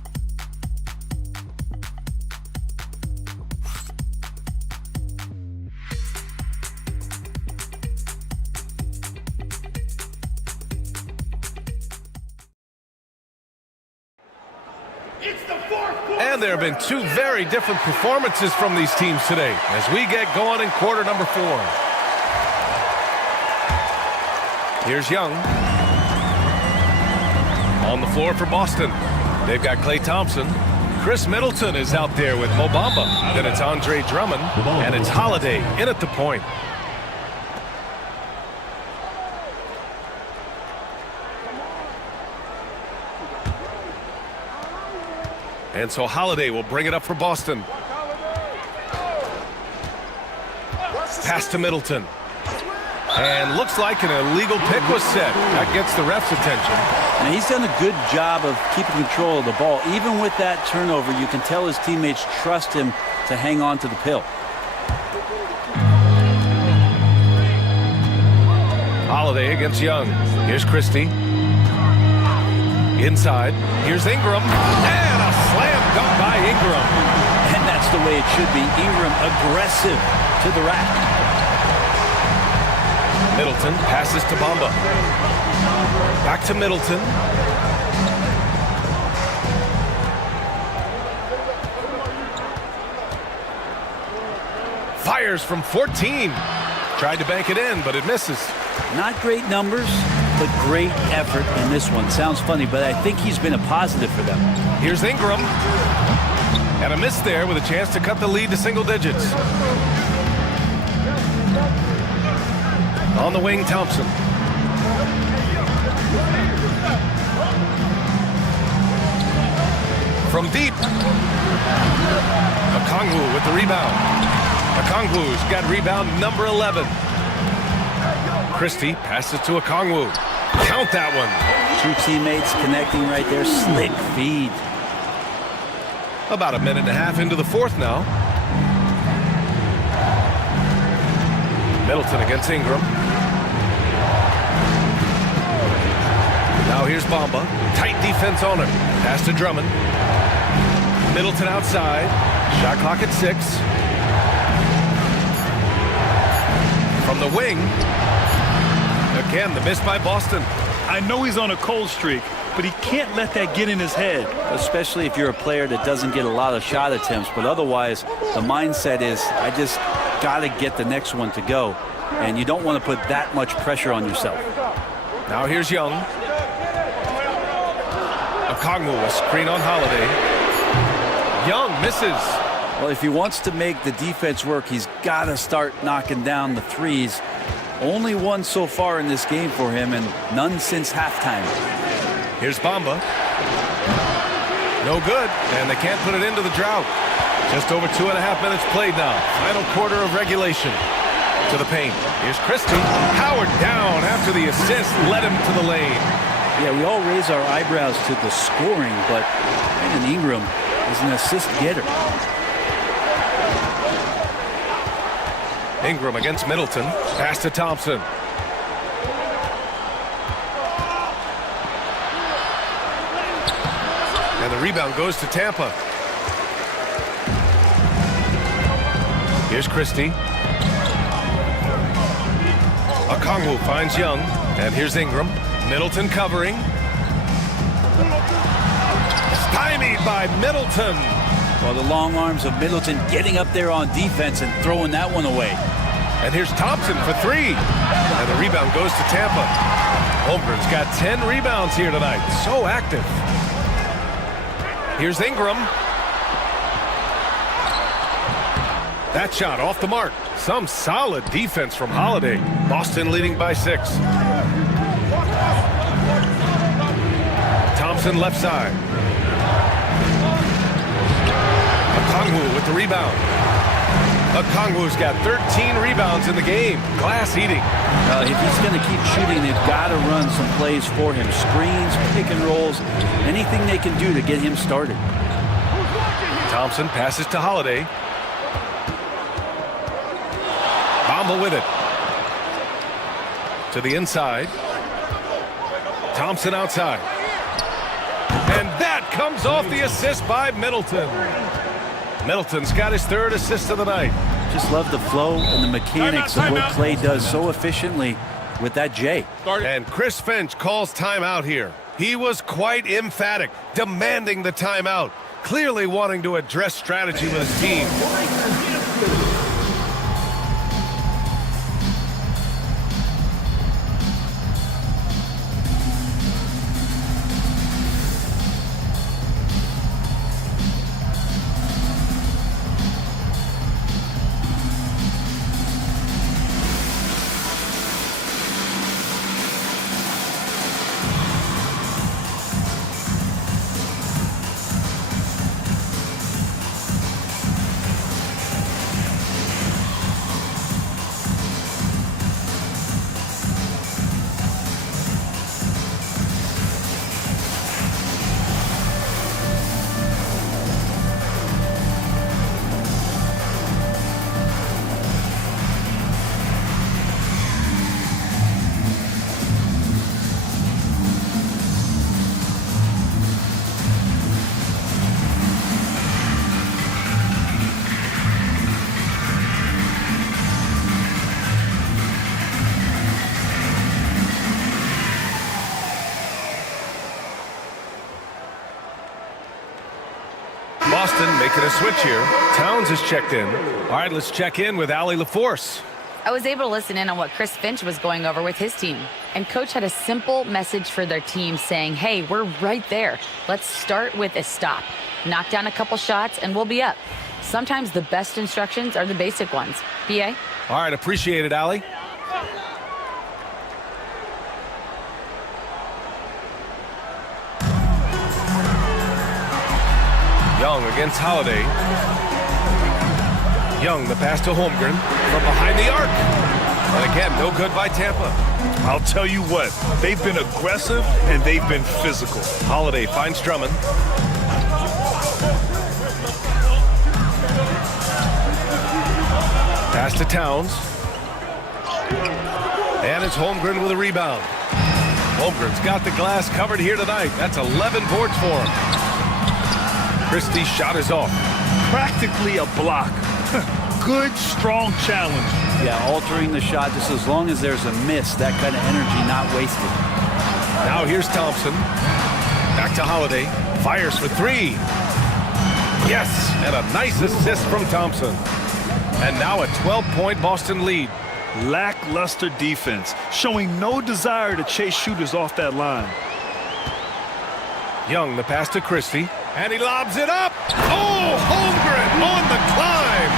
And there have been 2 very different performances from these teams today as we get going in quarter number 4. Here's Young. On the floor for Boston. They've got Klay Thompson. Chris Middleton is out there with Mo Bamba. Then it's Andre Drummond. And it's Holiday in at the point. And so Holiday will bring it up for Boston. Pass to Middleton. And looks like an illegal pick was set. That gets the ref's attention. And he's done a good job of keeping control of the ball. Even with that turnover, you can tell his teammates trust him to hang on to the pill. Holiday against Young. Here's Christie. Inside. Here's Ingram. And a slam dunk by Ingram. And that That's the way it should be. Ingram aggressive to the rack. Middleton passes to Bamba. Back to Middleton. Fires from 14. Tried to bank it in, but it misses. Not great numbers, but great effort in this one. Sounds funny, but I think he's been a positive for them. Here's Ingram. And a miss there with a chance to cut the lead to single digits. On the wing, Thompson. From deep. Okongwu with the rebound. Okongwu's got rebound number 11. Christie passes to Okongwu. Count that one. Two teammates connecting right there. Slick feed. About a minute and a half into the fourth now. Middleton against Ingram. Now here's Bamba. Tight defense on him. Pass to Drummond. Middleton outside. Shot clock at 6. From the wing. Again, the miss by Boston. I know he's on a cold streak, but he can't let that get in his head. Especially if you're a player that doesn't get a lot of shot attempts, but otherwise the mindset is, I just got to get the next one to go. And you don't want to put that much pressure on yourself. Now here's Young. Okongwu, a screen on Holiday. Young misses. Well, if he wants to make the defense work, he's got to start knocking down the threes. Only one so far in this game for him, and none since halftime. Here's Bamba. No good, and they can't put it into the drought. Just over 2.5 minutes played now. Final quarter of regulation. To the paint. Here's Christie. Howard down after the assist led him to the lane. Yeah, we all raise our eyebrows to the scoring, but Brandon Ingram is an assist getter. Ingram against Middleton. Pass to Thompson. And the rebound goes to Tampa. Here's Christie. Okongwu finds Young. And here's Ingram. Middleton covering. Stymied by Middleton. Well, the long arms of Middleton getting up there on defense and throwing that one away. And here's Thompson for 3. And the rebound goes to Tampa. Holmgren's got 10 rebounds here tonight. So active. Here's Ingram. That shot off the mark. Some solid defense from Holiday. Boston leading by 6. Thompson left side. Okongwu with the rebound. Okongwu's got 13 rebounds in the game. Glass eating. If he's going to keep shooting, they've got to run some plays for him. Screens, pick and rolls, anything they can do to get him started. Thompson passes to Holiday. Bamba with it. To the inside. Thompson outside. And that comes off the assist by Middleton. Middleton's got his 3rd assist of the night. Just love the flow and the mechanics of what Clay does so efficiently with that J. And Chris Finch calls timeout here. He was quite emphatic, demanding the timeout, clearly wanting to address strategy with his team. Boston making a switch here. Towns is checked in. All right, let's check in with Allie LaForce. I was able to listen in on what Chris Finch was going over with his team. And Coach had a simple message for their team saying, hey, we're right there. Let's start with a stop. Knock down a couple shots and we'll be up. Sometimes the best instructions are the basic ones. PA? All right, appreciate it, Allie. Young against Holiday. Young, the pass to Holmgren from behind the arc. And again, no good by Tampa. I'll tell you what, they've been aggressive and they've been physical. Holiday finds Drummond. Pass to Towns. And it's Holmgren with a rebound. Holmgren's got the glass covered here tonight. That's 11 boards for him. Christie's shot is off. Practically a block. Good, strong challenge. Yeah, altering the shot just as long as there's a miss, that kind of energy not wasted. Now here's Thompson. Back to Holiday. Fires for three. Yes, and a nice assist from Thompson. And now a 12-point Boston lead. Lackluster defense, showing no desire to chase shooters off that line. Young, the pass to Christie. And he lobs it up. Oh, Holmgren on the climb.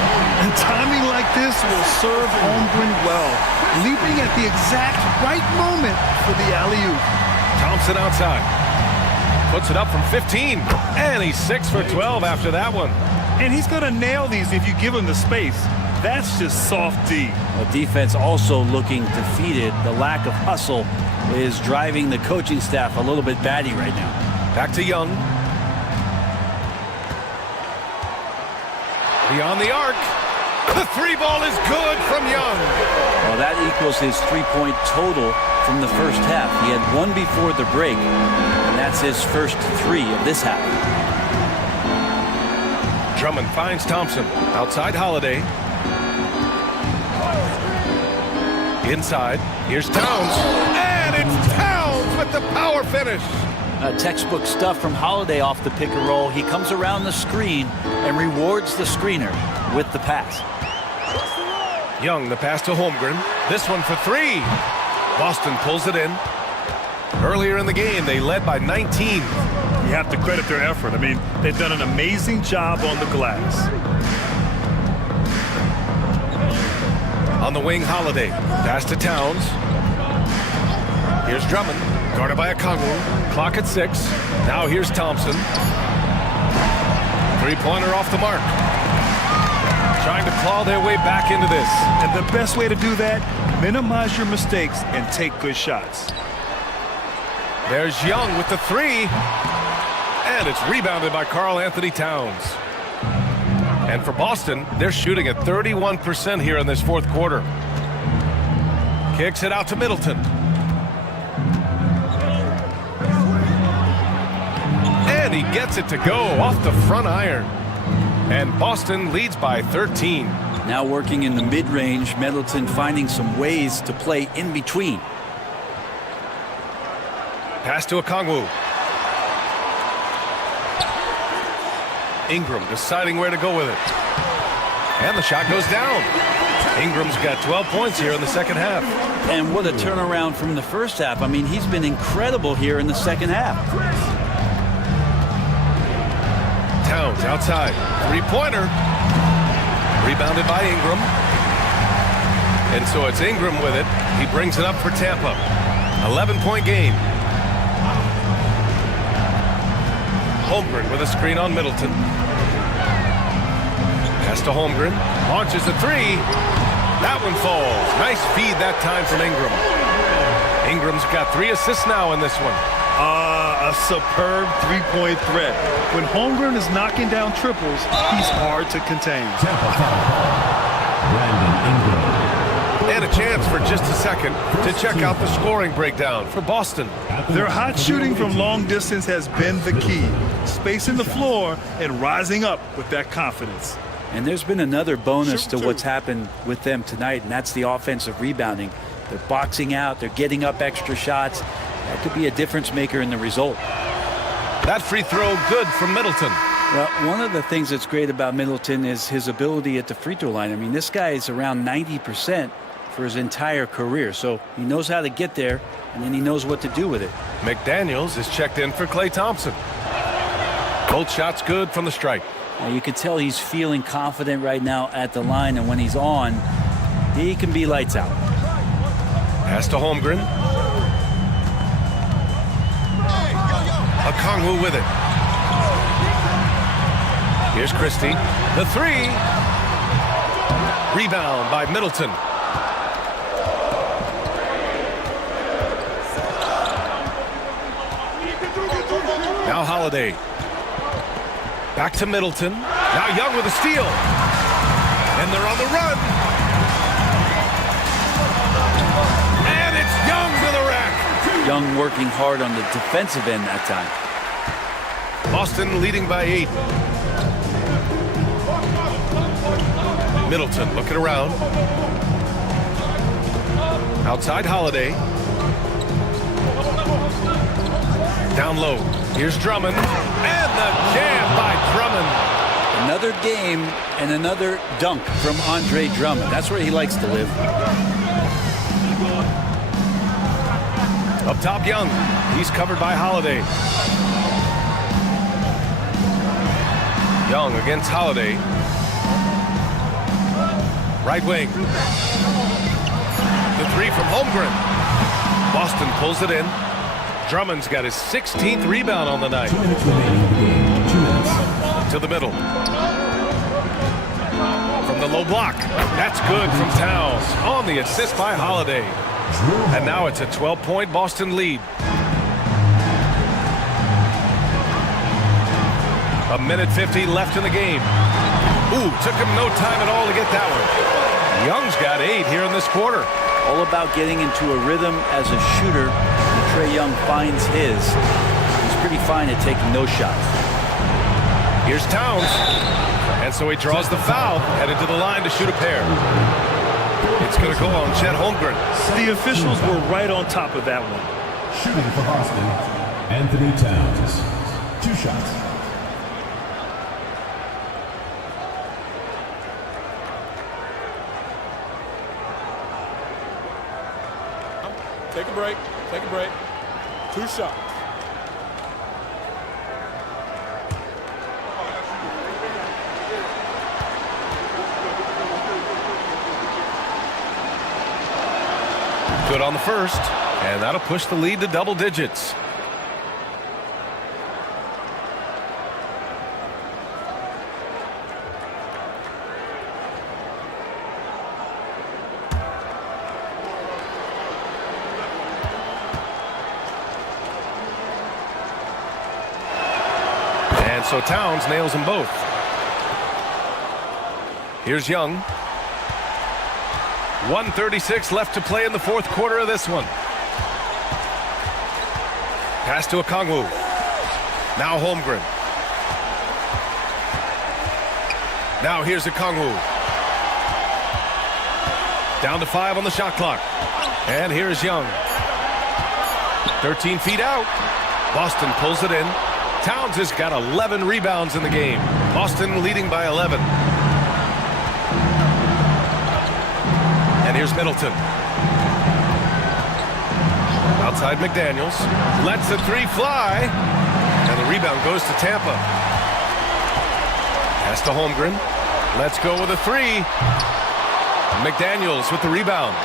And timing like this will serve Holmgren well. Leaping at the exact right moment for the alley-oop. Thompson outside. Puts it up from 15. And he's 6 for 12 after that one. And he's going to nail these if you give him the space. That's just soft D. The defense also looking defeated. The lack of hustle is driving the coaching staff a little bit batty right now. Back to Young. Beyond the arc. The three ball is good from Young. Well, that equals his three-point total from the first half. He had one before the break, and that's his first three of this half. Drummond finds Thompson. Outside Holiday. Inside. Here's Towns. And it's Towns with the power finish. Textbook stuff from Holiday off the pick and roll. He comes around the screen and rewards the screener with the pass. Young, the pass to Holmgren. This one for three. Boston pulls it in. Earlier in the game, they led by 19. You have to credit their effort. I mean, they've done an amazing job on the glass. On the wing, Holiday. Pass to Towns. Here's Drummond. Guarded by Okongwu. Clock at 6. Now here's Thompson. Three-pointer off the mark. Trying to claw their way back into this. And the best way to do that, minimize your mistakes and take good shots. There's Young with the three. And it's rebounded by Karl Anthony Towns. And for Boston, they're shooting at 31% here in this fourth quarter. Kicks it out to Middleton. And he gets it to go off the front iron. And Boston leads by 13. Now working in the mid-range, Middleton finding some ways to play in between. Pass to Okongwu. Ingram deciding where to go with it. And the shot goes down. Ingram's got 12 points here in the second half. And what a turnaround from the first half. I mean, he's been incredible here in the second half. Towns outside. Three-pointer. Rebounded by Ingram. And so it's Ingram with it. He brings it up for Tampa. 11-point game. Holmgren with a screen on Middleton. Pass to Holmgren. Launches a three. That one falls. Nice feed that time from Ingram. Ingram's got 3 assists now in this one. A superb three-point threat. When Holmgren is knocking down triples, he's hard to contain. And a chance for just a second to check out the scoring breakdown for Boston. Their hot shooting from long distance has been the key. Spacing the floor and rising up with that confidence. And there's been another bonus to what's happened with them tonight, and that's the offensive rebounding. They're boxing out. They're getting up extra shots. That could be a difference maker in the result. That free throw good from Middleton. Well, one of the things that's great about Middleton is his ability at the free throw line. I mean, this guy is around 90% for his entire career, so he knows how to get there, and then he knows what to do with it. McDaniels is checked in for Klay Thompson. Both shots good from the stripe. Now, you can tell he's feeling confident right now at the line, and when he's on, he can be lights out. Pass to Holmgren. Okongwu with it. Here's Christie. The three. Rebound by Middleton. Now Holiday. Back to Middleton. Now Young with a steal. And they're on the run. And it's Young to the rack. Young working hard on the defensive end that time. Boston leading by 8. Middleton looking around. Outside Holiday. Down low. Here's Drummond. And the jam by Drummond. Another game and another dunk from Andre Drummond. That's where he likes to live. Up top, Young. He's covered by Holiday. Young against Holiday. Right wing. The three from Holmgren. Boston pulls it in. Drummond's got his 16th rebound on the night. 2 minutes remaining in the game. 2 minutes. To the middle. From the low block. That's good from Towns. On the assist by Holiday. And now it's a 12-point Boston lead. A minute 50 left in the game. Ooh, took him no time at all to get that one. Young's got 8 here in this quarter. All about getting into a rhythm as a shooter. And Trae Young finds his. He's pretty fine at taking those shots. Here's Towns. And so he draws the foul, headed to the line to shoot a pair. It's going to go on Chet Holmgren. The officials were right on top of that one. Shooting for Boston, Anthony Towns. 2 shots. Take a break. Take a break. 2 shots. Good on the first, and that'll push the lead to double digits. And so Towns nails them both. Here's Young. 1:36 left to play in the fourth quarter of this one. Pass to Okongwu. Now Holmgren. Now here's Okongwu. Down to 5 on the shot clock. And here's Young. 13 feet out. Boston pulls it in. Towns has got 11 rebounds in the game. Boston leading by 11. And here's Middleton. Outside McDaniels. Lets the three fly. And the rebound goes to Tampa. Pass to Holmgren. Let's go with a 3. McDaniels with the rebound.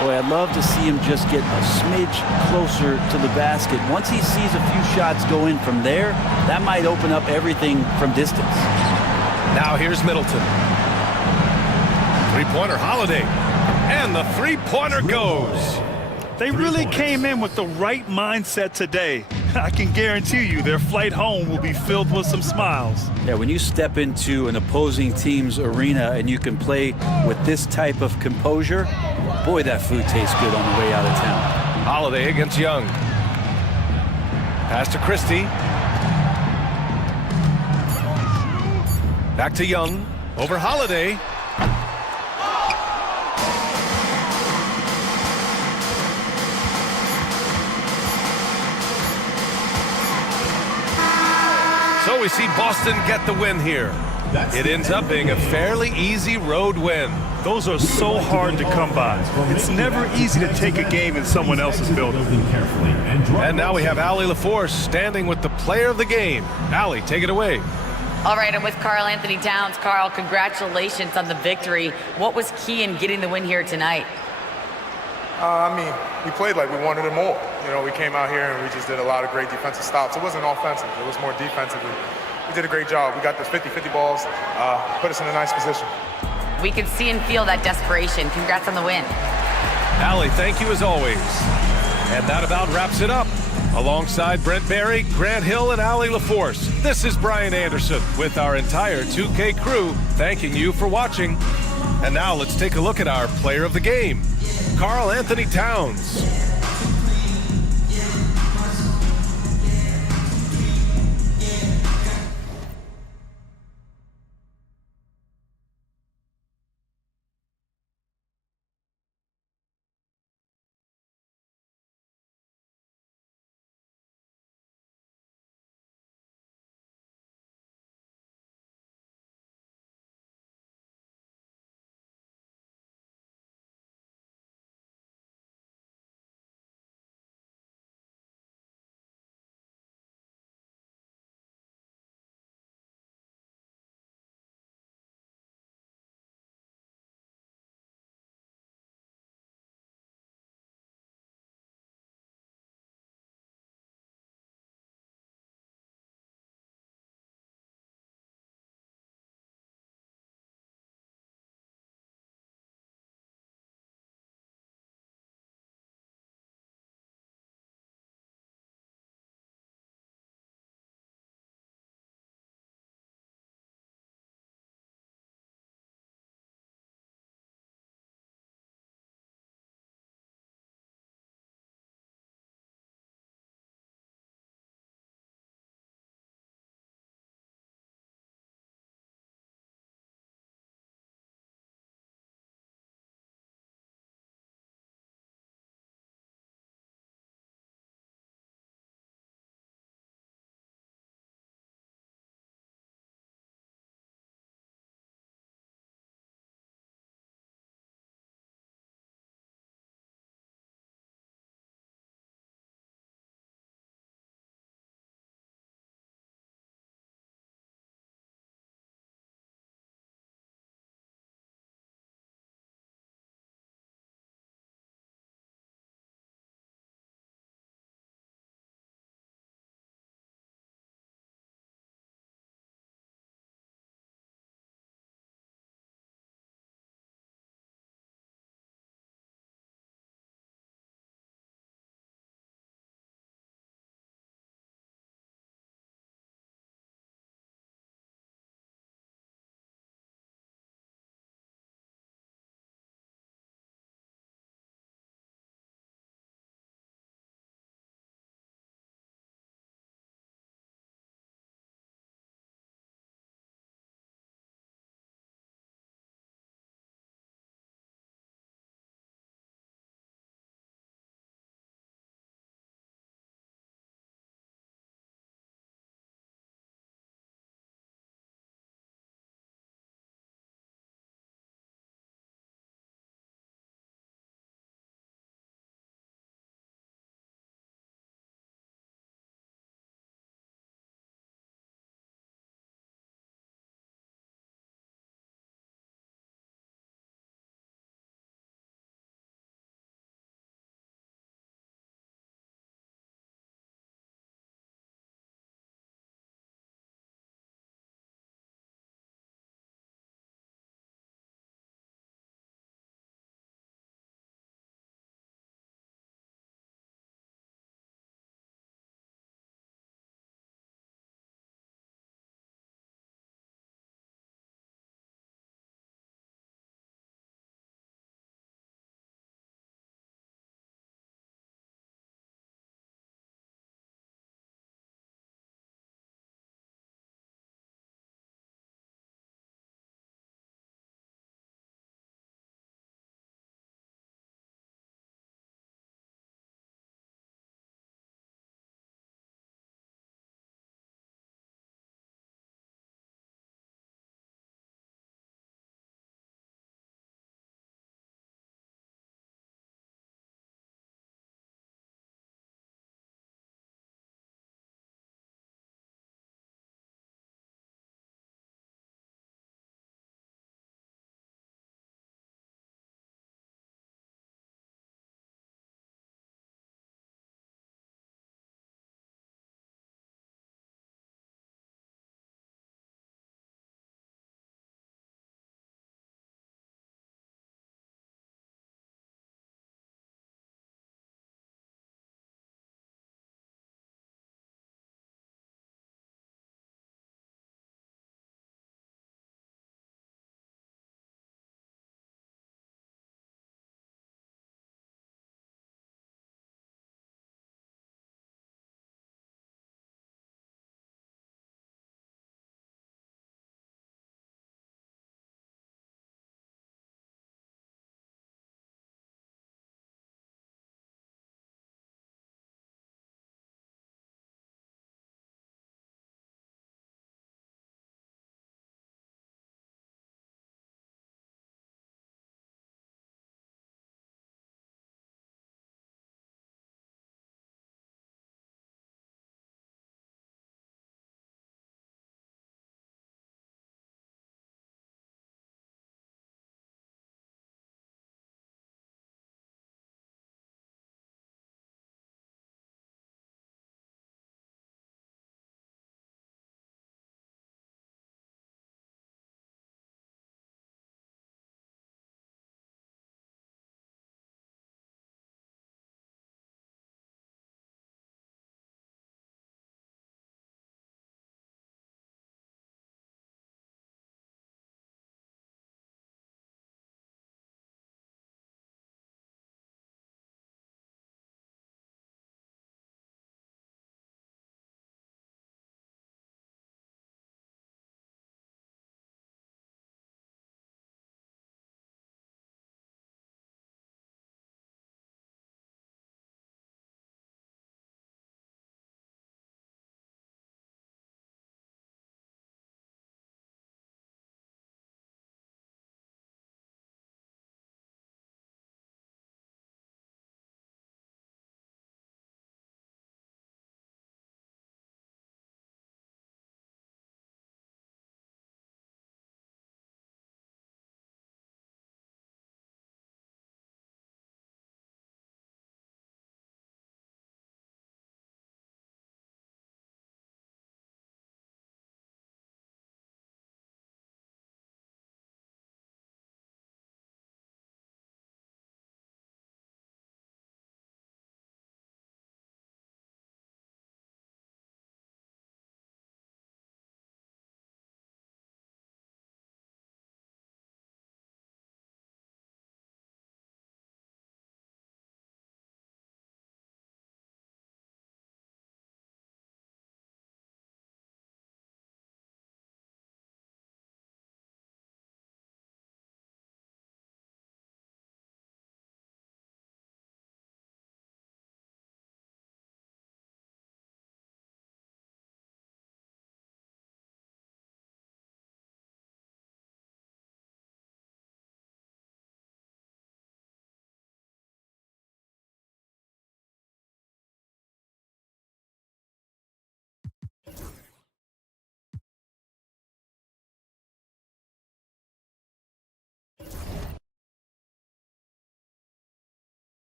Boy, I'd love to see him just get a smidge closer to the basket. Once he sees a few shots go in from there, that might open up everything from distance. Now here's Middleton. Three-pointer, Holiday. And the three-pointer goes. They really came in with the right mindset today. I can guarantee you their flight home will be filled with some smiles. Yeah, when you step into an opposing team's arena and you can play with this type of composure, boy, that food tastes good on the way out of town. Holiday against Young. Pass to Christie. Back to Young. Over Holiday. So we see Boston get the win here. It ends up being a fairly easy road win. Those are so hard to come by. It's never easy to take a game in someone else's building. And now we have Allie LaForce standing with the player of the game. Allie, take it away. All right, I'm with Karl Anthony Towns. Karl, congratulations on the victory. What was key in getting the win here tonight? We played like we wanted it more. We came out here and we just did a lot of great defensive stops. It wasn't offensive. It was more defensively. We did a great job. We got the 50-50 balls, put us in a nice position. We could see and feel that desperation. Congrats on the win. Allie, thank you as always. And that about wraps it up. Alongside Brent Barry, Grant Hill, and Allie LaForce, this is Brian Anderson with our entire 2K crew thanking you for watching. And now let's take a look at our player of the game, Karl Anthony Towns.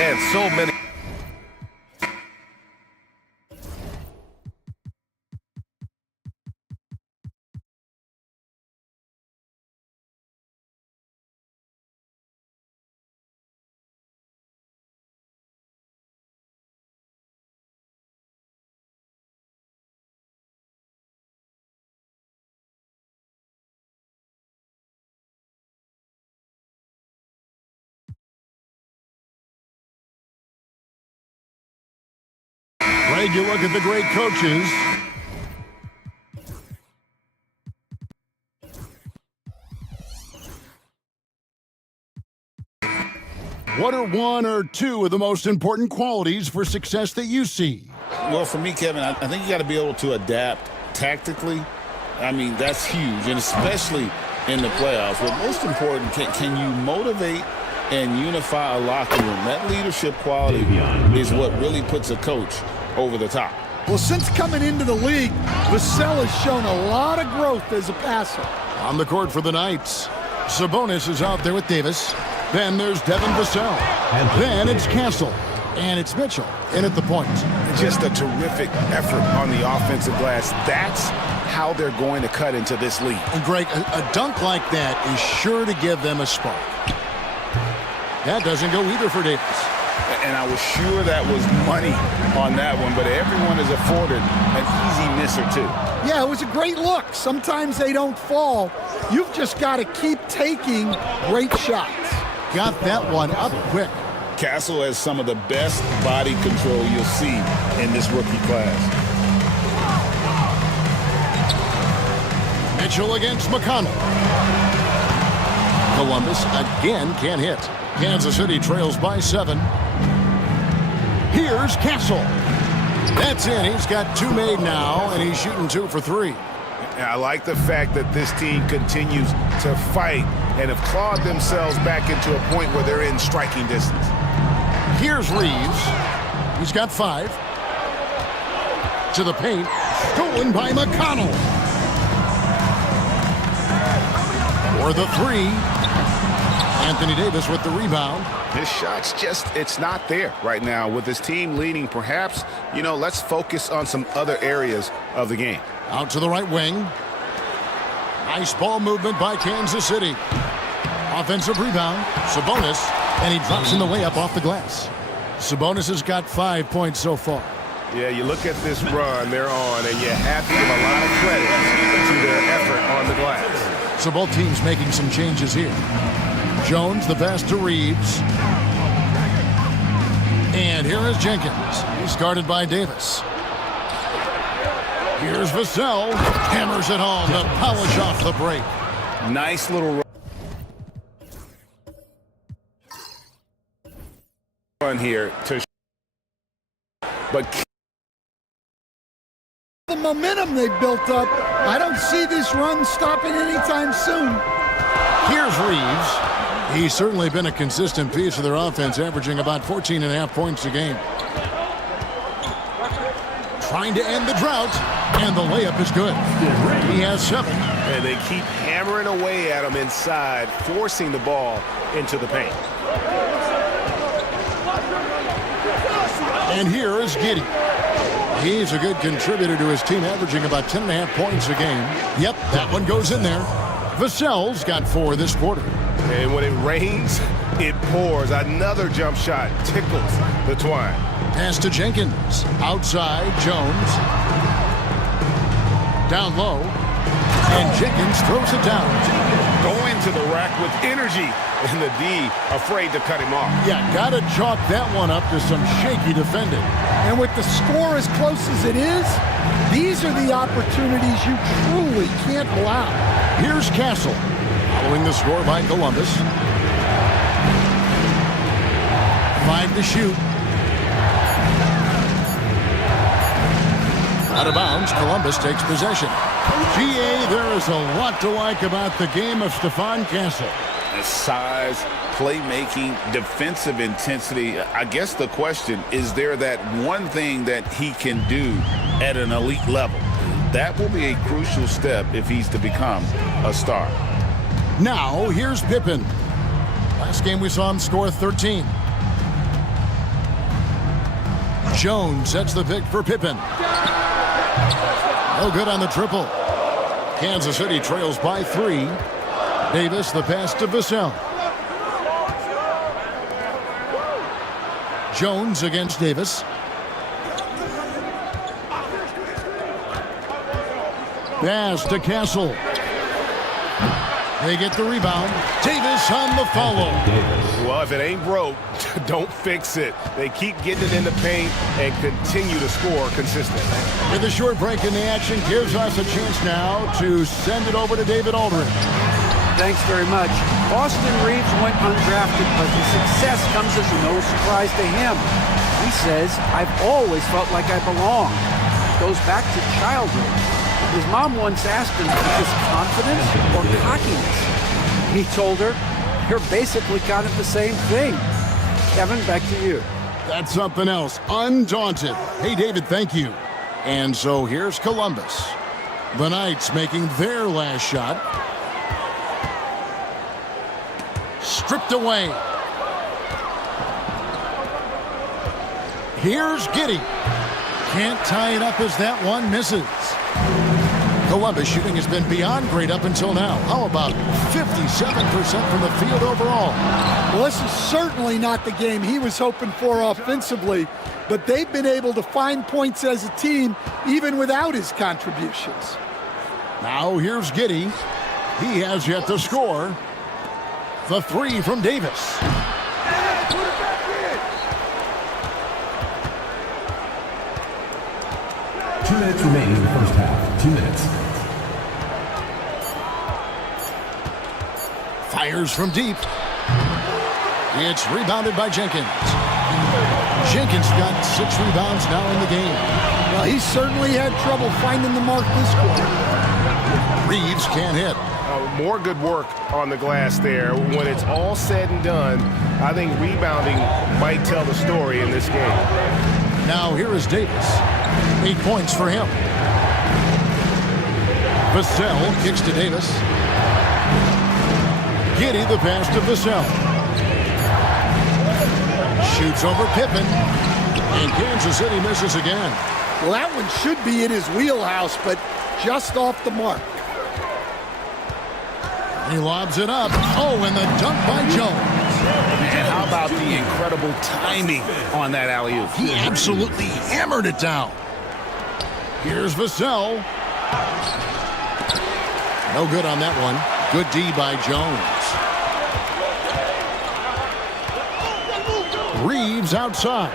And so many. Greg, you look at the great coaches. What are one or two of the most important qualities for success that you see? Well, for me, Kevin, I think you got to be able to adapt tactically. I mean, that's huge, and especially in the playoffs. But most important, can you motivate and unify a locker room? That leadership quality is what really puts a coach over the top. Well, since coming into the league, Vassell has shown a lot of growth as a passer. On the court for the Knights, Sabonis is out there with Davis. Then there's Devin Vassell. And then it's Castle. And it's Mitchell in at the point. Just a terrific effort on the offensive glass. That's how they're going to cut into this league. And Greg, a dunk like that is sure to give them a spark. That doesn't go either for Davis. And I was sure that was money on that one, but everyone is afforded an easy miss or two. Yeah, it was a great look. Sometimes they don't fall. You've just got to keep taking great shots. Got that one up quick. Castle has some of the best body control you'll see in this rookie class. Mitchell against McConnell. Columbus again can't hit. Kansas City trails by 7. Here's Castle. That's in. He's got 2 made now, and he's shooting 2 for 3. And I like the fact that this team continues to fight and have clawed themselves back into a point where they're in striking distance. Here's Reeves. He's got 5. To the paint. Stolen by McConnell. For the 3. Anthony Davis with the rebound. His shot's just, it's not there right now. With his team leading, perhaps, let's focus on some other areas of the game. Out to the right wing. Nice ball movement by Kansas City. Offensive rebound. Sabonis. And he drops in the layup off the glass. Sabonis has got 5 points so far. Yeah, you look at this run they're on, and you have to give a lot of credit to their effort on the glass. So both teams making some changes here. Jones, the pass to Reeves. And here is Jenkins. He's guarded by Davis. Here's Vassell. Hammers it home to polish off the break. Nice little run here to, but the momentum they built up, I don't see this run stopping anytime soon. Here's Reeves. He's certainly been a consistent piece of their offense, averaging about 14.5 points a game. Trying to end the drought, and the layup is good. He has 7. And they keep hammering away at him inside, forcing the ball into the paint. And here is Giddey. He's a good contributor to his team, averaging about 10.5 points a game. Yep, that one goes in there. Vassell's got 4 this quarter. And when it rains, it pours. Another jump shot tickles the twine. Pass to Jenkins. Outside, Jones. Down low. And Jenkins throws it down. Going to the rack with energy. And the D afraid to cut him off. Yeah, got to chalk that one up to some shaky defending. And with the score as close as it is, these are the opportunities you truly can't allow. Here's Castle. Following the score by Columbus. 5 to shoot. Out of bounds, Columbus takes possession. GA, there is a lot to like about the game of Stephon Castle. His size, playmaking, defensive intensity. I guess the question, is there that one thing that he can do at an elite level? That will be a crucial step if he's to become a star. Now, here's Pippen. Last game we saw him score 13. Jones sets the pick for Pippen. No good on the triple. Kansas City trails by 3. Davis, the pass to Vassell. Jones against Davis. Pass to Castle. They get the rebound. Davis on the follow. Well, if it ain't broke, don't fix it. They keep getting it in the paint and continue to score consistently. With a short break in the action gives us a chance now to send it over to David Aldridge. Thanks very much. Austin Reeves went undrafted, but the success comes as no surprise to him. He says, "I've always felt like I belong." Goes back to childhood. His mom once asked him, "Is this confidence or cockiness?" He told her, "You're basically kind of the same thing." Kevin, back to you. That's something else. Undaunted. Hey, David, thank you. And so here's Columbus. The Knights making their last shot. Stripped away. Here's Giddey. Can't tie it up as that one misses. Columbus shooting has been beyond great up until now. How about 57% from the field overall? Well, this is certainly not the game he was hoping for offensively, but they've been able to find points as a team even without his contributions. Now here's Giddey. He has yet to score. The 3 from Davis. 2 minutes remaining in the first half. 2 minutes. Fires from deep. It's rebounded by Jenkins. Jenkins got 6 rebounds now in the game. Well, he certainly had trouble finding the mark this quarter. Reeves can't hit. More good work on the glass there. When it's all said and done, I think rebounding might tell the story in this game. Now here is Davis. 8 points for him. Vassell kicks to Davis. Giddey the pass to Vassell. Shoots over Pippen. And Kansas City misses again. Well, that one should be in his wheelhouse, but just off the mark. He lobs it up. Oh, and the dunk by Jones. And how about the incredible timing on that alley-oop? He absolutely hammered it down. Here's Vassell. No good on that one. Good D by Jones. Reeves outside.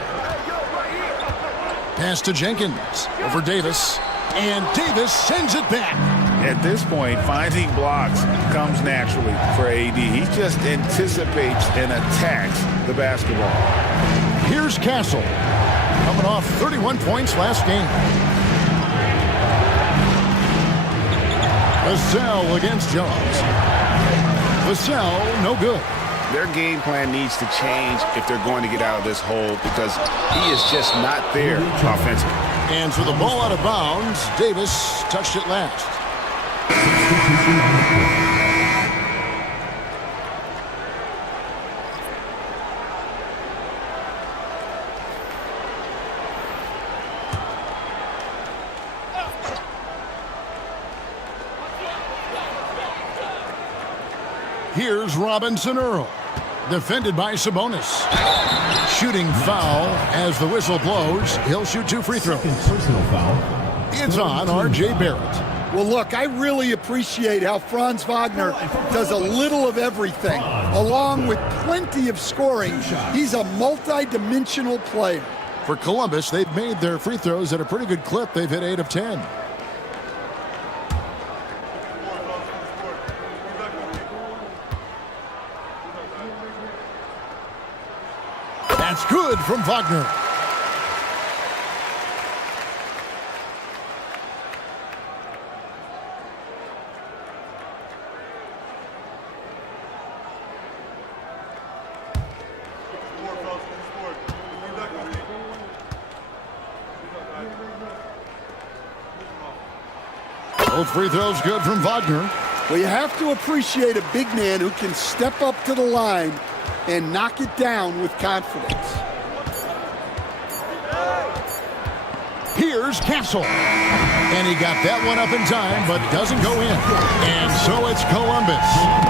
Pass to Jenkins. Over Davis. And Davis sends it back. At this point, finding blocks comes naturally for AD. He just anticipates and attacks the basketball. Here's Castle. Coming off 31 points last game. Vassell against Jones. Vassell, no good. Their game plan needs to change if they're going to get out of this hole because he is just not there offensively. And for the ball out of bounds, Davis touched it last. Here's Robinson Earl, defended by Sabonis. Shooting foul as the whistle blows. He'll shoot 2 free throws. Personal foul. It's on R.J. Barrett. Well, look, I really appreciate how Franz Wagner does a little of everything, along with plenty of scoring. He's a multi-dimensional player. For Columbus, they've made their free throws at a pretty good clip. They've hit 8 of 10. That's good from Wagner. Both free throws good from Wagner. Well, you have to appreciate a big man who can step up to the line and knock it down with confidence. Here's Castle. And he got that one up in time, but doesn't go in. And so it's Columbus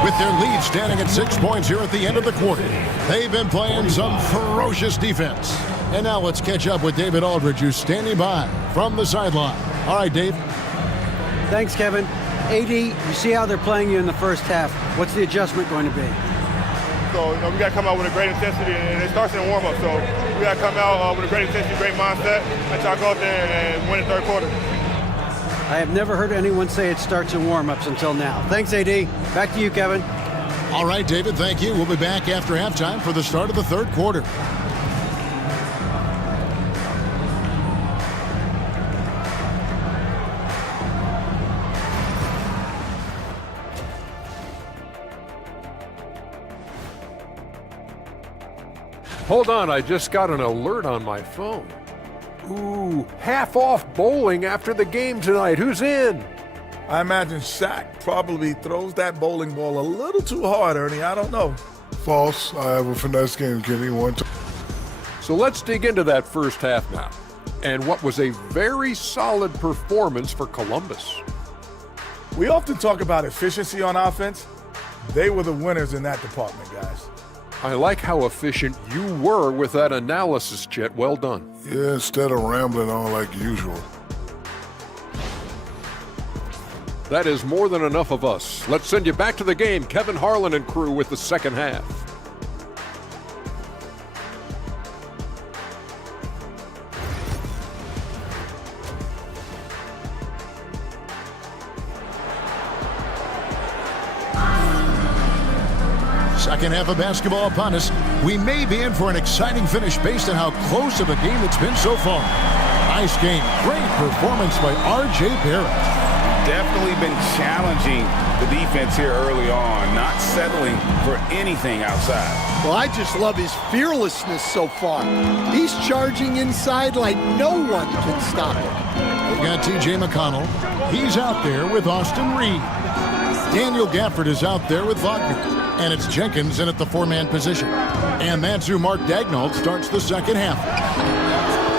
with their lead standing at 6 points here at the end of the quarter. They've been playing some ferocious defense. And now let's catch up with David Aldridge, who's standing by from the sideline. All right, Dave. Thanks, Kevin. AD, you see how they're playing you in the first half. What's the adjustment going to be? So, we got to come out with a great intensity, and it starts in the warm-up. So we got to come out with a great intensity, great mindset, and try to go out there and win the third quarter. I have never heard anyone say it starts in warm-ups until now. Thanks, AD. Back to you, Kevin. All right, David, thank you. We'll be back after halftime for the start of the third quarter. Hold on, I just got an alert on my phone. Ooh, half off bowling after the game tonight. Who's in? I imagine Shaq probably throws that bowling ball a little too hard, Ernie. I don't know. False. I have a finesse game, Kenny. So let's dig into that first half now. And what was a very solid performance for Columbus. We often talk about efficiency on offense. They were the winners in that department, guys. I like how efficient you were with that analysis, Chet. Well done. Yeah, instead of rambling on like usual. That is more than enough of us. Let's send you back to the game. Kevin Harlan and crew with the second half. Second half of basketball upon us. We may be in for an exciting finish based on how close of a game it's been so far. Nice game. Great performance by R.J. Barrett. Definitely been challenging the defense here early on, not settling for anything outside. Well, I just love his fearlessness so far. He's charging inside like no one can stop him. We got T.J. McConnell. He's out there with Austin Reed. Daniel Gafford is out there with Wagner. And it's Jenkins in at the four-man position. And that's who Mark Daigneault starts the second half.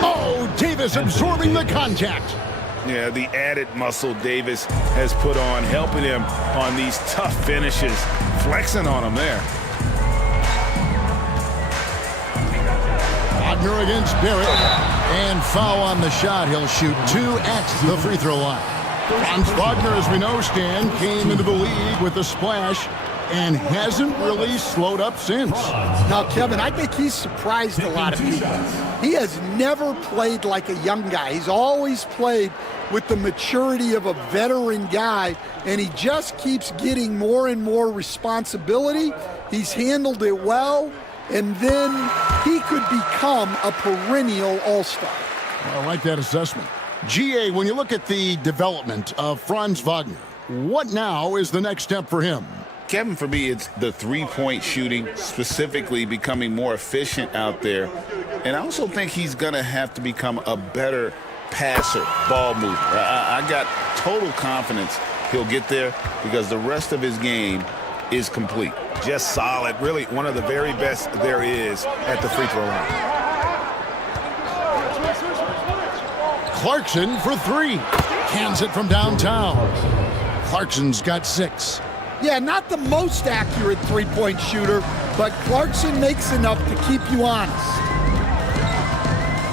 Oh, Davis absorbing the contact. Yeah, the added muscle Davis has put on, helping him on these tough finishes, flexing on him there. Wagner against Barrett. And foul on the shot. He'll shoot 2 at the free throw line. Franz Wagner, as we know, Stan, came into the league with a splash and hasn't really slowed up since. Now, Kevin, I think he's surprised a lot of people. He has never played like a young guy. He's always played with the maturity of a veteran guy, and he just keeps getting more and more responsibility. He's handled it well, and then he could become a perennial all-star. I like that assessment. GA, when you look at the development of Franz Wagner, what now is the next step for him? Kevin, for me, it's the three-point shooting, specifically becoming more efficient out there. And I also think he's going to have to become a better passer, ball mover. I got total confidence he'll get there because the rest of his game is complete. Just solid, really one of the very best there is at the free throw line. Clarkson for 3. Cans it from downtown. Clarkson's got 6. Yeah, not the most accurate three-point shooter, but Clarkson makes enough to keep you honest.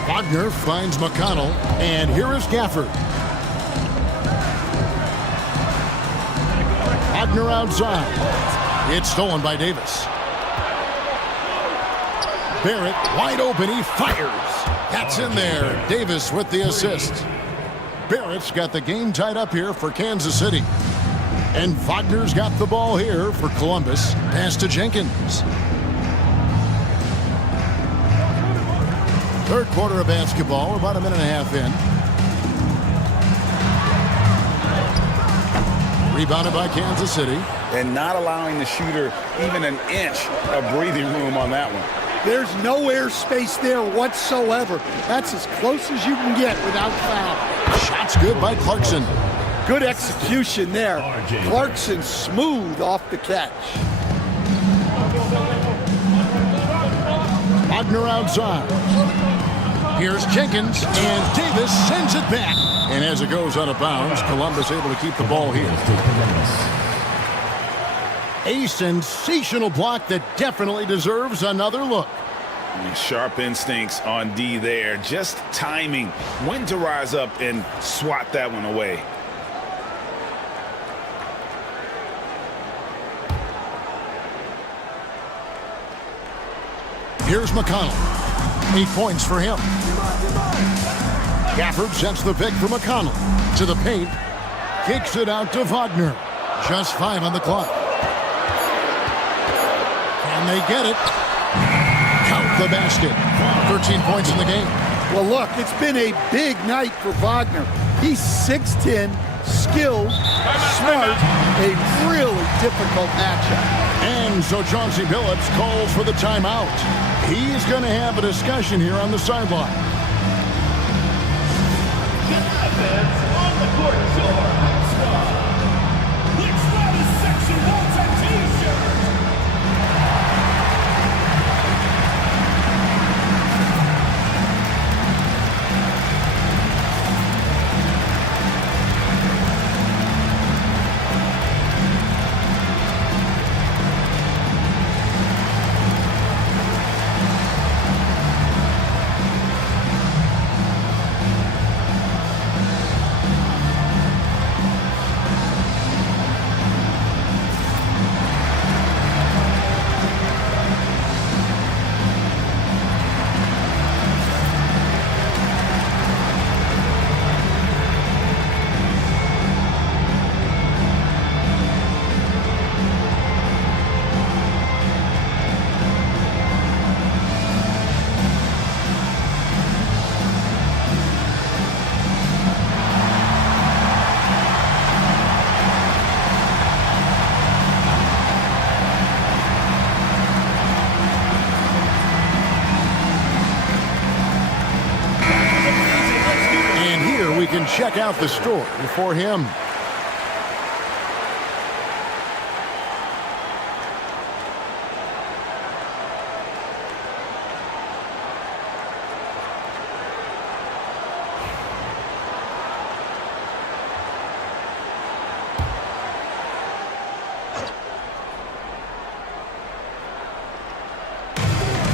Wagner finds McConnell, and here is Gafford. Wagner outside. It's stolen by Davis. Barrett wide open, he fires. That's in there. Davis with the assist. Barrett's got the game tied up here for Kansas City. And Wagner's got the ball here for Columbus. Pass to Jenkins. Third quarter of basketball, about a minute and a half in. Rebounded by Kansas City. And not allowing the shooter even an inch of breathing room on that one. There's no air space there whatsoever. That's as close as you can get without foul. Shot's good by Clarkson. Good execution there. Clarkson smooth off the catch. Wagner outside. Here's Jenkins, and Davis sends it back. And as it goes out of bounds, Columbus able to keep the ball here. A sensational block that definitely deserves another look. Sharp instincts on D there. Just timing when to rise up and swat that one away. Here's McConnell. 8 points for him. Gafford sets the pick for McConnell. To the paint. Kicks it out to Wagner. Just 5 on the clock. Can they get it? Count the basket. 13 points in the game. Well, look, it's been a big night for Wagner. He's 6'10", skilled, smart, a really difficult matchup. And so Chauncey Billups calls for the timeout. He's going to have a discussion here on the sideline. On the court, let's try this section wants a t-shirt. We can check out the story for him.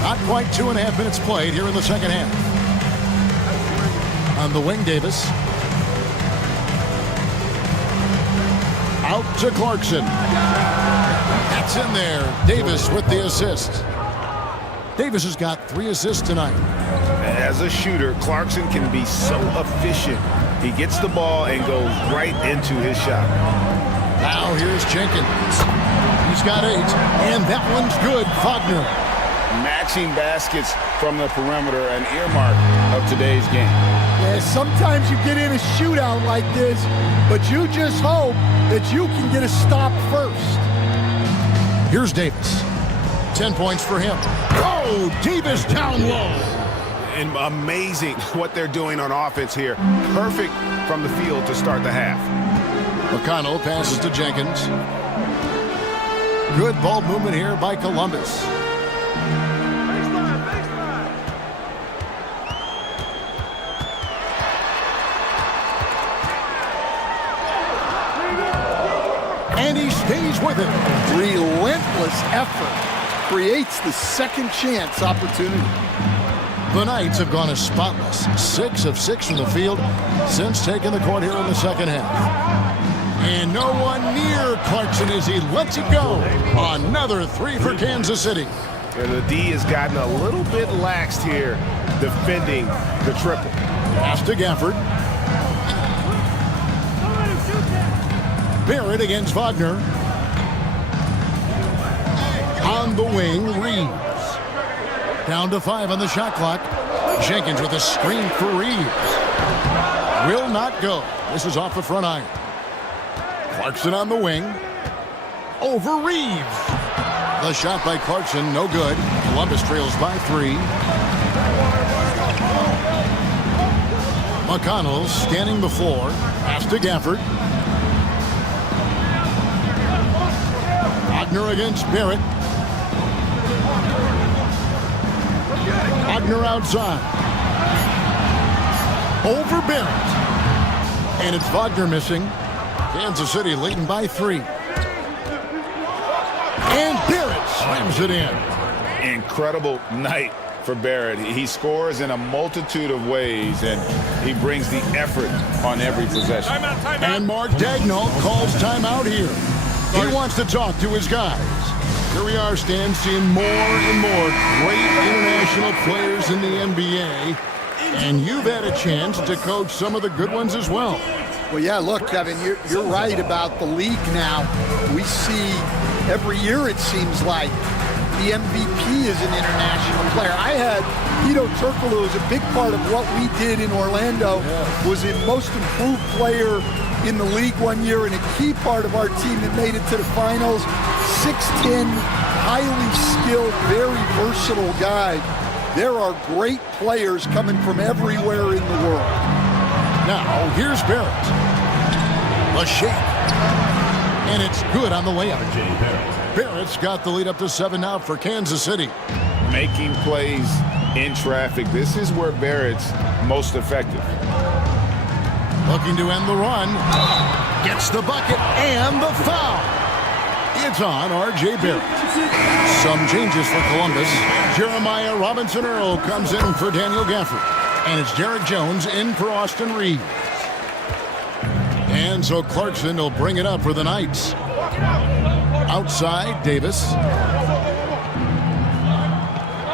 Not quite 2.5 minutes played here in the second half. On the wing, Davis. Out to Clarkson. That's in there. Davis with the assist. Davis has got 3 assists tonight. As a shooter, Clarkson can be so efficient. He gets the ball and goes right into his shot. Now here's Jenkins. He's got 8, and that one's good. Wagner. Matching baskets from the perimeter, an earmark of today's game. Yeah, sometimes you get in a shootout like this, but you just hope that you can get a stop first. Here's Davis. 10 points for him. Oh, Davis down low. And amazing what they're doing on offense here. Perfect from the field to start the half. McConnell passes to Jenkins. Good ball movement here by Columbus. And he stays with it. Relentless effort creates the second chance opportunity. The Knights have gone as spotless. 6 of 6 from the field since taking the court here in the second half. And no one near Clarkson as he lets it go. Another 3 for Kansas City. And the D has gotten a little bit laxed here defending the triple. Pass to Gafford. Barrett against Wagner. On the wing, Reeves. Down to 5 on the shot clock. Jenkins with a screen for Reeves. Will not go. This is off the front iron. Clarkson on the wing. Over Reeves. The shot by Clarkson, no good. Columbus trails by 3. McConnell scanning the floor. Pass to Gafford. Wagner against Barrett. Wagner outside. over Barrett. And it's Wagner missing. Kansas City leading by 3. And Barrett slams it in. Incredible night for Barrett. He scores in a multitude of ways, and he brings the effort on every possession. Timeout. And Mark Daigneault calls timeout here. He wants to talk to his guys. Here we are, Stan, seeing more and more great international players in the NBA. And you've had a chance to coach some of the good ones as well. Well, yeah, look, Kevin, you're right about the league now. We see every year, it seems like, the MVP is an international player. I had Hedo Turkoglu as a big part of what we did in Orlando, was a most improved player in the league one year and a key part of our team that made it to the finals. 6'10", highly skilled, very versatile guy. There are great players coming from everywhere in the world. Now, here's Barrett. A shake. And it's good on the layup. Barrett's got the lead up to 7 now for Kansas City. Making plays in traffic. This is where Barrett's most effective. Looking to end the run. Gets the bucket and the foul. It's on R.J. Barrett. Some changes for Columbus. Jeremiah Robinson-Earl comes in for Daniel Gafford. And it's Derek Jones in for Austin Reeves. And so Clarkson will bring it up for the Knights. Outside, Davis.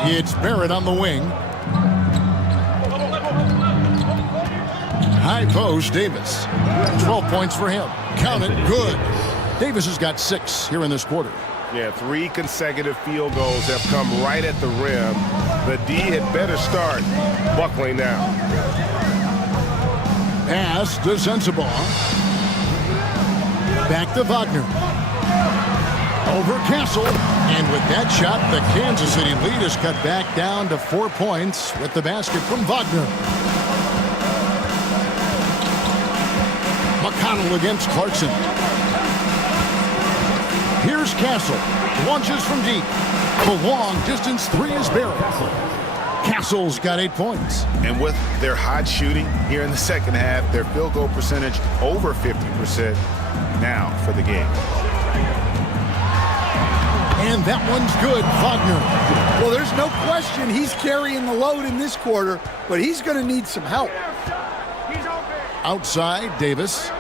It's Barrett on the wing. High post, Davis. 12 points for him. Count it, good. Davis has got 6 here in this quarter. Yeah, 3 consecutive field goals have come right at the rim. The D had better start buckling now. Pass to Sensabaugh. Back to Wagner. Over Castle. And with that shot, the Kansas City lead is cut back down to 4 points with the basket from Wagner. McConnell against Clarkson. Here's Castle. Launches from deep. The long distance 3 is Barrett. Castle's got 8 points. And with their hot shooting here in the second half, their field goal percentage over 50% now for the game. And that one's good, Wagner. Well, there's no question he's carrying the load in this quarter, but he's going to need some help. Outside, Davis.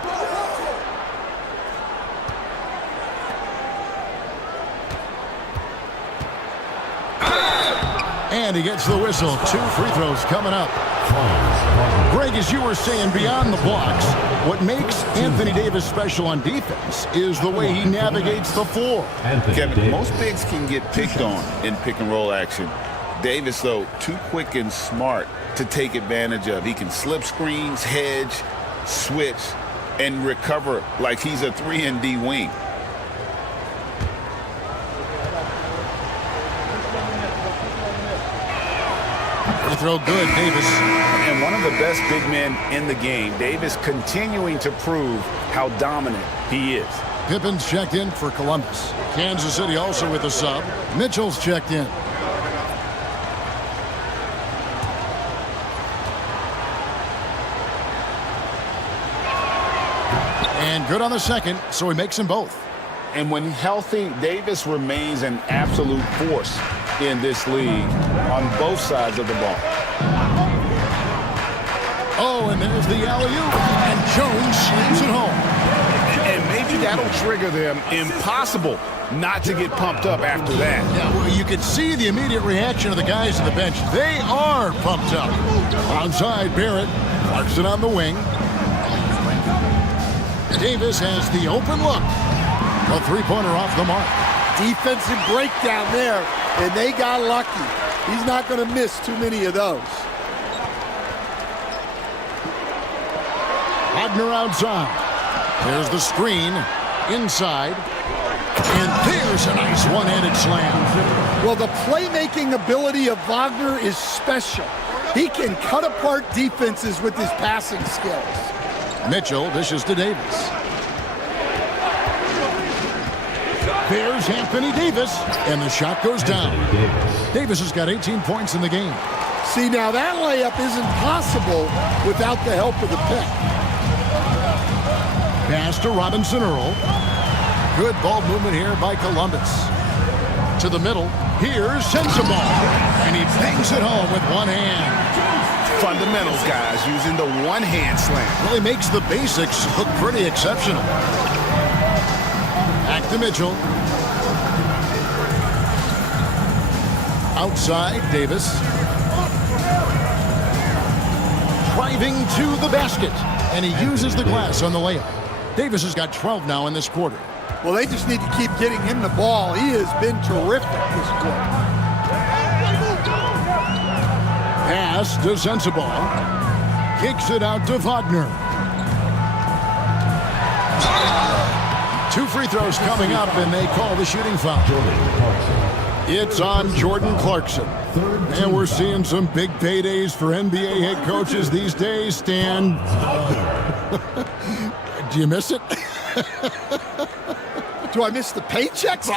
And he gets the whistle. 2 free throws coming up. Greg, as you were saying, beyond the blocks, what makes Anthony Davis special on defense is the way he navigates the floor. Kevin, most bigs can get picked on in pick-and-roll action. Davis, though, too quick and smart to take advantage of. He can slip screens, hedge, switch, and recover like he's a 3-and-D wing. Free throw good, Davis. And one of the best big men in the game. Davis continuing to prove how dominant he is. Pippin's checked in for Columbus. Kansas City also with a sub. Mitchell's checked in. And good on the second, so he makes them both. And when healthy, Davis remains an absolute force in this league on both sides of the ball. Oh, and there's the alley-oop, and Jones slams it home. And maybe that'll trigger them. Impossible not to get pumped up after that. Yeah, well, you could see the immediate reaction of the guys on the bench. They are pumped up. Onside, Barrett. Clarkson on the wing. Davis has the open look. A three-pointer off the mark. Defensive breakdown there, and they got lucky. He's not going to miss too many of those. Wagner outside. There's the screen. Inside. And there's a nice one-handed slam. Well, the playmaking ability of Wagner is special. He can cut apart defenses with his passing skills. Mitchell dishes to Davis. There's Anthony Davis, and the shot goes down. Davis has got 18 points in the game. See, now that layup isn't possible without the help of the pick. Pass to Robinson Earl. Good ball movement here by Columbus. To the middle. Here's Sensabaugh. And he bangs it home with one hand. Fundamentals, guys, using the one-hand slam. Really makes the basics look pretty exceptional. Back to Mitchell. Outside, Davis. Driving to the basket. And he uses the glass on the layup. Davis has got 12 now in this quarter. Well, they just need to keep getting him the ball. He has been terrific this quarter. Pass to Sensabaugh. Kicks it out to Wagner. 2 free throws coming up, and they call the shooting foul. It's on Jordan Clarkson. And we're seeing some big paydays for NBA head coaches these days, Stan. Do you miss it? Do I miss the paychecks?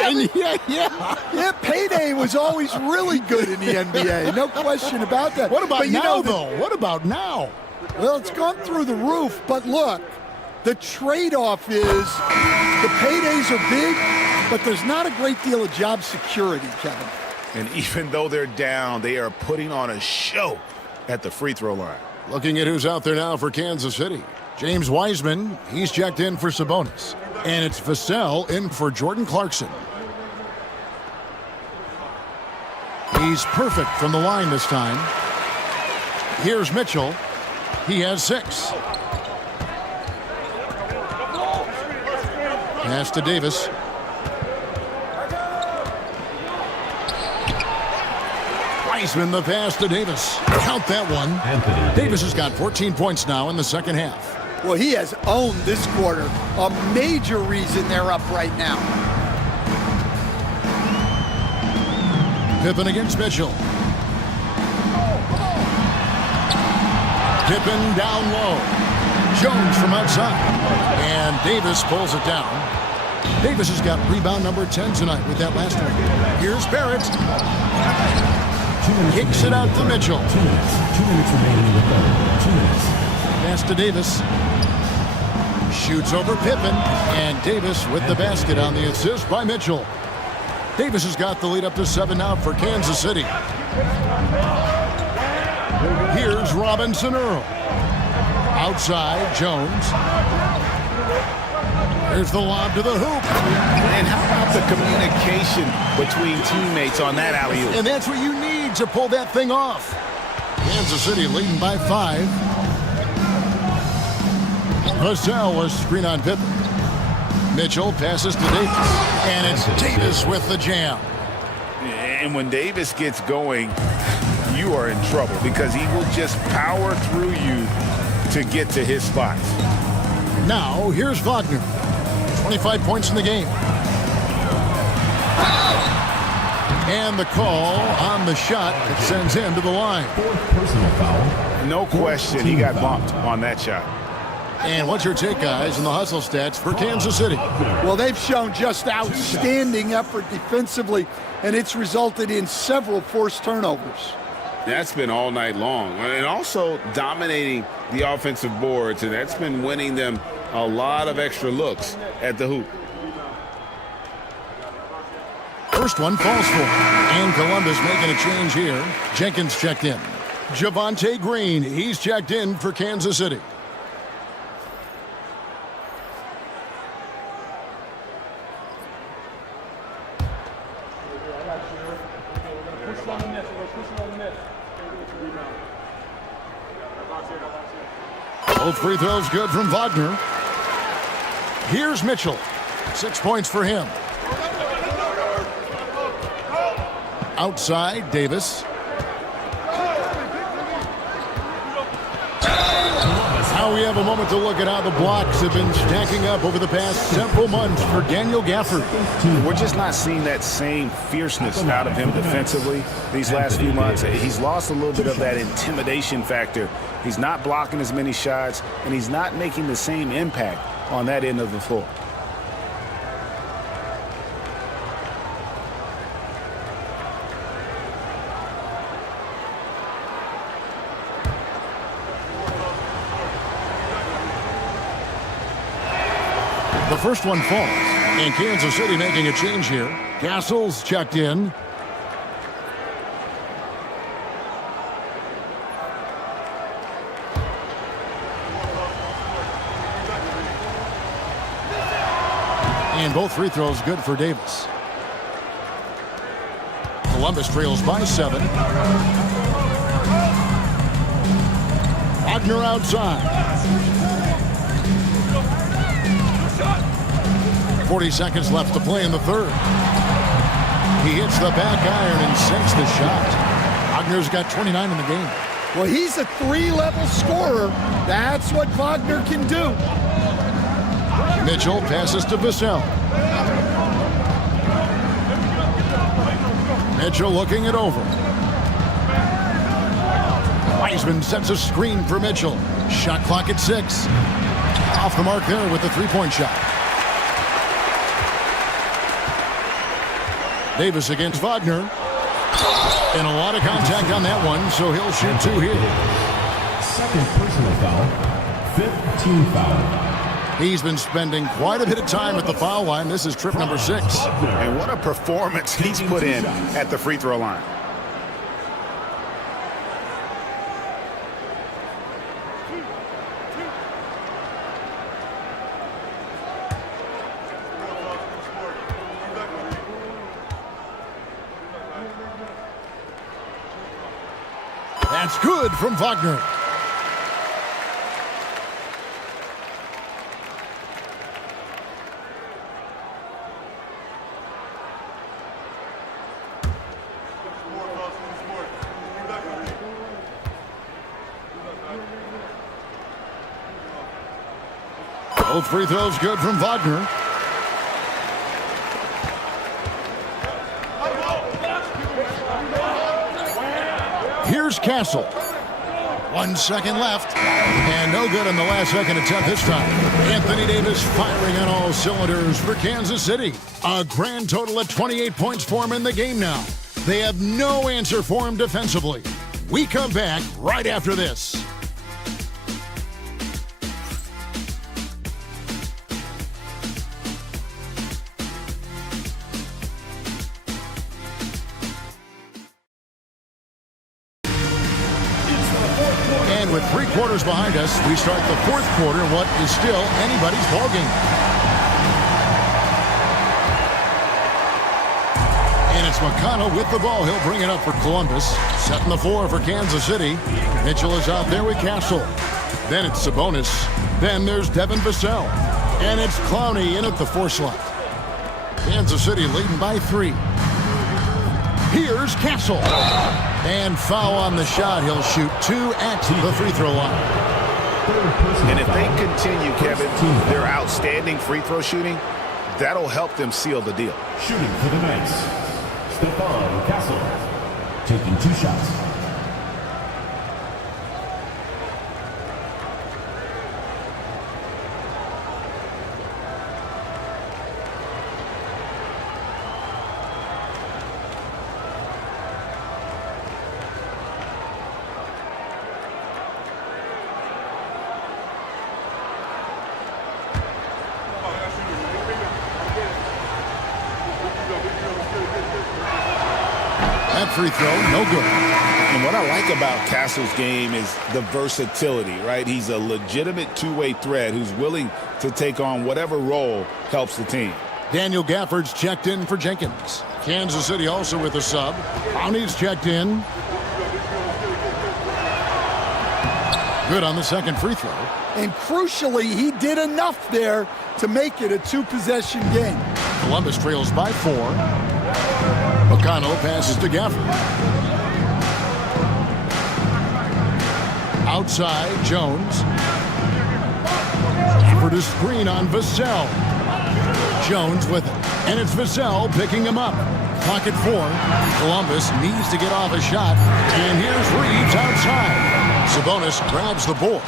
Yeah. Payday was always really good in the NBA. No question about that. What about now, though? What about now? Well, it's gone through the roof, but look, the trade-off is the paydays are big, but there's not a great deal of job security, Kevin. And even though they're down, they are putting on a show at the free throw line. Looking at who's out there now for Kansas City. James Wiseman, he's checked in for Sabonis. And it's Vassell in for Jordan Clarkson. He's perfect from the line this time. Here's Mitchell. He has 6. Pass to Davis. Wiseman, the pass to Davis. Count that one. Davis has got 14 points now in the second half. Well, he has owned this quarter. A major reason they're up right now. Pippen against Mitchell. Pippen down low. Jones from outside. And Davis pulls it down. Davis has got rebound number 10 tonight with that last one. Here's Barrett. Kicks it out to Mitchell. 2 minutes. 2 minutes remaining in the third. 2 minutes. Pass to Davis. Shoots over Pippen. And Davis with the basket on the assist by Mitchell. Davis has got the lead up to 7 now for Kansas City. Here's Robinson Earl. Outside, Jones. There's the lob to the hoop. And how about the communication between teammates on that alley-oop? And that's what you need to pull that thing off. Kansas City leading by 5. Vassell was screen on Pippen. Mitchell passes to Davis. And it's Davis with the jam. And when Davis gets going, you are in trouble because he will just power through you to get to his spots. Now, here's Wagner. 25 points in the game. And the call on the shot that sends him to the line. Personal foul. No question, he got bumped on that shot. And what's your take, guys, in the hustle stats for Kansas City? Well, they've shown just outstanding effort defensively, and it's resulted in several forced turnovers. That's been all night long. And also dominating the offensive boards, and that's been winning them a lot of extra looks at the hoop. First one falls for. And Columbus making a change here. Jenkins checked in. Javonte Green, he's checked in for Kansas City. Both free throws good from Wagner. Here's Mitchell. 6 points for him. Outside, Davis. Now we have a moment to look at how the blocks have been stacking up over the past several months for Daniel Gafford. We're just not seeing that same fierceness out of him defensively these last few months. He's lost a little bit of that intimidation factor. He's not blocking as many shots, and he's not making the same impact on that end of the floor. The first one falls. And Kansas City making a change here. Castle's checked in. And both free throws good for Davis. Columbus trails by 7. Wagner outside. 40 seconds left to play in the third. He hits the back iron and sinks the shot. Wagner's got 29 in the game. Well, he's a 3-level scorer. That's what Wagner can do. Mitchell passes to Vassell. Mitchell looking it over. Wiseman sets a screen for Mitchell. Shot clock at 6. Off the mark there with the three-point shot. Davis against Wagner. And a lot of contact on that one, so he'll shoot 2 here. Second personal foul. 5th team foul. He's been spending quite a bit of time at the foul line. This is trip number 6. And what a performance he's put in at the free throw line. That's good from Wagner. Both free throws good from Wagner. Here's Castle. 1 second left. And no good on the last second attempt this time. Anthony Davis firing on all cylinders for Kansas City. A grand total of 28 points for him in the game now. They have no answer for him defensively. We come back right after this. And with 3 quarters behind us, we start the 4th quarter, what is still anybody's ballgame. And it's McConnell with the ball. He'll bring it up for Columbus. Setting the floor for Kansas City. Mitchell is out there with Castle. Then it's Sabonis. Then there's Devin Vassell. And it's Clowney in at the 4 slot. Kansas City leading by 3. Here's Castle. And foul on the shot. He'll shoot 2 at the free throw line. And if they continue, Kevin, their outstanding free throw shooting, that'll help them seal the deal. Shooting for the Knights, Stephon Castle, taking 2 shots. That free throw, no good. And what I like about Castle's game is the versatility, right? He's a legitimate two-way threat who's willing to take on whatever role helps the team. Daniel Gafford's checked in for Jenkins. Kansas City also with a sub. Downey's checked in. Good on the second free throw. And crucially, he did enough there to make it a 2-possession game. Columbus trails by 4. McConnell passes to Gafford. Outside, Jones. Gafford a screen on Vassell. Jones with it. And it's Vassell picking him up. Clock at 4. Columbus needs to get off a shot. And here's Reeves outside. Sabonis grabs the board.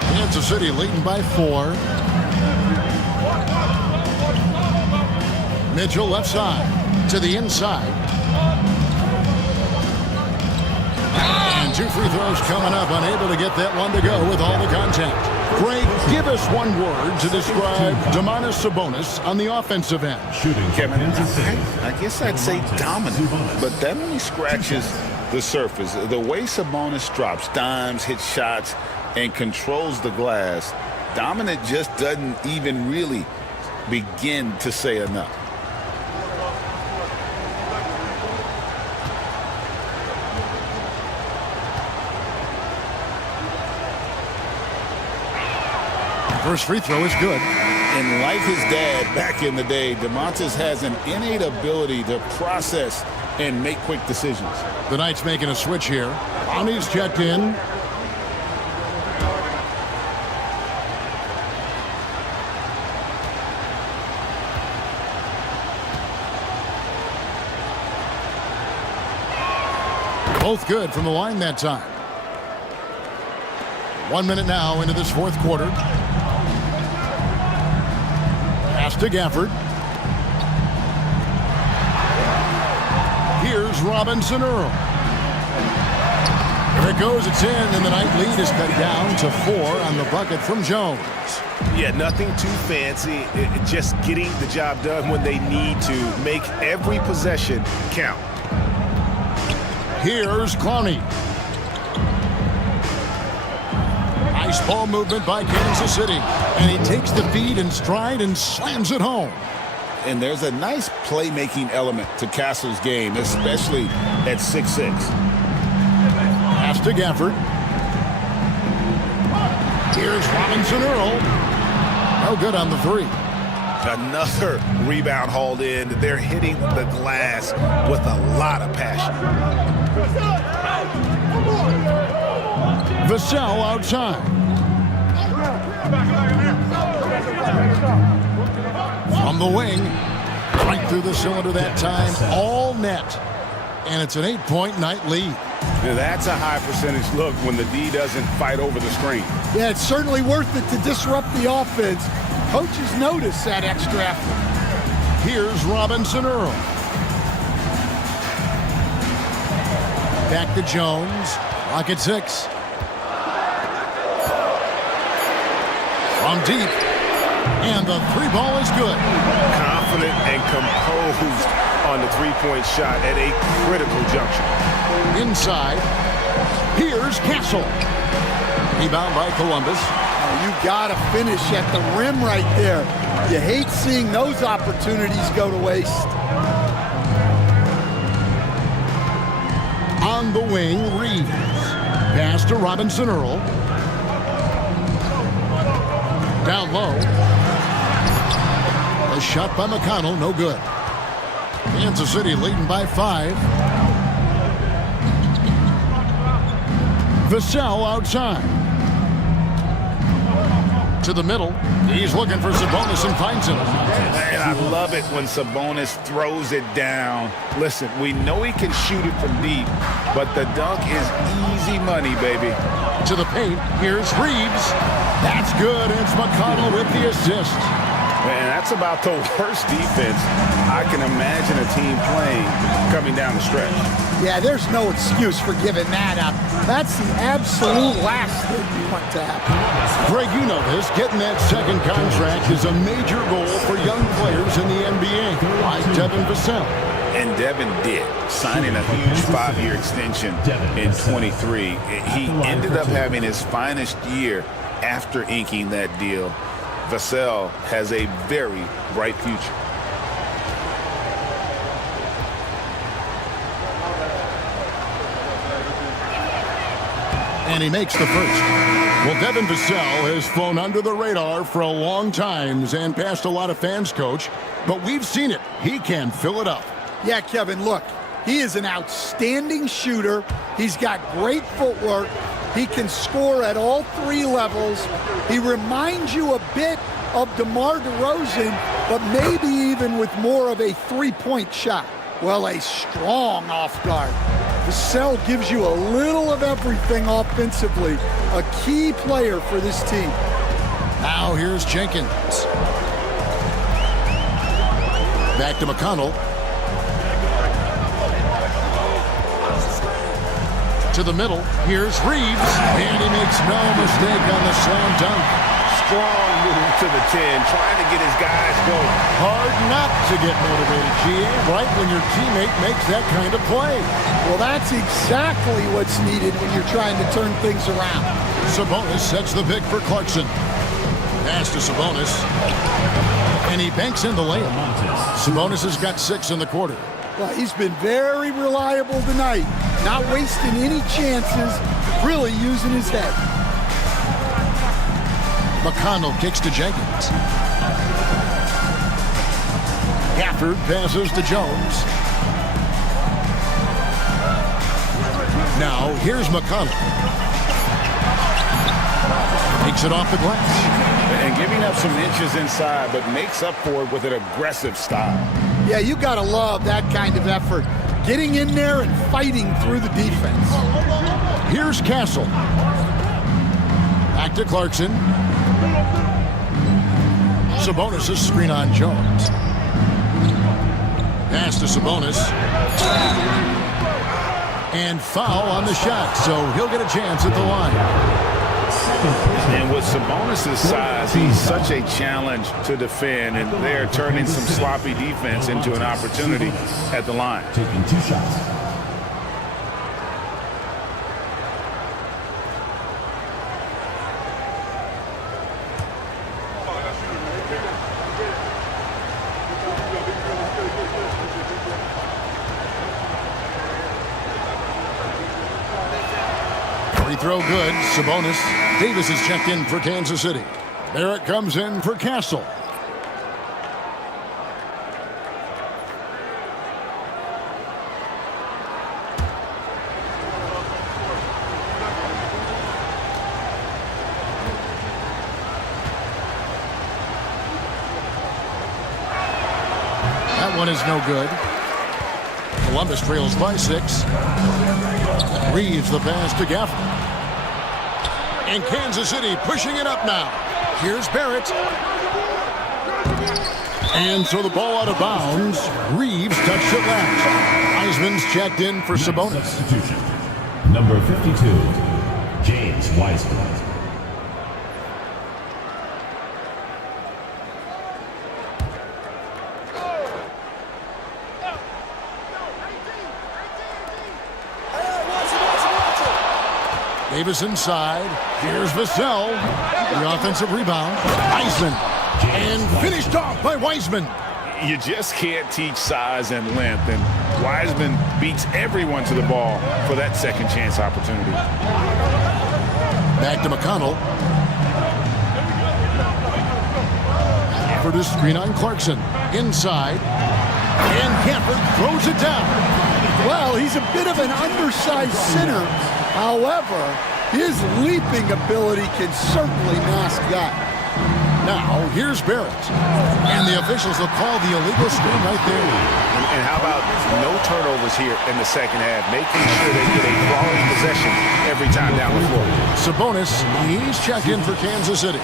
Kansas City leading by 4. Mitchell left side to the inside. And 2 free throws coming up. Unable to get that one to go with all the contact. Great give us one word to describe Domantas Sabonis on the offensive end. Kevin, I guess I'd say dominant, but that only scratches the surface. The way Sabonis drops dimes, hits shots, and controls the glass, dominant just doesn't even really begin to say enough. First free throw is good. And like his dad back in the day, Domantas has an innate ability to process and make quick decisions. The Knights making a switch here. Ani's checked in. Both good from the line that time. 1 minute now into this fourth quarter. Pass to Gafford. Here's Robinson Earl. There it goes, it's in, and the Knight lead is cut down to 4 on the bucket from Jones. Yeah, nothing too fancy. Just getting the job done when they need to. Make every possession count. Here's Clowney. Nice ball movement by Kansas City. And he takes the feed in stride and slams it home. And there's a nice playmaking element to Castle's game, especially at 6'6". Pass to Gafford. Here's Robinson Earl. No good on the three. Another rebound hauled in. They're hitting the glass with a lot of passion. Vassell outside. From the wing. Right through the cylinder that time. All net. And it's an 8-point Knight lead. Now that's a high percentage look when the D doesn't fight over the screen. Yeah, it's certainly worth it to disrupt the offense. Coaches notice that extra effort. Here's Robinson Earl. Back to Jones. Clock at 6. From deep. And the three ball is good. Confident and composed on the three-point shot at a critical juncture. Inside. Here's Castle. Rebound by Columbus. You got to finish at the rim right there. You hate seeing those opportunities go to waste. On the wing, Reeves. Pass to Robinson Earl. Down low. A shot by McConnell, no good. Kansas City leading by 5. Vassell outside. To the middle. He's looking for Sabonis and finds him. And I love it when Sabonis throws it down. Listen, we know he can shoot it from deep, but the dunk is easy money, baby. To the paint. Here's Reeves. That's good. It's McConnell with the assist. And that's about the worst defense I can imagine a team playing coming down the stretch. Yeah, there's no excuse for giving that up. That's the absolute last thing you want to happen. Greg, you know this. Getting that second contract is a major goal for young players in the NBA, like Devin Vassell. And Devin did, signing a huge 5-year extension in 23. He ended up having his finest year after inking that deal. Vassell has a very bright future. And he makes the first. Well, Devin Vassell has flown under the radar for a long time and passed a lot of fans, Coach. But we've seen it. He can fill it up. Yeah, Kevin, look. He is an outstanding shooter. He's got great footwork. He can score at all 3 levels. He reminds you a bit of DeMar DeRozan, but maybe even with more of a 3-point shot. Well, a strong off guard. Vassell gives you a little of everything offensively. A key player for this team. Now here's Jenkins. Back to McConnell. To the middle. Here's Reeves. And he makes no mistake on the slam dunk. strong move to the 10, trying to get his guys going. Hard not to get motivated, GA, right when your teammate makes that kind of play. Well, that's exactly what's needed when you're trying to turn things around. Sabonis sets the pick for Clarkson. Pass to Sabonis. And he banks in the layup. Sabonis has got 6 in the quarter. Well, he's been very reliable tonight. Not wasting any chances, really using his head. McConnell kicks to Jenkins. Gafford passes to Jones. Now, here's McConnell. Takes it off the glass. And giving up some inches inside, but makes up for it with an aggressive style. Yeah, you got to love that kind of effort. Getting in there and fighting through the defense. Here's Castle. Back to Clarkson. Sabonis' screen on Jones. Pass to Sabonis. And foul on the shot, so he'll get a chance at the line. And with Sabonis' size, he's such a challenge to defend, and they're turning some sloppy defense into an opportunity at the line. Taking 2 shots. Free throw good. Sabonis. Davis is checked in for Kansas City. Barrett comes in for Castle. That one is no good. Columbus trails by 6. Reeves the pass to Gafford. And Kansas City pushing it up now. Here's Barrett. And so the ball out of bounds. Reeves touched it last. Wiseman's checked in for Sabonis. Substitution. Number 52, James Wiseman. Davis inside. Here's Vassell. The offensive rebound. Wiseman. And finished off by Wiseman. You just can't teach size and length, and Wiseman beats everyone to the ball for that second chance opportunity. Back to McConnell. For the screen on Clarkson. Inside. And Gafford throws it down. Well, he's a bit of an undersized center. However, his leaping ability can certainly mask that. Now, here's Barrett. And the officials will call the illegal screen right there. And how about no turnovers here in the second half, making sure they get a quality possession every time down the floor. Sabonis, he's checked in for Kansas City.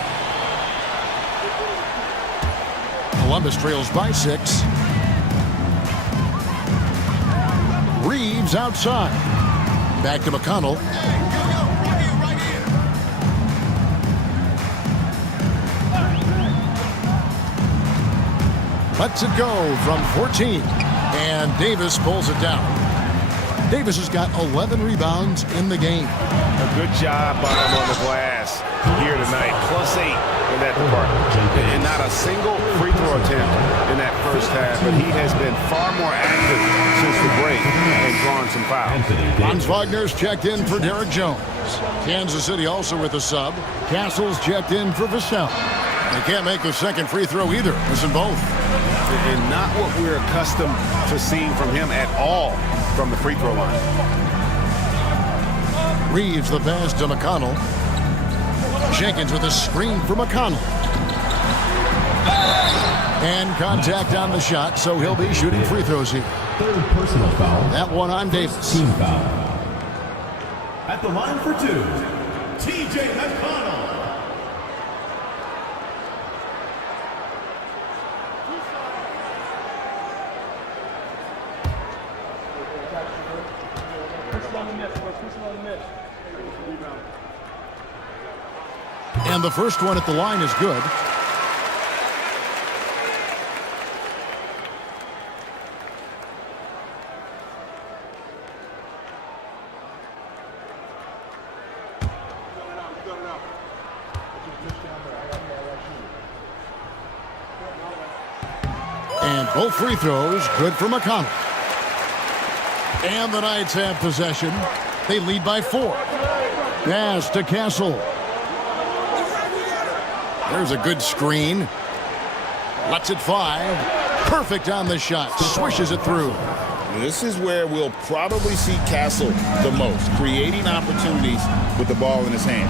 Columbus trails by 6. Reeves outside. Back to McConnell. Lets it go from 14. And Davis pulls it down. Davis has got 11 rebounds in the game. A good job by him on the glass here tonight. +8 in that department. And not a single free throw attempt in that first half. But he has been far more active since the break and drawn some fouls. Franz Wagner's checked in for Derek Jones. Kansas City also with a sub. Castle's checked in for Vassell. They can't make the second free throw either. Missing both. And not what we're accustomed to seeing from him at all from the free throw line. Reeves the pass to McConnell. Jenkins with a screen for McConnell. And contact on the shot, so he'll be shooting free throws here. Third personal foul. That one on Davis. Team foul. At the line for 2, TJ McConnell. And the first one at the line is good. And both free throws good for McConnell. And the Knights have possession. They lead by 4. Pass to Castle. There's a good screen. Lets it fly. Perfect on the shot. Swishes it through. This is where we'll probably see Castle the most, creating opportunities with the ball in his hands.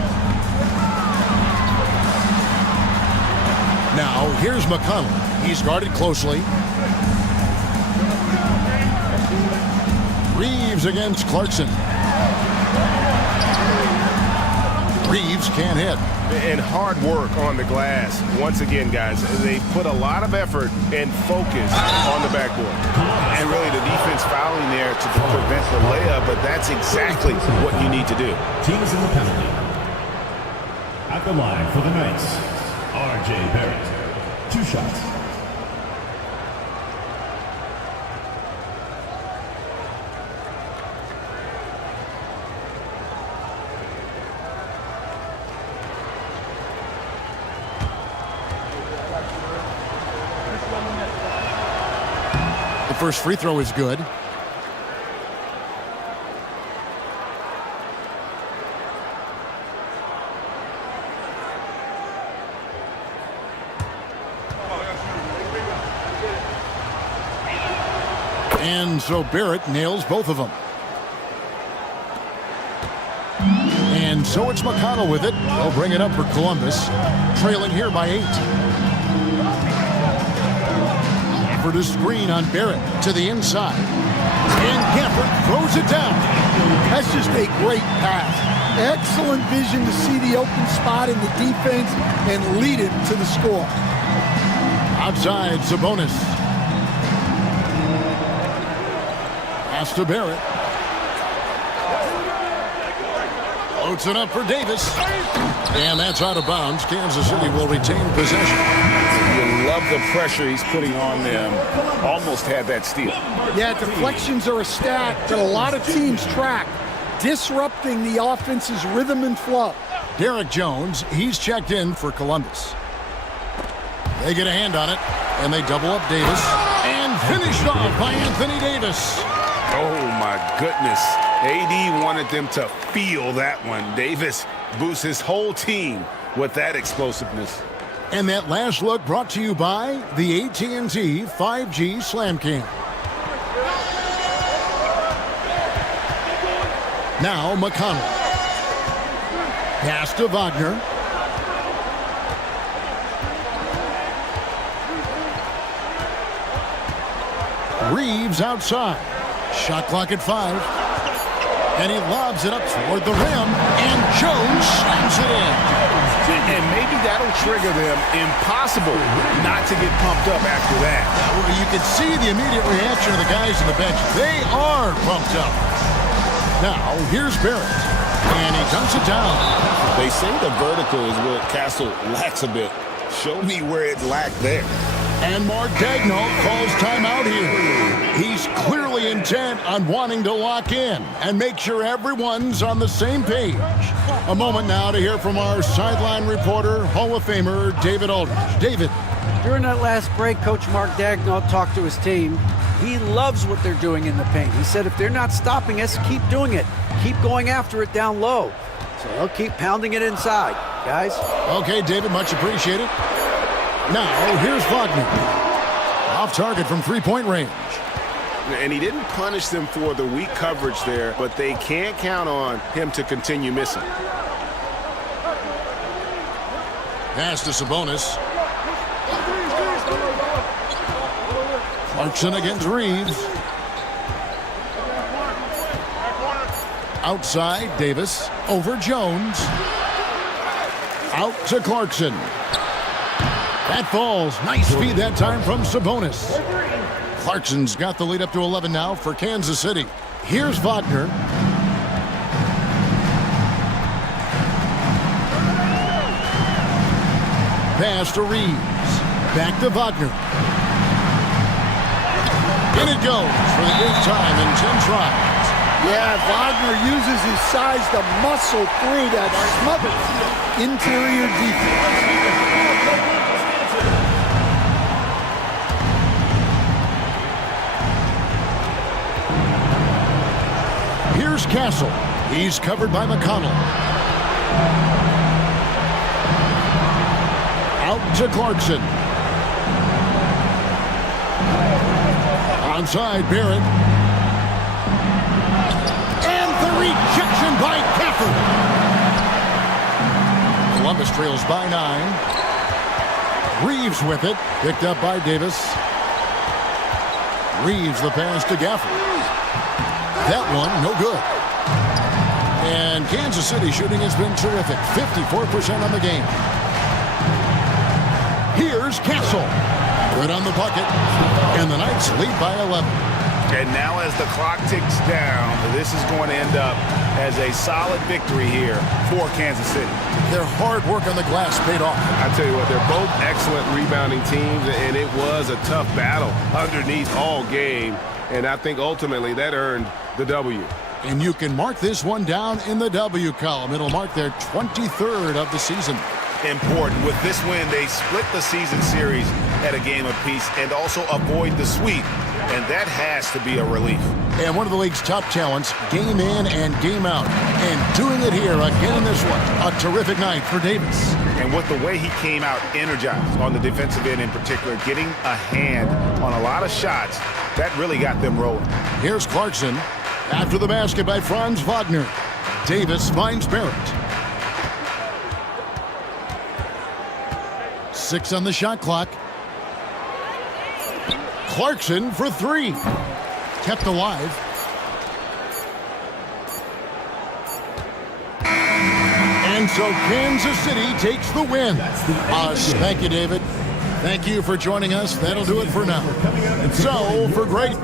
Now, here's McConnell. He's guarded closely. Reeves against Clarkson. Reeves can't hit. And hard work on the glass. Once again, guys, they put a lot of effort and focus on the backboard. And really the defense fouling there to prevent the layup, but that's exactly what you need to do. Teams in the penalty. At the line for the Knights, R.J. Barrett. 2 shots. The first free throw is good. And so Barrett nails both of them. And so it's McConnell with it. They'll bring it up for Columbus, trailing here by 8. For the screen on Barrett to the inside. And Gafford throws it down. That's just a great pass. Excellent vision to see the open spot in the defense and lead it to the score. Outside, Sabonis. Pass to Barrett. Floats it up for Davis. And that's out of bounds. Kansas City will retain possession. You love the pressure he's putting on them. Almost had that steal. Yeah, deflections are a stat that a lot of teams track, disrupting the offense's rhythm and flow. Derek Jones, he's checked in for Columbus. They get a hand on it, and they double up Davis. And finished off by Anthony Davis. Oh, my goodness. AD wanted them to feel that one. Davis boosts his whole team with that explosiveness. And that last look brought to you by the AT&T 5G Slam Cam. Now McConnell. Pass to Wagner. Reeves outside. Shot clock at 5. And he lobs it up toward the rim, and Jones slams it in. And maybe that'll trigger them. Impossible not to get pumped up after that. Well, you can see the immediate reaction of the guys on the bench. They are pumped up. Now, here's Barrett, and he dunks it down. They say the vertical is where Castle lacks a bit. Show me where it lacked there. And Mark Daigneault calls timeout here. He's clearly intent on wanting to lock in and make sure everyone's on the same page. A moment now to hear from our sideline reporter, Hall of Famer David Aldridge. David. During that last break, Coach Mark Daigneault talked to his team. He loves what they're doing in the paint. He said if they're not stopping us, keep doing it. Keep going after it down low. So they'll keep pounding it inside, guys. Okay, David, much appreciated. Now, here's Wagner. Off target from three-point range. And he didn't punish them for the weak coverage there, but they can't count on him to continue missing. Pass to Sabonis. Clarkson against Reeves. Outside, Davis. Over Jones. Out to Clarkson. That falls. Nice feed that time from Sabonis. Clarkson's got the lead up to 11 now for Kansas City. Here's Wagner. pass to Reeves. Back to Wagner. In it goes for the 8th time in 10 tries. Yeah, Wagner uses his size to muscle through that smothered interior defense. Here's Castle. He's covered by McConnell. Out to Clarkson. Onside, Barrett. And the rejection by Gafford. Columbus trails by 9. Reeves with it. Picked up by Davis. Reeves the pass to Gafford. That one, no good. And Kansas City shooting has been terrific. 54% on the game. Here's Castle. Good on the bucket. And the Knights lead by 11. And now as the clock ticks down, this is going to end up as a solid victory here for Kansas City. Their hard work on the glass paid off. I tell you what, they're both excellent rebounding teams, and it was a tough battle underneath all game. And I think ultimately that earned the W. And you can mark this one down in the W column. It'll mark their 23rd of the season. Important. With this win, they split the season series at a game apiece and also avoid the sweep. And that has to be a relief. And one of the league's top talents, game in and game out. And doing it here again in this one. A terrific night for Davis. And with the way he came out energized on the defensive end in particular, getting a hand on a lot of shots, that really got them rolling. Here's Clarkson. After the basket by Franz Wagner. Davis finds Barrett. 6 on the shot clock. Clarkson for 3. Kept alive. And so Kansas City takes the win. Thank you, David. Thank you for joining us. That'll do it for now. So, for great